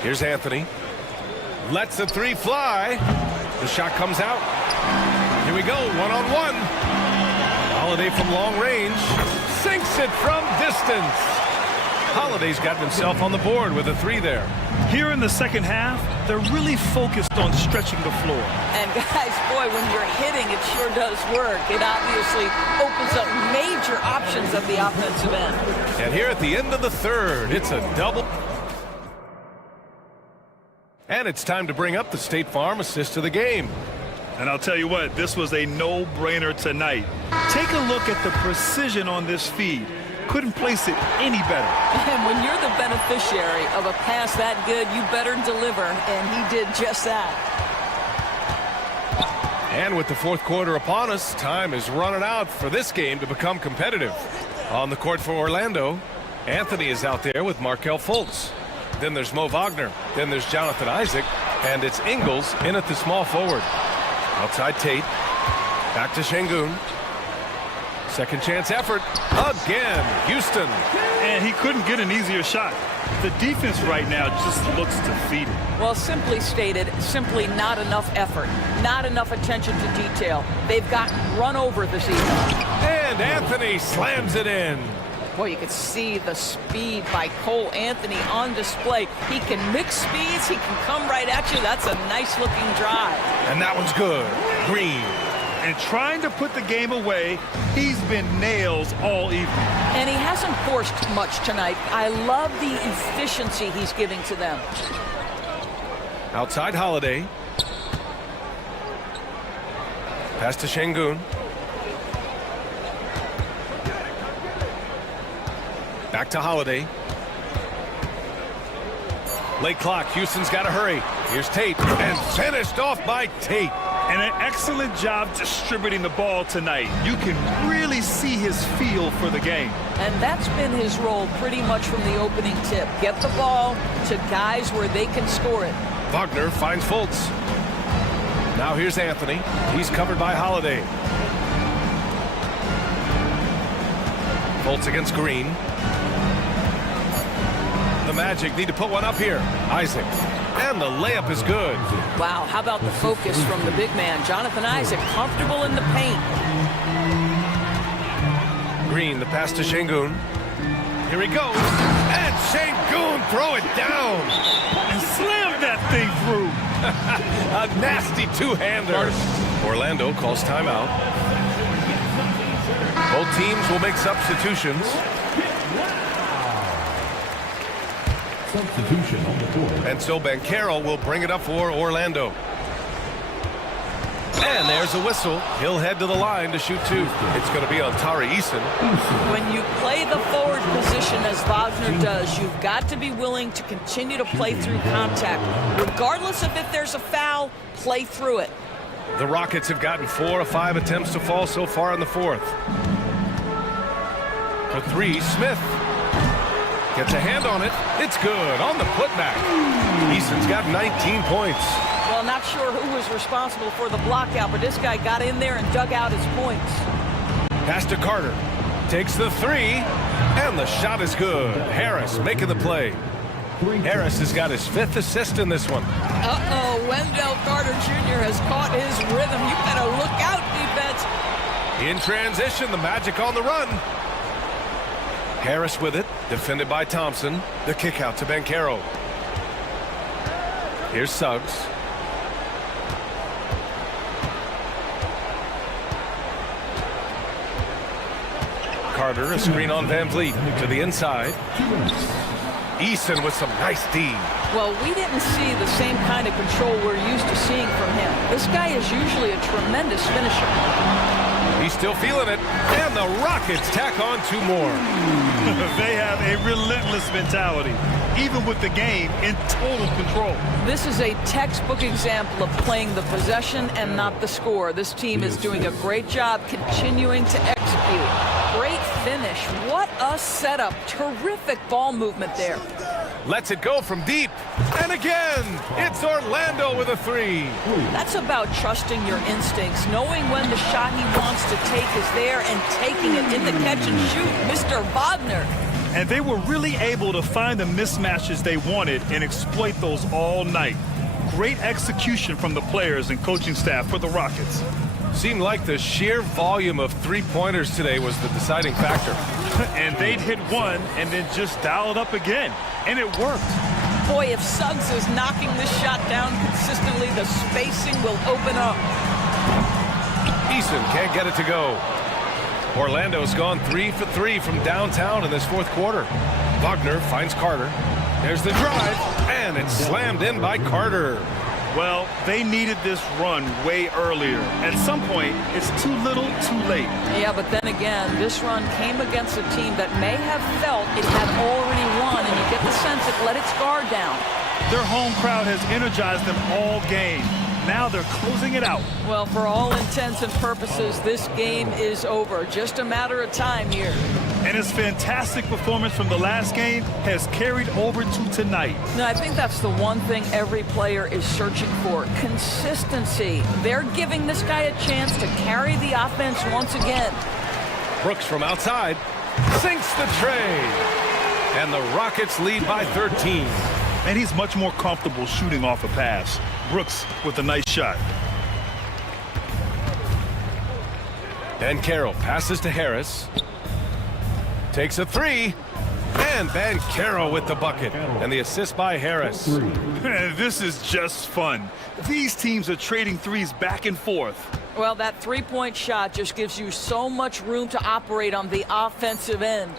Here's Anthony. Lets the 3 fly. The shot comes out. Here we go, one-on-one. Holiday from long range. Sinks it from distance. Holiday's gotten himself on the board with a 3 there. Here in the second half, they're really focused on stretching the floor. And guys, boy, when you're hitting, it sure does work. It obviously opens up major options at the offensive end. And here at the end of the third, it's a double. And it's time to bring up the State Farm assist of the game. And I'll tell you what, this was a no-brainer tonight. Take a look at the precision on this feed. Couldn't place it any better. And when you're the beneficiary of a pass that good, you better deliver, and he did just that. And with the fourth quarter upon us, time is running out for this game to become competitive. On the court for Orlando, Anthony is out there with Markelle Fultz. Then there's Mo Wagner. Then there's Jonathan Isaac. And it's Ingles in at the small forward. Outside Tate. Back to Şengün. Second chance effort again. Houston. And he couldn't get an easier shot. The defense right now just looks defeated. Well, simply stated, simply not enough effort, not enough attention to detail. They've gotten run over this evening. And Anthony slams it in. Boy, you can see the speed by Cole Anthony on display. He can mix speeds. He can come right at you. That's a nice-looking drive. And that one's good. Green. And trying to put the game away, he's been nails all evening. And he hasn't forced much tonight. I love the efficiency he's giving to them. Outside Holiday. Pass to Şengün. Back to Holiday. Late clock. Houston's got to hurry. Here's Tate. And finished off by Tate. And an excellent job distributing the ball tonight. You can really see his feel for the game. And that's been his role pretty much from the opening tip. Get the ball to guys where they can score it. Wagner finds Fultz. Now here's Anthony. He's covered by Holiday. Fultz against Green. The Magic need to put one up here. Isaac. And the layup is good. Wow, how about the focus from the big man? Jonathan Isaac, comfortable in the paint. Green, the pass to Şengün. Here he goes. And Şengün, throw it down. And slam that thing through. A nasty two-hander. Orlando calls timeout. Both teams will make substitutions. Substitution on the court. And so Banchero will bring it up for Orlando. And there's a whistle. He'll head to the line to shoot two. It's going to be on Tari Eason. When you play the forward position as Wagner does, you've got to be willing to continue to play through contact. Regardless of if there's a foul, play through it. The Rockets have gotten 4 of 5 attempts to fall so far in the fourth. For three, Smith. Gets a hand on it. It's good on the putback. Eason's got 19 points. Well, not sure who was responsible for the blockout, but this guy got in there and dug out his points. Pass to Carter. Takes the three, and the shot is good. Harris making the play. Harris has got his 5th assist in this one. Uh-oh, Wendell Carter Jr. has caught his rhythm. You better look out, defense. In transition, the Magic on the run. Harris with it, defended by Thompson. The kick out to Banchero. Here's Suggs. Carter, a screen on Van Vliet to the inside. Eason with some nice D. Well, we didn't see the same kind of control we're used to seeing from him. This guy is usually a tremendous finisher. He's still feeling it, and the Rockets tack on 2 more. They have a relentless mentality, even with the game in total control. This is a textbook example of playing the possession and not the score. This team is doing a great job continuing to execute. Great finish. What a setup. Terrific ball movement there. Lets it go from deep. And again, it's Orlando with a 3. That's about trusting your instincts, knowing when the shot he wants to take is there and taking it in the catch and shoot. Mr. Wagner. And they were really able to find the mismatches they wanted and exploit those all night. Great execution from the players and coaching staff for the Rockets. Seemed like the sheer volume of 3-pointers today was the deciding factor. And they'd hit one and then just dial it up again. And it worked. Boy, if Suggs is knocking this shot down consistently, the spacing will open up. Eason can't get it to go. Orlando's gone 3 for 3 from downtown in this fourth quarter. Wagner finds Carter. There's the drive, and it's slammed in by Carter. Well, they needed this run way earlier. At some point, it's too little, too late. Yeah, but then again, this run came against a team that may have felt it had already won, and you get the sense it let its guard down. Their home crowd has energized them all game. Now they're closing it out. Well, for all intents and purposes, this game is over. Just a matter of time here. And his fantastic performance from the last game has carried over to tonight. No, I think that's the one thing every player is searching for. Consistency. They're giving this guy a chance to carry the offense once again. Brooks from outside sinks the tray. And the Rockets lead by 13. And he's much more comfortable shooting off a pass. Brooks with a nice shot. And Carroll passes to Harris. Takes a three. And Carroll with the bucket. And the assist by Harris. This is just fun. These teams are trading threes back and forth. Well, that three-point shot just gives you so much room to operate on the offensive end.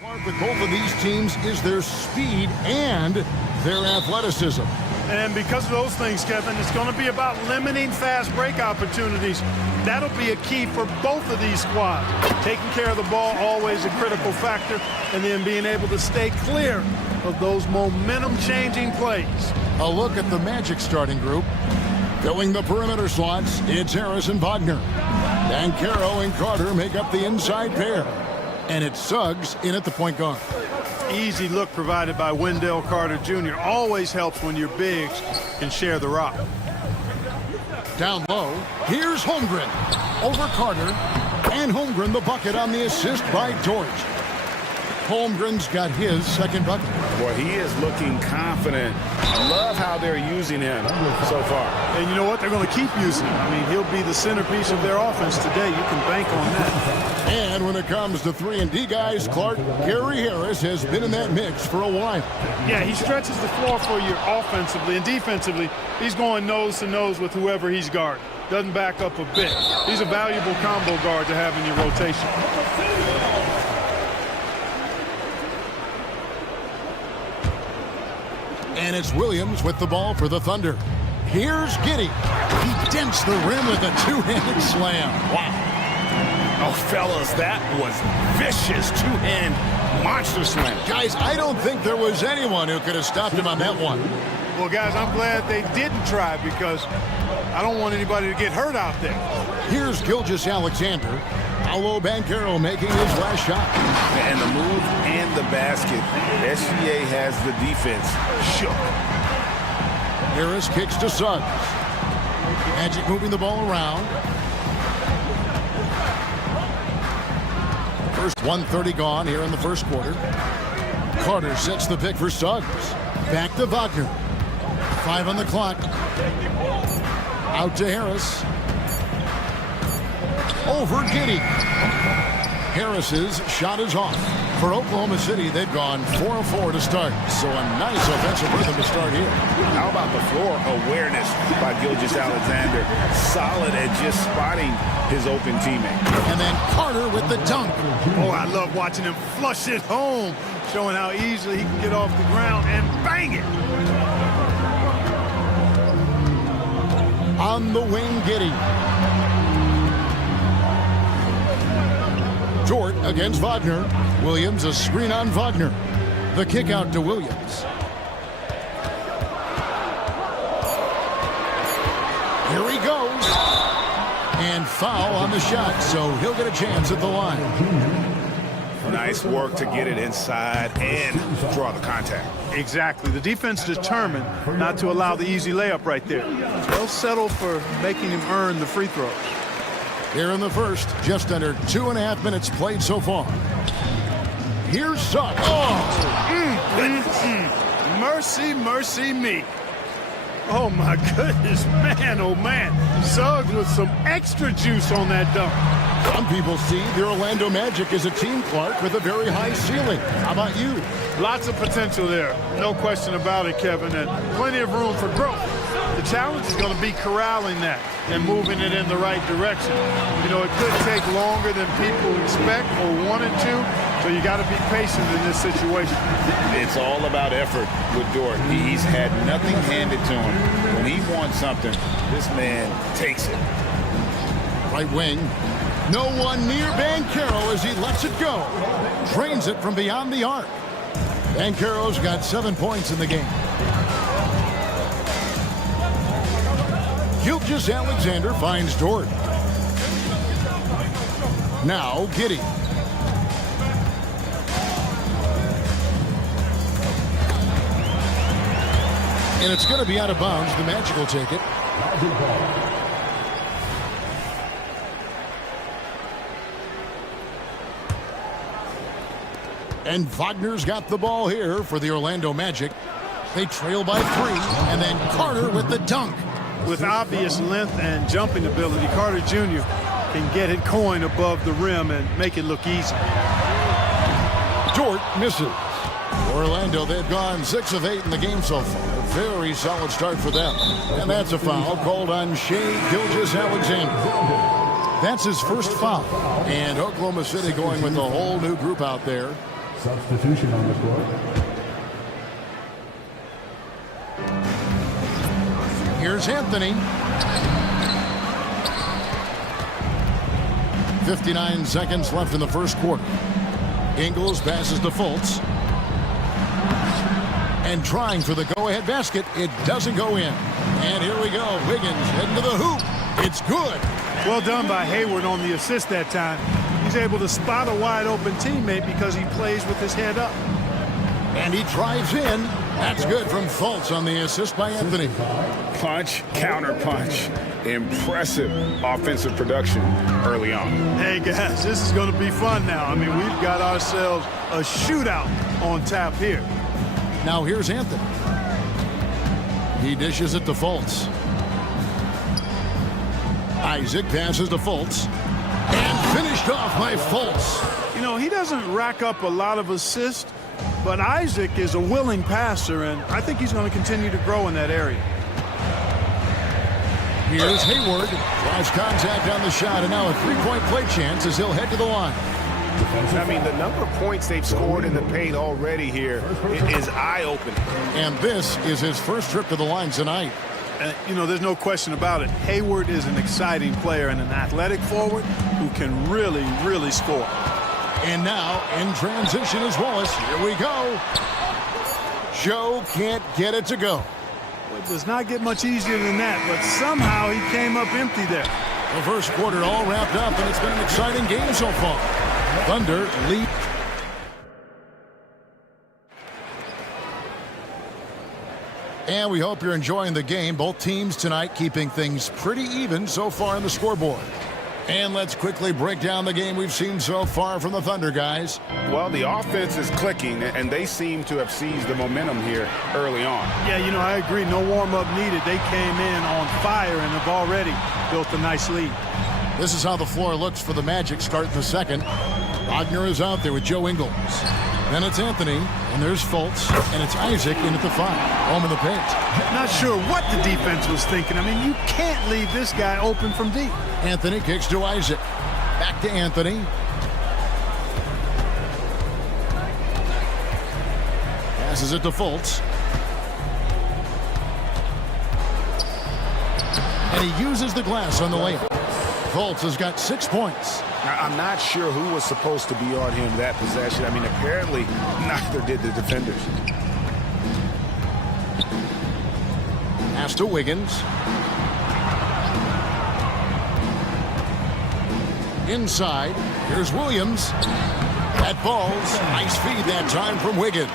With both of these teams is their speed and their athleticism. And because of those things, Kevin, it's going to be about limiting fast break opportunities. That'll be a key for both of these squads. Taking care of the ball, always a critical factor, and then being able to stay clear of those momentum-changing plays. A look at the Magic starting group. Filling the perimeter slots, it's Harris and Wagner. Bankero and Carter make up the inside pair. And it's Suggs in at the point guard. Easy look provided by Wendell Carter Jr. Always helps when your bigs can share the rock. Down low, here's Holmgren. Over Carter, and Holmgren the bucket on the assist by George. Holmgren's got his second bucket. Boy, he is looking confident. I love how they're using him so far. And you know what? They're going to keep using him. I mean, he'll be the centerpiece of their offense today. You can bank on that. And when it comes to 3-and-D guys, Clark, Gary Harris has been in that mix for a while. Yeah, he stretches the floor for you offensively, and defensively, he's going nose to nose with whoever he's guarding. Doesn't back up a bit. He's a valuable combo guard to have in your rotation. And it's Williams with the ball for the Thunder. Here's Giddey. He dents the rim with a two-handed slam. Wow. Oh, fellas, that was vicious two-hand monster slam. Guys, I don't think there was anyone who could have stopped him on that one. Well, guys, I'm glad they didn't try because I don't want anybody to get hurt out there. Here's Gilgeous-Alexander. Paolo Banchero making his last shot. And the move and the basket. SGA has the defense shook. Harris kicks to Suggs. Magic moving the ball around. First 1:30 gone here in the first quarter. Carter sets the pick for Suggs. Back to Wagner. 5 on the clock. Out to Harris. Over Giddey. Harris's shot is off. For Oklahoma City, they've gone 4 of 4 to start. So a nice offensive rhythm to start here. How about the floor awareness by Gilgeous-Alexander? Solid at just spotting his open teammate. And then Carter with the dunk. Oh, I love watching him flush it home, showing how easily he can get off the ground and bang it. On the wing, Giddey. Dort against Wagner. Williams a screen on Wagner. The kick out to Williams. Here he goes. And foul on the shot, so he'll get a chance at the line. Nice work to get it inside and draw the contact. Exactly. The defense determined not to allow the easy layup right there. They'll settle for making him earn the free throws. Here in the first, just under 2.5 minutes played so far. Here's Suggs. Mercy, mercy me. Oh, my goodness, man, oh, man. Suggs with some extra juice on that dunk. Some people see the Orlando Magic as a team, Clark, with a very high ceiling. How about you? Lots of potential there. No question about it, Kevin, and plenty of room for growth. The challenge is going to be corralling that and moving it in the right direction. You know, it could take longer than people expect or wanted to, so you got to be patient in this situation. It's all about effort with Dort. He's had nothing handed to him. When he wants something, this man takes it. Right wing. No one near Banchero as he lets it go. Drains it from beyond the arc. Banchero's got 7 points in the game. Gilgeous-Alexander finds Dort. Now Giddey. And it's going to be out of bounds. The Magic will take it. And Wagner's got the ball here for the Orlando Magic. They trail by 3, and then Carter with the dunk. With obvious length and jumping ability, Carter Jr. can get it going above the rim and make it look easy. Dort misses. Orlando, they've gone 6 of 8 in the game so far. Very solid start for them. And that's a foul called on Shai Gilgeous-Alexander. That's his first foul. And Oklahoma City going with a whole new group out there. Substitution on the court. Here's Anthony. 59 seconds left in the first quarter. Ingles passes to Fultz. And trying for the go-ahead basket. It doesn't go in. And here we go. Wiggins heading to the hoop. It's good. Well done by Hayward on the assist that time. He's able to spot a wide-open teammate because he plays with his head up. And he drives in. That's good from Fultz on the assist by Anthony. Punch, counter punch. Impressive offensive production early on. Hey, guys, this is going to be fun now. I mean, we've got ourselves a shootout on tap here. Now here's Anthony. He dishes it to Fultz. Isaac passes to Fultz. And finished off by Fultz. You know, he doesn't rack up a lot of assists, but Isaac is a willing passer, and I think he's going to continue to grow in that area. Here's Hayward. Draws contact on the shot, and now a three-point play chance as he'll head to the line. I mean, the number of points they've scored in the paint already here is eye-opening. And this is his first trip to the line tonight. You know, there's no question about it. Hayward is an exciting player and an athletic forward who can really, really score. And now, in transition is Wallace. Here we go. Joe can't get it to go. Well, it does not get much easier than that, but somehow he came up empty there. The first quarter all wrapped up, and it's been an exciting game so far. Thunder lead. And we hope you're enjoying the game. Both teams tonight keeping things pretty even so far on the scoreboard. And let's quickly break down the game we've seen so far from the Thunder, guys. Well, the offense is clicking, and they seem to have seized the momentum here early on. Yeah, you know, I agree. No warm-up needed. They came in on fire and have already built a nice lead. This is how the floor looks for the Magic starting the second. Wagner is out there with Joe Ingles. Then it's Anthony, and there's Fultz, and it's Isaac in at the 5, home in the paint. Not sure what the defense was thinking. I mean, you can't leave this guy open from deep. Anthony kicks to Isaac. Back to Anthony. Passes it to Fultz. And he uses the glass on the layup. Fultz has got 6 points. I'm not sure who was supposed to be on him that possession. I mean, apparently neither did the defenders. Pass to Wiggins. Inside, here's Williams. That ball's nice feed that time from Wiggins.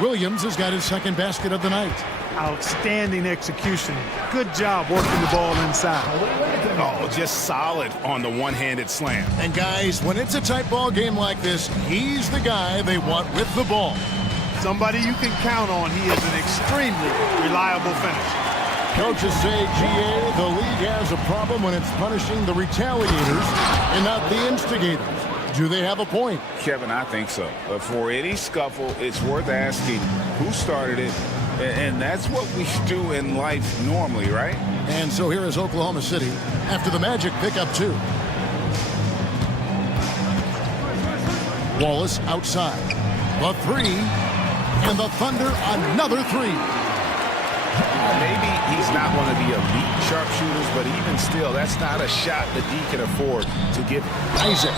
Williams has got his second basket of the night. Outstanding execution. Good job working the ball inside. Oh, just solid on the one-handed slam. And guys, when it's a tight ball game like this, he's the guy they want with the ball. Somebody you can count on. He is an extremely reliable finisher. Coaches say, GA, the league has a problem when it's punishing the retaliators and not the instigators. Do they have a point? Kevin, I think so. But for any scuffle, it's worth asking who started it, and that's what we do in life normally, right? And so here is Oklahoma City after the Magic pick up 2. Wallace outside. The 3, and the Thunder another 3. Maybe he's not one of the elite sharpshooters, but even still, that's not a shot that he can afford to give. Isaac.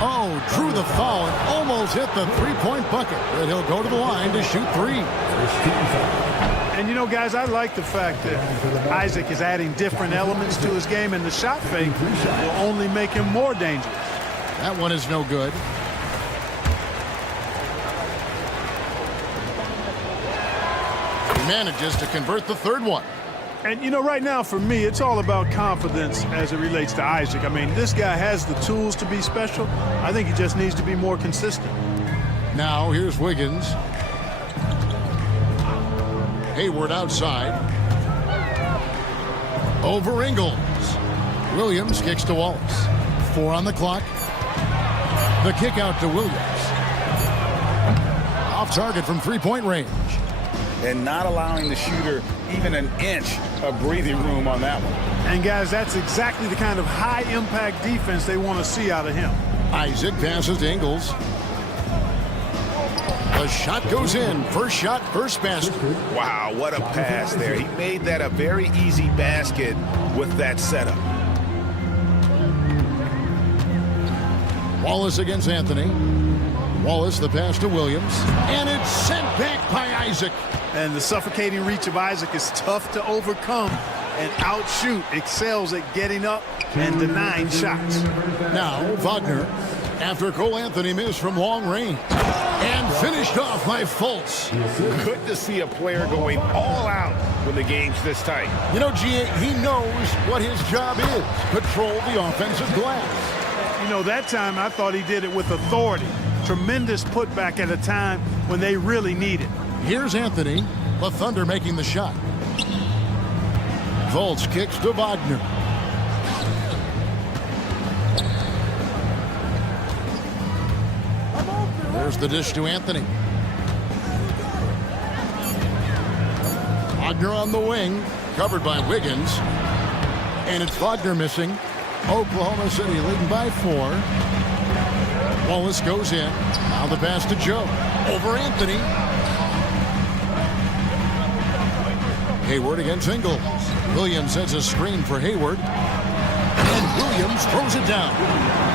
Oh, drew the foul and almost hit the three-point bucket. But he'll go to the line to shoot 3. And you know, guys, I like the fact that Isaac is adding different elements to his game, and the shot fake will only make him more dangerous. That one is no good. He manages to convert the third one. And, you know, right now, for me, it's all about confidence as it relates to Isaac. I mean, this guy has the tools to be special. I think he just needs to be more consistent. Now, here's Wiggins. Hayward outside. Over Ingles. Williams kicks to Wallace. 4 on the clock. The kick out to Williams. Off target from three-point range. And not allowing the shooter even an inch of breathing room on that one. And, guys, that's exactly the kind of high-impact defense they want to see out of him. Isaac passes to Ingles. The shot goes in. First shot, first basket. Wow, what a pass there. He made that a very easy basket with that setup. Wallace against Anthony. Wallace, the pass to Williams. And it's sent back by Isaac. And the suffocating reach of Isaac is tough to overcome and outshoot. Excels at getting up and denying shots. Now, Wagner, after Cole Anthony missed from long range. And finished off by Fultz. Good to see a player going all out when the game's this tight. You know, G.A., he knows what his job is. Patrol the offensive glass. You know, that time I thought he did it with authority. Tremendous putback at a time when they really need it. Here's Anthony. The Thunder making the shot. Fultz kicks to Wagner. There's the dish to Anthony. Wagner on the wing, covered by Wiggins. And it's Wagner missing. Oklahoma City leading by 4. Wallace goes in. Now the pass to Joe. Over Anthony. Hayward against Ingles. Williams sets a screen for Hayward. And Williams throws it down.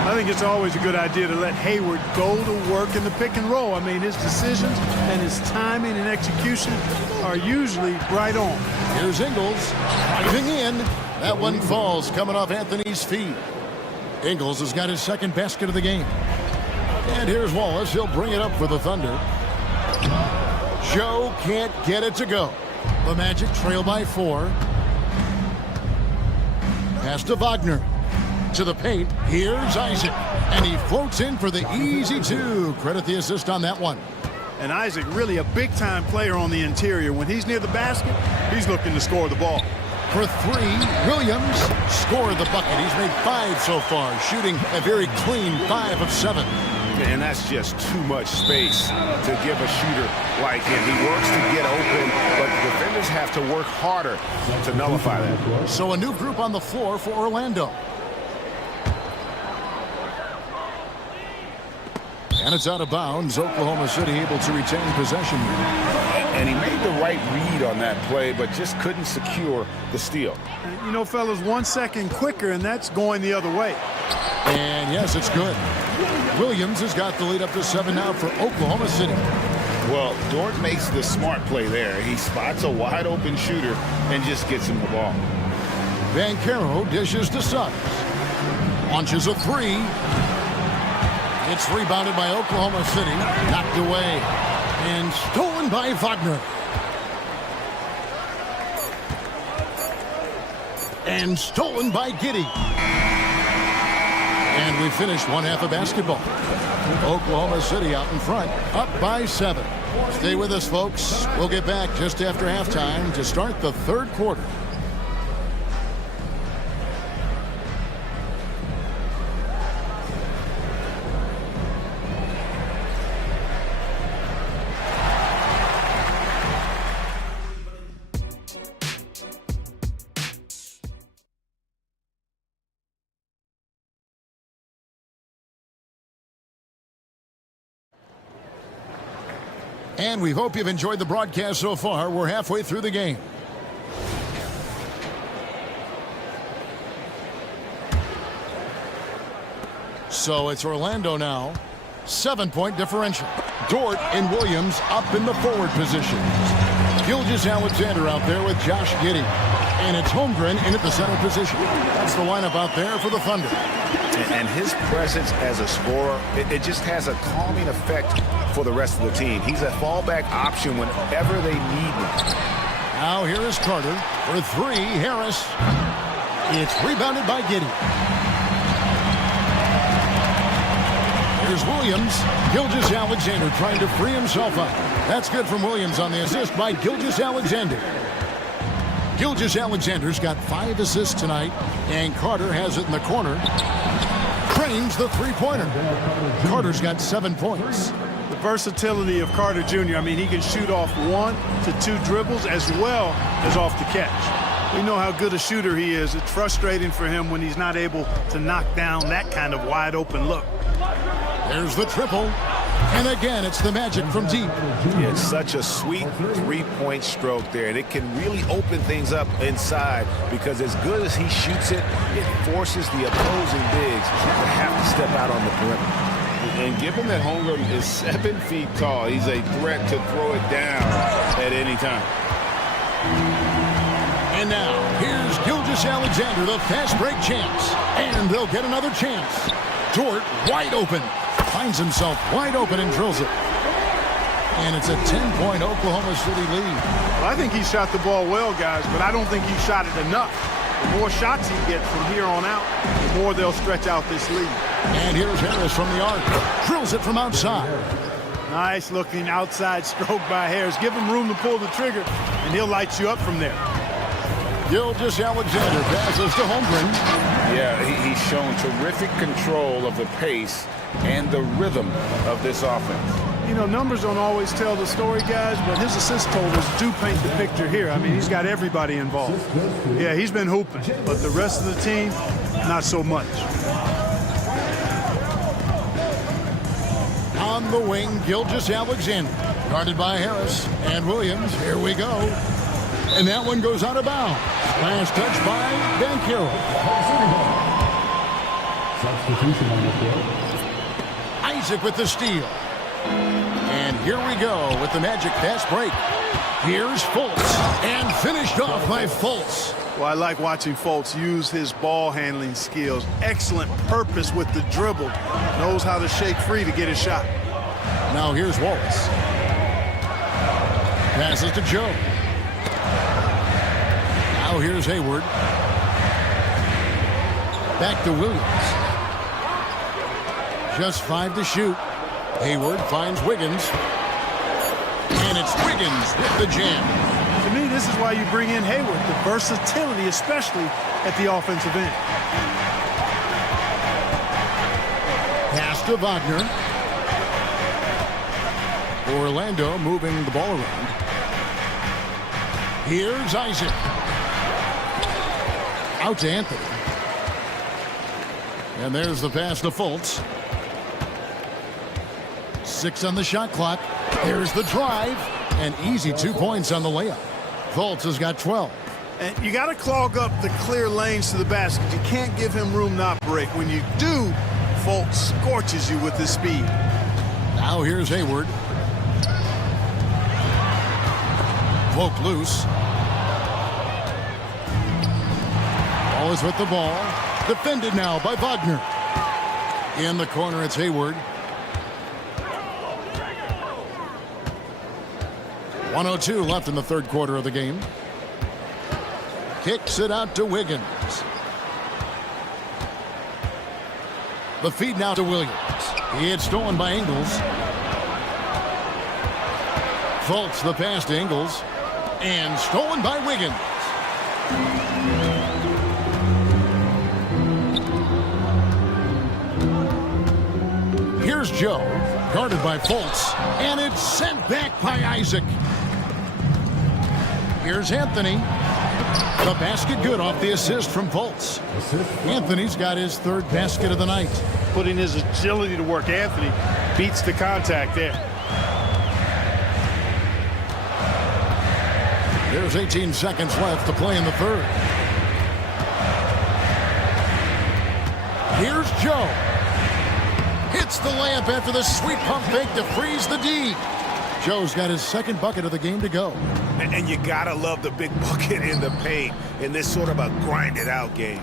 I think it's always a good idea to let Hayward go to work in the pick and roll. I mean, his decisions and his timing and execution are usually right on. Here's Ingles driving in. That one falls coming off Anthony's feet. Ingles has got his second basket of the game. And here's Wallace. He'll bring it up for the Thunder. Joe can't get it to go. The Magic trail by 4. Pass to Wagner. To the paint. Here's Isaac. And he floats in for the easy 2. Credit the assist on that one. And Isaac really a big-time player on the interior. When he's near the basket, he's looking to score the ball. For 3, Williams scored the bucket. He's made 5 so far, shooting a very clean 5 of 7. And that's just too much space to give a shooter like him. He works to get open, but the defenders have to work harder to nullify that. So a new group on the floor for Orlando. And it's out of bounds. Oklahoma City able to retain possession. And he made the right read on that play, but just couldn't secure the steal. And, you know, fellas, 1 second quicker, and that's going the other way. And yes, it's good. Williams has got the lead up to 7 now for Oklahoma City. Well, Dort makes the smart play there. He spots a wide open shooter and just gets him the ball. Banchero dishes to Suggs. Launches a 3. It's rebounded by Oklahoma City. Knocked away. And stolen by Wagner. And stolen by Giddey. And we finished one half of basketball. Oklahoma City out in front, up by 7. Stay with us, folks. We'll get back just after halftime to start the third quarter. And we hope you've enjoyed the broadcast so far. We're halfway through the game. So it's Orlando now. 7-point differential. Dort and Williams up in the forward positions. Gilgeous-Alexander out there with Josh Giddey. And it's Holmgren in at the center position. That's the lineup out there for the Thunder. And his presence as a scorer, it just has a calming effect for the rest of the team. He's a fallback option whenever they need him. Now here is Carter for 3. Harris. It's rebounded by Giddey. Here's Williams. Gilgeous-Alexander trying to free himself up. That's good from Williams on the assist by Gilgeous-Alexander. Gilgeous-Alexander's got 5 assists tonight, and Carter has it in the corner. Cranes the three-pointer. Carter's got 7 points. The versatility of Carter Jr., I mean, he can shoot off 1 to 2 dribbles as well as off the catch. We know how good a shooter he is. It's frustrating for him when he's not able to knock down that kind of wide-open look. There's the triple. And again, it's the Magic from deep. Yeah, it's such a sweet three-point stroke there, and it can really open things up inside because as good as he shoots it, it forces the opposing bigs to have to step out on the perimeter. And given that Holmgren is 7 feet tall, he's a threat to throw it down at any time. And now, here's Gilgeous-Alexander, the fast break champs. And they'll get another chance. Dort, wide open. Finds himself wide open and drills it. And it's a 10-point Oklahoma City lead. Well, I think he shot the ball well, guys, but I don't think he shot it enough. The more shots he gets from here on out, the more they'll stretch out this lead. And here's Harris from the arc. Drills it from outside. Nice looking outside stroke by Harris. Give him room to pull the trigger, and he'll light you up from there. Gilgeous-Alexander passes to Holmgren. Yeah, he's shown terrific control of the pace and the rhythm of this offense. You know, numbers don't always tell the story, guys, but his assist totals do paint the picture here. I mean, he's got everybody involved. Yeah, he's been hooping, but the rest of the team, not so much. On the wing, Gilgeous-Alexander. Guarded by Harris and Williams. Here we go. And that one goes out of bounds. Last touch by Banchero. Substitution on the field. Isaac with the steal. And here we go with the Magic fast break. Here's Fultz. And finished off by Fultz. Well, I like watching Fultz use his ball handling skills. Excellent purpose with the dribble. Knows how to shake free to get a shot. Now here's Wallace. Passes to Joe. Now here's Hayward. Back to Williams. Just 5 to shoot. Hayward finds Wiggins. And it's Wiggins with the jam. To me, this is why you bring in Hayward, the versatility, especially at the offensive end. Pass to Wagner. Orlando moving the ball around. Here's Isaac. Out to Anthony. And there's the pass to Fultz. 6 on the shot clock. Here's the drive. And easy 2 points on the layup. Fultz has got 12. And you got to clog up the clear lanes to the basket. You can't give him room to operate. When you do, Fultz scorches you with his speed. Now here's Hayward. Poke loose. Ball is with the ball. Defended now by Wagner. In the corner, it's Hayward. 1:02 left in the third quarter of the game. Kicks it out to Wiggins. The feed now to Williams. It's stolen by Ingles. Fultz the pass to Ingles. And stolen by Wiggins. Here's Joe, guarded by Fultz, and it's sent back by Isaac. Here's Anthony. The basket good off the assist from Fultz. Anthony's got his third basket of the night. Putting his agility to work, Anthony beats the contact there. There's 18 seconds left to play in the third. Here's Joe. Hits the layup after the sweet pump fake to freeze the D. Joe's got his second bucket of the game to go. And you gotta love the big bucket in the paint in this sort of a grinded-out game.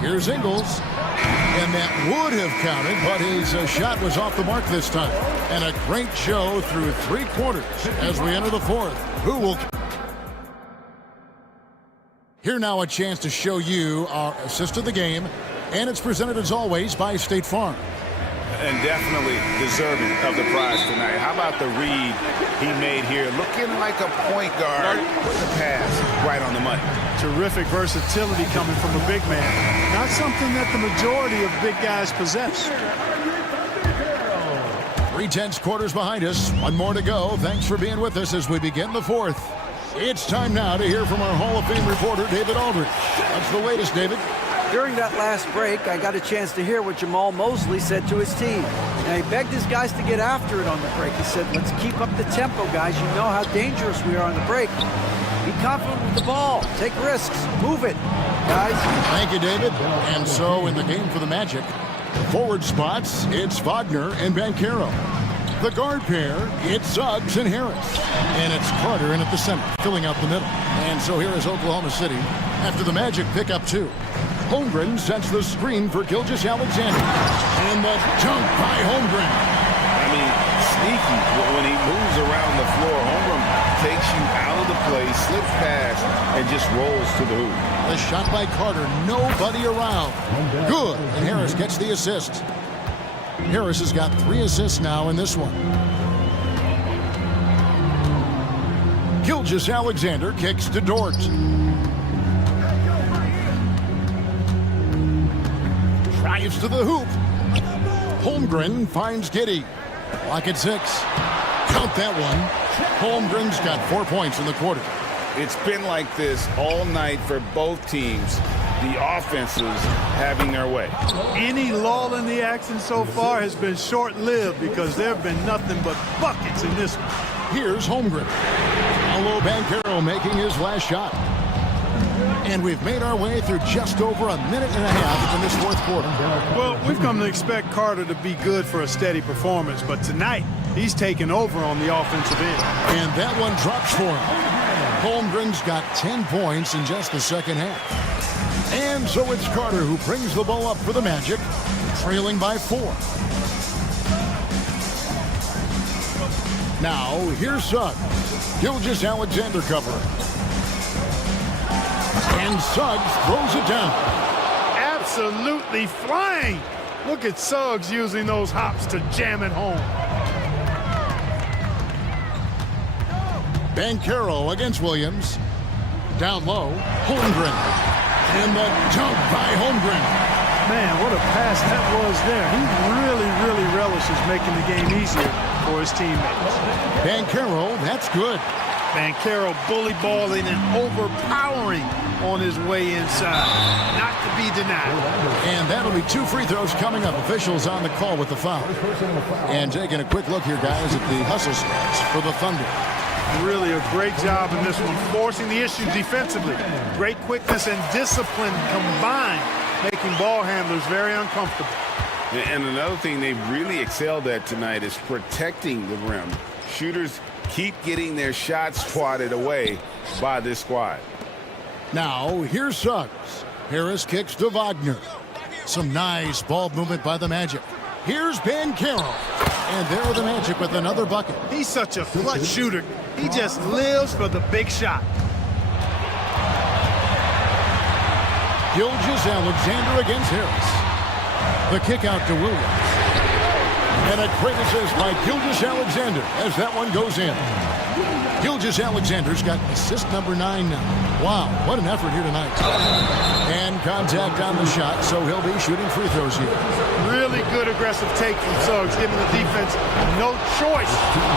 Here's Ingles. And that would have counted, but his shot was off the mark this time. And a great show through 3 quarters as we enter the fourth. Who will... Here now a chance to show you our assist of the game. And it's presented as always by State Farm. And definitely deserving of the prize tonight. How about the read he made here? Looking like a point guard with the pass right on the money. Terrific versatility coming from a big man. Not something that the majority of big guys possess. 3/10 quarters behind us. 1 more to go. Thanks for being with us as we begin the fourth. It's time now to hear from our Hall of Fame reporter, David Aldridge. What's the latest, David? During that last break, I got a chance to hear what Jamal Mosley said to his team. Now, he begged his guys to get after it on the break. He said, let's keep up the tempo, guys. You know how dangerous we are on the break. Be confident with the ball. Take risks. Move it, guys. Thank you, David. And so in the game for the Magic, the forward spots, it's Wagner and Banchero. The guard pair, it's Suggs and Harris. And it's Carter in at the center, filling out the middle. And so here is Oklahoma City after the Magic pick up 2. Holmgren sets the screen for Gilgeous-Alexander. And the dunk by Holmgren. I mean, sneaky. When he moves around the floor, Holmgren takes you out of the play, slips past, and just rolls to the hoop. The shot by Carter, nobody around. Good, and Harris gets the assist. Harris has got 3 assists now in this one. Gilgeous-Alexander kicks to Dort. Drives to the hoop. Holmgren finds Giddey. Lock at 6. Count that one. Holmgren's got 4 points in the quarter. It's been like this all night for both teams. The offenses having their way. Any lull in the action so far has been short-lived because there have been nothing but buckets in this one. Here's Holmgren. Paolo Banchero making his last shot. And we've made our way through just over a minute and a half in this fourth quarter. Well, we've come to expect Carter to be good for a steady performance, but tonight he's taken over on the offensive end. And that one drops for him. Holmgren's got 10 points in just the second half. And so it's Carter who brings the ball up for the Magic, trailing by 4. Now, here's Suggs. Gilgeous-Alexander covering. And Suggs throws it down. Absolutely flying. Look at Suggs using those hops to jam it home. Banchero against Williams. Down low, Holmgren. And the dunk by Holmgren. Man, what a pass that was there. He really relishes making the game easier for his teammates. Banchero, that's good. Banchero bully balling and overpowering on his way inside. Not to be denied. And that'll be 2 free throws coming up. Officials on the call with the foul. And taking a quick look here, guys, at the hustle stats for the Thunder. Really a great job in this one, forcing the issue defensively. Great quickness and discipline combined, making ball handlers very uncomfortable. And another thing they've really excelled at tonight is protecting the rim. Shooters keep getting their shots swatted away by this squad. Now, here's Suggs. Harris kicks to Wagner. Some nice ball movement by the Magic. Here's Banchero. And there are the Magic with another bucket. He's such a clutch shooter. He just lives for the big shot. Gilgeous-Alexander against Harris. The kick out to Williams. And a great assist by Gilgeous-Alexander as that one goes in. Gilgeous-Alexander's got assist number 9 now. Wow, what an effort here tonight. And contact on the shot, so he'll be shooting free throws here. Really good aggressive take from Suggs, giving the defense no choice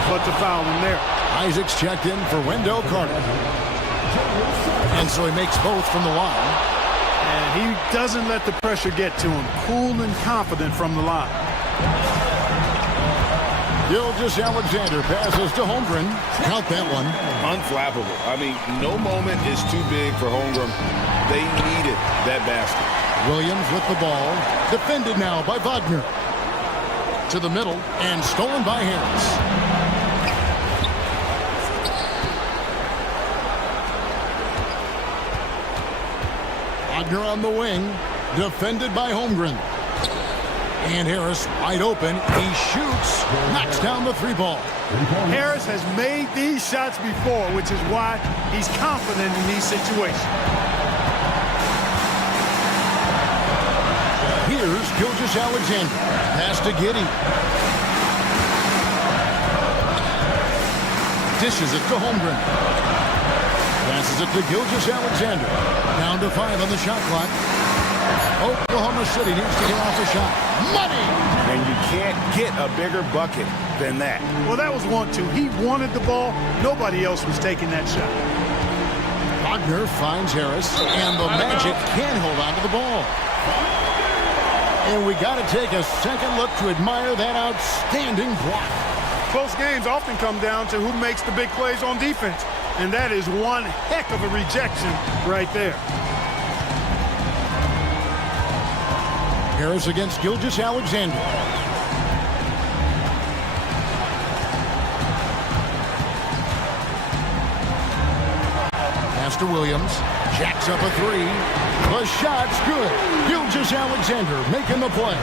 but to foul him there. Isaac's checked in for Wendell Carter. And so he makes both from the line. And he doesn't let the pressure get to him. Cool and confident from the line. Gilgeous-Alexander passes to Holmgren. Count that one. Unflappable. I mean, no moment is too big for Holmgren. They needed that basket. Williams with the ball. Defended now by Wagner. To the middle and stolen by Harris. Wagner on the wing. Defended by Holmgren. And Harris wide open. He shoots. Knocks down the 3-ball. Harris has made these shots before, which is why he's confident in these situations. Here's Gilgeous-Alexander. Pass to Giddey. Dishes it to Holmgren. Passes it to Gilgeous-Alexander. Down to 5 on the shot clock. Oklahoma City needs to get off a shot. Money! And you can't get a bigger bucket than that. Well, that was 1-2. He wanted the ball. Nobody else was taking that shot. Wagner finds Harris, and the Magic can hold on to the ball. And we got to take a second look to admire that outstanding block. Close games often come down to who makes the big plays on defense. And that is one heck of a rejection right there. Harris against Gilgeous-Alexander. Pass to Williams. Jacks up a three. The shot's good. Gilgeous-Alexander making the play.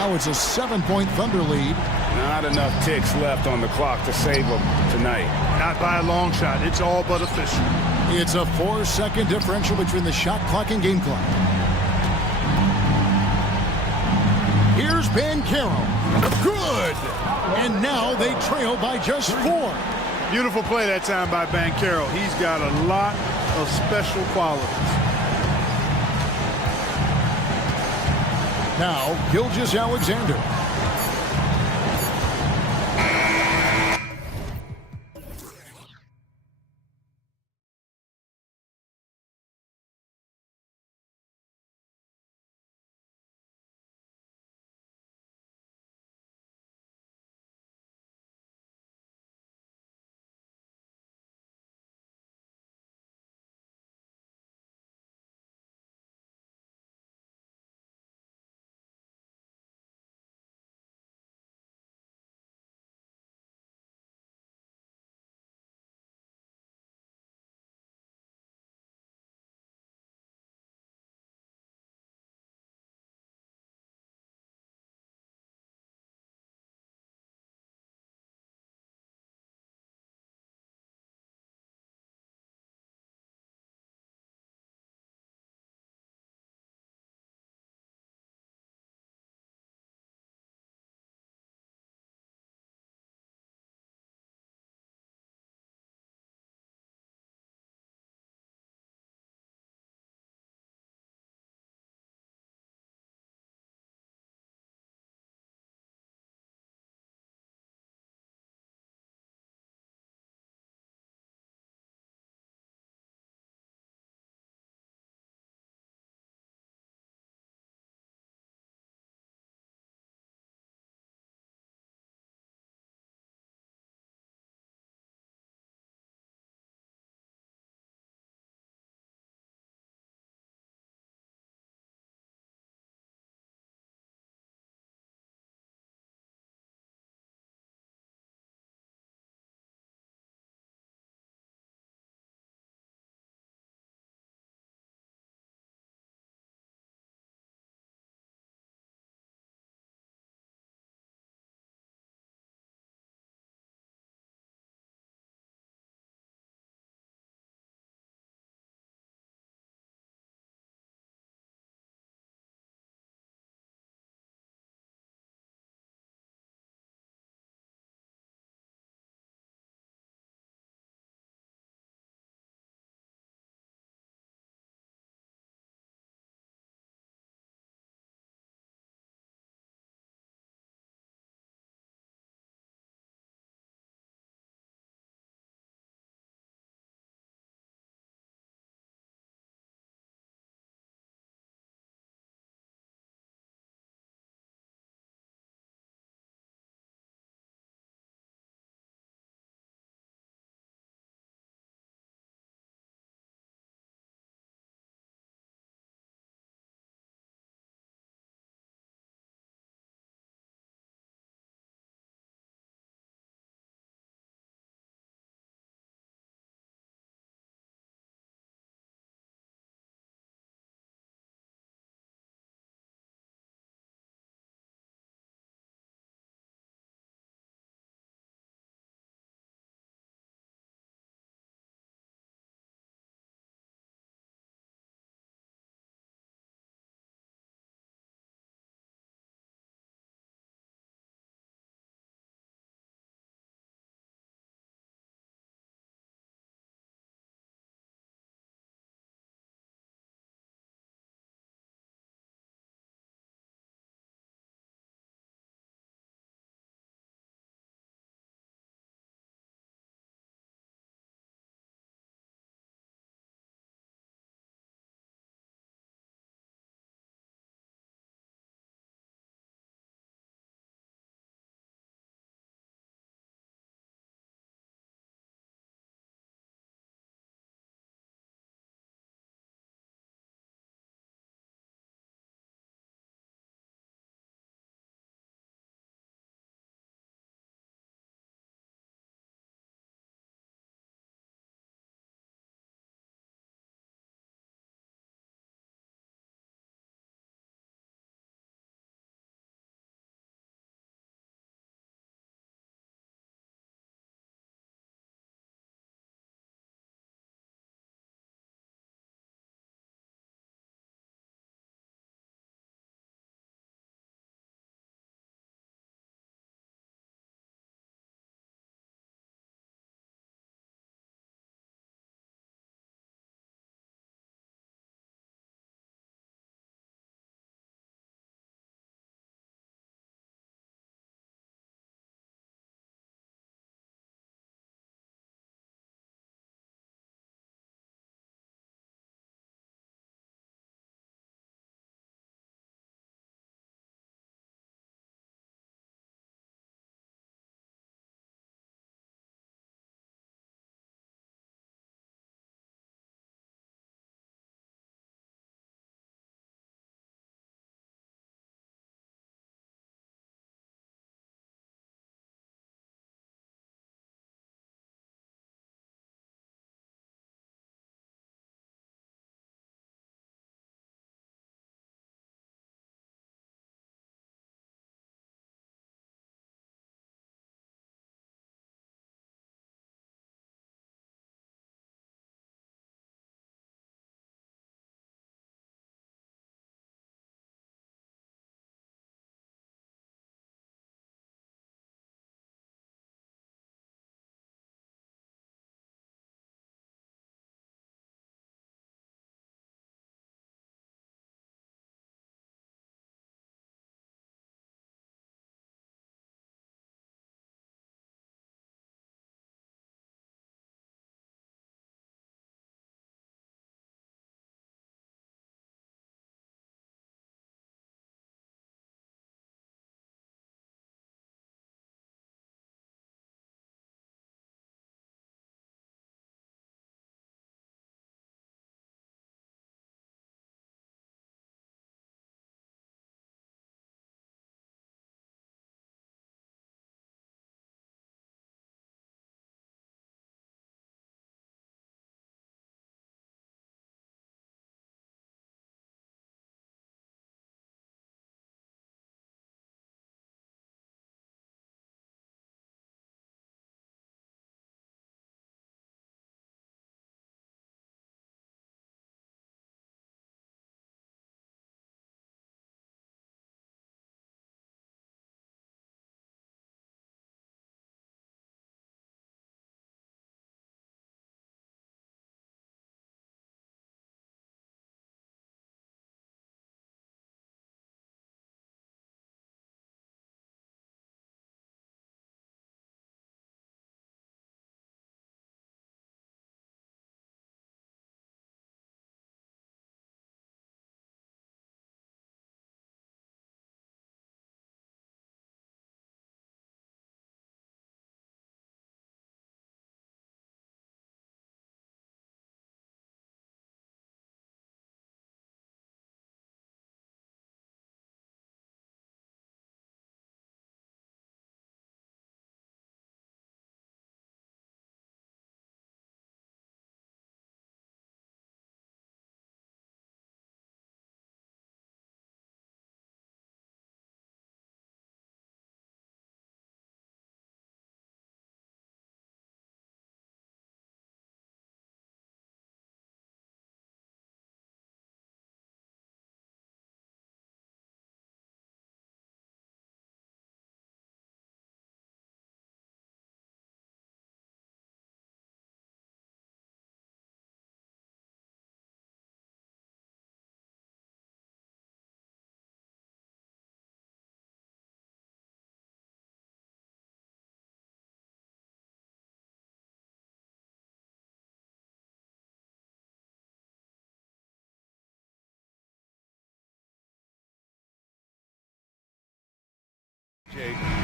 Now it's a 7-point Thunder lead. Not enough ticks left on the clock to save them tonight. Not by a long shot. It's all but official. It's a 4-second differential between the shot clock and game clock. Here's Banchero. Good! And now they trail by just 4. Beautiful play that time by Banchero. He's got a lot of special qualities. Now, Gilgeous-Alexander.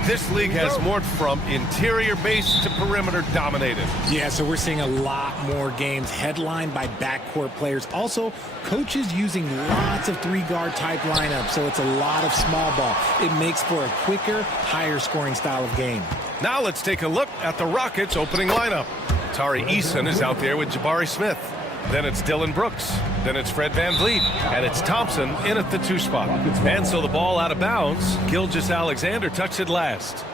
This league has morphed from interior base to perimeter dominated. Yeah, so we're seeing a lot more games headlined by backcourt players. Also, coaches using lots of three-guard type lineups, so it's a lot of small ball. It makes for a quicker, higher-scoring style of game. Now let's take a look at the Rockets' opening lineup. Tari Eason is out there with Jabari Smith. Then it's Dylan Brooks. Then it's Fred VanVleet. And it's Thompson in at the 2 spot. And so the ball out of bounds. Gilgeous-Alexander touched it last.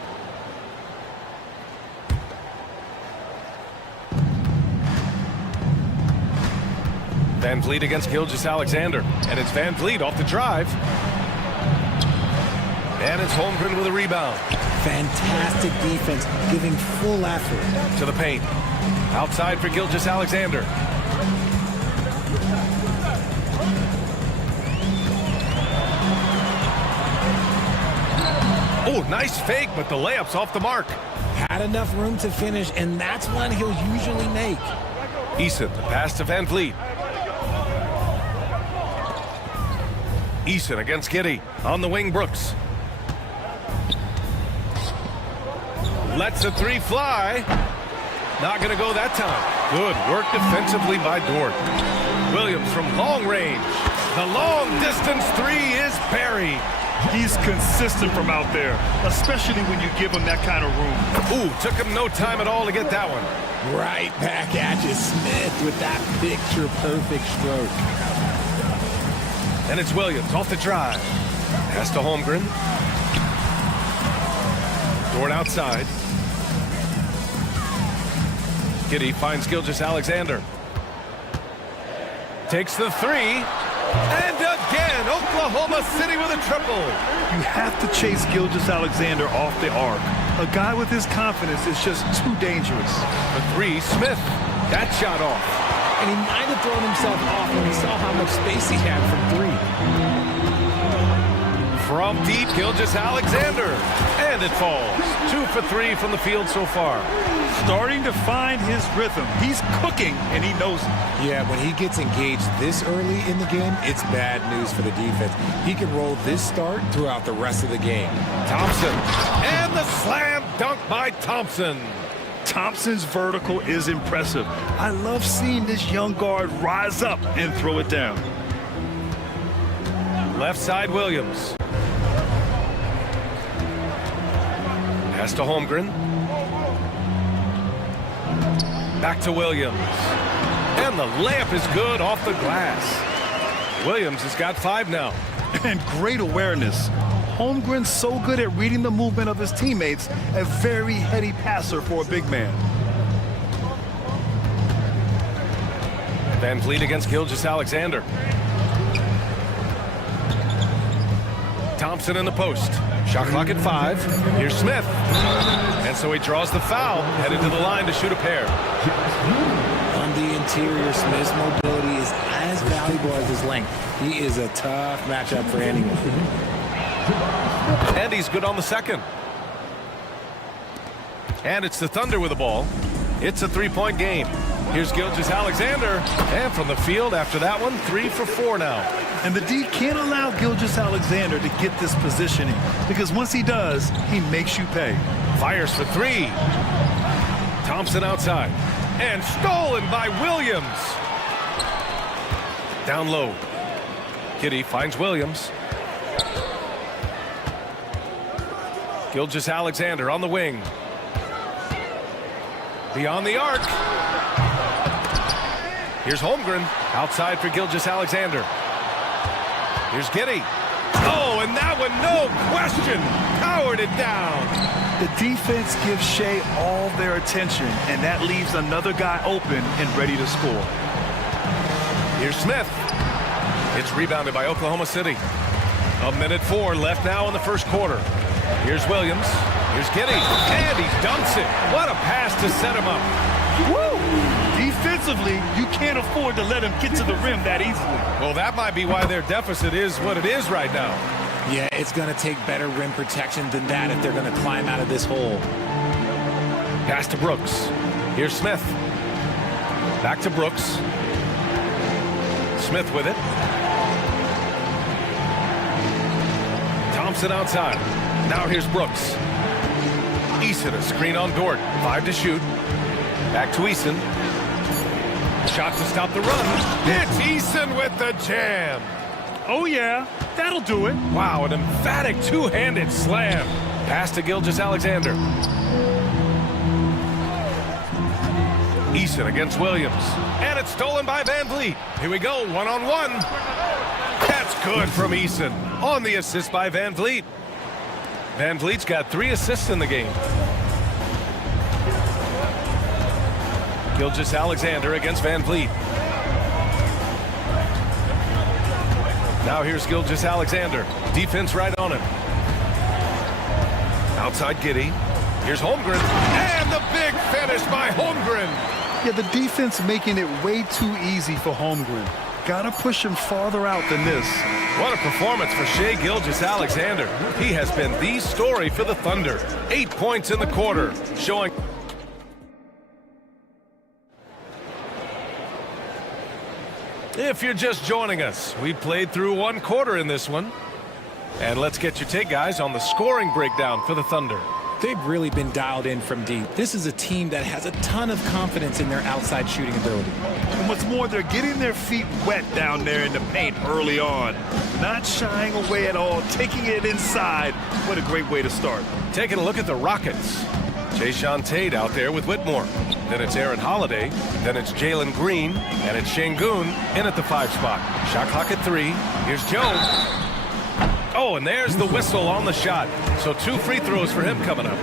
VanVleet against Gilgeous-Alexander. And it's VanVleet off the drive. And it's Holmgren with a rebound. Fantastic defense, giving full effort. To the paint. Outside for Gilgeous-Alexander. Oh, nice fake, but the layup's off the mark. Had enough room to finish, and that's one he'll usually make. Eason, the pass to VanVleet. Eason against Giddey. On the wing, Brooks. Lets a 3 fly. Not going to go that time. Good work defensively by Dort. Williams from long range. The long distance 3 is buried. He's consistent from out there, especially when you give him that kind of room. Ooh, took him no time at all to get that one. Right back at you, Smith, with that picture-perfect stroke. And it's Williams off the drive. Pass to Holmgren. Dort outside. Giddey finds Gilgeous-Alexander. Takes the 3. And again, Oklahoma City with a triple. You have to chase Gilgeous-Alexander off the arc. A guy with his confidence is just too dangerous. The 3, Smith. That shot off. And he might have thrown himself off when he saw how much space he had from 3. From deep, Gilgeous-Alexander. And it falls. 2 for 3 from the field so far. Starting to find his rhythm. He's cooking, and he knows it. Yeah, when he gets engaged this early in the game, it's bad news for the defense. He can roll this start throughout the rest of the game. Thompson. And the slam dunk by Thompson. Thompson's vertical is impressive. I love seeing this young guard rise up and throw it down. Left side, Williams. Pass to Holmgren. Back to Williams. And the layup is good off the glass. Williams has got 5 now. And great awareness. Holmgren's so good at reading the movement of his teammates, a very heady passer for a big man. VanVleet against Gilgeous-Alexander. Thompson in the post. Shot clock at 5. Here's Smith. And so he draws the foul, headed to the line to shoot a pair. On the interior, Smith's mobility is as valuable as his length. He is a tough matchup for anyone. And he's good on the second. And it's the Thunder with the ball. It's a 3-point game. Here's Gilgeous-Alexander. And from the field after that one, 3 for 4 now. And the D can't allow Gilgeous-Alexander to get this positioning, because once he does, he makes you pay. Fires for 3. Thompson outside. And stolen by Williams. Down low. Giddey finds Williams. Gilgeous-Alexander on the wing. Beyond the arc. Here's Holmgren. Outside for Gilgeous-Alexander. Here's Giddey. Oh, and that one, no question, powered it down. The defense gives Shea all their attention, and that leaves another guy open and ready to score. Here's Smith. It's rebounded by Oklahoma City. 1:04 left now in the first quarter. Here's Williams. Here's Giddey. And he dunks it. What a pass to set him up. Woo! Defensively, you can't afford to let him get to the rim that easily. Well, that might be why their deficit is what it is right now. Yeah, it's going to take better rim protection than that if they're going to climb out of this hole. Pass to Brooks. Here's Smith. Back to Brooks. Smith with it. Thompson outside. Now here's Brooks. Eason, a screen on Dort. 5 to shoot. Back to Eason. Shot to stop the run. It's Eason with the jam. Oh, yeah, that'll do it. Wow, an emphatic two-handed slam. Pass to Gilgeous-Alexander. Eason against Williams. And it's stolen by Van Vliet. Here we go, one-on-one. That's good from Eason. On the assist by Van Vliet. Van Vliet's got 3 assists in the game. Gilgeous-Alexander against Van Vliet. Now here's Gilgeous-Alexander. Defense right on him. Outside Giddey. Here's Holmgren. And the big finish by Holmgren. Yeah, the defense making it way too easy for Holmgren. Gotta push him farther out than this. What a performance for Shai Gilgeous-Alexander. He has been the story for the Thunder. 8 points in the quarter, showing... If you're just joining us, we played through 1 quarter in this one. And let's get your take, guys, on the scoring breakdown for the Thunder. They've really been dialed in from deep. This is a team that has a ton of confidence in their outside shooting ability. And what's more, they're getting their feet wet down there in the paint early on. Not shying away at all, taking it inside. What a great way to start. Taking a look at the Rockets. Jayshawn Tate out there with Whitmore. Then it's Aaron Holiday. Then it's Jalen Green. And it's Şengün in at the 5 spot. Shot clock at 3. Here's Joe. Oh, and there's the whistle on the shot. So 2 free throws for him coming up.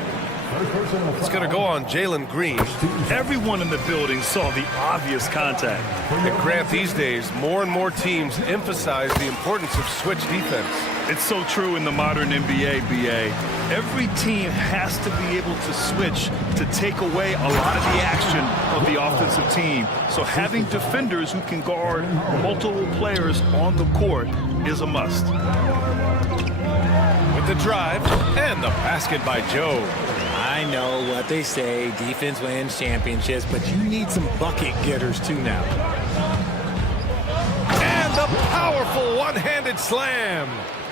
It's going to go on Jalen Green. Everyone in the building saw the obvious contact. And Grant, these days, more and more teams emphasize the importance of switch defense. It's so true in the modern NBA, BA. Every team has to be able to switch to take away a lot of the action of the offensive team. So having defenders who can guard multiple players on the court is a must. With the drive and the basket by Joe. I know what they say, defense wins championships, but you need some bucket getters too now. And the powerful one-handed slam.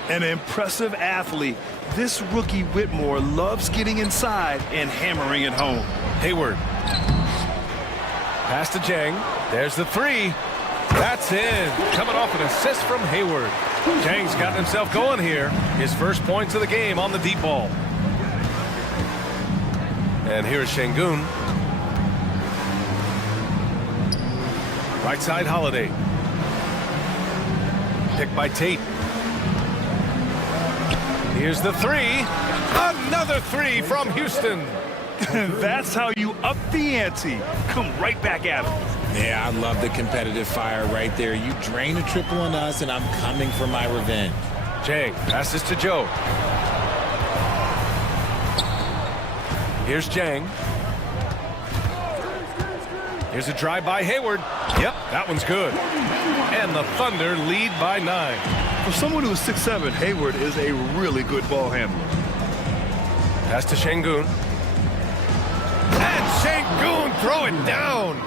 An impressive athlete. This rookie Whitmore loves getting inside and hammering it home. Hayward. Pass to Jang. There's the 3. That's in. Coming off an assist from Hayward. Jang's gotten himself going here. His first points of the game on the deep ball. And here's Şengün. Right side Holiday. Picked by Tate. Here's the 3. Another 3 from Houston. That's how you up the ante. Come right back at him. Yeah, I love the competitive fire right there. You drain a triple on us, and I'm coming for my revenge. Jang passes to Joe. Here's Jang. Here's a drive by Hayward. Yep, that one's good. And the Thunder lead by 9. For someone who's 6'7", Hayward is a really good ball handler. Pass to Şengün. And Şengün throw it down.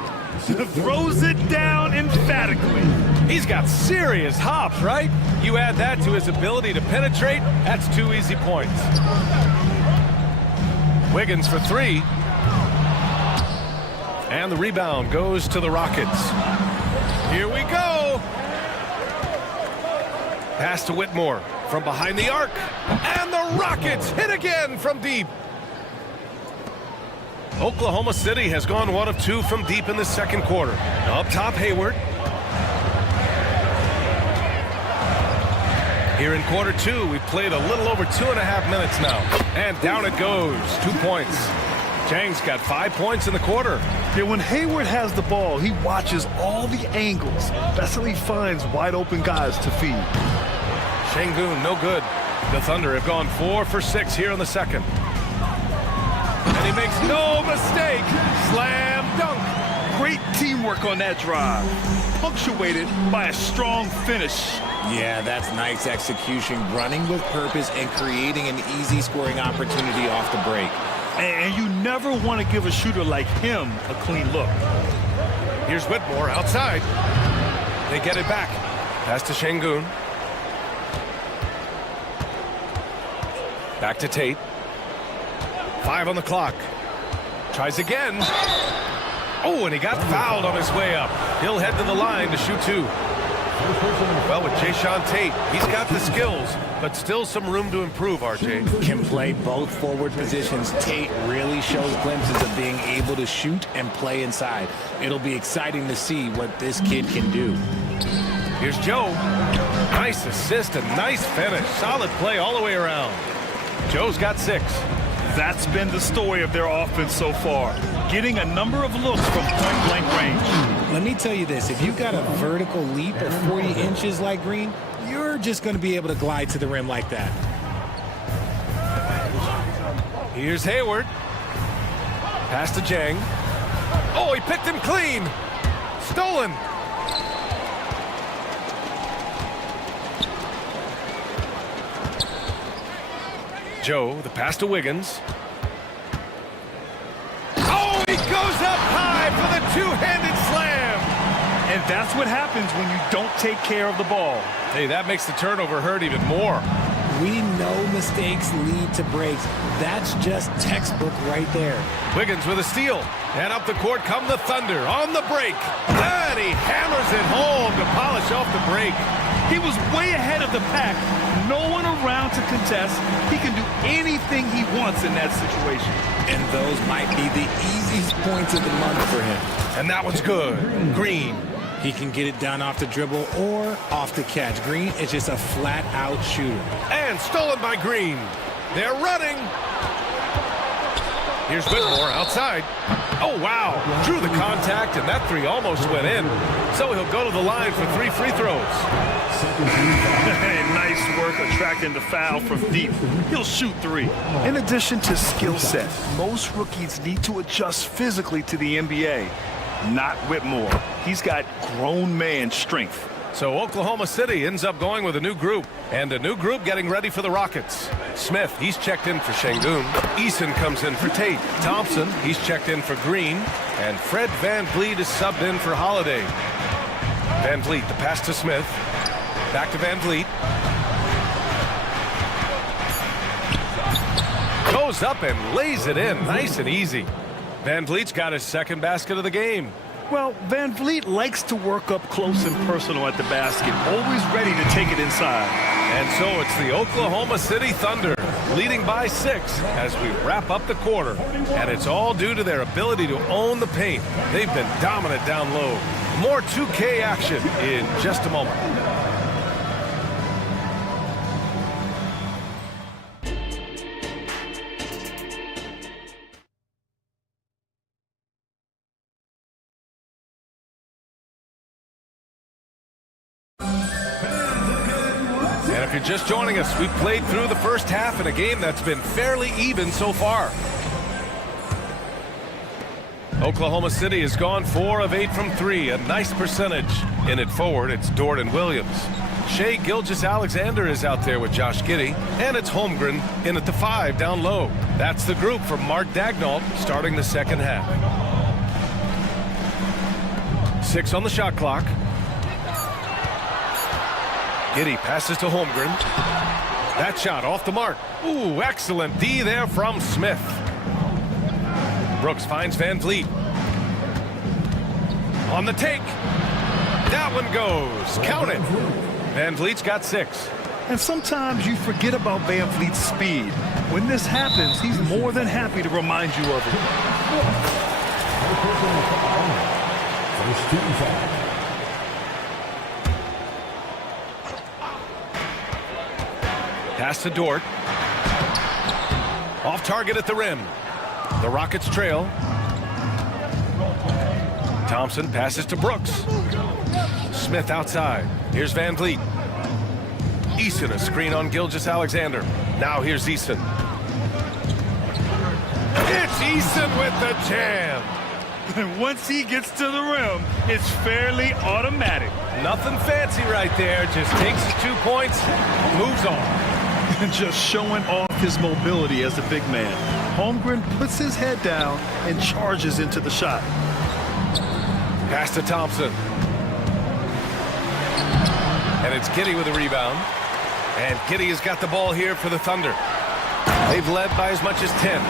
Throws it down emphatically. He's got serious hops, right? You add that to his ability to penetrate, that's 2 easy points. Wiggins for 3. And the rebound goes to the Rockets. Here we go. Pass to Whitmore from behind the arc. And the Rockets hit again from deep. Oklahoma City has gone 1 of 2 from deep in the second quarter. Up top, Hayward. Here in quarter 2, we've played a little over 2.5 minutes now. And down it goes, 2 points. Jang's got 5 points in the quarter. Yeah, when Hayward has the ball, he watches all the angles. That's how he finds wide open guys to feed. Şengün, no good. The Thunder have gone 4 for 6 here in the second. And he makes no mistake. Slam dunk. Great teamwork on that drive. Punctuated by a strong finish. Yeah, that's nice execution, running with purpose and creating an easy scoring opportunity off the break. And you never want to give a shooter like him a clean look. Here's Whitmore outside. They get it back. Pass to Şengün. Back to Tate. 5 on the clock. Tries again. Oh, and he got fouled on his way up. He'll head to the line to shoot 2. Well, with Jayshawn Tate, he's got the skills, but still some room to improve, RJ. Can play both forward positions. Tate really shows glimpses of being able to shoot and play inside. It'll be exciting to see what this kid can do. Here's Joe. Nice assist and nice finish. Solid play all the way around. Joe's got 6. That's been the story of their offense so far, getting a number of looks from point-blank range. Let me tell you this, if you've got a vertical leap of 40 inches like Green, you're just going to be able to glide to the rim like that. Here's Hayward. Pass to Jang. Oh, he picked him clean. Stolen. Joe, the pass to Wiggins. Oh, he goes up high for the two-handed slam. And that's what happens when you don't take care of the ball. Hey, that makes the turnover hurt even more. We know mistakes lead to breaks. That's just textbook right there. Wiggins with a steal. And up the court come the Thunder on the break. And he hammers it home to polish off the break. He was way ahead of the pack. No one around to contest. He can do anything he wants in that situation. And those might be the easiest points of the month for him. And that one's good. Green. He can get it down off the dribble or off the catch. Green is just a flat-out shooter. And stolen by Green. They're running. Here's Whitmore outside. Oh, wow. Drew the contact, and that 3 almost went in. So he'll go to the line for 3 free throws. Hey, nice work attracting the foul from deep. He'll shoot 3. In addition to skill set, most rookies need to adjust physically to the NBA. Not Whitmore. He's got grown man strength. So Oklahoma City ends up going with a new group, and a new group getting ready for the Rockets. Smith, he's checked in for Şengün. Eason comes in for Tate. Thompson, he's checked in for Green. And Fred VanVleet is subbed in for Holiday. VanVleet, the pass to Smith. Back to VanVleet. Goes up and lays it in, nice and easy. VanVleet's got his second basket of the game. Well, VanVleet likes to work up close and personal at the basket, always ready to take it inside. And so it's the Oklahoma City Thunder leading by 6 as we wrap up the quarter. And it's all due to their ability to own the paint. They've been dominant down low. More 2K action in just a moment. If you're just joining us, we've played through the first half in a game that's been fairly even so far. Oklahoma City has gone 4 of 8 from 3, a nice percentage. In it forward, it's Dort and Williams. Shai Gilgeous-Alexander is out there with Josh Giddey, and it's Holmgren in at the 5 down low. That's the group from Mark Daigneault starting the second half. 6 on the shot clock. Giddey passes to Holmgren. That shot off the mark. Ooh, excellent D there from Smith. Brooks finds VanVleet. On the take. That one goes. Count it. VanVleet's got 6. And sometimes you forget about VanVleet's speed. When this happens, he's more than happy to remind you of it. First team foul. Pass to Dort. Off target at the rim. The Rockets trail. Thompson passes to Brooks. Smith outside. Here's VanVleet. Eason, a screen on Gilgeous-Alexander. Now here's Eason. It's Eason with the jam. And once he gets to the rim, it's fairly automatic. Nothing fancy right there. Just takes his 2 points, moves on. Just showing off his mobility as a big man. Holmgren puts his head down and charges into the shot. Pass to Thompson. And it's Giddey with a rebound. And Giddey has got the ball here for the Thunder. They've led by as much as 10.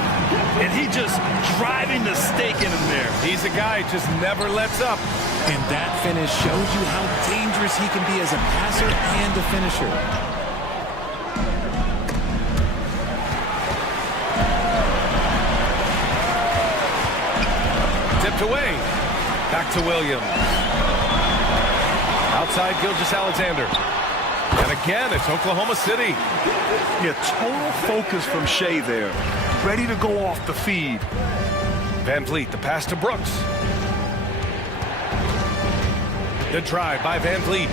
And he just driving the stake in him there. He's a guy who just never lets up. And that finish shows you how dangerous he can be as a passer and a finisher. Tipped away. Back to Williams. Outside Gilgeous-Alexander. And again, it's Oklahoma City. Yeah, total focus from Shea there. Ready to go off the feed. Van Vliet, the pass to Brooks. The drive by Van Vliet.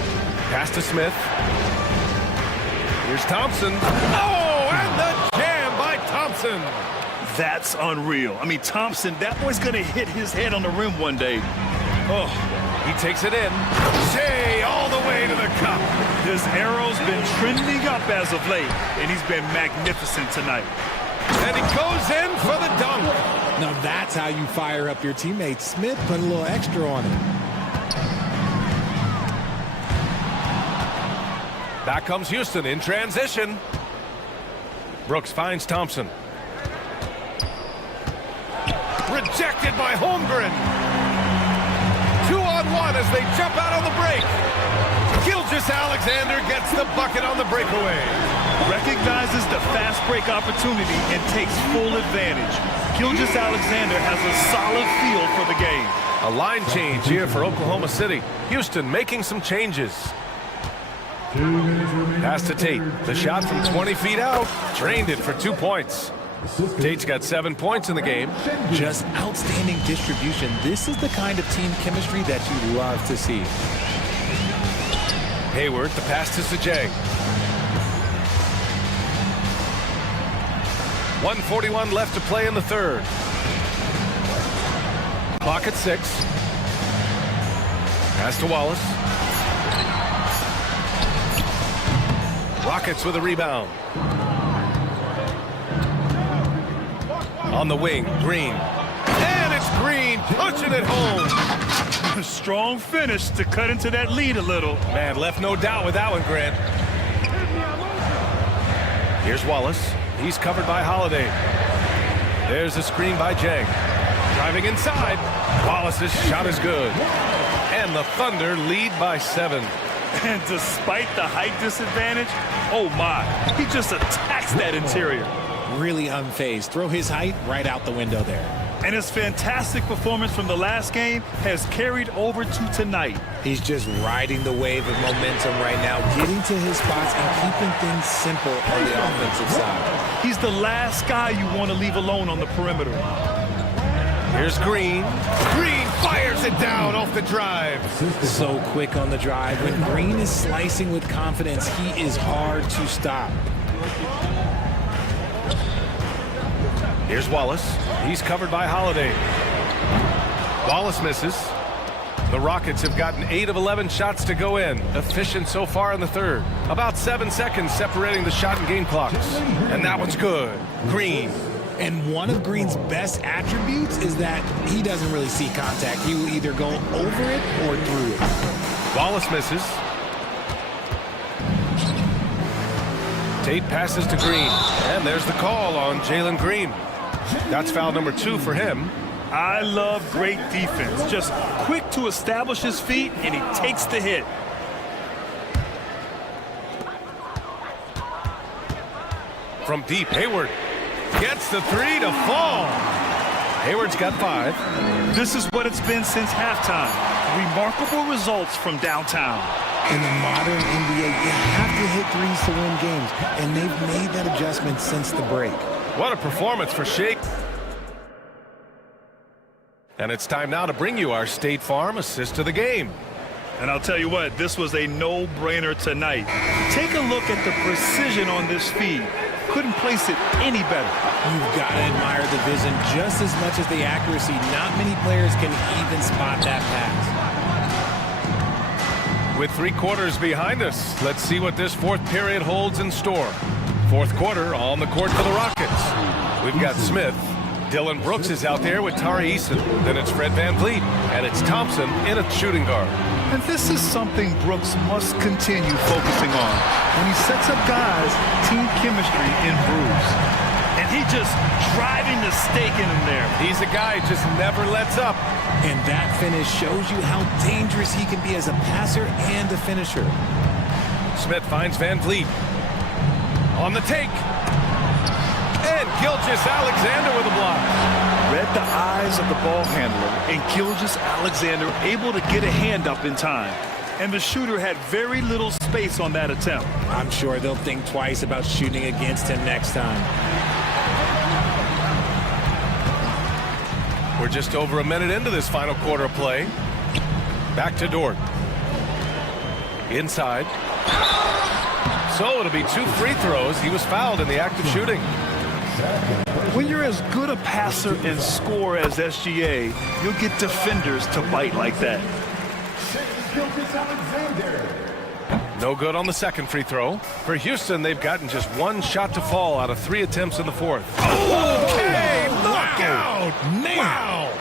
Pass to Smith. Here's Thompson. Oh, and the jam by Thompson. That's unreal. I mean, Thompson, that boy's going to hit his head on the rim one day. Oh, he takes it in. Shea all the way to the cup. His arrow's been trending up as of late, and he's been magnificent tonight. And he goes in for the dunk. Now that's how you fire up your teammates. Smith put a little extra on him. Back comes Houston in transition. Brooks finds Thompson. Rejected by Holmgren. 2-on-1 as they jump out on the break. Gilgeous-Alexander gets the bucket on the breakaway. Recognizes the fast break opportunity and takes full advantage. Gilgeous-Alexander has a solid feel for the game. A line change here for Oklahoma City. Houston making some changes. Pass to Tate. The shot from 20 feet out. Drained it for 2 points. Tate's got 7 points in the game. Just outstanding distribution. This is the kind of team chemistry that you love to see. Hayward, the pass to Sajay. 1:41 left to play in the third. Clock at 6. Pass to Wallace. Rockets with a rebound. On the wing, Green. And it's Green punching it home. A strong finish to cut into that lead a little. Man, left no doubt with that one, Grant. Here's Wallace. He's covered by Holiday. There's a screen by Jang. Driving inside. Wallace's shot is good. And the Thunder lead by 7. And despite the height disadvantage, oh my, he just attacks that interior. Really unfazed. Throw his height right out the window there. And his fantastic performance from the last game has carried over to tonight. He's just riding the wave of momentum right now, getting to his spots and keeping things simple on the offensive side. He's the last guy you want to leave alone on the perimeter. Here's Green. Green fires it down off the drive. So quick on the drive. When Green is slicing with confidence, he is hard to stop. Here's Wallace. He's covered by Holiday. Wallace misses. The Rockets have gotten 8 of 11 shots to go in. Efficient so far in the third. About 7 seconds separating the shot and game clocks. And that one's good. Green. And one of Green's best attributes is that he doesn't really see contact. He will either go over it or through it. Wallace misses. Tate passes to Green. And there's the call on Jalen Green. That's foul number 2 for him. I love great defense. Just quick to establish his feet, and he takes the hit. From deep, Hayward gets the 3 to fall. Hayward's got 5. This is what it's been since halftime. Remarkable results from downtown. In the modern NBA, you have to hit threes to win games, and they've made that adjustment since the break. What a performance for Shea. And it's time now to bring you our State Farm assist of the game. And I'll tell you what, this was a no-brainer tonight. Take a look at the precision on this feed. Couldn't place it any better. You've got to admire the vision just as much as the accuracy. Not many players can even spot that pass. With 3 quarters behind us, let's see what this fourth period holds in store. Fourth quarter on the court for the Rockets. We've got Smith. Dylan Brooks is out there with Tari Eason. Then it's Fred VanVleet. And it's Thompson in a shooting guard. And this is something Brooks must continue focusing on. When he sets up guys, team chemistry improves. He just driving the stake in him there. He's a guy who just never lets up. And that finish shows you how dangerous he can be as a passer and a finisher. Smith finds Van Vliet. On the take. And Gilgeous-Alexander with a block. Read the eyes of the ball handler, and Gilgeous-Alexander able to get a hand up in time. And the shooter had very little space on that attempt. I'm sure they'll think twice about shooting against him next time. We're just over a minute into this final quarter of play. Back to Dort. Inside. So it'll be 2 free throws. He was fouled in the act of shooting. When you're as good a passer and scorer as SGA, you'll get defenders to bite like that. No good on the second free throw. For Houston, they've gotten just 1 shot to fall out of 3 attempts in the fourth. Okay, knockout! Wow!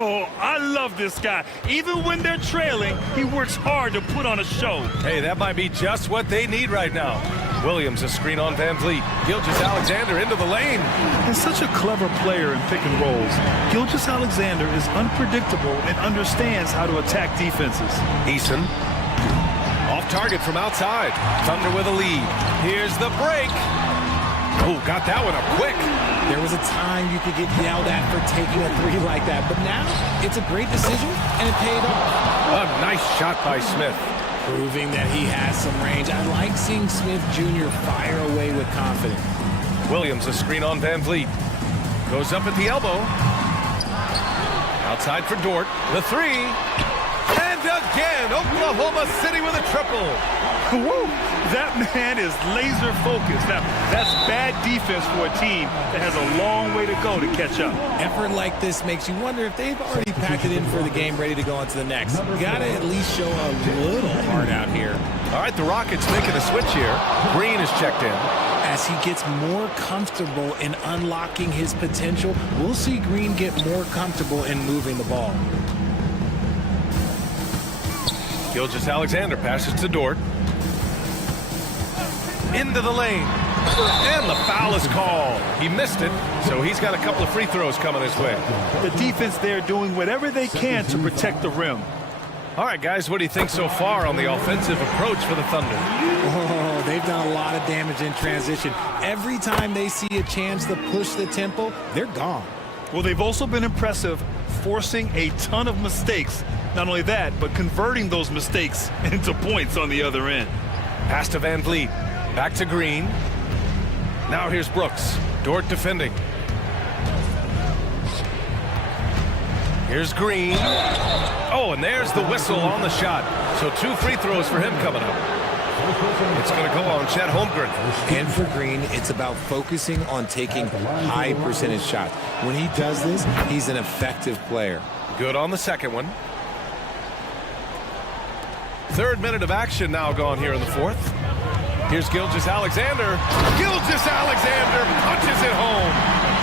Oh, I love this guy. Even when they're trailing, he works hard to put on a show. Hey, that might be just what they need right now. Williams, a screen on Van Vliet. Gilgeous-Alexander into the lane. And such a clever player in pick and rolls. Gilgeous-Alexander is unpredictable and understands how to attack defenses. Eason. Off target from outside. Thunder with a lead. Here's the break. Oh, got that one up quick. There was a time you could get yelled at for taking a 3 like that, but now it's a great decision, and it paid off. A nice shot by Smith. Proving that he has some range. I like seeing Smith Jr. fire away with confidence. Williams, a screen on Van Vliet. Goes up at the elbow. Outside for Dort. The 3. And again, Oklahoma City with a triple. Woo! That man is laser focused. Now, that's bad defense for a team that has a long way to go to catch up. Effort like this makes you wonder if they've already packed it in for the game, ready to go on to the next. You gotta at least show a little heart out here. All right, the Rockets making a switch here. Green is checked in. As he gets more comfortable in unlocking his potential, we'll see Green get more comfortable in moving the ball. Gilgeous-Alexander passes to Dort. Into the lane. And the foul is called. He missed it, so he's got a couple of free throws coming his way. The defense there doing whatever they can to protect the rim. All right, guys, what do you think so far on the offensive approach for the Thunder? Oh, they've done a lot of damage in transition. Every time they see a chance to push the tempo, they're gone. Well, they've also been impressive, forcing a ton of mistakes. Not only that, but converting those mistakes into points on the other end. Pass to Van Vliet. Back to Green. Now here's Brooks. Dort defending. Here's Green. Oh, and there's the whistle on the shot. So 2 free throws for him coming up. It's going to go on Chet Holmgren. And for Green, it's about focusing on taking high percentage shots. When he does this, he's an effective player. Good on the second one. 3rd minute of action now gone here in the 4th. Here's Gilgeous-Alexander. Gilgeous-Alexander punches it home.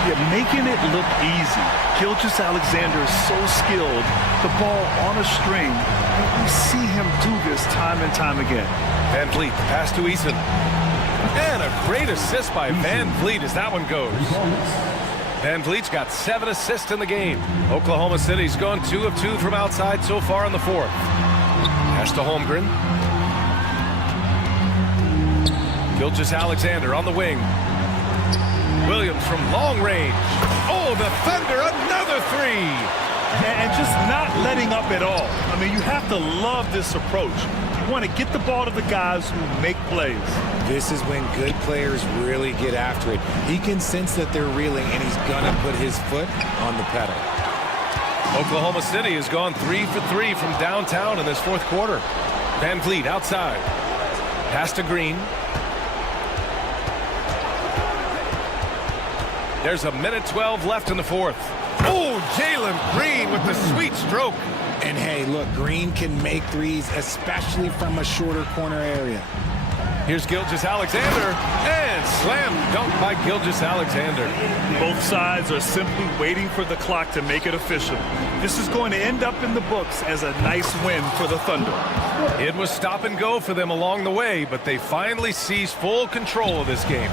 Yeah, making it look easy. Gilgeous-Alexander is so skilled. The ball on a string. And we see him do this time and time again. Van Vliet, pass to Eason. And a great assist by Van Vliet as that one goes. Van Vliet's got 7 assists in the game. Oklahoma City's gone 2 of 2 from outside so far in the 4th. Pass to Holmgren. Gilgeous-Alexander on the wing. Williams from long range. Oh, the Thunder, another 3. And just not letting up at all. I mean, you have to love this approach. You want to get the ball to the guys who make plays. This is when good players really get after it. He can sense that they're reeling, and he's going to put his foot on the pedal. Oklahoma City has gone 3 for 3 from downtown in this 4th quarter. Van Vliet outside. Pass to Green. There's a minute 12 left in the 4th. Oh, Jalen Green with the sweet stroke. And hey, look, Green can make threes, especially from a shorter corner area. Here's Gilgeous-Alexander, and Slam dunk by Gilgeous-Alexander. Both sides are simply waiting for the clock to make it official. This is going to end up in the books as a nice win for the Thunder. It was stop and go for them along the way, but they finally seized full control of this game.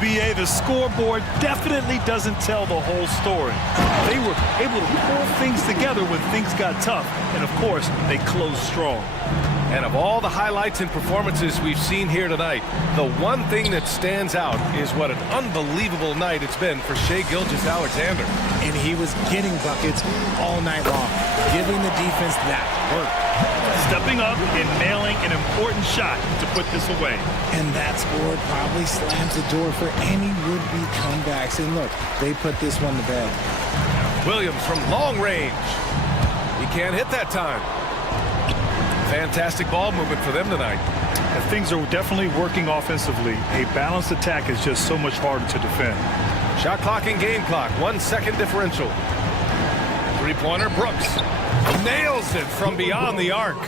BA, the scoreboard definitely doesn't tell the whole story. They were able to pull things together when things got tough, and of course, they closed strong. And of all the highlights and performances we've seen here tonight, the one thing that stands out is what an unbelievable night it's been for Shai Gilgeous-Alexander. And he was getting buckets all night long, giving the defense that work. Stepping up and nailing an important shot to put this away. And that score probably slams the door for any would-be comebacks. And look, they put this one to bed. Williams from long range. He can't hit that time. Fantastic ball movement for them tonight. And things are definitely working offensively. A balanced attack is just so much harder to defend. Shot clock and game clock, 1 second differential. Three-pointer, Brooks nails it from beyond the arc.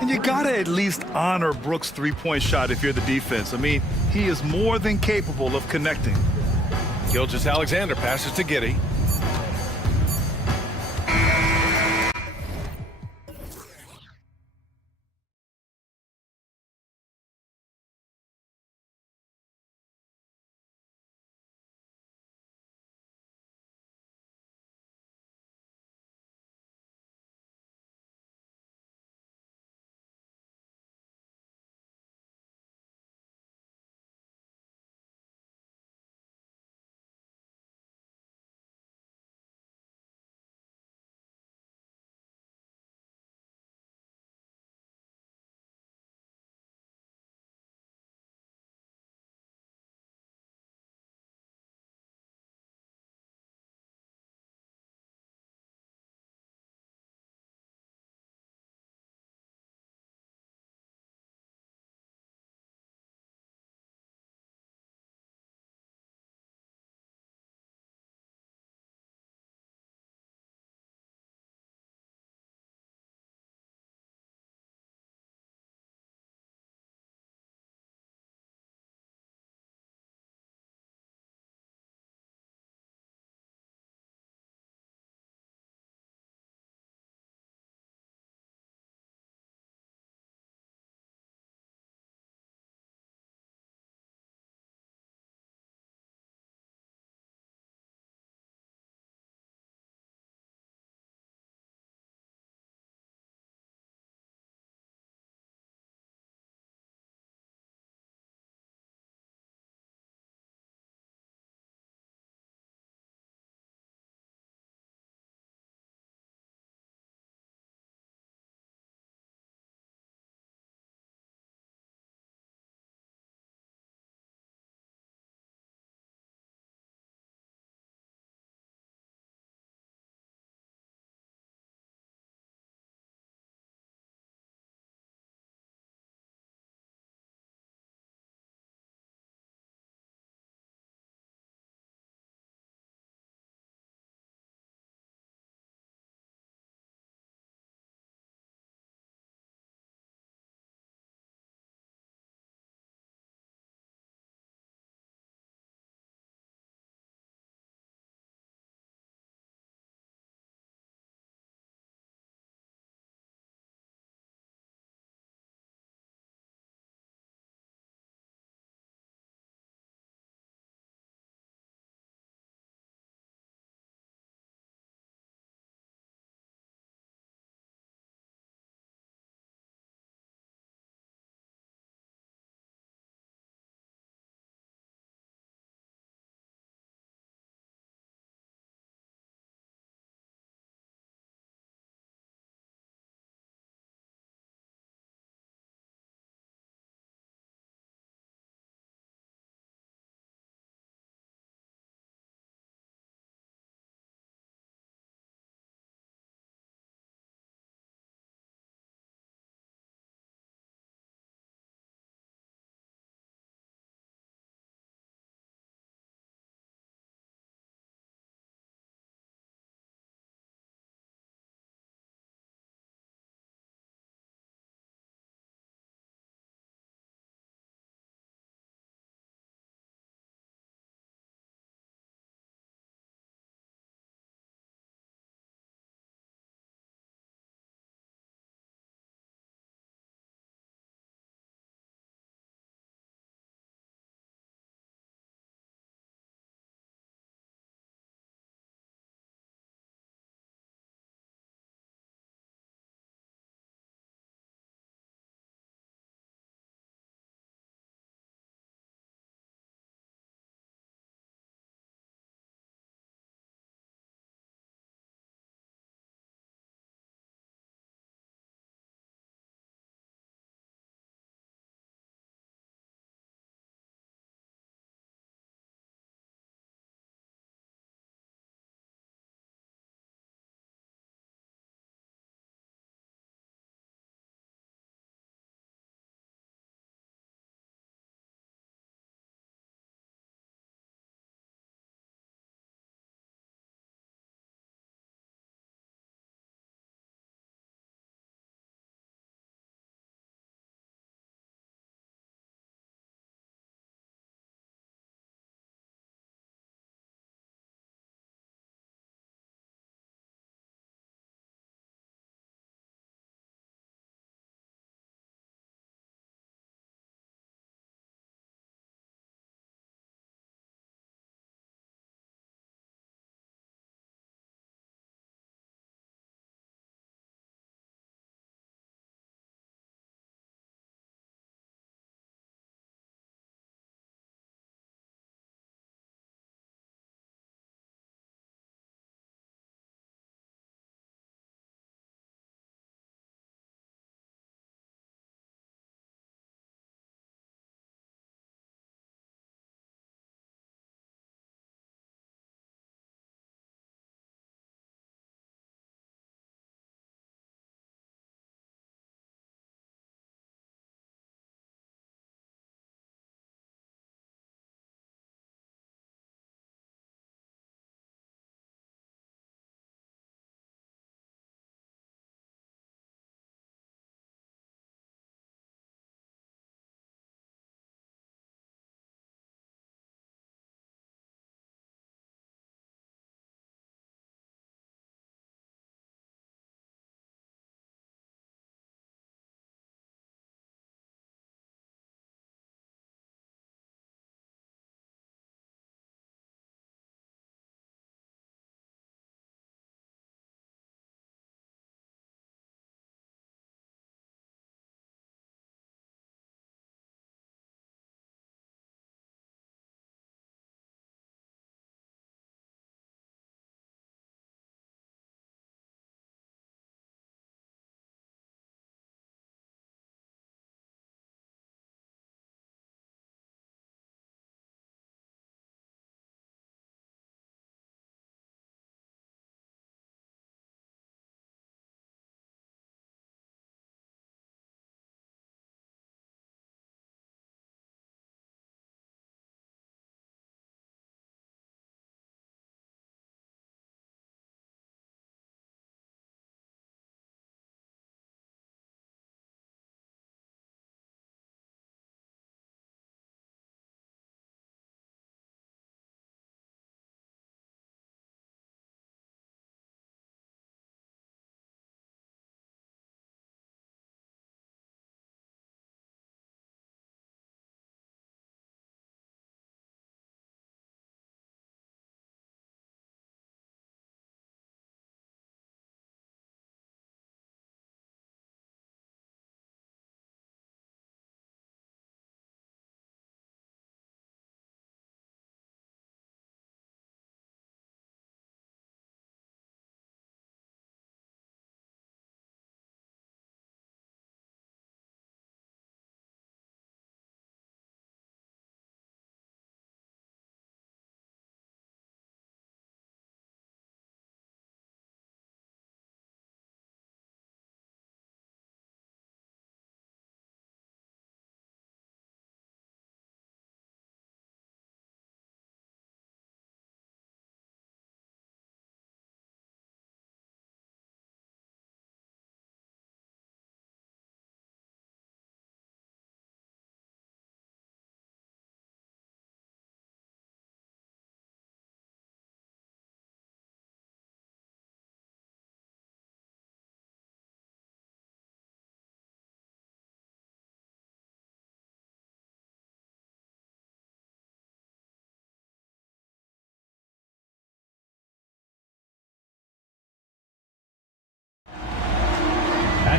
And you gotta at least honor Brooks' three-point shot if you're the defense. I mean, he is more than capable of connecting. Gilgeous-Alexander passes to Giddey.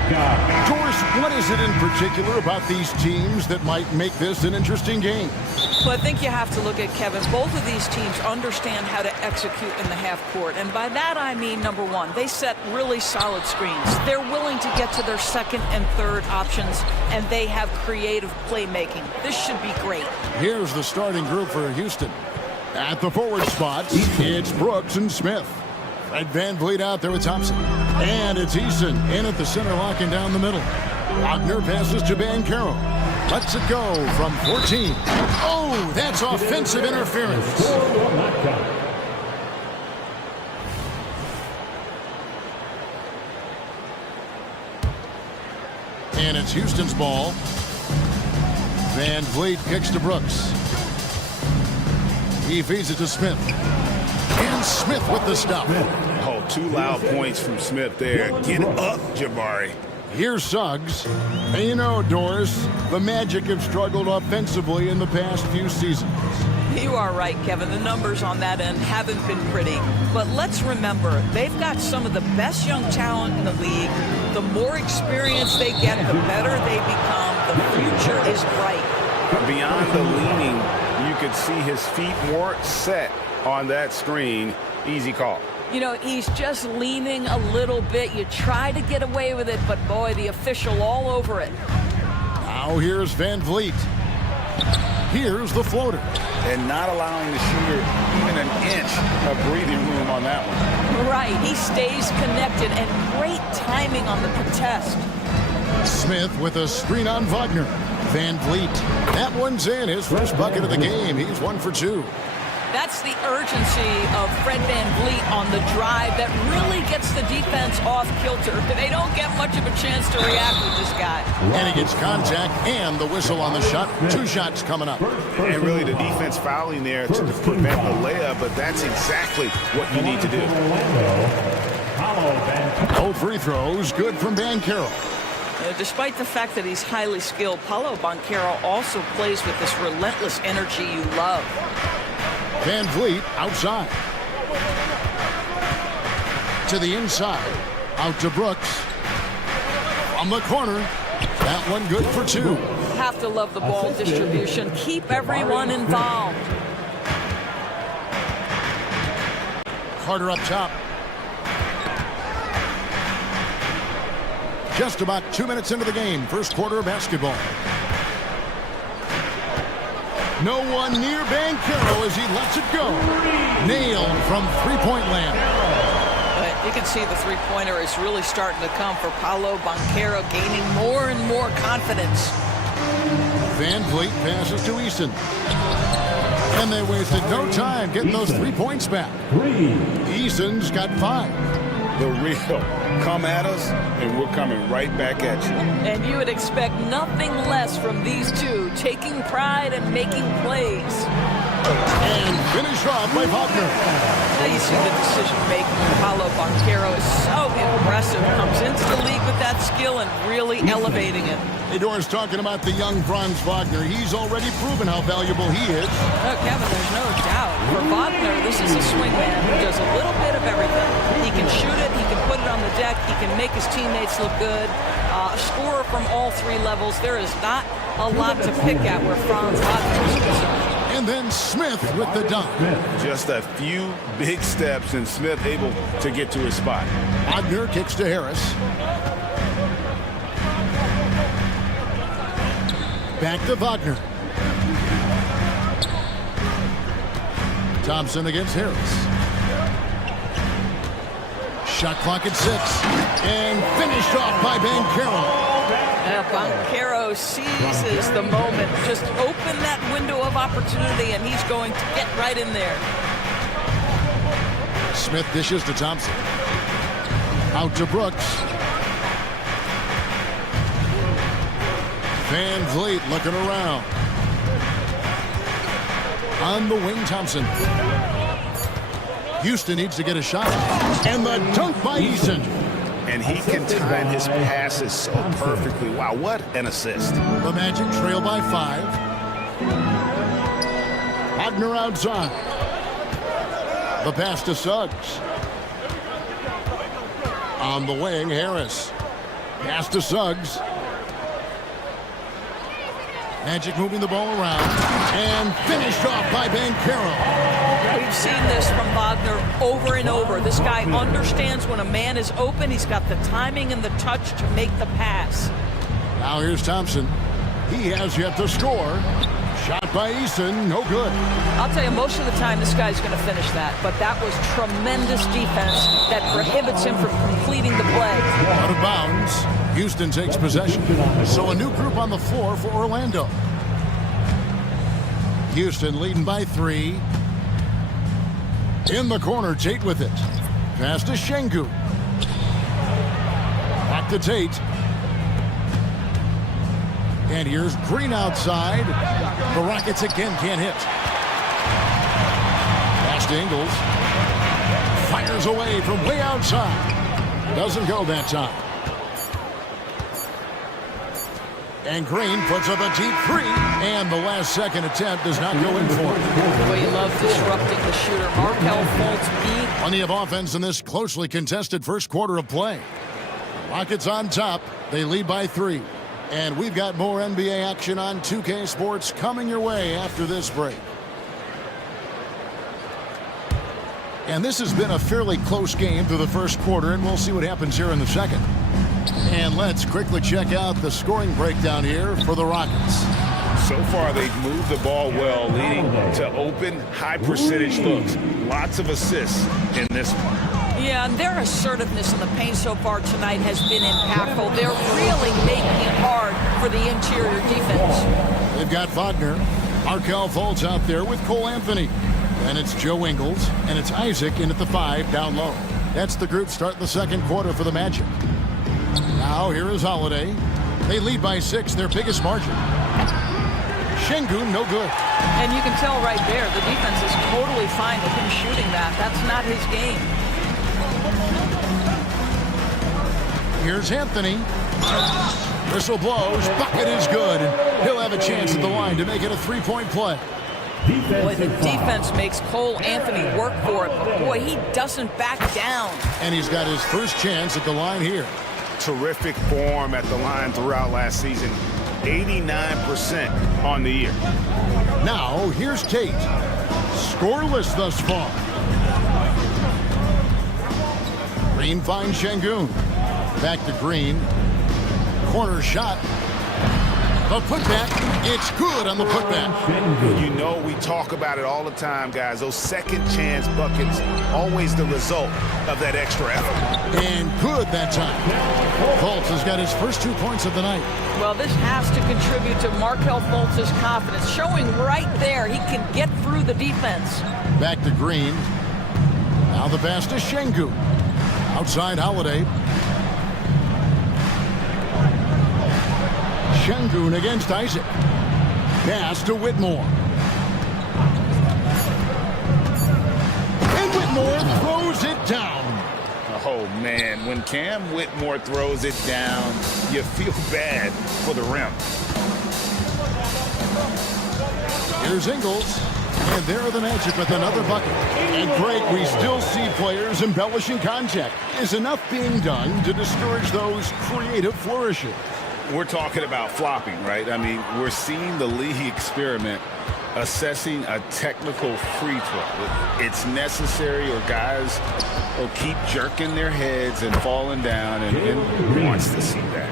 Doris, what is it in particular about these teams that might make this an interesting game? Well, I think you have to look at, Kevin, both of these teams understand how to execute in the half court. And by that, I mean, number one, they set really solid screens. They're willing to get to their second and third options, and they have creative playmaking. This should be great. Here's the starting group for Houston. At the forward spots, it's Brooks and Smith. Fred VanVleet out there with Thompson. And it's Eason in at the center, locking down the middle. Wagner passes to Banchero. Lets it go from 14. Oh, that's offensive interference. And it's Houston's ball. VanVleet kicks to Brooks. He feeds it to Smith. And Smith with the stop. Oh, 2 loud points from Smith there. Get up, Jabari. Here's Suggs. And you know, Doris, the Magic have struggled offensively in the past few seasons. You are right, Kevin. The numbers on that end haven't been pretty. But let's remember, they've got some of the best young talent in the league. The more experience they get, the better they become. The future is bright. Beyond the leaning, you could see his feet more set on that screen. Easy call. You know, he's just leaning a little bit. You try to get away with it, but boy, the official all over it. Now here's VanVleet. Here's the floater. And not allowing the shooter even an inch of breathing room on that one. Right, he stays connected, and great timing on the contest. Smith with a screen on Wagner. VanVleet. That one's in. His first bucket of the game. He's 1 for 2. That's the urgency of Fred VanVleet on the drive that really gets the defense off kilter. They don't get much of a chance to react with this guy. And he gets contact and the whistle on the shot. 2 shots coming up. And really the defense fouling there to prevent the layup, but that's exactly what you need to do. Both free throws good from Banchero. Despite the fact that he's highly skilled, Paolo Banchero also plays with this relentless energy you love. VanVleet outside. To the inside. Out to Brooks. From the corner. That one good for 2. Have to love the ball distribution. Keep everyone involved. Carter up top. Just about 2 minutes into the game. First quarter of basketball. No one near Banchero as he lets it go. Nailed from three-point land. You can see the three-pointer is really starting to come for Paolo Banchero, gaining more and more confidence. VanVleet passes to Eason. And they wasted no time getting those 3 points back. Eason's got 5. The real come at us, and we're coming right back at you. And you would expect nothing less from these two, taking pride and making plays. And finished off by Wagner. Now you see the decision-making. Paolo Banchero is so impressive. Comes into the league with that skill and really elevating it. Hey, Doris, talking about the young Franz Wagner. He's already proven how valuable he is. Oh, Kevin, there's no doubt. For Wagner, this is a swingman who does a little bit of everything. He can shoot it, he can put it on the deck, he can make his teammates look good. A scorer from all 3 levels. There is not a lot to pick at where Franz Wagner is concerned. And then Smith with the dunk. Just a few big steps, and Smith able to get to his spot. Wagner kicks to Harris. Back to Wagner. Thompson against Harris. Shot clock at 6. And finished off by Banchero. Banchero seizes the moment. Just open that window of opportunity, and he's going to get right in there. Smith dishes to Thompson. Out to Brooks. VanVleet looking around. On the wing, Thompson. Houston needs to get a shot. And the dunk by Eason. And he can time his passes so perfectly. Wow, what an assist. The Magic trail by 5. Wagner outside. The pass to Suggs. On the wing, Harris. Pass to Suggs. Magic moving the ball around. And finished off by Bankero. We've seen this from Wagner over and over. This guy understands when a man is open. He's got the timing and the touch to make the pass. Now here's Thompson. He has yet to score. Shot by Eason, no good. I'll tell you, most of the time this guy's going to finish that, but that was tremendous defense that prohibits him from completing the play. Out of bounds. Houston takes possession. So a new group on the floor for Orlando. Houston leading by 3. In the corner, Tate with it. Pass to Şengün. Back to Tate. And here's Green outside. The Rockets again can't hit. Pass to Ingles. Fires away from way outside. Doesn't go that time. And Green puts up a deep 3. And the last second attempt does not go in for him. Well, you love disrupting the shooter. Markelle Fultz beat. Plenty of offense in this closely contested first quarter of play. Rockets on top. They lead by 3. And we've got more NBA action on 2K Sports coming your way after this break. And this has been a fairly close game through the first quarter, and we'll see what happens here in the second. And let's quickly check out the scoring breakdown here for the Rockets. So far, they've moved the ball well, leading to open, high-percentage looks. Lots of assists in this one. Yeah, and their assertiveness in the paint so far tonight has been impactful. They're really making it hard for the interior defense. They've got Wagner. Markelle Fultz out there with Cole Anthony. And it's Joe Ingles, and it's Isaac in at the 5 down low. That's the group starting the second quarter for the Magic. Now here is Holiday. They lead by 6, their biggest margin. Şengün, no good. And you can tell right there, the defense is totally fine with him shooting that. That's not his game. Here's Anthony. Whistle blows. Bucket is good. And he'll have a chance at the line to make it a 3-point play. Boy, the defense makes Cole Anthony work for it. But boy, he doesn't back down. And he's got his first chance at the line here. Terrific form at the line throughout last season. 89% on the year. Now, here's Tate. Scoreless thus far. Green finds Şengün. Back to Green. Corner shot. The putback. It's good on the putback. You know, we talk about it all the time, guys. Those second chance buckets, always the result of that extra effort. And good that time. Fultz has got his first 2 points of the night. Well, this has to contribute to Markelle Fultz's confidence, showing right there he can get through the defense. Back to Green. Now the pass to Şengün. Outside Holiday. Şengün against Isaac. Pass to Whitmore. And Whitmore throws it down. Oh, man, when Cam Whitmore throws it down, you feel bad for the rim. Here's Ingles. And there are the Magic with another bucket. And Greg, we still see players embellishing contact. Is enough being done to discourage those creative flourishes? We're talking about flopping, right? I mean, we're seeing the league experiment assessing a technical free throw. It's necessary, or guys will keep jerking their heads and falling down, and wants to see that.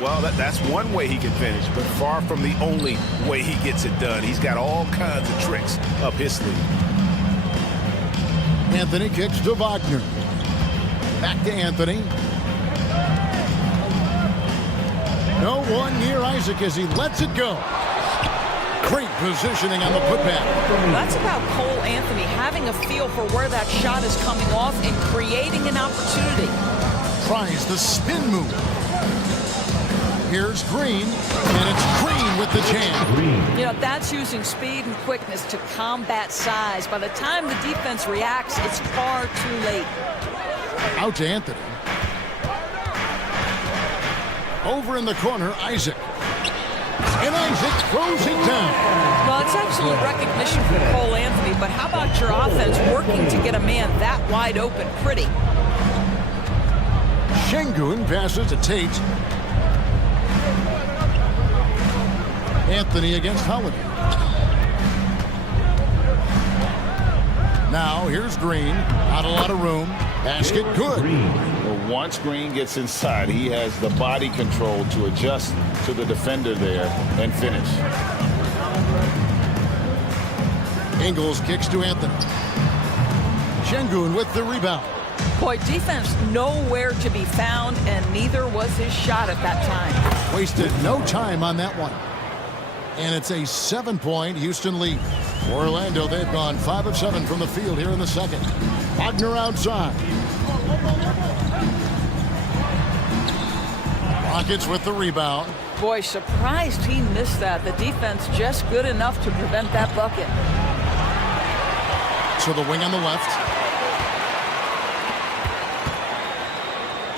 Well, that's one way he can finish, but far from the only way he gets it done. He's got all kinds of tricks up his sleeve. Anthony kicks to Wagner. Back to Anthony. No one near Isaac as he lets it go. Great positioning on the putback. That's about Cole Anthony having a feel for where that shot is coming off and creating an opportunity. Tries the spin move. Here's Green, and it's Green with the jam. You know, that's using speed and quickness to combat size. By the time the defense reacts, it's far too late. Out to Anthony. Over in the corner, Isaac. And Isaac throws it down. Well, it's absolute recognition for Cole Anthony, but how about your offense working to get a man that wide open? Pretty. Şengün passes to Tate. Anthony against Holiday. Now here's Green. Not a lot of room. Basket good. Well, once Green gets inside, he has the body control to adjust to the defender there and finish. Ingles kicks to Anthony. Şengün with the rebound. Boy, defense nowhere to be found, and neither was his shot at that time. Wasted no time on that one. And it's a 7-point Houston lead. For Orlando, they've gone 5 of 7 from the field here in the second. Wagner outside. Rockets with the rebound. Boy, surprised he missed that. The defense just good enough to prevent that bucket. To the wing on the left.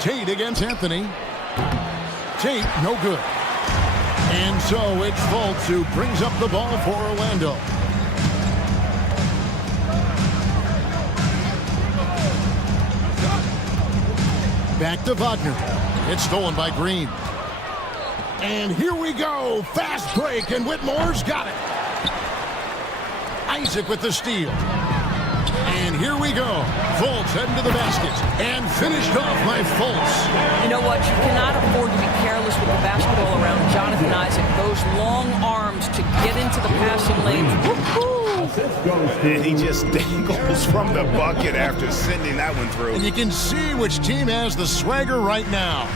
Tate against Anthony. Tate, no good. And so it's Fultz who brings up the ball for Orlando. Back to Wagner. It's stolen by Green. And here we go. Fast break, and Whitmore's got it. Isaac with the steal. And here we go. Fultz heading to the basket. And finished off by Fultz. You know what? You cannot afford to be careless with the basketball around Jonathan Isaac. Those long arms to get into the passing lanes. And he just dangles from the bucket after sending that one through. And you can see which team has the swagger right now.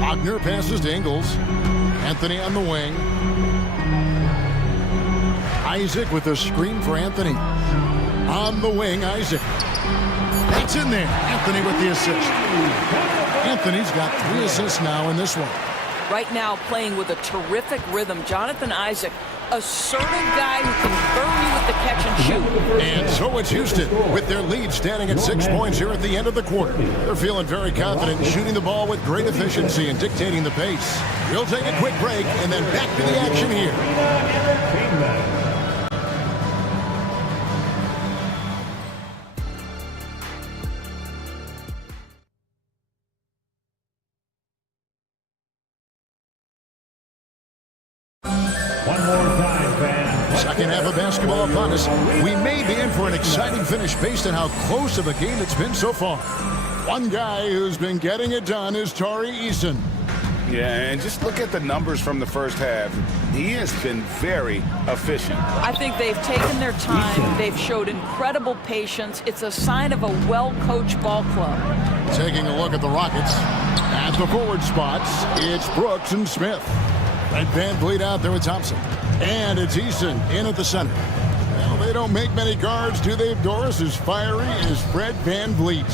Wagner passes to Ingles. Anthony on the wing. Isaac with a screen for Anthony. On the wing, Isaac. That's in there. Anthony with the assist. Anthony's got 3 assists now in this one. Right now playing with a terrific rhythm. Jonathan Isaac, assertive guy who can burn you with the catch and shoot. And so it's Houston with their lead standing at 6 points here at the end of the quarter. They're feeling very confident, shooting the ball with great efficiency and dictating the pace. We'll take a quick break and then back to the action here. Second half of basketball upon us. We may be in for an exciting finish based on how close of a game it's been so far. One guy who's been getting it done is Tari Eason. Yeah, and just look at the numbers from the first half. He has been very efficient. I think they've taken their time. They've showed incredible patience. It's a sign of a well-coached ball club. Taking a look at the Rockets. At the forward spots, it's Brooks and Smith. Red Van Vliet out there with Thompson. And it's Eason in at the center. Well, they don't make many guards, do they, Doris? As fiery as Fred Van Vliet.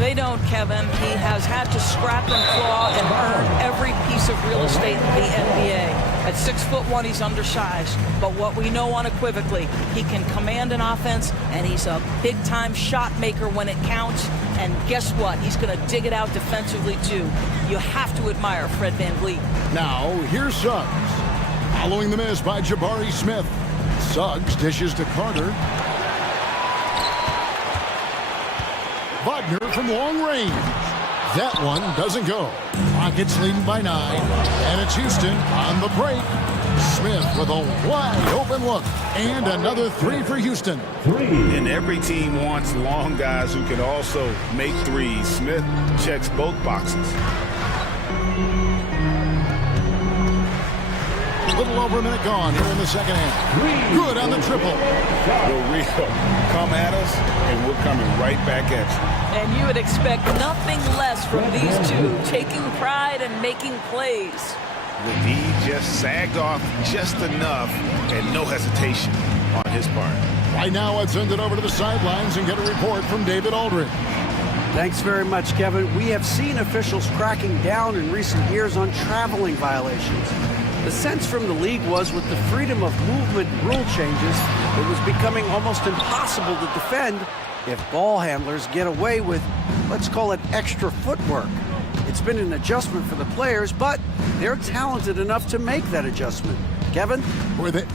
They don't, Kevin. He has had to scrap and claw and earn every piece of real estate in the NBA. At 6'1", he's undersized. But what we know unequivocally, he can command an offense, and he's a big-time shot maker when it counts. And guess what? He's going to dig it out defensively, too. You have to admire Fred Van Vliet. Now, here's Suggs. Following the miss by Jabari Smith. Suggs dishes to Carter. Wagner from long range. That one doesn't go. Rockets leading by 9. And it's Houston on the break. Smith with a wide open look. And another 3 for Houston. And every team wants long guys who can also make threes. Smith checks both boxes. A little over a minute gone here in the second half. Good on the triple. The real come at us, and we're coming right back at you. And you would expect nothing less from these two, taking pride and making plays. The D just sagged off just enough, and no hesitation on his part. Right now, let's send it over to the sidelines and get a report from David Aldridge. Thanks very much, Kevin. We have seen officials cracking down in recent years on traveling violations. The sense from the league was with the freedom of movement rule changes, it was becoming almost impossible to defend if ball handlers get away with, let's call it, extra footwork. It's been an adjustment for the players, but they're talented enough to make that adjustment. Kevin?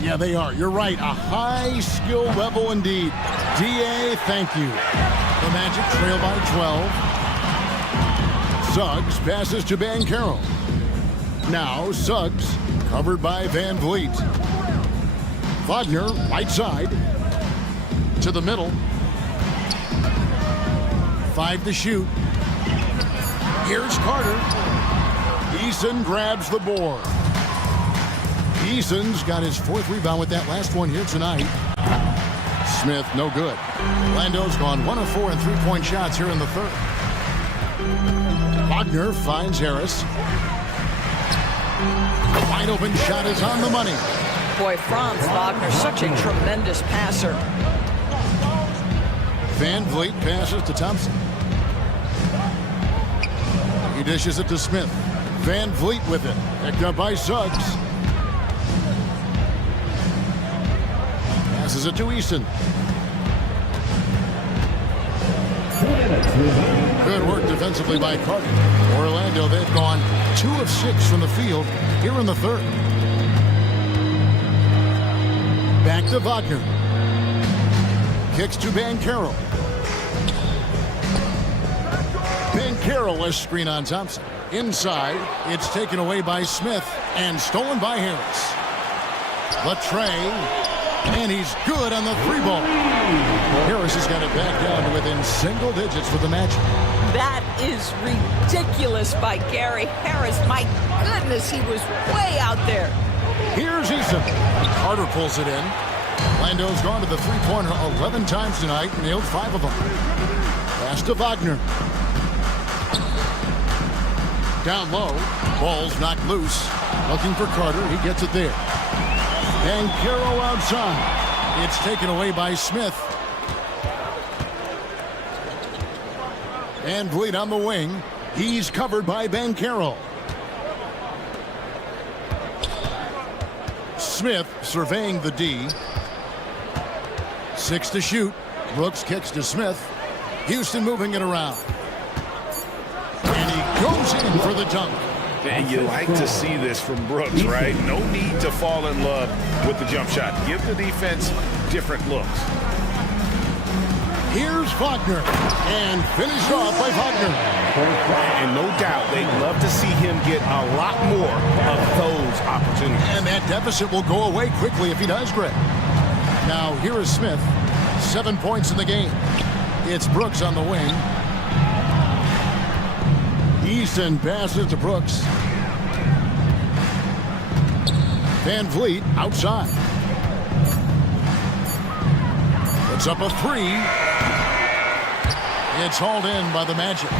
Yeah, they are. You're right. A high skill level indeed. DA, thank you. The Magic trail by 12. Suggs passes to Banchero. Now Suggs covered by Van Vliet. Wagner, right side. To the middle. 5 to shoot. Here's Carter. Eason grabs the board. Eason's got his 4th rebound with that last one here tonight. Smith, no good. Orlando's gone 1 of 4 in three-point shots here in the third. Wagner finds Harris. Wide open shot is on the money. Boy, Franz Wagner, such a tremendous passer. Van Vliet passes to Thompson. He dishes it to Smith. Van Vliet with it. Picked up by Suggs. Passes it to Easton. Good work defensively by Carter. Orlando, they've gone 2 of 6 from the field here in the third. Back to Wagner. Kicks to Banchero. Banchero, a screen on Thompson. Inside, it's taken away by Smith and stolen by Harris. Latray, and he's good on the 3-ball. Harris has got it back down to within single digits with the match. That is ridiculous by Gary Harris. My goodness, he was way out there. Here's Eason. Carter pulls it in. Lando's gone to the three-pointer 11 times tonight, nailed 5 of them. Pass to Wagner. Down low, ball's knocked loose. Looking for Carter, he gets it there. Banchero outside. It's taken away by Smith. Van Vliet on the wing. He's covered by Banchero. Smith surveying the D. 6 to shoot. Brooks kicks to Smith. Houston moving it around. And he goes in for the dunk. And you like to see this from Brooks, right? No need to fall in love with the jump shot. Give the defense different looks. Here's Wagner. And finished off by Wagner. And no doubt they'd love to see him get a lot more of those opportunities. And that deficit will go away quickly if he does, Greg. Now here is Smith. 7 points in the game. It's Brooks on the wing. Easton passes to Brooks. Van Vliet outside. Puts up a 3. It's hauled in by the Magic.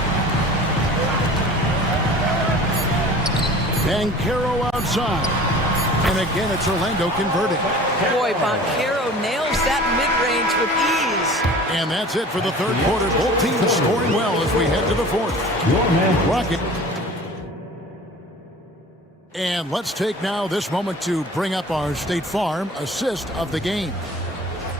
Banchero outside. And again, it's Orlando converting. Boy, Banchero nails that mid-range with ease. And that's it for the third quarter. Both teams scoring well as we head to the fourth. Rocket. And let's take now this moment to bring up our State Farm assist of the game.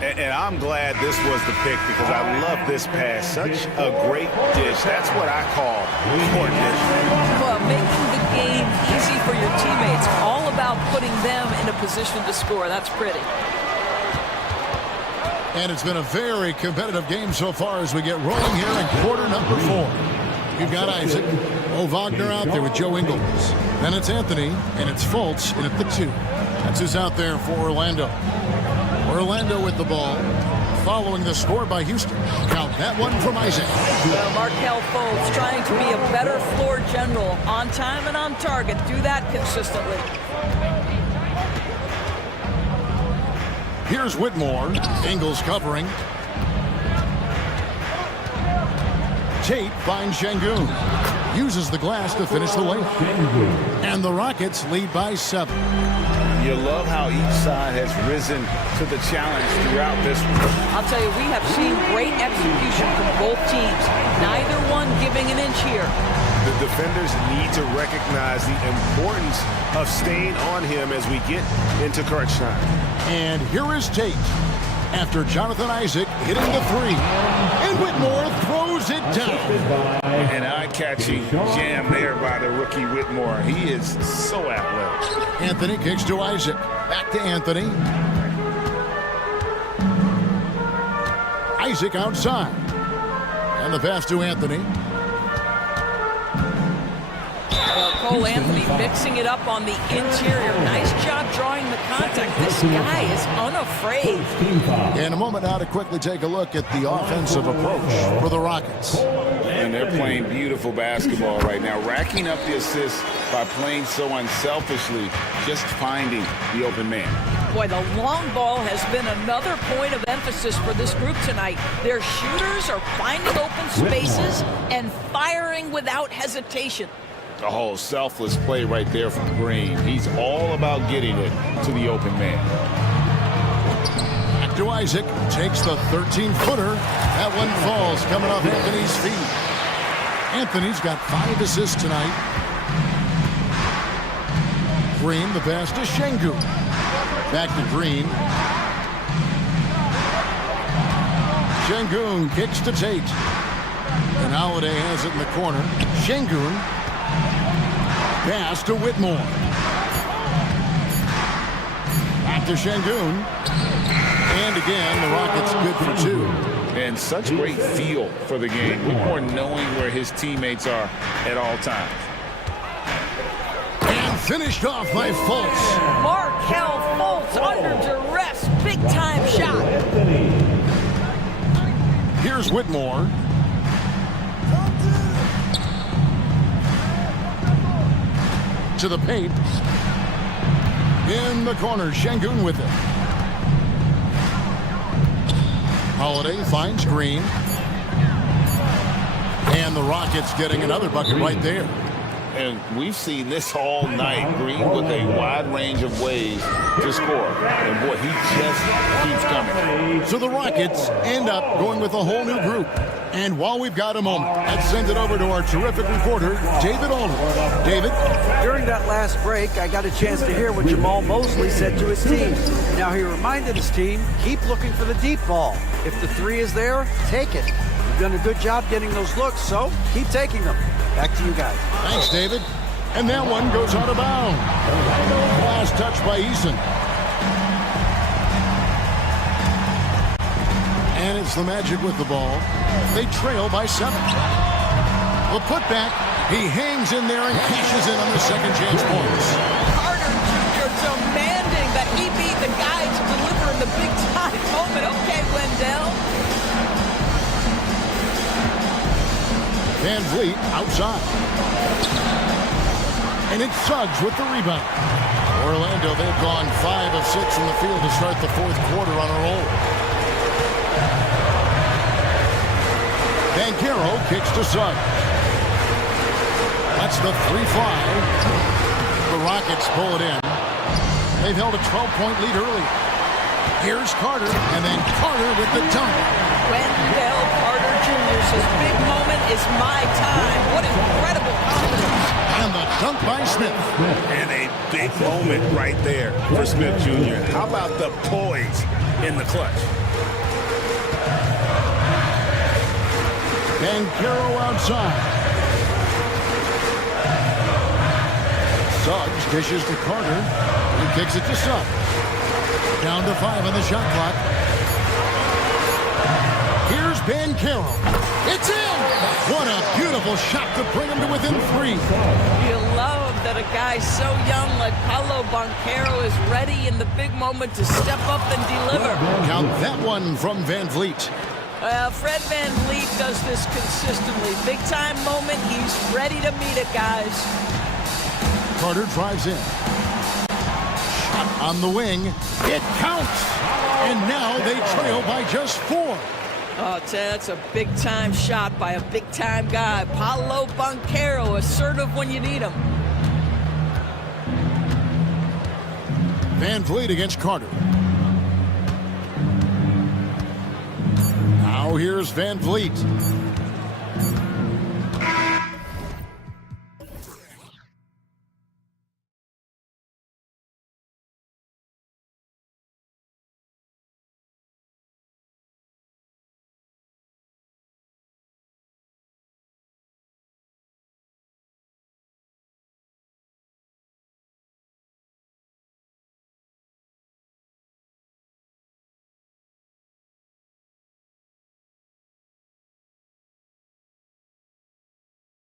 And I'm glad this was the pick because I love this pass. Such a great dish. That's what I call court dish. Well, making the game easy for your teammates. All about putting them in a position to score. That's pretty. And it's been a very competitive game so far as we get rolling here in quarter number 4. You've got Isaac. Wagner out there with Joe Ingles. Then it's Anthony, and it's Fultz in at the 2. That's who's out there for Orlando. Orlando with the ball, following the score by Houston. Count that one from Isaac. Markelle Fultz trying to be a better floor general, on time and on target. Do that consistently. Here's Whitmore. Ingles covering. Tate finds Şengün. Uses the glass to finish the layup. And the Rockets lead by 7. You love how each side has risen to the challenge throughout this one. I'll tell you, we have seen great execution from both teams. Neither one giving an inch here. The defenders need to recognize the importance of staying on him as we get into crunch time. And here is Tate. After Jonathan Isaac hitting the 3. And Whitmore throws it down. An eye-catching jam there by the rookie Whitmore. He is so athletic. Anthony kicks to Isaac. Back to Anthony. Isaac outside. And the pass to Anthony. Cole Anthony mixing it up on the interior. Nice job drawing the contact. This guy is unafraid. In a moment now to quickly take a look at the offensive approach for the Rockets. And they're playing beautiful basketball right now, racking up the assists by playing so unselfishly, just finding the open man. Boy, the long ball has been another point of emphasis for this group tonight. Their shooters are finding open spaces and firing without hesitation. Oh, selfless play right there from Green. He's all about getting it to the open man. Back to Isaac, takes the 13-footer. That one falls coming off Anthony's feet. Anthony's got 5 assists tonight. Green, the pass to Şengün. Back to Green. Şengün kicks to Tate. And Holiday has it in the corner. Şengün. Pass to Whitmore. Back to Şengün. And again, the Rockets good for 2. And such great feel for the game. Whitmore knowing where his teammates are at all times. And finished off by Fultz. Markelle Fultz under duress. Big time shot. Here's Whitmore. To the paint. In the corner, Şengün with it. Holiday finds Green. And the Rockets getting another bucket right there. And we've seen this all night. Green with a wide range of ways to score. And boy, he just keeps coming. So the Rockets end up going with a whole new group. And while we've got a moment, let's send it over to our terrific reporter, David Aldridge. David? During that last break, I got a chance to hear what Jamal Mosley said to his team. Now he reminded his team, keep looking for the deep ball. If the 3 is there, take it. You've done a good job getting those looks, so keep taking them. Back to you guys. Thanks, David. And that one goes out of bounds. Last touch by Eason. And it's the Magic with the ball. They trail by 7. The putback. He hangs in there and cashes in on the second chance points. Carter Jr. demanding that he be the guy to deliver in the big time moment. Okay, Wendell. Van Vliet outside. And it's Suggs with the rebound. Orlando, they've gone 5 of 6 from the field to start the 4th quarter on a roll. Banchero kicks to Suggs. That's the 3 fly. The Rockets pull it in. They've held a 12-point lead early. Here's Carter, and then Carter with the dunk. Wendell Carter Jr. says, big moment is my time. What incredible confidence. And the dunk by Smith. And a big moment right there for Smith Jr. How about the poise in the clutch? Banchero outside. Suggs dishes to Carter. He kicks it to Suggs. Down to 5 on the shot clock. Here's Banchero. It's in! What a beautiful shot to bring him to within 3. You love that a guy so young like Paolo Banchero is ready in the big moment to step up and deliver. Count that one from Van Vliet. Fred Van Vliet does this consistently. Big time moment, he's ready to meet it, guys. Carter drives in. Shot on the wing. It counts! And now they trail by just 4. Oh, Ted, that's a big-time shot by a big-time guy. Paolo Banchero, assertive when you need him. Van Vliet against Carter. Now here's Van Vliet.